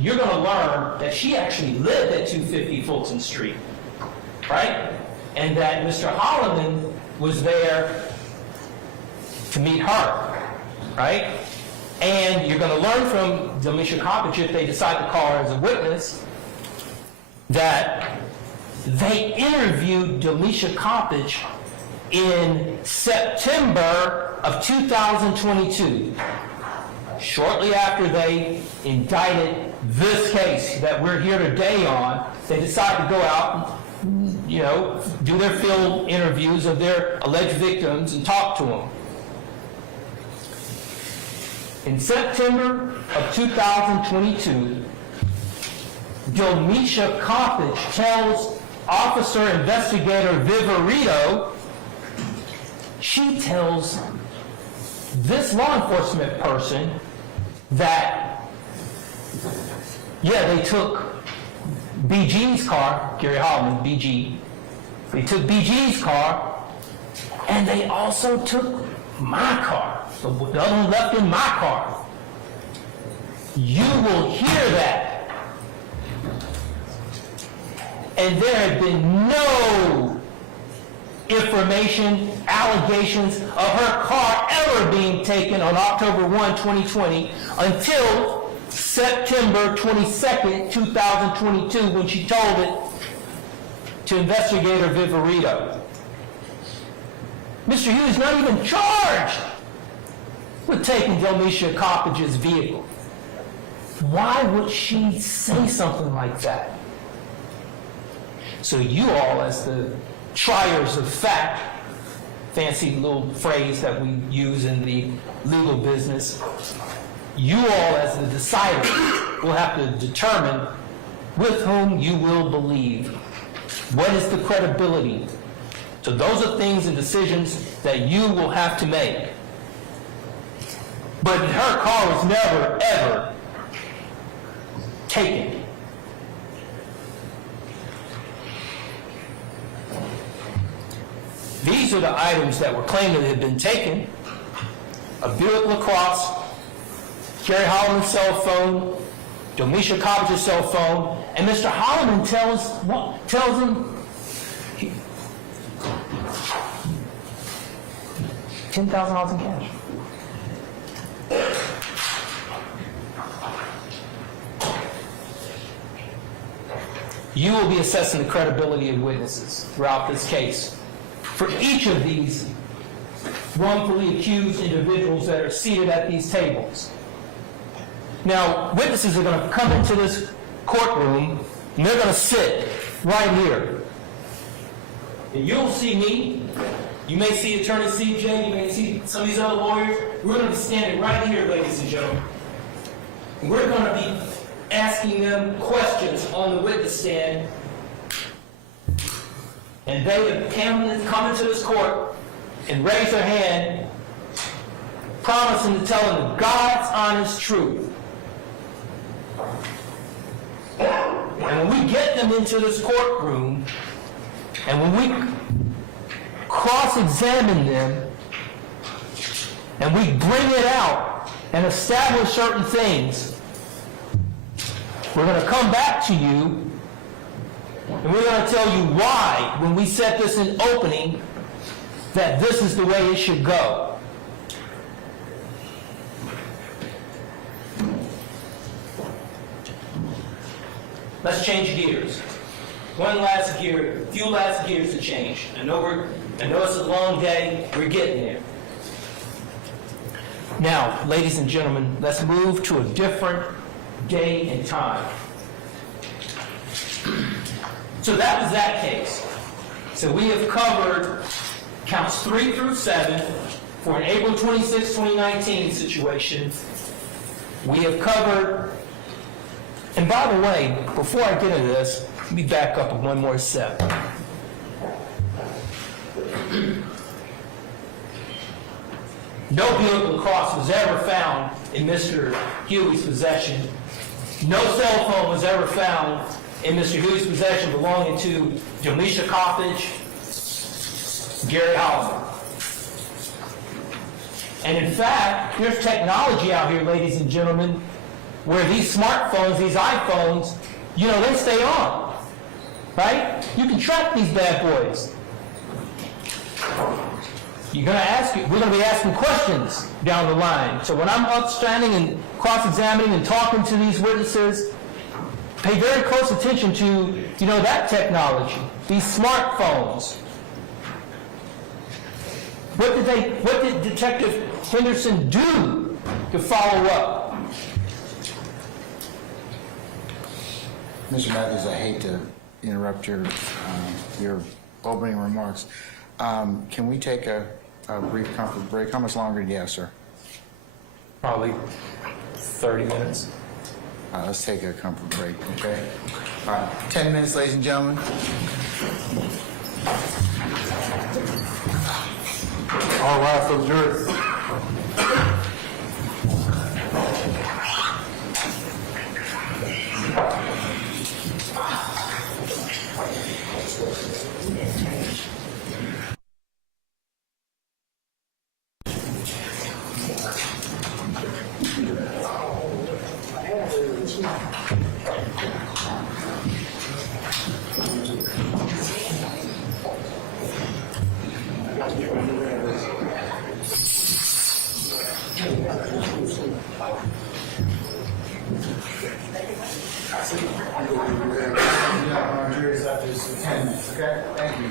you're going to learn that she actually lived at 250 Fulton Street, right? And that Mr. Holloman was there to meet her, right? And you're going to learn from Delmisha Coppage, if they decide to call her as a witness, that they interviewed Delmisha Coppage in September of 2022, shortly after they indicted this case that we're here today on. They decided to go out and, do their field interviews of their alleged victims and talk to them. In September of 2022, Delmisha Coppage tells Officer Investigator Viverito, she tells this law enforcement person that, they took BG's car, Gary Holloman, BG. They took BG's car, and they also took my car, the other one left in my car. You will hear that. And there had been no information, allegations of her car ever being taken on October 1, 2020 until September 22nd, 2022, when she told it to Investigator Viverito. Mr. Hughes not even charged with taking Delmisha Coppage's vehicle. Why would she say something like that? So you all, as the triers of fact, fancy little phrase that we use in the legal business, you all, as the deciders, will have to determine with whom you will believe. What is the credibility? So those are things and decisions that you will have to make. But her car was never, ever taken. These are the items that were claimed that had been taken: a Buick LaCrosse, Gary Holloman's cell phone, Delmisha Coppage's cell phone, and Mr. Holloman tells him $10,000 in cash. You will be assessing the credibility of witnesses throughout this case. For each of these wrongfully accused individuals that are seated at these tables. Now, witnesses are going to come into this courtroom, and they're going to sit right here. And you'll see me. You may see Attorney CJ. You may see some of these other lawyers. We're going to be standing right here, ladies and gentlemen. And we're going to be asking them questions on the witness stand. And they have come into this court and raise their hand, promising to tell them God's honest truth. And when we get them into this courtroom, and when we cross-examine them, and we bring it out and establish certain things, we're going to come back to you, and we're going to tell you why, when we set this in opening, that this is the way it should go. Let's change gears. One last gear, few last gears to change. I know it's a long day, we're getting there. Now, ladies and gentlemen, let's move to a different day and time. So that was that case. So we have covered counts 3 through 7 for an April 26, 2019 situation. We have covered, and by the way, before I get into this, let me back up one more step. No vehicle cross was ever found in Mr. Huey's possession. No cell phone was ever found in Mr. Huey's possession belonging to Jamisha Coppage, Gary Holliman. And in fact, there's technology out here, ladies and gentlemen, where these smartphones, these iPhones, they stay on, right? You can track these bad boys. We're going to be asking questions down the line. So when I'm upstanding and cross-examining and talking to these witnesses, pay very close attention to, that technology, these smartphones. What did Detective Henderson do to follow up? Mr. Matthews, I hate to interrupt your opening remarks. Can we take a brief comfort break? How much longer do you have, sir? Probably 30 minutes. Let's take a comfort break, okay? All right, 10 minutes, ladies and gentlemen. All right, for the jury. Our jury's up to 10 minutes, okay? Thank you.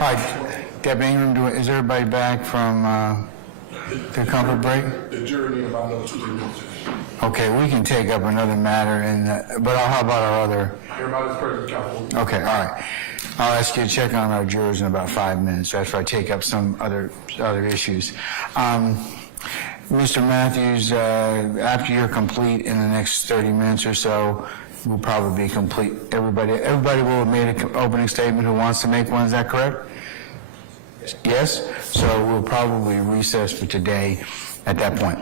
All right, Deputy Ingram, is everybody back from the comfort break? The jury need about another 2 minutes. Okay, we can take up another matter, but how about our other? Everybody's present, counsel. Okay, all right. I'll ask you to check on our jurors in about 5 minutes after I take up some other issues. Mr. Matthews, after you're complete in the next 30 minutes or so, we'll probably be complete. Everybody will have made an opening statement who wants to make one, is that correct? Yes? So we'll probably recess for today at that point.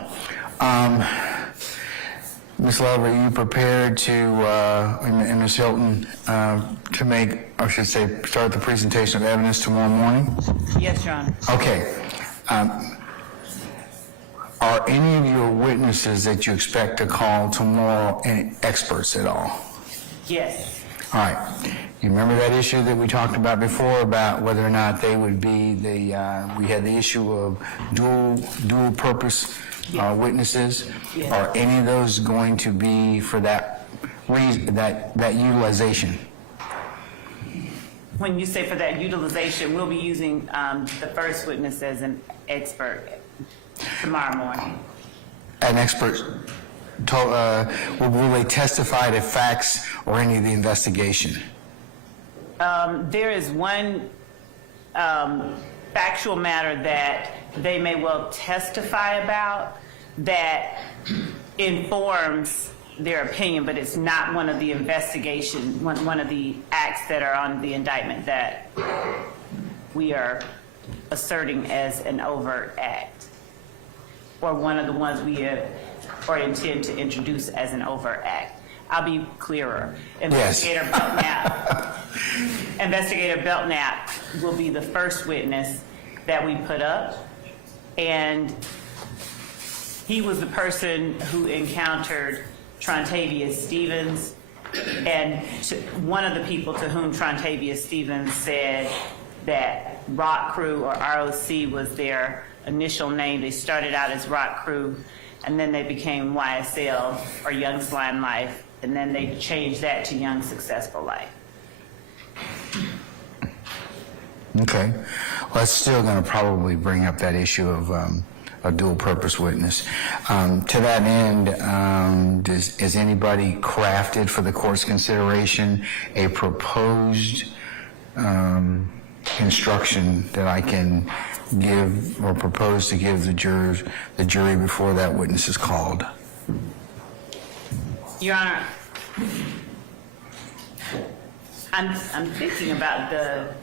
Ms. Love, are you prepared to, and Ms. Hilton, to make, or I should say, start the presentation of evidence tomorrow morning? Yes, Your Honor. Okay. Are any of your witnesses that you expect to call tomorrow any experts at all? Yes. All right. You remember that issue that we talked about before about whether or not they would be we had the issue of dual purpose witnesses? Yes. Are any of those going to be for that reason, that utilization? When you say for that utilization, we'll be using the first witness as an expert tomorrow morning. An expert, will they testify to facts or any of the investigation? There is one factual matter that they may well testify about that informs their opinion, but it's not one of the investigation, one of the acts that are on the indictment that we are asserting as an overt act, or one of the ones we have or intend to introduce as an overt act. I'll be clearer. Investigator Belknap will be the first witness that we put up, and he was the person who encountered Trontavia Stevens, and one of the people to whom Trontavia Stevens said that Rock Crew or ROC was their initial name. They started out as Rock Crew, and then they became YSL or Young Slime Life, and then they changed that to Young Successful Life. Okay. Well, that's still going to probably bring up that issue of a dual-purpose witness. To that end, has anybody crafted for the court's consideration a proposed instruction that I can give or propose to give the jury before that witness is called? Your Honor, I'm thinking about the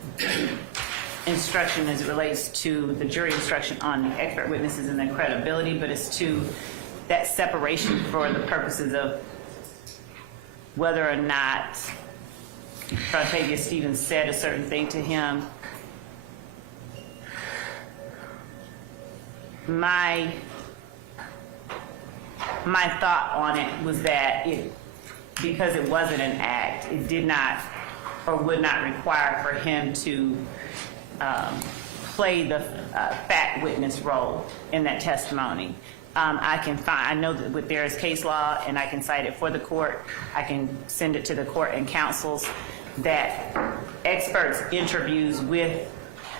instruction as it relates to the jury instruction on the expert witnesses and their credibility, but it's to that separation for the purposes of whether or not Trontavia Stevens said a certain thing to him. My thought on it was that because it wasn't an act, it did not or would not require for him to play the fact witness role in that testimony. I know that there is case law, and I can cite it for the court. I can send it to the court and counsels that experts' interviews with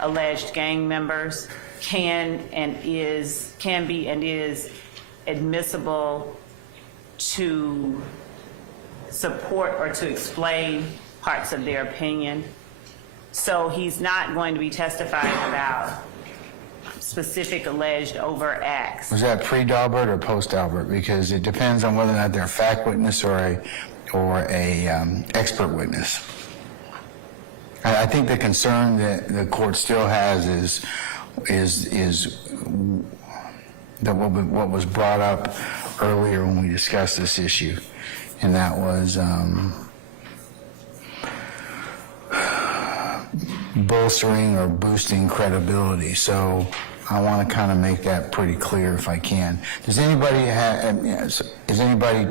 alleged gang members can be and is admissible to support or to explain parts of their opinion. So he's not going to be testifying about specific alleged overt acts. Was that pre-Daubert or post-Daubert? Because it depends on whether or not they're a fact witness or a expert witness. I think the concern that the court still has is that what was brought up earlier when we discussed this issue, and that was bolstering or boosting credibility. So I want to kind of make that pretty clear if I can. Has anybody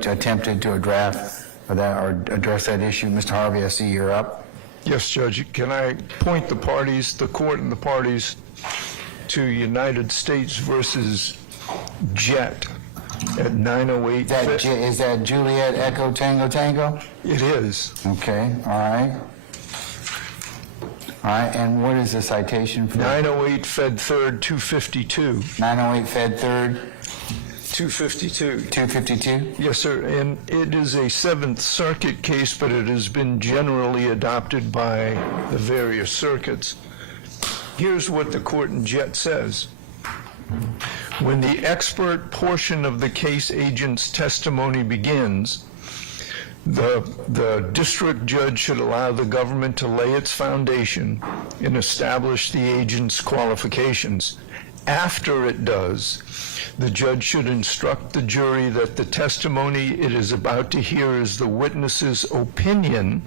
attempted to address that issue? Mr. Harvey, I see you're up. Yes, Judge. Can I point the court and the parties to United States versus Jet at 908? Is that Juliet Echo Tango Tango? It is. Okay, all right. All right, and what is the citation for? 908 Fed 3rd 252. 908 Fed 3rd 252. 252? Yes, sir. And it is a Seventh Circuit case, but it has been generally adopted by the various circuits. Here's what the court in Jet says. When the expert portion of the case agent's testimony begins, the district judge should allow the government to lay its foundation and establish the agent's qualifications. After it does, the judge should instruct the jury that the testimony it is about to hear is the witness's opinion,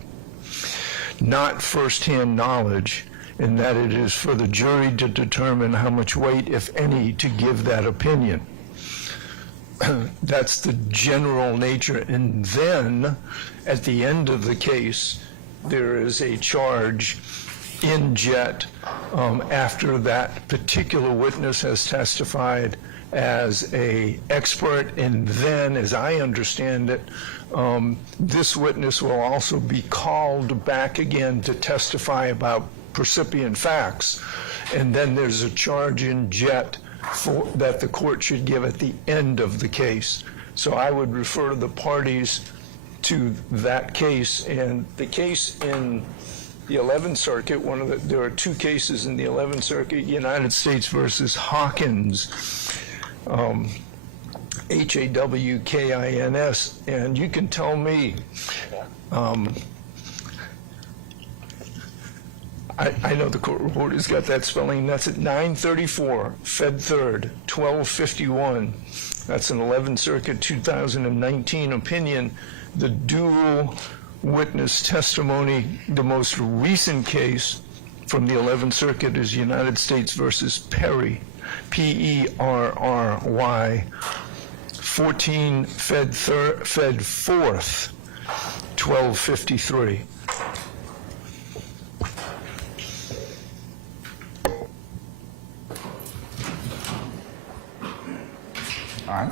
not firsthand knowledge, and that it is for the jury to determine how much weight, if any, to give that opinion. That's the general nature. And then, at the end of the case, there is a charge in Jet after that particular witness has testified as an expert, and then, as I understand it, this witness will also be called back again to testify about percipient facts. And then there's a charge in Jet that the court should give at the end of the case. So I would refer the parties to that case. And the case in the 11th Circuit, there are two cases in the 11th Circuit, United States versus Hawkins, Hawkins, and you can tell me, I know the court report has got that spelling. That's at 934 Fed 3rd 1251. That's an 11th Circuit 2019 opinion. The dual witness testimony, the most recent case from the 11th Circuit is United States versus Perry, Perry, 14 Fed 4th 1253. All right.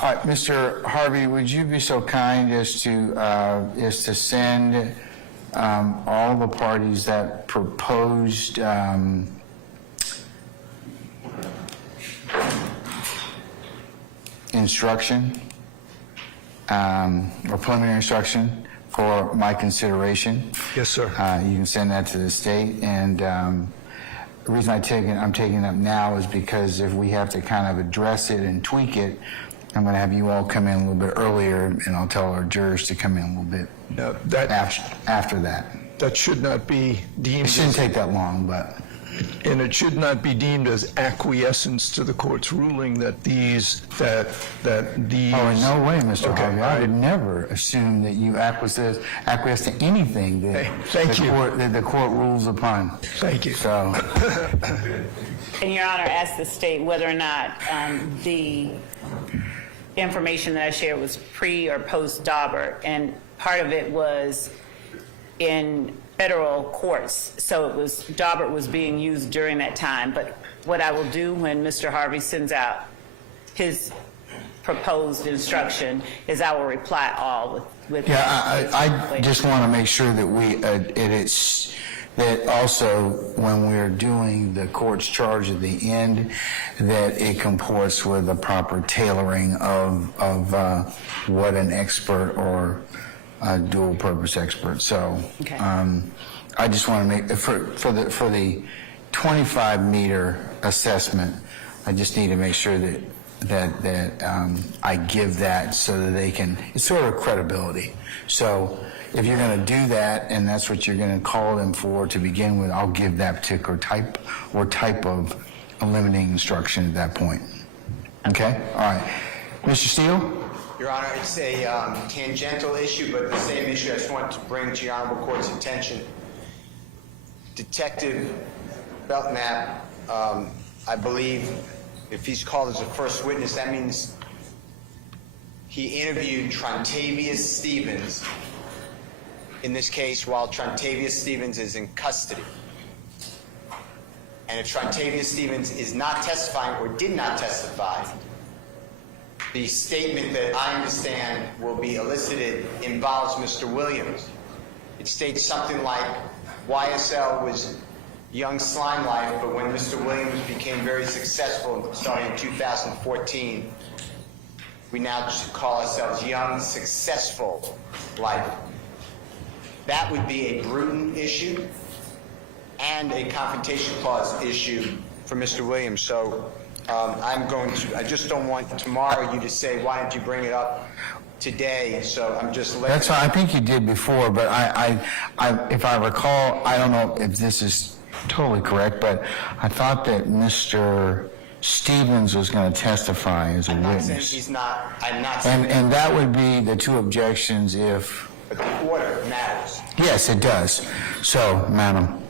All right, Mr. Harvey, would you be so kind as to send all the parties that proposed instruction or preliminary instruction for my consideration. Yes, sir. You can send that to the state, and the reason I'm taking it up now is because if we have to kind of address it and tweak it, I'm going to have you all come in a little bit earlier, and I'll tell our jurors to come in a little bit Now, that after that. should not be deemed. It shouldn't take that long, but And it should not be deemed as acquiescence to the court's ruling that these. oh, in no way, Mr. Okay, Harvey. all I right. would never assume that you acquiesce to anything that Hey, thank you. that the court rules upon. Thank you. So, And Your Honor asked the state whether or not the information that I shared was pre or post Daubert, and part of it was in federal courts, so it was, Daubert was being used during that time. But what I will do when Mr. Harvey sends out his proposed instruction is I will reply all with. yeah, I just want to make sure that that also when we're doing the court's charge at the end, that it comports with the proper tailoring of what an expert or a dual purpose expert. So Okay. I just want to make for the 25 meter assessment, I just need to make sure that I give that so that they can, it's sort of credibility. So if you're going to do that and that's what you're going to call them for to begin with, I'll give that particular type of limiting instruction at that point. Okay? All right. Mr. Steele? Your Honor, it's a tangential issue, but the same issue I just want to bring to your Honorable Court's attention. Detective Belknap, I believe, if he's called as a first witness, that means he interviewed Trontavious Stevens, in this case, while Trontavious Stevens is in custody. And if Trontavious Stevens is not testifying or did not testify, the statement that I understand will be elicited involves Mr. Williams. It states something like, YSL was young slime life, but when Mr. Williams became very successful starting in 2014, we now just call ourselves young, successful life. That would be a Bruton issue and a confrontation clause issue for Mr. Williams. So I just don't want tomorrow you to say, why didn't you bring it up today? So I'm just letting. That's what I think you did before, but I if I recall, I don't know if this is totally correct, but I thought that Mr. Stevens was going to testify as a I'm not saying witness. he's not. I'm not saying. And that would be the two objections if. But the order matters. Yes, it does. So, Madam.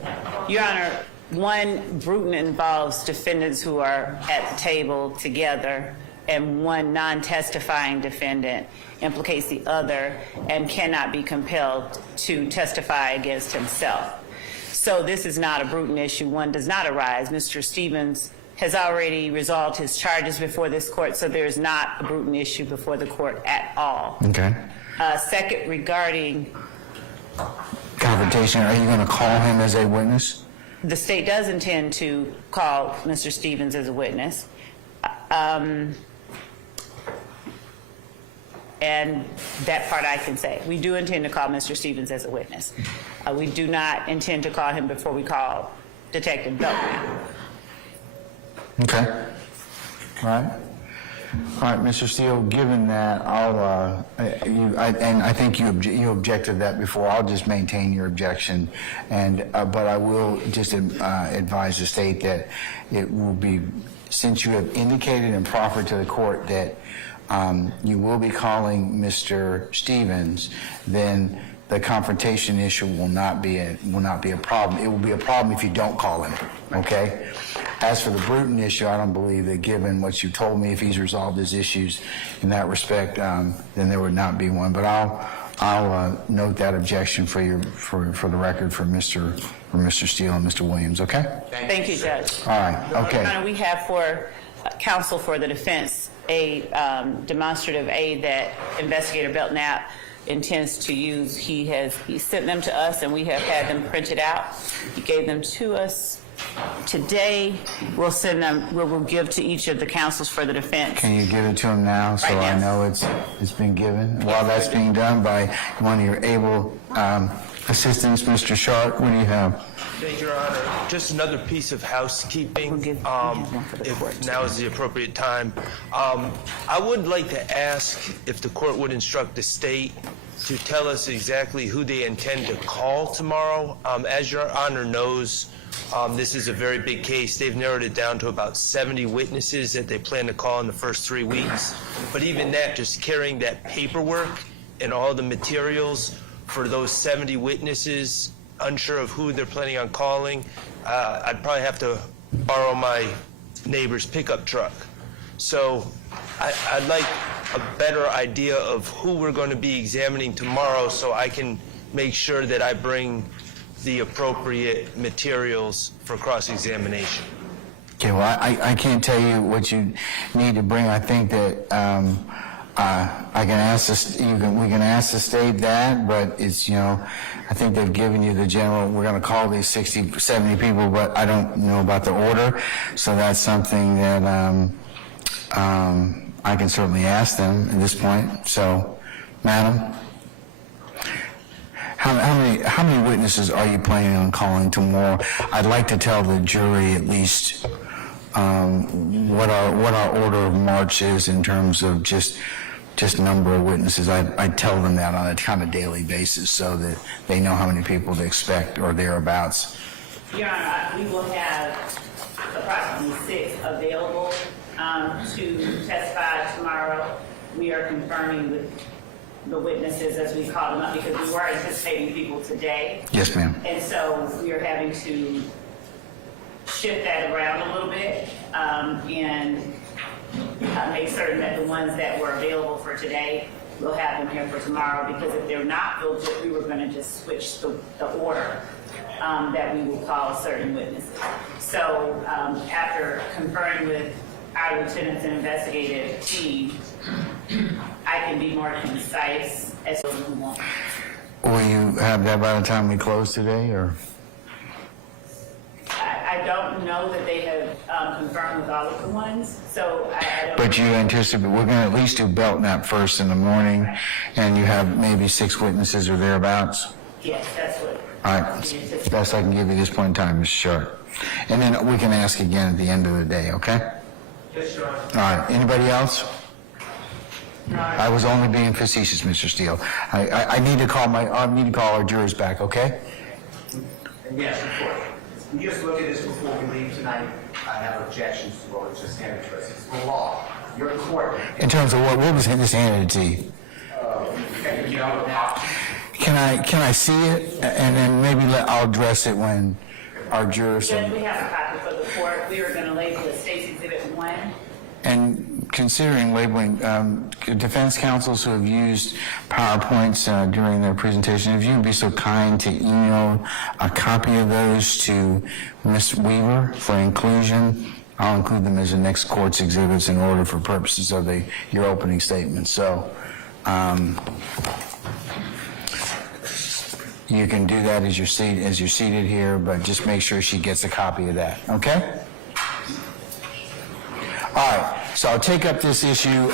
Your Honor, one, Bruton involves defendants who are at the table together, and one non-testifying defendant implicates the other and cannot be compelled to testify against himself. So this is not a Bruton issue. One does not arise. Mr. Stevens has already resolved his charges before this court, so there is not a Bruton issue before the court at all. Okay. Second, regarding Confrontation, are you going to call him as a witness? the state does intend to call Mr. Stevens as a witness. And that part I can say. We do intend to call Mr. Stevens as a witness. We do not intend to call him before we call Detective Belknap. Okay. All right. All right, Mr. Steele, given that, I think you objected that before. I'll just maintain your objection, but I will just advise the state that it will be, since you have indicated and proffered to the court that you will be calling Mr. Stevens, then the confrontation issue will not be a problem. It will be a problem if you don't call him. Okay. As for the Bruton issue, I don't believe that, given what you told me, if he's resolved his issues in that respect, then there would not be one. But I'll note that objection for the record for Mr. Steele and Mr. Williams. Okay. Thank you, Judge. All right. Okay. Your Honor, we have for counsel for the defense a demonstrative aid that Investigator Belknap intends to use. He sent them to us, and we have had them printed out. He gave them to us today, we'll send them, we'll give to each of the counsels for the defense. Can you give it to him now so Right I now. know it's been given? While that's being done by one of your able assistants, Mr. Sharp, what do you have? Thank you, Your Honor. Just another piece of housekeeping, if now is the appropriate time. I would like to ask if the court would instruct the state to tell us exactly who they intend to call tomorrow. As Your Honor knows, this is a very big case. They've narrowed it down to about 70 witnesses that they plan to call in the first 3 weeks. But even that, just carrying that paperwork and all the materials for those 70 witnesses, unsure of who they're planning on calling, I'd probably have to borrow my neighbor's pickup truck. So I'd like a better idea of who we're going to be examining tomorrow so I can make sure that I bring the appropriate materials for cross-examination. Okay, well, I can't tell you what you need to bring. I think that I can ask we can ask the state that, but it's, I think they've given you the general, we're going to call these 60, 70 people, but I don't know about the order. So that's something that I can certainly ask them at this point. So, Madam, how many witnesses are you planning on calling tomorrow? I'd like to tell the jury at least what our order of march is in terms of just number of witnesses. I tell them that on a kind of daily basis so that they know how many people to expect or thereabouts. Your Honor, we will have approximately 6 available to testify tomorrow. We are confirming with the witnesses as we call them up because we were anticipating people today. Yes, ma'am. And so we are having to shift that around a little bit and make certain that the ones that were available for today, we'll have them here for tomorrow, because if they're not, we were going to just switch the order that we will call certain witnesses. So after conferring with our lieutenants and investigative team, I can be more concise as to who wants. Will you have that by the time we close today, or? I don't know that they have confirmed with all of the ones, so I don't. But you anticipate, we're going to at least do Belknap first in the morning, and you have maybe 6 witnesses or thereabouts? Yes, that's what. All right, best I can give you this point in time, Mr. Sharp. And then we can ask again at the end of the day, okay? Yes, Your Honor. All right, anybody else? I was only being facetious, Mr. Steele. I need to call our jurors back, okay? And yes, of course. We just look at this before we leave tonight. I have objections to what was just handed to us. It's the law. Your court. In terms of what was just handed to you? Can I see it, and then maybe I'll address it when our jurors. Judge, we have a copy for the court. We are going to label it State's Exhibit 1. And considering labeling, defense counsels who have used PowerPoints during their presentation, if you would be so kind to email a copy of those to Ms. Weaver for inclusion, I'll include them as the next court's exhibits in order for purposes of your opening statement. So you can do that as you're seated here, but just make sure she gets a copy of that. Okay? All right, so I'll take up this issue.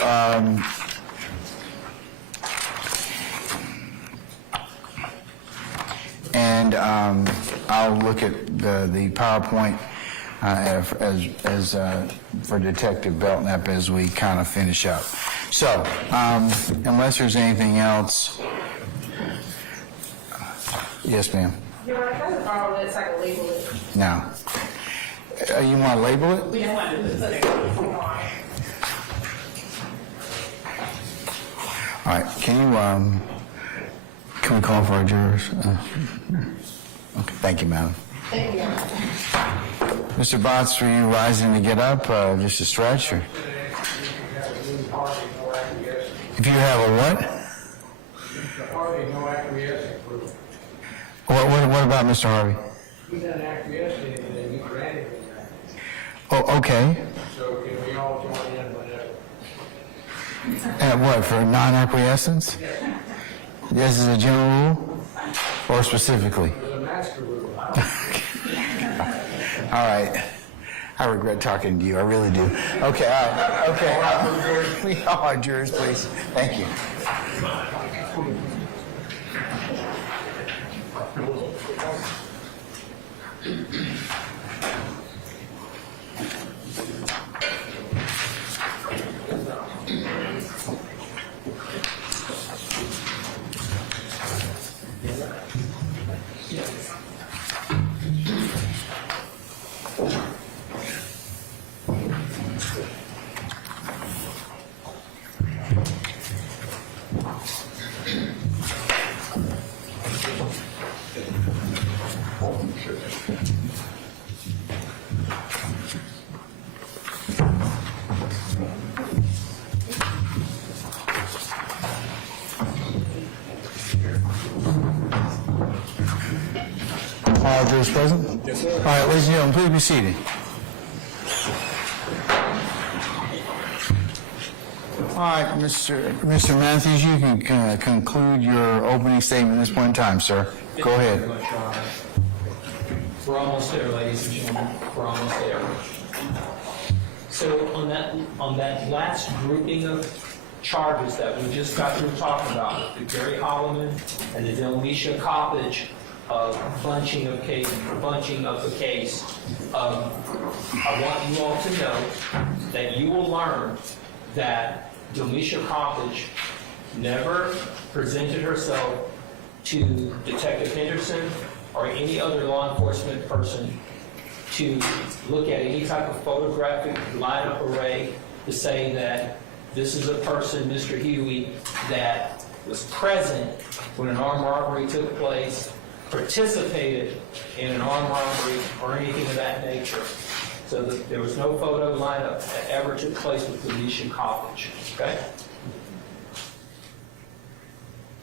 And I'll look at the PowerPoint as for Detective Belknap as we kind of finish up. So, unless there's anything else. Yes, ma'am. You're right, I can borrow it so I can label it. No. You want to label it? We just wanted to put it. All right, can we call for our jurors? Okay, thank you, madam. Thank you. Mr. Botts, were you rising to get up, just a stretch, or? If you have a what? What about Mr. Harvey? He doesn't acquiesce to anything, he granted me that. Oh, okay. So can we all join in whenever? And what, for non-acquiescence? This is a general rule, or specifically? There's a master rule. All right. I regret talking to you. I really do. Okay, all right. Okay. We all are jurors, please. Thank you. All jurors present? Yes, sir. All right, ladies and gentlemen, please be seated. All right, Mr. Matthews, you can conclude your opening statement at this point in time, sir. Go ahead. We're almost there, ladies and gentlemen. We're almost there. So on that last grouping of charges that we just got through talking about, the Gary Holloman and the Delmisha Coppage bunching of the case, I want you all to know that you will learn that Delmisha Coppage never presented herself to Detective Henderson or any other law enforcement person to look at any type of photographic lineup array to say that this is a person, Mr. Huey, that was present when an armed robbery took place, participated in an armed robbery, or anything of that nature. So there was no photo lineup that ever took place with Delmisha Coppage. Okay?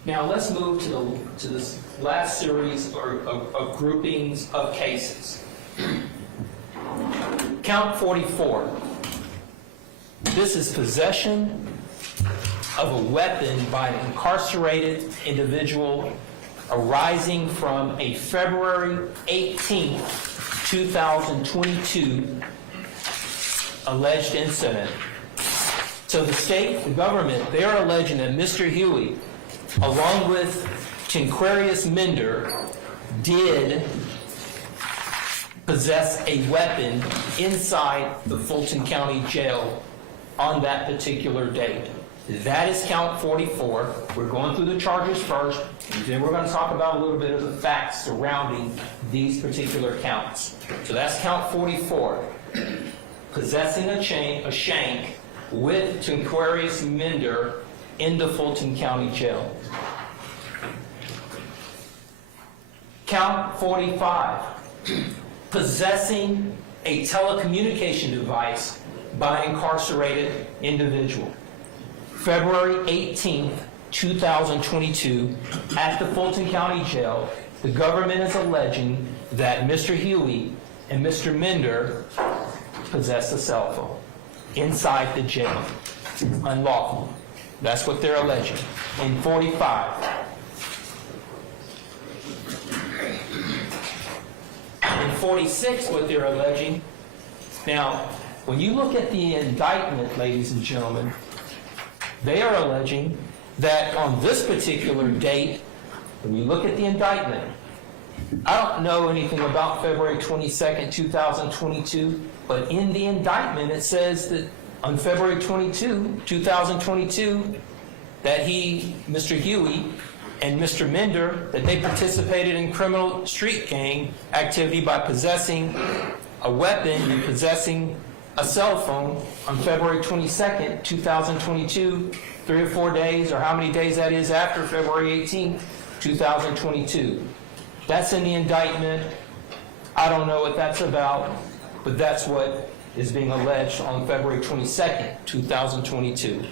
Now let's move to this last series of groupings of cases. Count 44. This is possession of a weapon by an incarcerated individual arising from a February 18, 2022 alleged incident. So the government, they are alleging that Mr. Huey, along with Tinquarius Minder, did possess a weapon inside the Fulton County Jail on that particular date. That is count 44. We're going through the charges first, and then we're going to talk about a little bit of the facts surrounding these particular counts. So that's count 44. Possessing a shank with Tinquarius Minder in the Fulton County Jail. Count 45. Possessing a telecommunication device by an incarcerated individual. February 18th, 2022, at the Fulton County Jail, the government is alleging that Mr. Huey and Mr. Minder possessed a cell phone inside the jail. Unlawful. That's what they're alleging. In 45. In 46, what they're alleging. Now, when you look at the indictment, ladies and gentlemen, they are alleging that on this particular date, when you look at the indictment, I don't know anything about February 22nd, 2022, but in the indictment it says that on February 22, 2022, that Mr. Huey, and Mr. Minder, that they participated in criminal street gang activity by possessing a weapon and possessing a cell phone on February 22nd, 2022, 3 or 4 days, or how many days that is after February 18th, 2022. That's in the indictment. I don't know what that's about, but that's what is being alleged on February 22nd, 2022.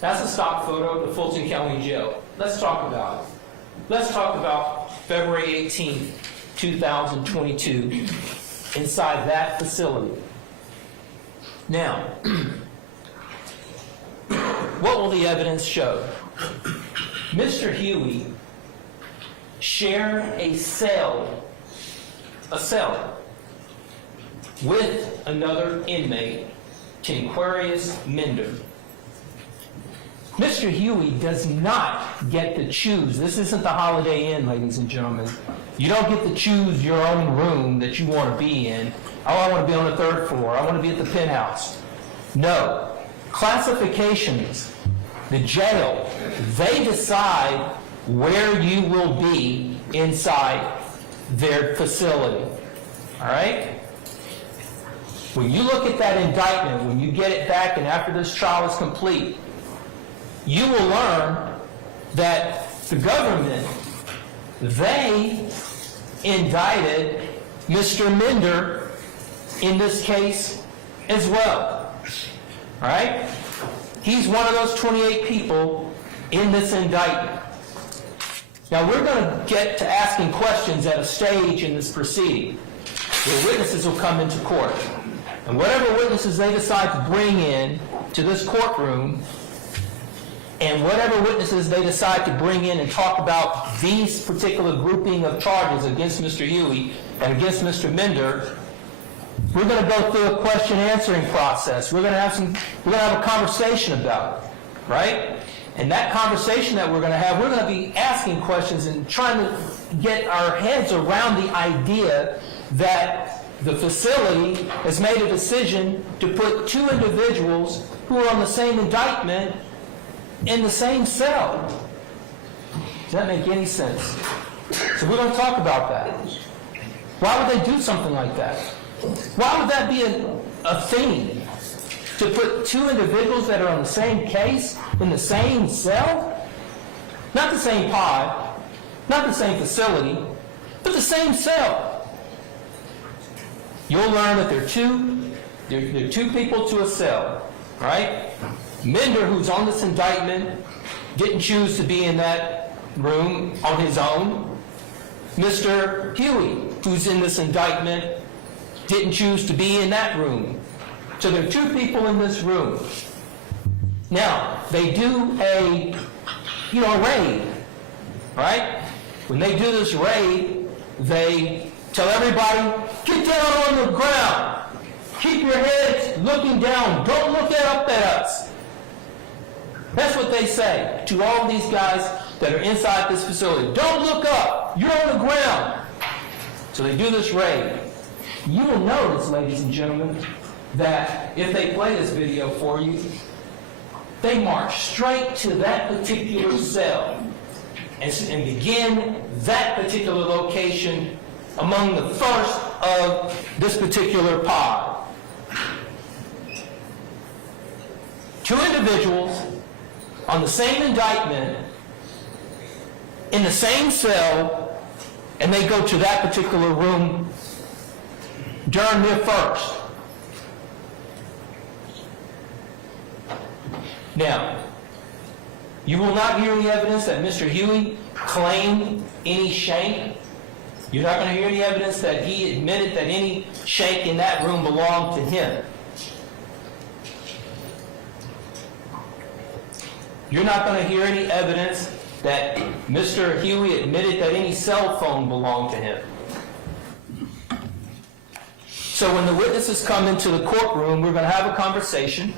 That's a stock photo of the Fulton County Jail. Let's talk about it. Let's talk about February 18th, 2022, inside that facility. Now, what will the evidence show? Mr. Huey share a cell with another inmate, Tinquarius Minder. Mr. Huey does not get to choose. This isn't the Holiday Inn, ladies and gentlemen. You don't get to choose your own room that you want to be in. Oh, I want to be on the 3rd floor. I want to be at the penthouse. No. Classifications, the jail, they decide where you will be inside their facility. All right? When you look at that indictment, when you get it back and after this trial is complete, you will learn that the government, they indicted Mr. Minder in this case as well. All right? He's one of those 28 people in this indictment. Now, we're going to get to asking questions at a stage in this proceeding where witnesses will come into court. And whatever witnesses they decide to bring in to this courtroom, and whatever witnesses they decide to bring in and talk about these particular grouping of charges against Mr. Huey and against Mr. Minder, we're going to go through a question-answering process. We're going to have a conversation about it, right? And that conversation that we're going to have, we're going to be asking questions and trying to get our heads around the idea that the facility has made a decision to put two individuals who are on the same indictment in the same cell. Does that make any sense? So we're going to talk about that. Why would they do something like that? Why would that be a thing? To put two individuals that are on the same case in the same cell? Not the same pod, not the same facility, but the same cell. You'll learn that there are two people to a cell, right? Minder, who's on this indictment, didn't choose to be in that room on his own. Mr. Huey, who's in this indictment, didn't choose to be in that room. So there are two people in this room. Now, they do a raid, right? When they do this raid, they tell everybody, get down on the ground. Keep your heads looking down. Don't look up at us. That's what they say to all of these guys that are inside this facility. Don't look up. You're on the ground. So they do this raid. You will notice, ladies and gentlemen, that if they play this video for you, they march straight to that particular cell and begin that particular location among the first of this particular pod. Two individuals on the same indictment in the same cell, and they go to that particular room during their first. Now, you will not hear any evidence that Mr. Huey claimed any shank. You're not going to hear any evidence that he admitted that any shank in that room belonged to him. You're not going to hear any evidence that Mr. Huey admitted that any cell phone belonged to him. So when the witnesses come into the courtroom, we're going to have a conversation,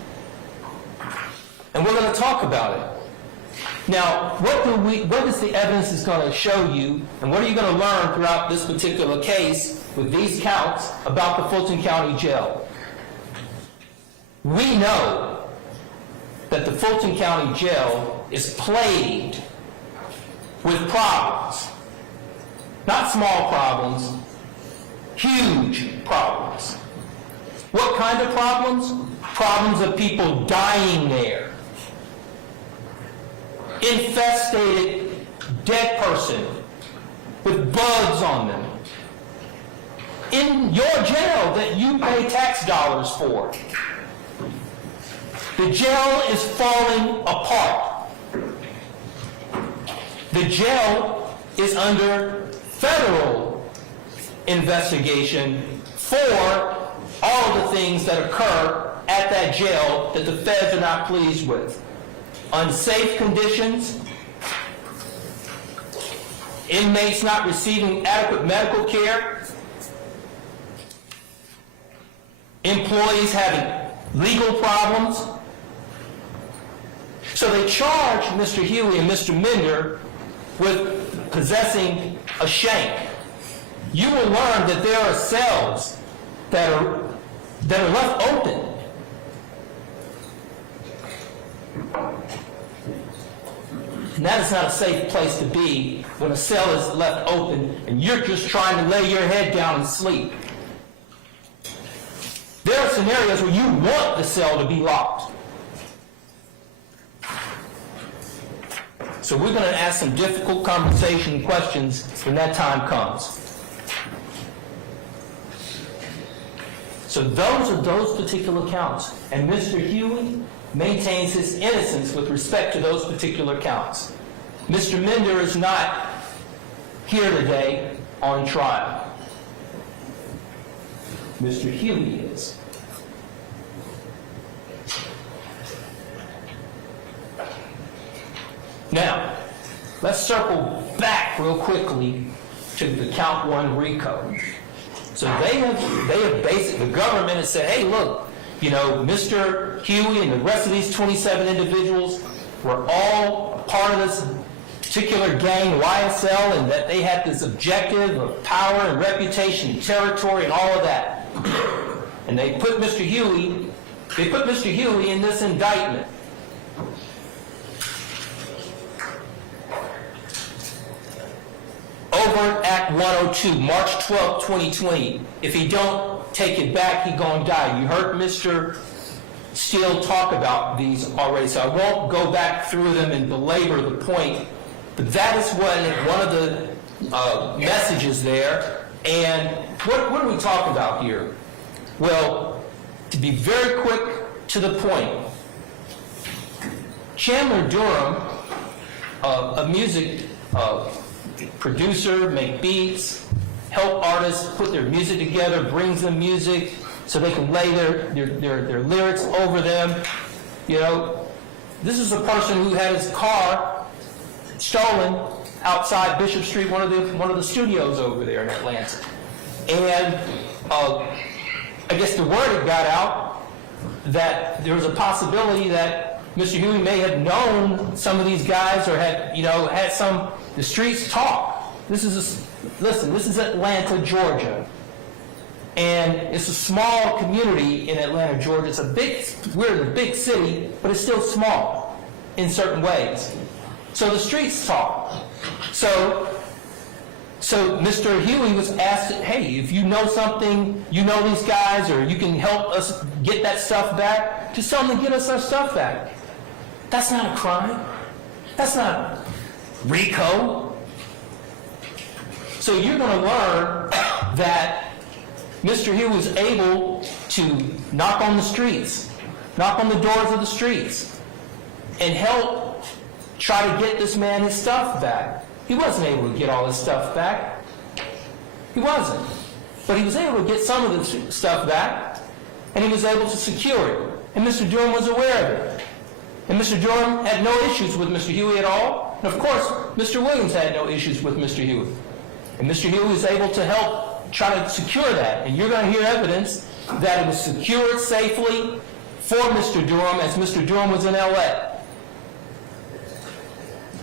and we're going to talk about it. Now, what is the evidence is going to show you, and what are you going to learn throughout this particular case with these counts about the Fulton County Jail? We know that the Fulton County Jail is plagued with problems. Not small problems, huge problems. What kind of problems? Problems of people dying there. Infested dead person with bugs on them. In your jail that you pay tax dollars for. The jail is falling apart. The jail is under federal investigation for all of the things that occur at that jail that the feds are not pleased with. Unsafe conditions, inmates not receiving adequate medical care, employees having legal problems. So they charge Mr. Huey and Mr. Minder with possessing a shank. You will learn that there are cells that are left open. And that is not a safe place to be when a cell is left open and you're just trying to lay your head down and sleep. There are scenarios where you want the cell to be locked. So we're going to ask some difficult conversation questions when that time comes. So those are those particular counts. And Mr. Huey maintains his innocence with respect to those particular counts. Mr. Minder is not here today on trial. Mr. Huey is. Now, let's circle back real quickly to the count 1 RICO. So they have basically, the government has said, hey, look, you know, Mr. Huey and the rest of these 27 individuals were all part of this particular gang, YSL, and that they had this objective of power and reputation and territory and all of that. And they put Mr. Huey in this indictment. Over Act 102, March 12, 2020. If he don't take it back, he gonna die. You heard Mr. Steele talk about these already, so I won't go back through them and belabor the point. But that is one of the messages there. And what are we talking about here? Well, to be very quick to the point, Chandler Durham, a music producer, make beats, help artists put their music together, brings them music so they can lay their lyrics over them. You know, this is a person who had his car stolen outside Bishop Street, one of the studios over there in Atlanta. And I guess the word had got out that there was a possibility that Mr. Huey may have known some of these guys or had the streets talk. Listen, this is Atlanta, Georgia. And it's a small community in Atlanta, Georgia. We're in a big city, but it's still small in certain ways. So the streets talk. So Mr. Huey was asked, hey, if you know something, you know these guys, or you can help us get that stuff back, just tell them to get us our stuff back. That's not a crime. That's not RICO. So you're going to learn that Mr. Huey was able to knock on the streets, knock on the doors of the streets, and help try to get this man his stuff back. He wasn't able to get all his stuff back. He wasn't. But he was able to get some of the stuff back, and he was able to secure it. And Mr. Durham was aware of it. And Mr. Durham had no issues with Mr. Huey at all. And of course, Mr. Williams had no issues with Mr. Huey. And Mr. Huey was able to help try to secure that. And you're going to hear evidence that it was secured safely for Mr. Durham as Mr. Durham was in L.A.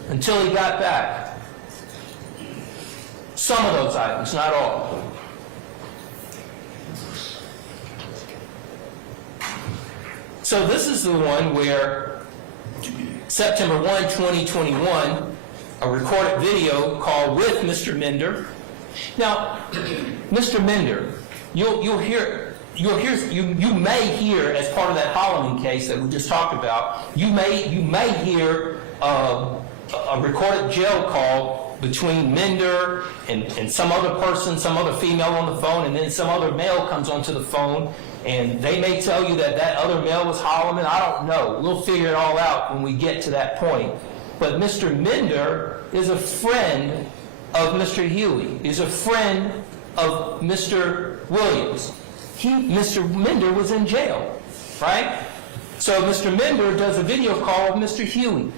until he got back. Some of those items, not all. So this is the one where September 1, 2021, a recorded video called With Mr. Minder. Now, Mr. Minder, you may hear as part of that Holloman case that we just talked about, you may hear a recorded jail call between Minder and some other person, some other female on the phone, and then some other male comes onto the phone, and they may tell you that that other male was Holloman. I don't know. We'll figure it all out when we get to that point. But Mr. Minder is a friend of Mr. Huey. He's a friend of Mr. Williams. Mr. Minder was in jail, right? So Mr. Minder does a video call of Mr. Huey.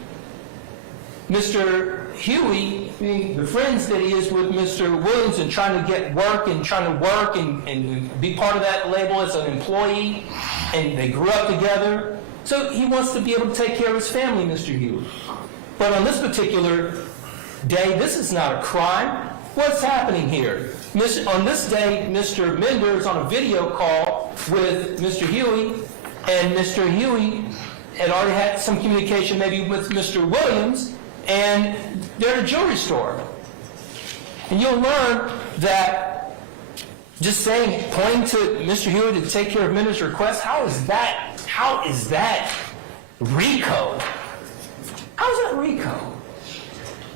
Mr. Huey, the friends that he is with Mr. Williams and trying to get work and be part of that label as an employee, and they grew up together. So he wants to be able to take care of his family, Mr. Huey. But on this particular day, this is not a crime. What's happening here? On this day, Mr. Mender is on a video call with Mr. Huey, and Mr. Huey had already had some communication maybe with Mr. Williams, and they're at a jewelry store. And you'll learn that just pointing to Mr. Huey to take care of Mender's request, how is that RICO? How is that RICO?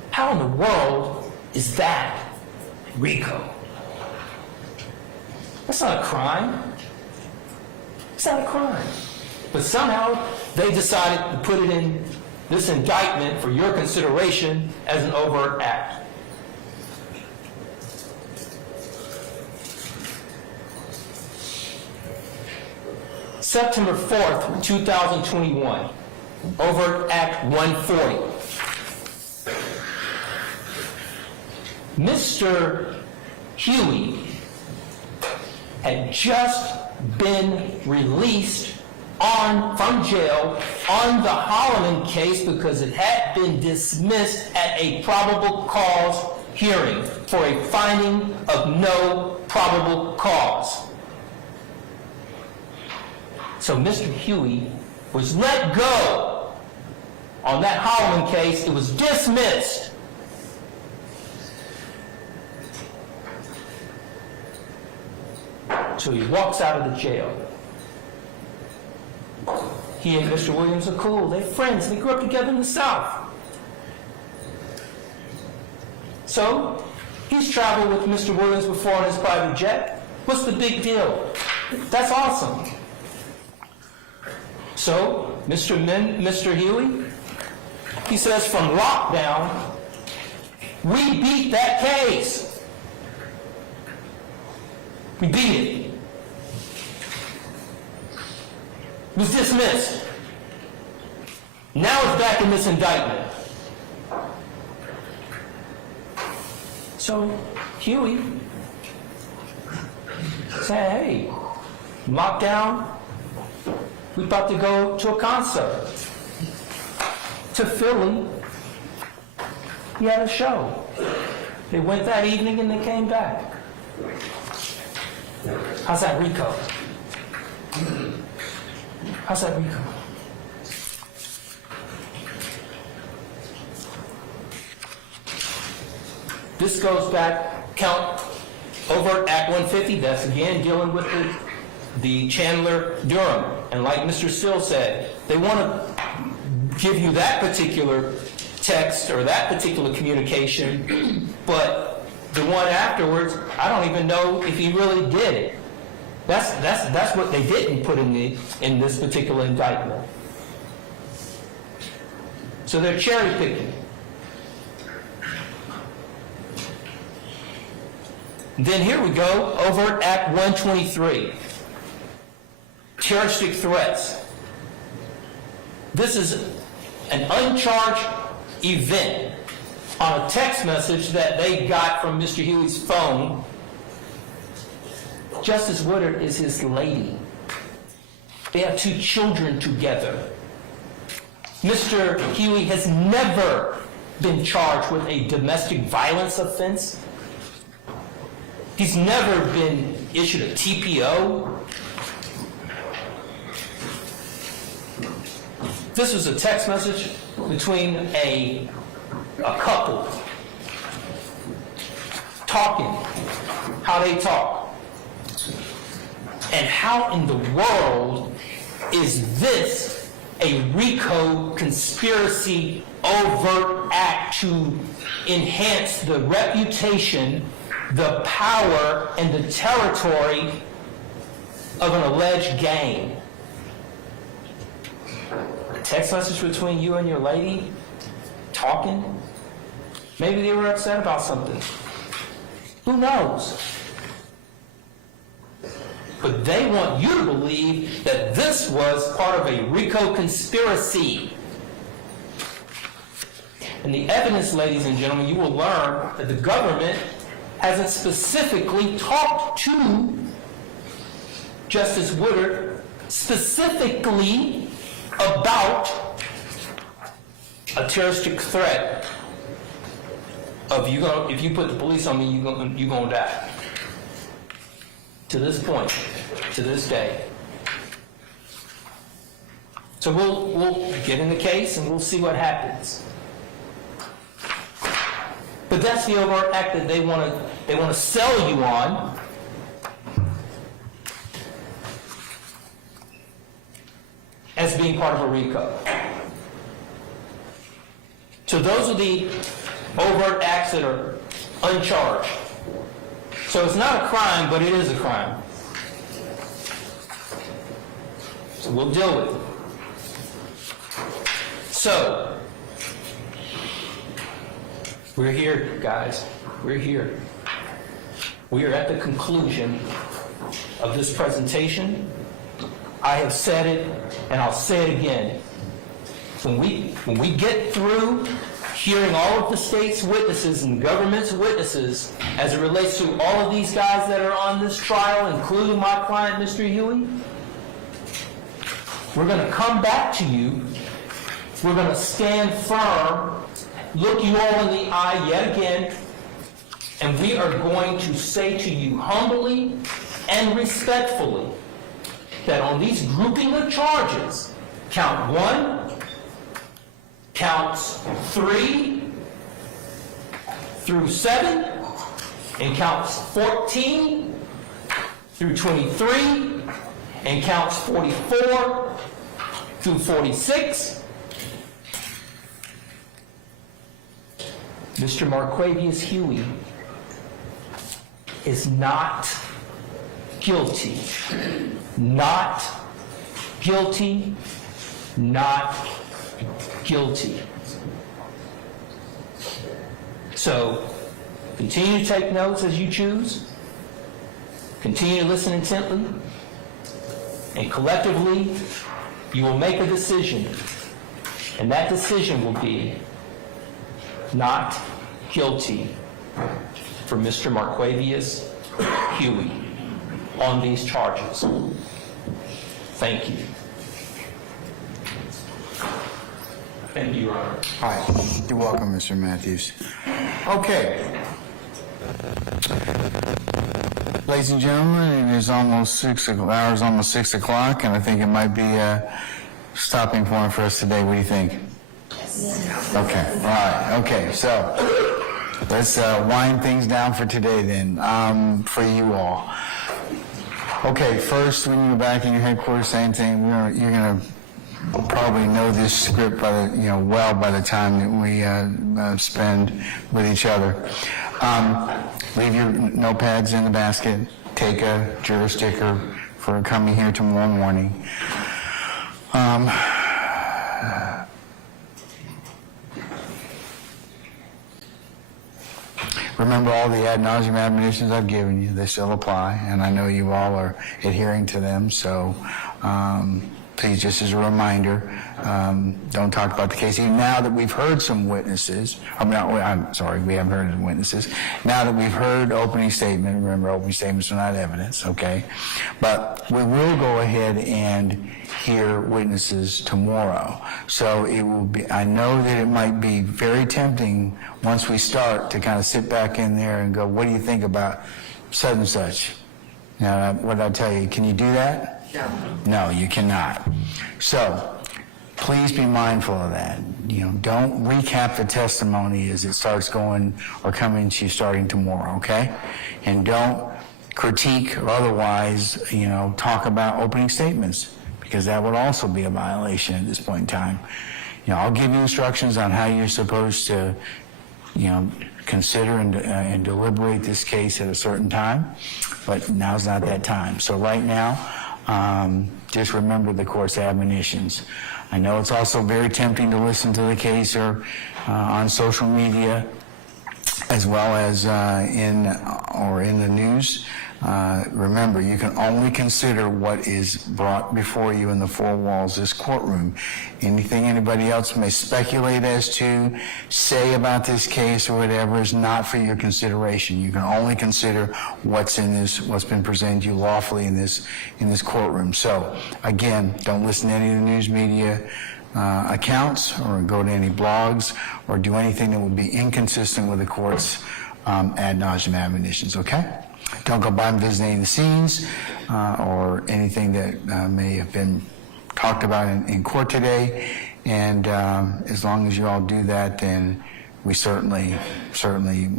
How in the world is that RICO? That's not a crime. It's not a crime. But somehow they decided to put it in this indictment for your consideration as an overt act. September 4th, 2021, overt act 140. Mr. Huey had just been released from jail on the Holloman case because it had been dismissed at a probable cause hearing for a finding of no probable cause. So Mr. Huey was let go on that Holloman case. It was dismissed. So he walks out of the jail. He and Mr. Williams are cool. They're friends. They grew up together in the South. So he's traveled with Mr. Williams before on his private jet. What's the big deal? That's awesome. So Mr. Huey, he says, from lockdown, we beat that case. We beat it. It was dismissed. Now it's back in this indictment. So Huey said, hey, lockdown, we about to go to a concert. To Philly. He had a show. They went that evening and they came back. How's that RICO? How's that RICO? This goes back, count overt act 150, that's again dealing with the Chandler Durham. And like Mr. Still said, they want to give you that particular text or that particular communication, but the one afterwards, I don't even know if he really did it. That's what they didn't put in this particular indictment. So they're cherry picking. Then here we go, overt act 123. Terroristic threats. This is an uncharged event on a text message that they got from Mr. Huey's phone. Justice Woodard is his lady. They have 2 children together. Mr. Huey has never been charged with a domestic violence offense. He's never been issued a TPO. This was a text message between a couple talking, how they talk. And how in the world is this a RICO conspiracy overt act to enhance the reputation, the power, and the territory of an alleged gang? A text message between you and your lady talking? Maybe they were upset about something. Who knows? But they want you to believe that this was part of a RICO conspiracy. And the evidence, ladies and gentlemen, you will learn that the government hasn't specifically talked to Justice Woodard specifically about a terroristic threat of if you put the police on me, you're gonna die. To this point, to this day. So we'll get in the case and we'll see what happens. But that's the overt act that they want to sell you on. As being part of a RICO. So those are the overt acts that are uncharged. So it's not a crime, but it is a crime. So we'll deal with it. So, we're here, guys. We're here. We are at the conclusion of this presentation. I have said it, and I'll say it again. When we get through hearing all of the state's witnesses and the government's witnesses as it relates to all of these guys that are on this trial, including my client, Mr. Huey, we're going to come back to you. We're going to stand firm, look you all in the eye yet again, and we are going to say to you humbly and respectfully that on these grouping of charges, count 1, counts 3 through 7, and counts 14 through 23, and counts 44 through 46, Mr. Marquavius Huey is not guilty. Not guilty. Not guilty. So, continue to take notes as you choose. Continue to listen intently. And collectively, you will make a decision. And that decision will be not guilty for Mr. Marquavius Huey on these charges. Thank you. Thank you, Your Honor. All right. You're welcome, Mr. Matthews. Okay. Ladies and gentlemen, it is almost 6 o'clock, and I think it might be a stopping point for us today. What do you think? Okay, all right, okay, so let's wind things down for today then, for you all. Okay, first, when you go back in your headquarters, same thing, you're going to probably know this script by the time that we spend with each other. Leave your notepads in the basket, take a juror sticker for coming here tomorrow morning. Remember all the ad nauseum admonitions I've given you. They still apply, and I know you all are adhering to them, so please, just as a reminder, don't talk about the case. Even now that we've heard some witnesses, we haven't heard any witnesses. Now that we've heard opening statement, remember opening statements are not evidence, okay? But we will go ahead and hear witnesses tomorrow. So it will be, I know that it might be very tempting once we start to kind of sit back in there and go, what do you think about such and such? Now, what did I tell you? Can you do that? No, you cannot. So, please be mindful of that. Don't recap the testimony as it starts going or coming to you starting tomorrow, okay? And don't critique or otherwise, talk about opening statements, because that would also be a violation at this point in time. I'll give you instructions on how you're supposed to, consider and deliberate this case at a certain time, but now's not that time. So right now, just remember the court's admonitions. I know it's also very tempting to listen to the case or on social media, as well as in the news. Remember, you can only consider what is brought before you in the four walls of this courtroom. Anything anybody else may speculate as to, say about this case or whatever is not for your consideration. You can only consider what's been presented to you lawfully in this courtroom. So, again, don't listen to any of the news media accounts or go to any blogs or do anything that would be inconsistent with the court's ad nauseum admonitions, okay? Don't go by and visit any of the scenes or anything that may have been talked about in court today. And as long as you all do that, then we certainly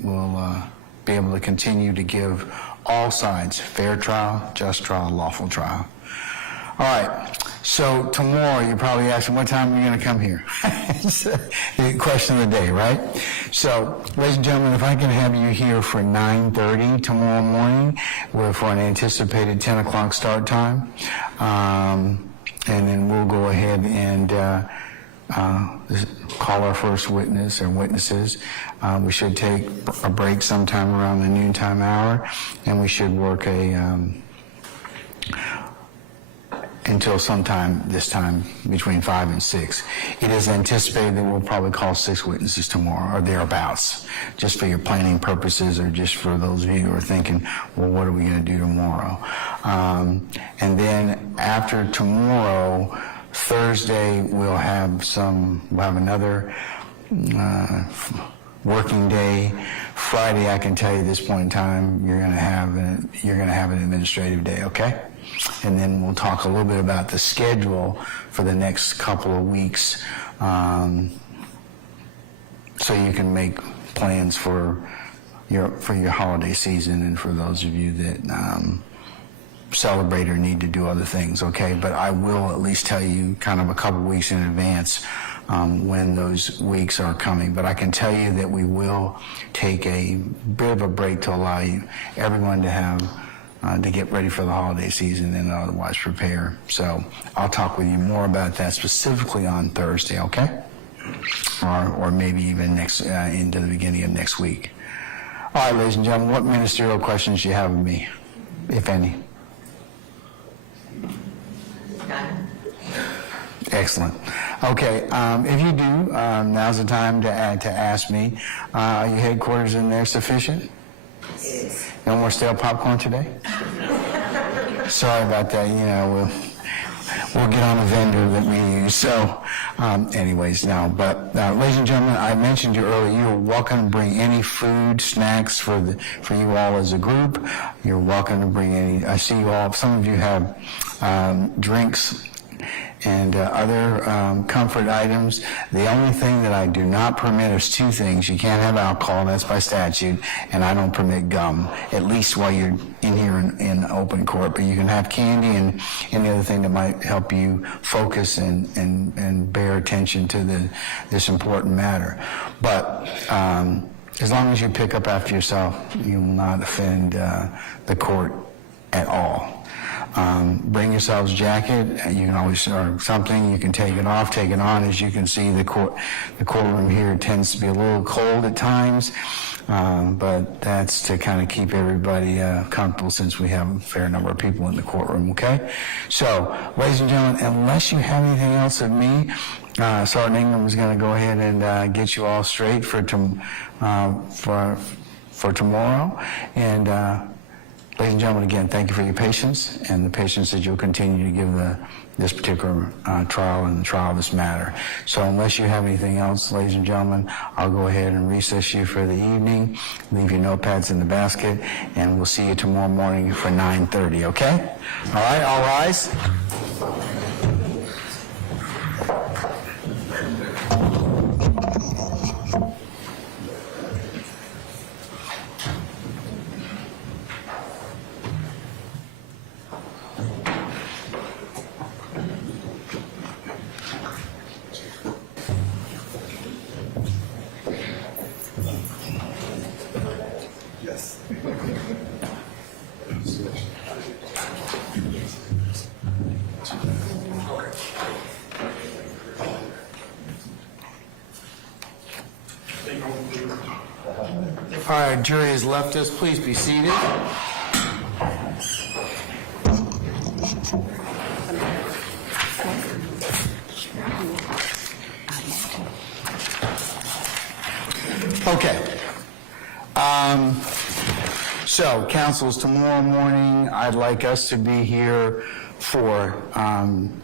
will be able to continue to give all sides fair trial, just trial, lawful trial. All right. So tomorrow, you're probably asking, what time are you going to come here? It's the question of the day, right? So, ladies and gentlemen, if I can have you here for 9:30 tomorrow morning, for an anticipated 10 o'clock start time, and then we'll go ahead and call our first witness or witnesses. We should take a break sometime around the noontime hour, and we should work until sometime this time between 5 and 6. It is anticipated that we'll probably call 6 witnesses tomorrow or thereabouts, just for your planning purposes or just for those of you who are thinking, well, what are we going to do tomorrow? And then after tomorrow, Thursday, we'll have another working day. Friday, I can tell you at this point in time, you're going to have an administrative day, okay? And then we'll talk a little bit about the schedule for the next couple of weeks, so you can make plans for your holiday season and for those of you that celebrate or need to do other things, okay? But I will at least tell you kind of a couple weeks in advance when those weeks are coming. But I can tell you that we will take a bit of a break to allow everyone to have to get ready for the holiday season and otherwise prepare. So I'll talk with you more about that specifically on Thursday, okay? Or maybe even into the beginning of next week. All right, ladies and gentlemen, what ministerial questions do you have of me, if any? Excellent. Okay, if you do, now's the time to ask me. Are your headquarters in there sufficient? Yes. No more stale popcorn today? Sorry about that. We'll get on a vendor that we use. So, anyways, no. But, ladies and gentlemen, I mentioned you earlier, you're welcome to bring any food, snacks for you all as a group. You're welcome to bring any. I see you all. Some of you have drinks and other comfort items. The only thing that I do not permit is 2 things. You can't have alcohol, that's by statute, and I don't permit gum, at least while you're in here in open court. But you can have candy and any other thing that might help you focus and bear attention to this important matter. But as long as you pick up after yourself, you will not offend the court at all. Bring yourselves a jacket. You can always, or something, you can take it off, take it on. As you can see, the courtroom here tends to be a little cold at times, but that's to kind of keep everybody comfortable since we have a fair number of people in the courtroom, okay? So, ladies and gentlemen, unless you have anything else of me, Sergeant Ingram is going to go ahead and get you all straight for tomorrow. And ladies and gentlemen, again, thank you for your patience and the patience that you'll continue to give this particular trial and the trial of this matter. So unless you have anything else, ladies and gentlemen, I'll go ahead and recess you for the evening, leave your notepads in the basket, and we'll see you tomorrow morning for 9:30, okay? All right, all rise. All right, jury has left us. Please be seated. Okay. So, councils, tomorrow morning, I'd like us to be here for, and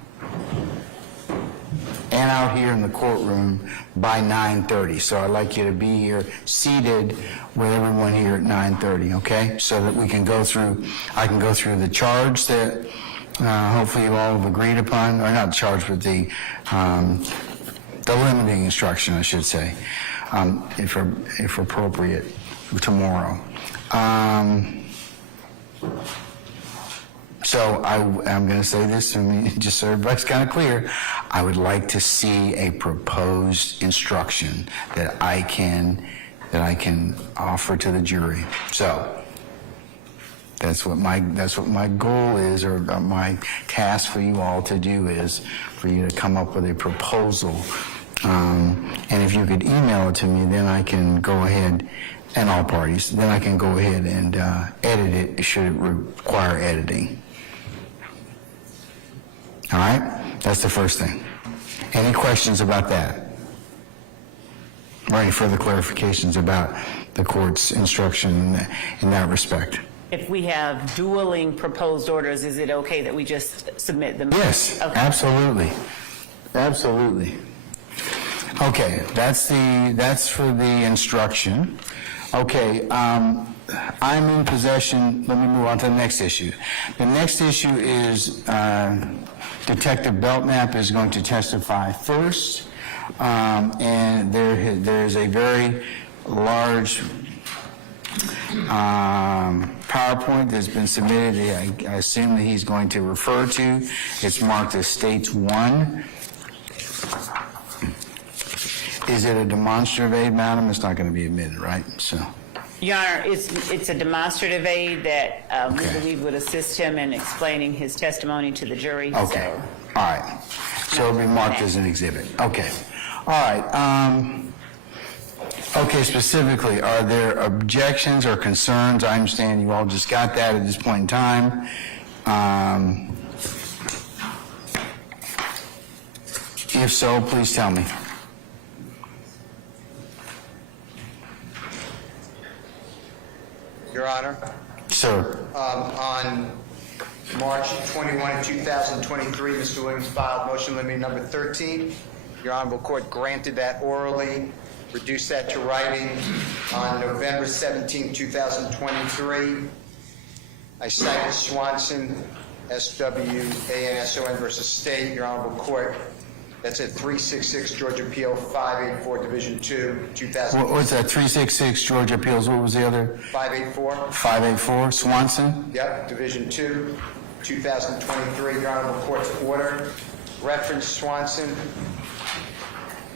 out here in the courtroom by 9:30. So I'd like you to be here seated with everyone here at 9:30, okay? So that we can go through, I can go through the charge that hopefully you all have agreed upon, or not charge, but the limiting instruction, I should say, if appropriate, tomorrow. So I'm going to say this, just so everybody's kind of clear. I would like to see a proposed instruction that I can offer to the jury. So that's what my goal is, or my task for you all to do is for you to come up with a proposal. And if you could email it to me, then I can go ahead, and all parties, then I can go ahead and edit it should it require editing. All right? That's the first thing. Any questions about that? Or any further clarifications about the court's instruction in that respect? If we have dueling proposed orders, is it okay that we just submit them? Yes, okay. Absolutely. Absolutely. Okay, that's for the instruction. Okay, I'm in possession. Let me move on to the next issue. The next issue is Detective Belknap is going to testify first, and there is a very large PowerPoint that's been submitted. I assume that he's going to refer to. It's marked as States 1. Is it a demonstrative aid, madam? It's not going to be admitted, right? So. Your Honor, it's a demonstrative aid that we Okay. believe would assist him in explaining his testimony to the jury. Okay. So. All right. So it'll be marked as an exhibit. Okay. All right. Okay, specifically, are there objections or concerns? I understand you all just got that at this point in time. If so, please tell me. Your Honor, Sir. on March 21, 2023, Mr. Williams filed motion limiting number 13. Your Honorable Court granted that orally, reduced that to writing on November 17, 2023. I cited Swanson, SWANSON versus State, Your Honorable Court. That's at 366 Georgia Appeal 584 Division 2, 2000. What's that? 366 Georgia Appeals. What was the other? 584. 584 Swanson. Yep, Division 2, 2023, Your Honorable Court's order. Reference Swanson,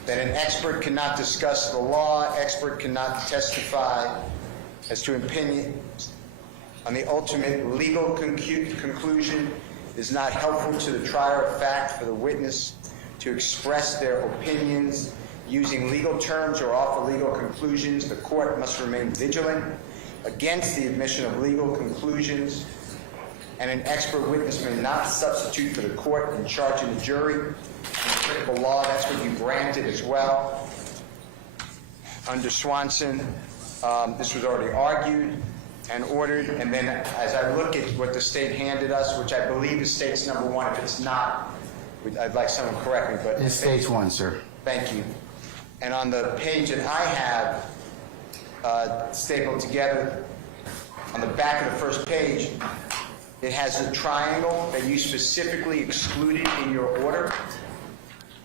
that an expert cannot discuss the law, expert cannot testify as to opinions on the ultimate legal conclusion. Is not helpful to the trier of fact for the witness to express their opinions using legal terms or offer legal conclusions. The court must remain vigilant against the admission of legal conclusions, and an expert witness may not substitute for the court in charging the jury. In critical law, that's what you granted as well. Under Swanson, this was already argued and ordered, and then as I look at what the state handed us, which I believe is State's number 1, if it's not, I'd like someone to correct me, but... It's States 1, sir. Thank you. And on the page that I have stapled together, on the back of the first page, it has a triangle that you specifically excluded in your order,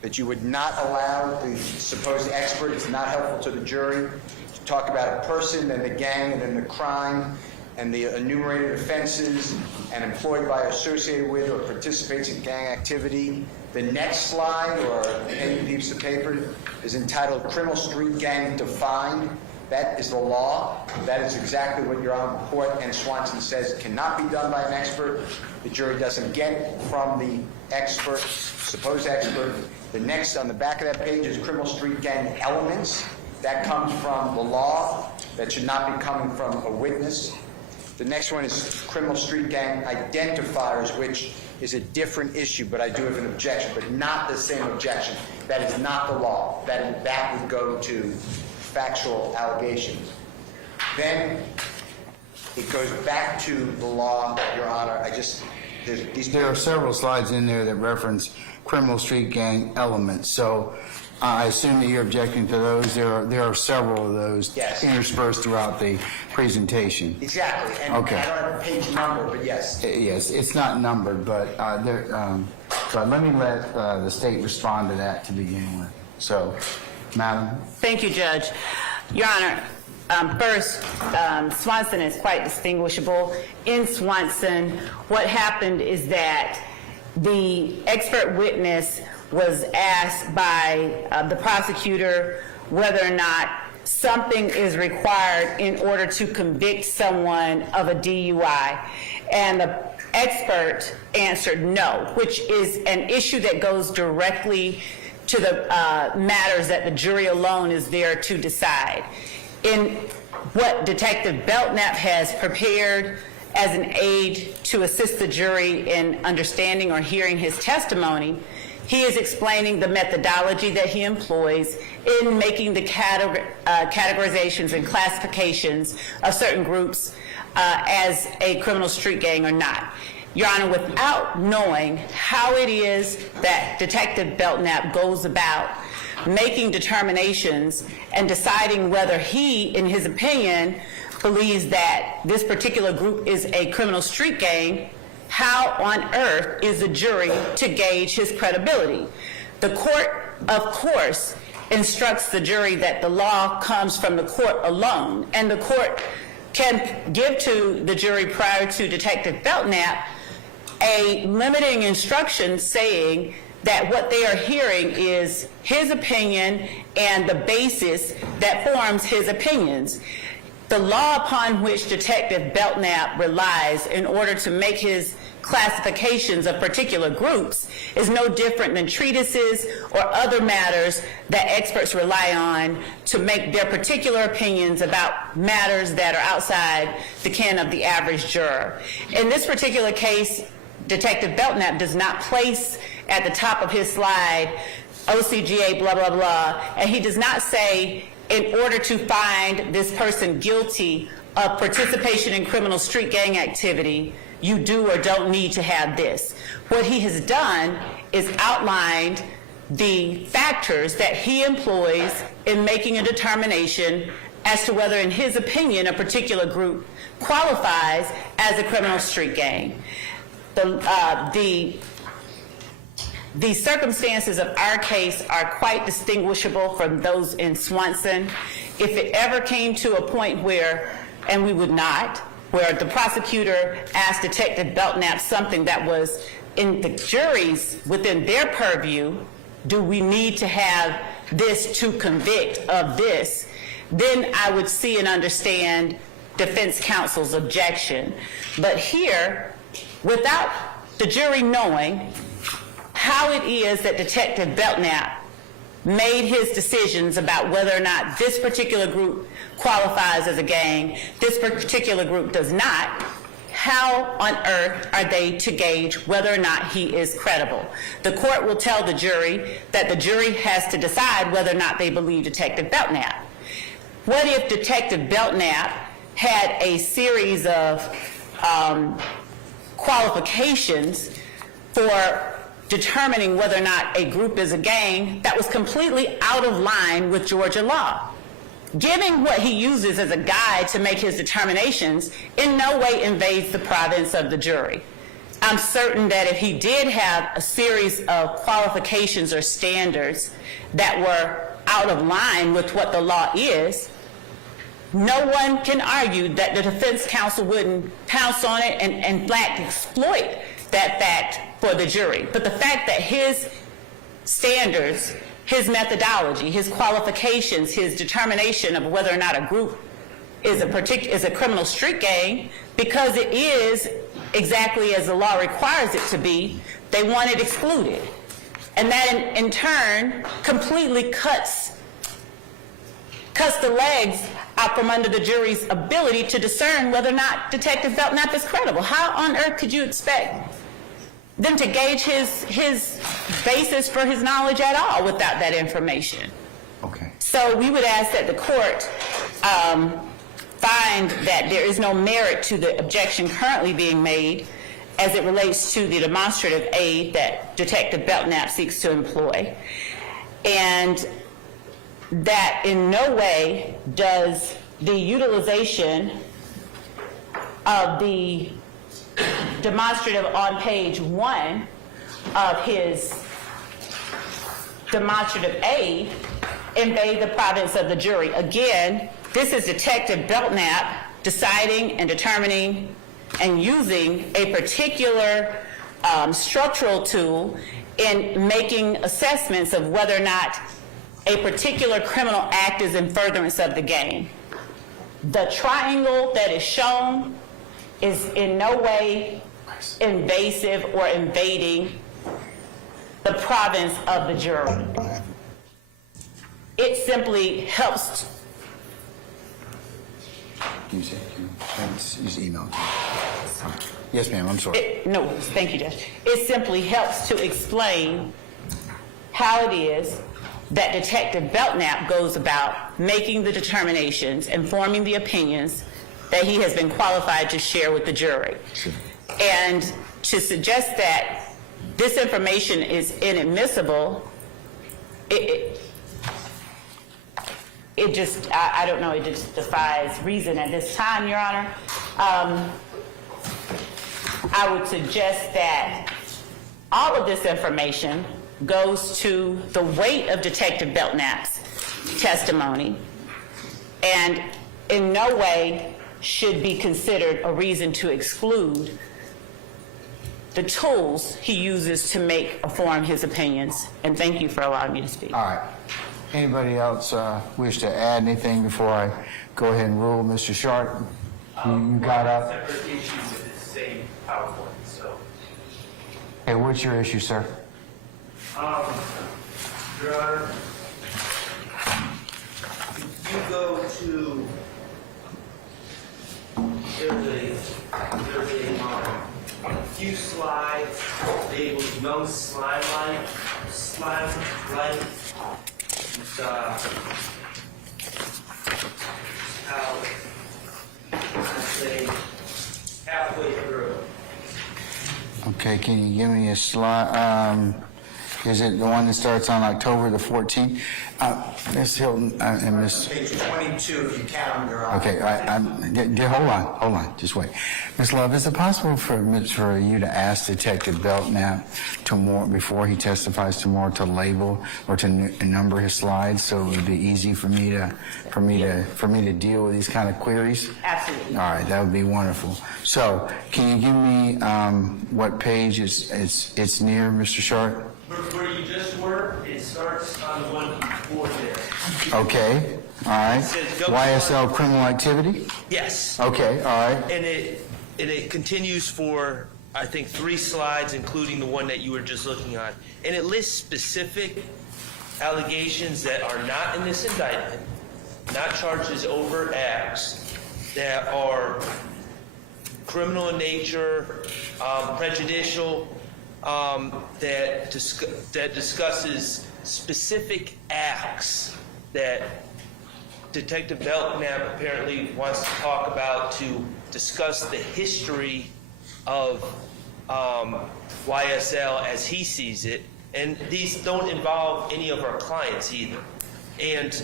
that you would not allow the supposed expert, it's not helpful to the jury, to talk about a person, then the gang, and then the crime, and the enumerated offenses, and employed by, associated with, or participates in gang activity. The next slide, or any piece of paper, is entitled Criminal Street Gang Defined. That is the law. That is exactly what Your Honorable Court and Swanson says cannot be done by an expert. The jury doesn't get from the expert, supposed expert. The next on the back of that page is Criminal Street Gang Elements. That comes from the law. That should not be coming from a witness. The next one is Criminal Street Gang Identifiers, which is a different issue, but I do have an objection, but not the same objection. That is not the law. That would go to factual allegations. Then it goes back to the law, Your Honor. There are several slides in there that reference criminal street gang elements, so I assume that you're objecting to those. There are several of those interspersed throughout the presentation. Exactly. And Okay. I don't have a page number, but yes. Yes, it's not numbered, but so let me let the state respond to that to begin with. So, Madam? Thank you, Judge. Your Honor, first, Swanson is quite distinguishable. In Swanson, what happened is that the expert witness was asked by the prosecutor whether or not something is required in order to convict someone of a DUI. And the expert answered no, which is an issue that goes directly to the matters that the jury alone is there to decide. In what Detective Belknap has prepared as an aid to assist the jury in understanding or hearing his testimony, he is explaining the methodology that he employs in making the categorizations and classifications of certain groups as a criminal street gang or not. Your Honor, without knowing how it is that Detective Belknap goes about making determinations and deciding whether he, in his opinion, believes that this particular group is a criminal street gang, how on earth is the jury to gauge his credibility? The court, of course, instructs the jury that the law comes from the court alone, and the court can give to the jury prior to Detective Belknap a limiting instruction saying that what they are hearing is his opinion and the basis that forms his opinions. The law upon which Detective Belknap relies in order to make his classifications of particular groups is no different than treatises or other matters that experts rely on to make their particular opinions about matters that are outside the ken of the average juror. In this particular case, Detective Belknap does not place at the top of his slide OCGA blah, blah, blah, and he does not say, in order to find this person guilty of participation in criminal street gang activity, you do or don't need to have this. What he has done is outlined the factors that he employs in making a determination as to whether, in his opinion, a particular group qualifies as a criminal street gang. The circumstances of our case are quite distinguishable from those in Swanson. If it ever came to a point where, and we would not, where the prosecutor asked Detective Belknap something that was in the jury's, within their purview, do we need to have this to convict of this, then I would see and understand defense counsel's objection. But here, without the jury knowing how it is that Detective Belknap made his decisions about whether or not this particular group qualifies as a gang, this particular group does not, how on earth are they to gauge whether or not he is credible? The court will tell the jury that the jury has to decide whether or not they believe Detective Belknap. What if Detective Belknap had a series of qualifications for determining whether or not a group is a gang that was completely out of line with Georgia law? Giving what he uses as a guide to make his determinations in no way invades the province of the jury. I'm certain that if he did have a series of qualifications or standards that were out of line with what the law is, no one can argue that the defense counsel wouldn't pounce on it and in fact exploit that fact for the jury. But the fact that his standards, his methodology, his qualifications, his determination of whether or not a group is a criminal street gang, because it is exactly as the law requires it to be, they want it excluded. And that in turn completely cuts the legs out from under the jury's ability to discern whether or not Detective Belknap is credible. How on earth could you expect them to gauge his basis for his knowledge at all without that information? Okay. So we would ask that the court find that there is no merit to the objection currently being made as it relates to the demonstrative aid that Detective Belknap seeks to employ, and that in no way does the utilization of the demonstrative on page 1 of his demonstrative aid invade the province of the jury. Again, this is Detective Belknap deciding and determining and using a particular structural tool in making assessments of whether or not a particular criminal act is in furtherance of the game. The triangle that is shown is in no way invasive or invading the province of the jury. It simply helps. Can you say, use email? Yes, ma'am, I'm sorry. No, thank you, Judge. It simply helps to explain how it is that Detective Belknap goes about making the determinations and forming the opinions that he has been qualified to share with the jury. Sure. And to suggest that this information is inadmissible, it just, I don't know, it just defies reason at this time, Your Honor. I would suggest that all of this information goes to the weight of Detective Belknap's testimony and in no way should be considered a reason to exclude the tools he uses to make or form his opinions. And thank you for allowing me to speak. All right. Anybody else wish to add anything before I go ahead and rule? Mr. Sharp, you got up? Separate issue with the same PowerPoint, so. Hey, what's your issue, sir? Your Honor, if you go to, there's a few slides labeled no slime light. It's about, I'd say, halfway through. Okay, can you give me a slide? Is it the one that starts on October the 14th? Ms. Hilton and Ms. Page 22, if you count, Your Honor. Okay, hold on, just wait. Ms. Love, is it possible for you to ask Detective Belknap before he testifies tomorrow to label or to number his slides so it would be easy for me to deal with these kind of queries? Absolutely. All right, that would be wonderful. So, can you give me what page it's near, Mr. Sharp? Where you just were, it starts on the one before there. Okay, all right. YSL criminal activity? Yes. Okay, all right. And it continues for, I think, 3 slides, including the one that you were just looking on. And it lists specific allegations that are not in this indictment, not charges over acts, that are criminal in nature, prejudicial, that discusses specific acts that Detective Belknap apparently wants to talk about to discuss the history of YSL as he sees it. And these don't involve any of our clients either. And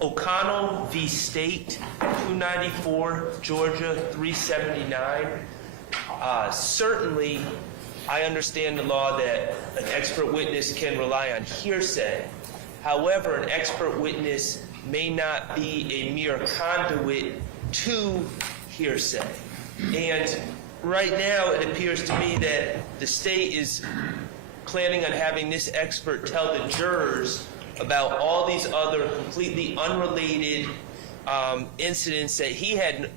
O'Connell v. State, 294, Georgia, 379, certainly I understand the law that an expert witness can rely on hearsay. However, an expert witness may not be a mere conduit to hearsay. And right now, it appears to me that the state is planning on having this expert tell the jurors about all these other completely unrelated incidents that he had,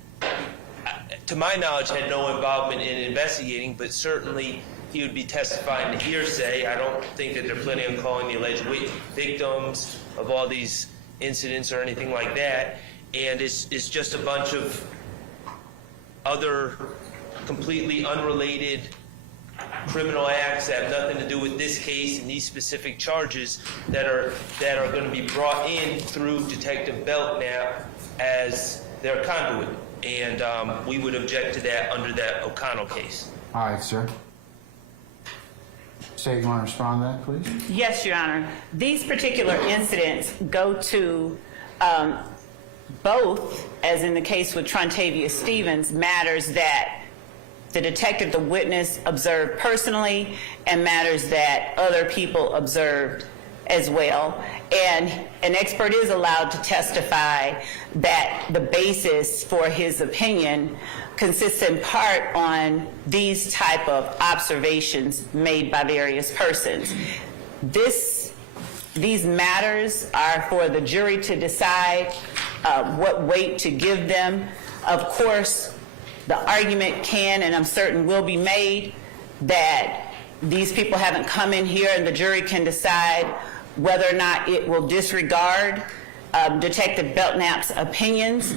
to my knowledge, had no involvement in investigating, but certainly he would be testifying to hearsay. I don't think that they're planning on calling the alleged victims of all these incidents or anything like that. And it's just a bunch of other completely unrelated criminal acts that have nothing to do with this case and these specific charges that are going to be brought in through Detective Belknap as their conduit. And we would object to that under that O'Connell case. All right, sir. State, you want to respond to that, please? Yes, Your Honor. These particular incidents go to both, as in the case with Trontavia Stevens, matters that the detective, the witness, observed personally and matters that other people observed as well. And an expert is allowed to testify that the basis for his opinion consists in part on these type of observations made by various persons. These matters are for the jury to decide what weight to give them. Of course, the argument can, and I'm certain will be made, that these people haven't come in here and the jury can decide whether or not it will disregard Detective Belknap's opinions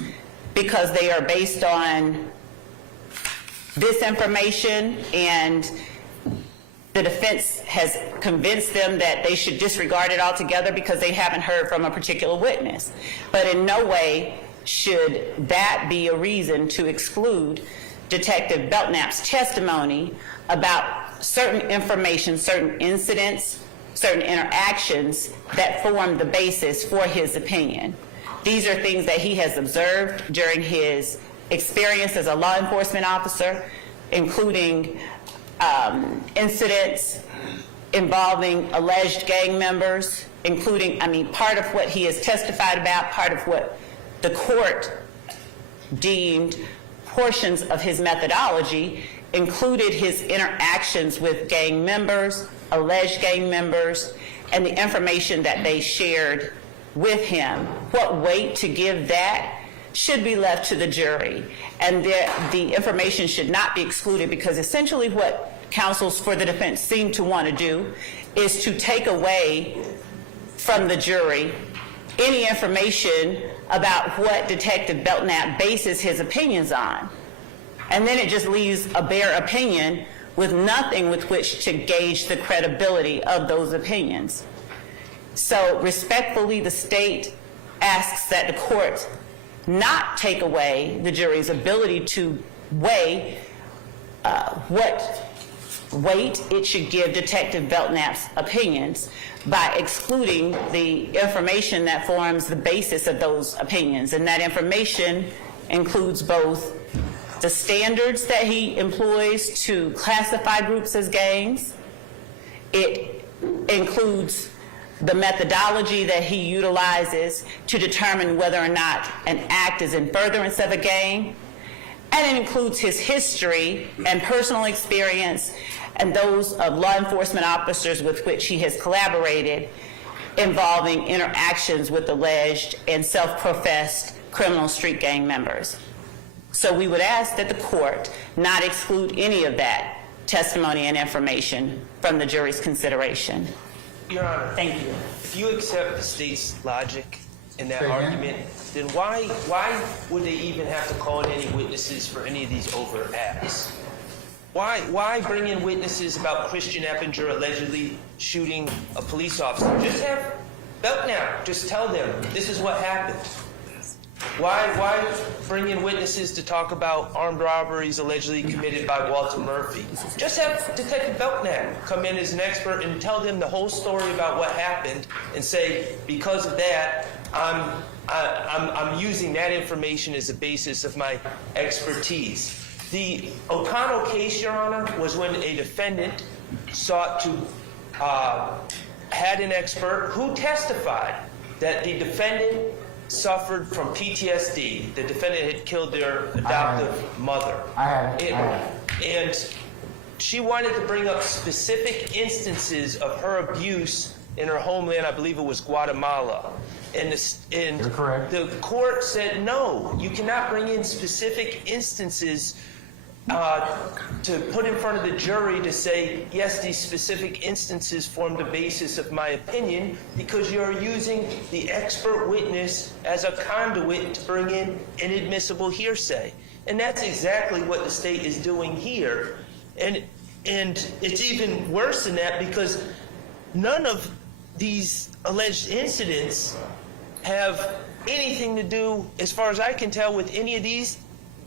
because they are based on this information and the defense has convinced them that they should disregard it altogether because they haven't heard from a particular witness. But in no way should that be a reason to exclude Detective Belknap's testimony about certain information, certain incidents, certain interactions that form the basis for his opinion. These are things that he has observed during his experience as a law enforcement officer, including incidents involving alleged gang members, including, part of what he has testified about, part of what the court deemed portions of his methodology included his interactions with gang members, alleged gang members, and the information that they shared with him. What weight to give that should be left to the jury, and the information should not be excluded because essentially what counsels for the defense seem to want to do is to take away from the jury any information about what Detective Belknap bases his opinions on. And then it just leaves a bare opinion with nothing with which to gauge the credibility of those opinions. So respectfully, the state asks that the court not take away the jury's ability to weigh what weight it should give Detective Belknap's opinions by excluding the information that forms the basis of those opinions. And that information includes both the standards that he employs to classify groups as gangs. It includes the methodology that he utilizes to determine whether or not an act is in furtherance of a gang. And it includes his history and personal experience and those of law enforcement officers with which he has collaborated involving interactions with alleged and self-professed criminal street gang members. So we would ask that the court not exclude any of that testimony and information from the jury's consideration. Your Honor, thank you. If you accept the state's logic in that argument, then why would they even have to call in any witnesses for any of these overt acts? Why bring in witnesses about Christian Eppinger allegedly shooting a police officer? Just have Belknap just tell them this is what happened. Why bring in witnesses to talk about armed robberies allegedly committed by Walter Murphy? Just have Detective Belknap come in as an expert and tell them the whole story about what happened and say, because of that, I'm using that information as a basis of my expertise. The O'Connell case, Your Honor, was when a defendant sought to had an expert who testified that the defendant suffered from PTSD. The defendant had killed their adoptive mother. And she wanted to bring up specific instances of her abuse in her homeland, I believe it was Guatemala. And You're correct. The court said, no, you cannot bring in specific instances to put in front of the jury to say, yes, these specific instances form the basis of my opinion because you're using the expert witness as a conduit to bring in inadmissible hearsay. And that's exactly what the state is doing here. And And it's even worse than that because none of these alleged incidents have anything to do, as far as I can tell, with any of these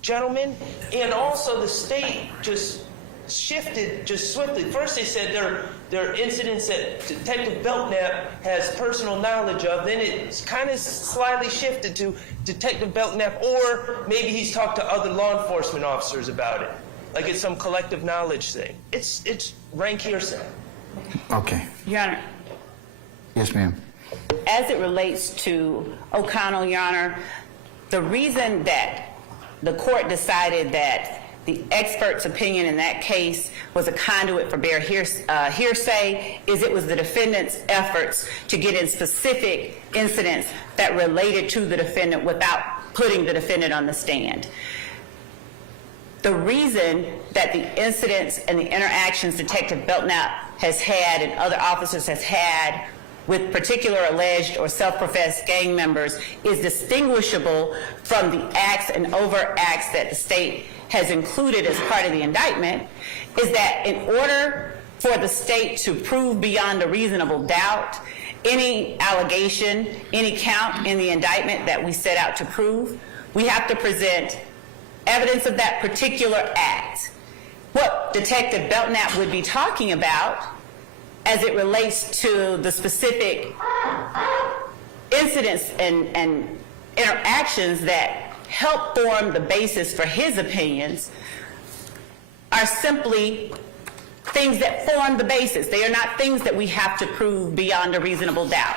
gentlemen. And also the state just shifted just swiftly. First they said there are incidents that Detective Belknap has personal knowledge of. Then it's kind of slightly shifted to Detective Belknap, or maybe he's talked to other law enforcement officers about it. Like it's some collective knowledge thing. It's rank hearsay. Okay. Your Honor, Yes, ma'am. as it relates to O'Connell, Your Honor, the reason that the court decided that the expert's opinion in that case was a conduit for bare hearsay is it was the defendant's efforts to get in specific incidents that related to the defendant without putting the defendant on the stand. The reason that the incidents and the interactions Detective Belknap has had and other officers has had with particular alleged or self-professed gang members is distinguishable from the acts and overt acts that the state has included as part of the indictment is that in order for the state to prove beyond a reasonable doubt any allegation, any count in the indictment that we set out to prove, we have to present evidence of that particular act. What Detective Belknap would be talking about as it relates to the specific incidents and interactions that help form the basis for his opinions are simply things that form the basis. They are not things that we have to prove beyond a reasonable doubt.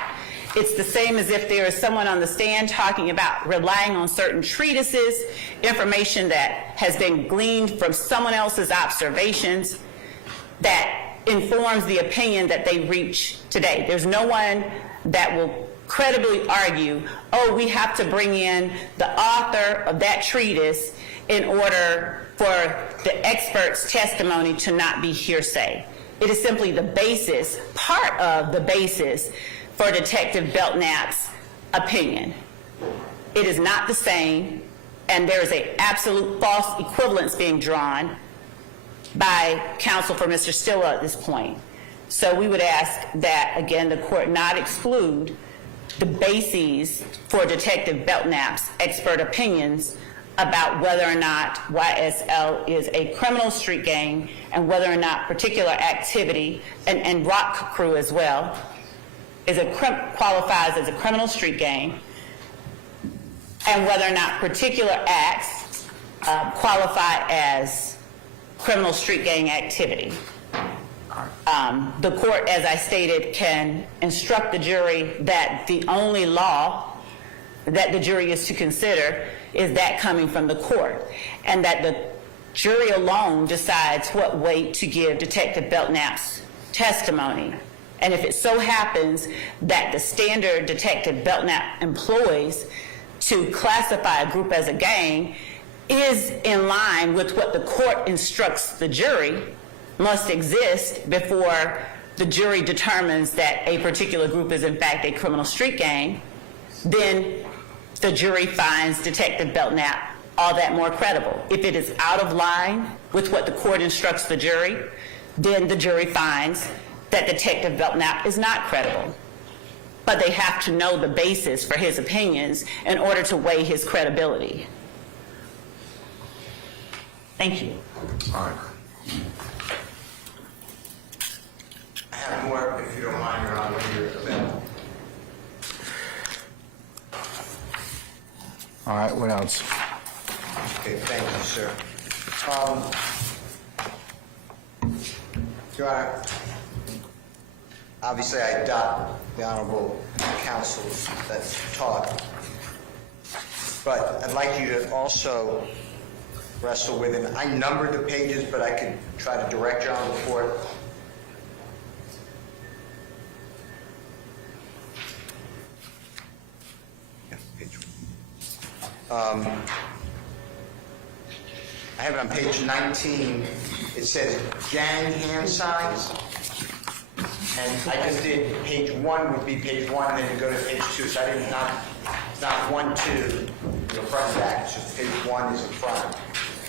It's the same as if there is someone on the stand talking about relying on certain treatises, information that has been gleaned from someone else's observations that informs the opinion that they reach today. There's no one that will credibly argue, oh, we have to bring in the author of that treatise in order for the expert's testimony to not be hearsay. It is simply the basis, part of the basis for Detective Belknap's opinion. It is not the same, and there is an absolute false equivalence being drawn by counsel for Mr. Stilla at this point. So we would ask that, again, the court not exclude the bases for Detective Belknap's expert opinions about whether or not YSL is a criminal street gang and whether or not particular activity, and rock crew as well, qualifies as a criminal street gang, and whether or not particular acts qualify as criminal street gang activity. The court, as I stated, can instruct the jury that the only law that the jury is to consider is that coming from the court, and that the jury alone decides what weight to give Detective Belknap's testimony. And if it so happens that the standard Detective Belknap employs to classify a group as a gang is in line with what the court instructs the jury must exist before the jury determines that a particular group is in fact a criminal street gang, then the jury finds Detective Belknap all that more credible. If it is out of line with what the court instructs the jury, then the jury finds that Detective Belknap is not credible. But they have to know the basis for his opinions in order to weigh his credibility. Thank you. All right. I have more, if you don't mind, Your Honor, when you're available. All right, what else? Okay, thank you, sir. Your Honor, obviously I adopt the honorable counsels that's taught, but I'd like you to also wrestle with it. I numbered the pages, but I could try to direct you on the court. I have it on page 19. It says gang hand signs. And I just did page 1 would be page 1, and then you go to page 2. So I did not 1, 2, the front and back. It's just page 1 is the front.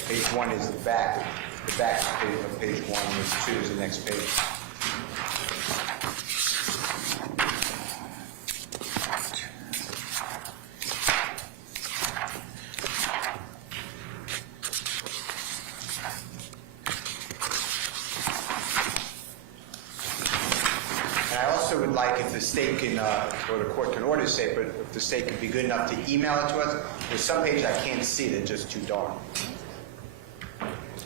Page 1 is the back. the back of page 1, and 2 is the next page. And I also would like if the state can, or the court can order say, but if the state could be good enough to email it to us. There's some pages I can't see, they're just too dark.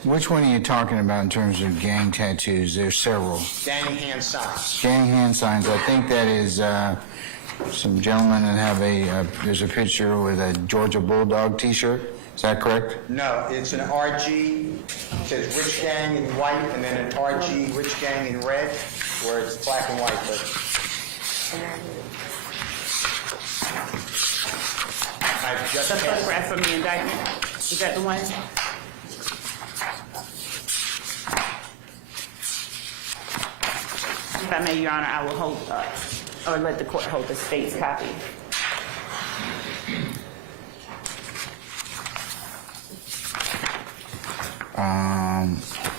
Which one are you talking about in terms of gang tattoos? There's several. Gang hand signs. Gang hand signs, I think that is some gentlemen that have there's a picture with a Georgia Bulldog t-shirt. Is that correct? No, it's an RG, it says Rich Gang in white, and then an RG Rich Gang in red, where it's black and white, but... I've just The passed. photograph from the indictment, is that the one? If I may, Your Honor, I will hold, or let the court hold the state's copy.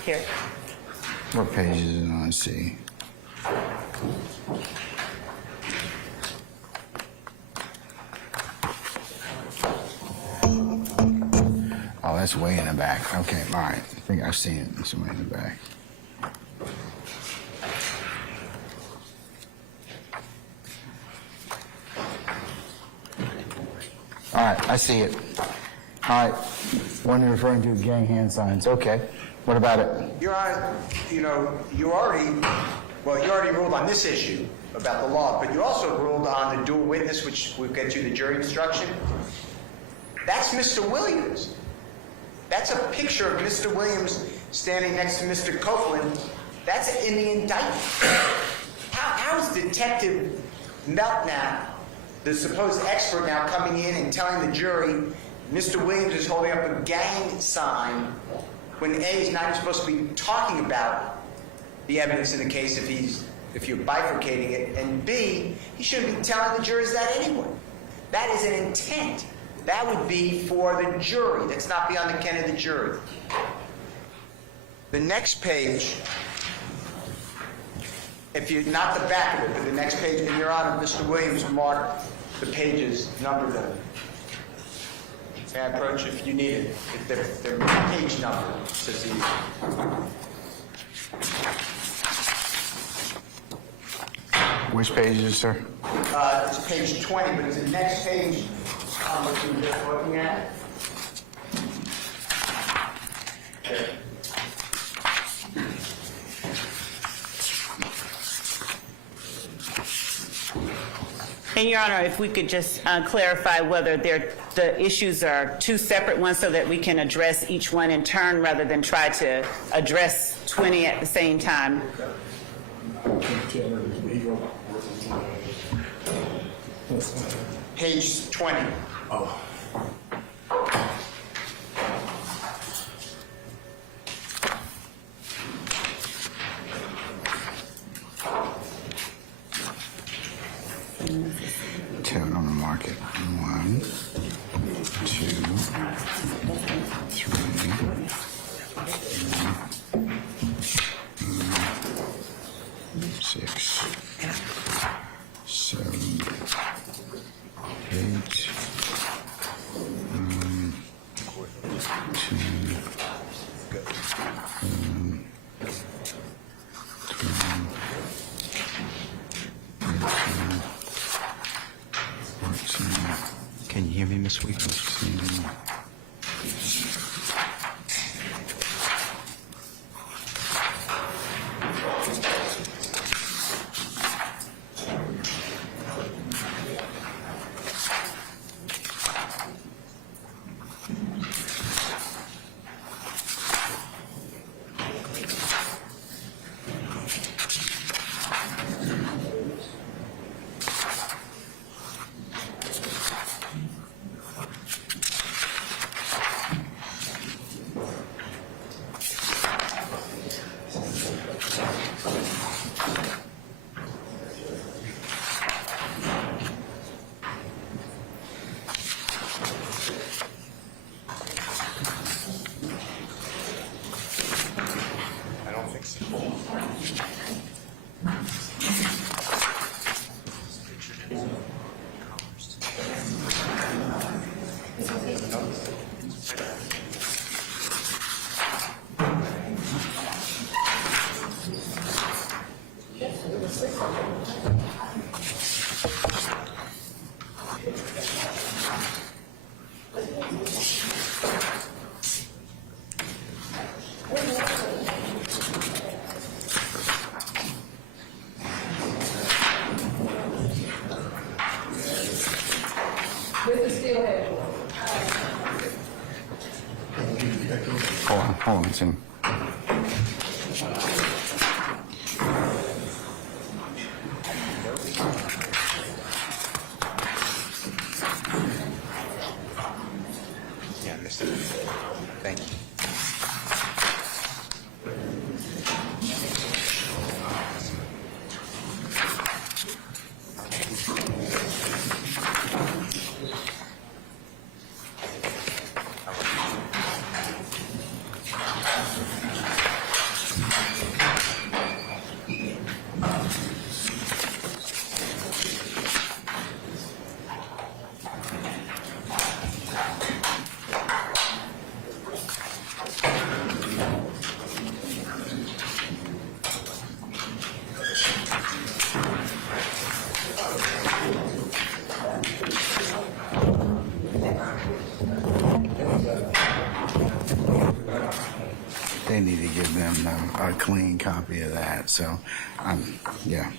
Here. What page is it on? Let's see. Oh, that's way in the back. Okay, all right. I think I've seen it. It's way in the back. All right, I see it. All right, one you're referring to, gang hand signs. Okay, what about it? Your Honor, you already ruled on this issue about the law, but you also ruled on the dual witness, which will get you the jury instruction. That's Mr. Williams. That's a picture of Mr. Williams standing next to Mr. Copeland. That's in the indictment. How is Detective Melt now, the supposed expert now, coming in and telling the jury Mr. Williams is holding up a gang sign when A, is not even supposed to be talking about the evidence in the case if you're bifurcating it, and B, he shouldn't be telling the jurors that anyway. That is an intent. That would be for the jury. That's not beyond the ken of the jury. The next page, if you, not the back of it, but the next page, and Your Honor, Mr. Williams marked the pages, numbered them. May I approach if you need it? They're page numbered, says he. Which page is it, sir? It's page 20, but it's the next page what you were just looking at. Okay. And Your Honor, if we could just clarify whether the issues are two separate ones so that we can address each one in turn rather than try to address 20 at the same time. Page 20. Oh. Two on the market. 1, 2, 3, 6, 7, 8, 9, 10, 11, 12, 13, Can you hear me, Miss Weaver? 14. we still have one. Hold on, Tim. Yeah, Mr. Thank you. They need to give them a clean copy of that, so, yeah.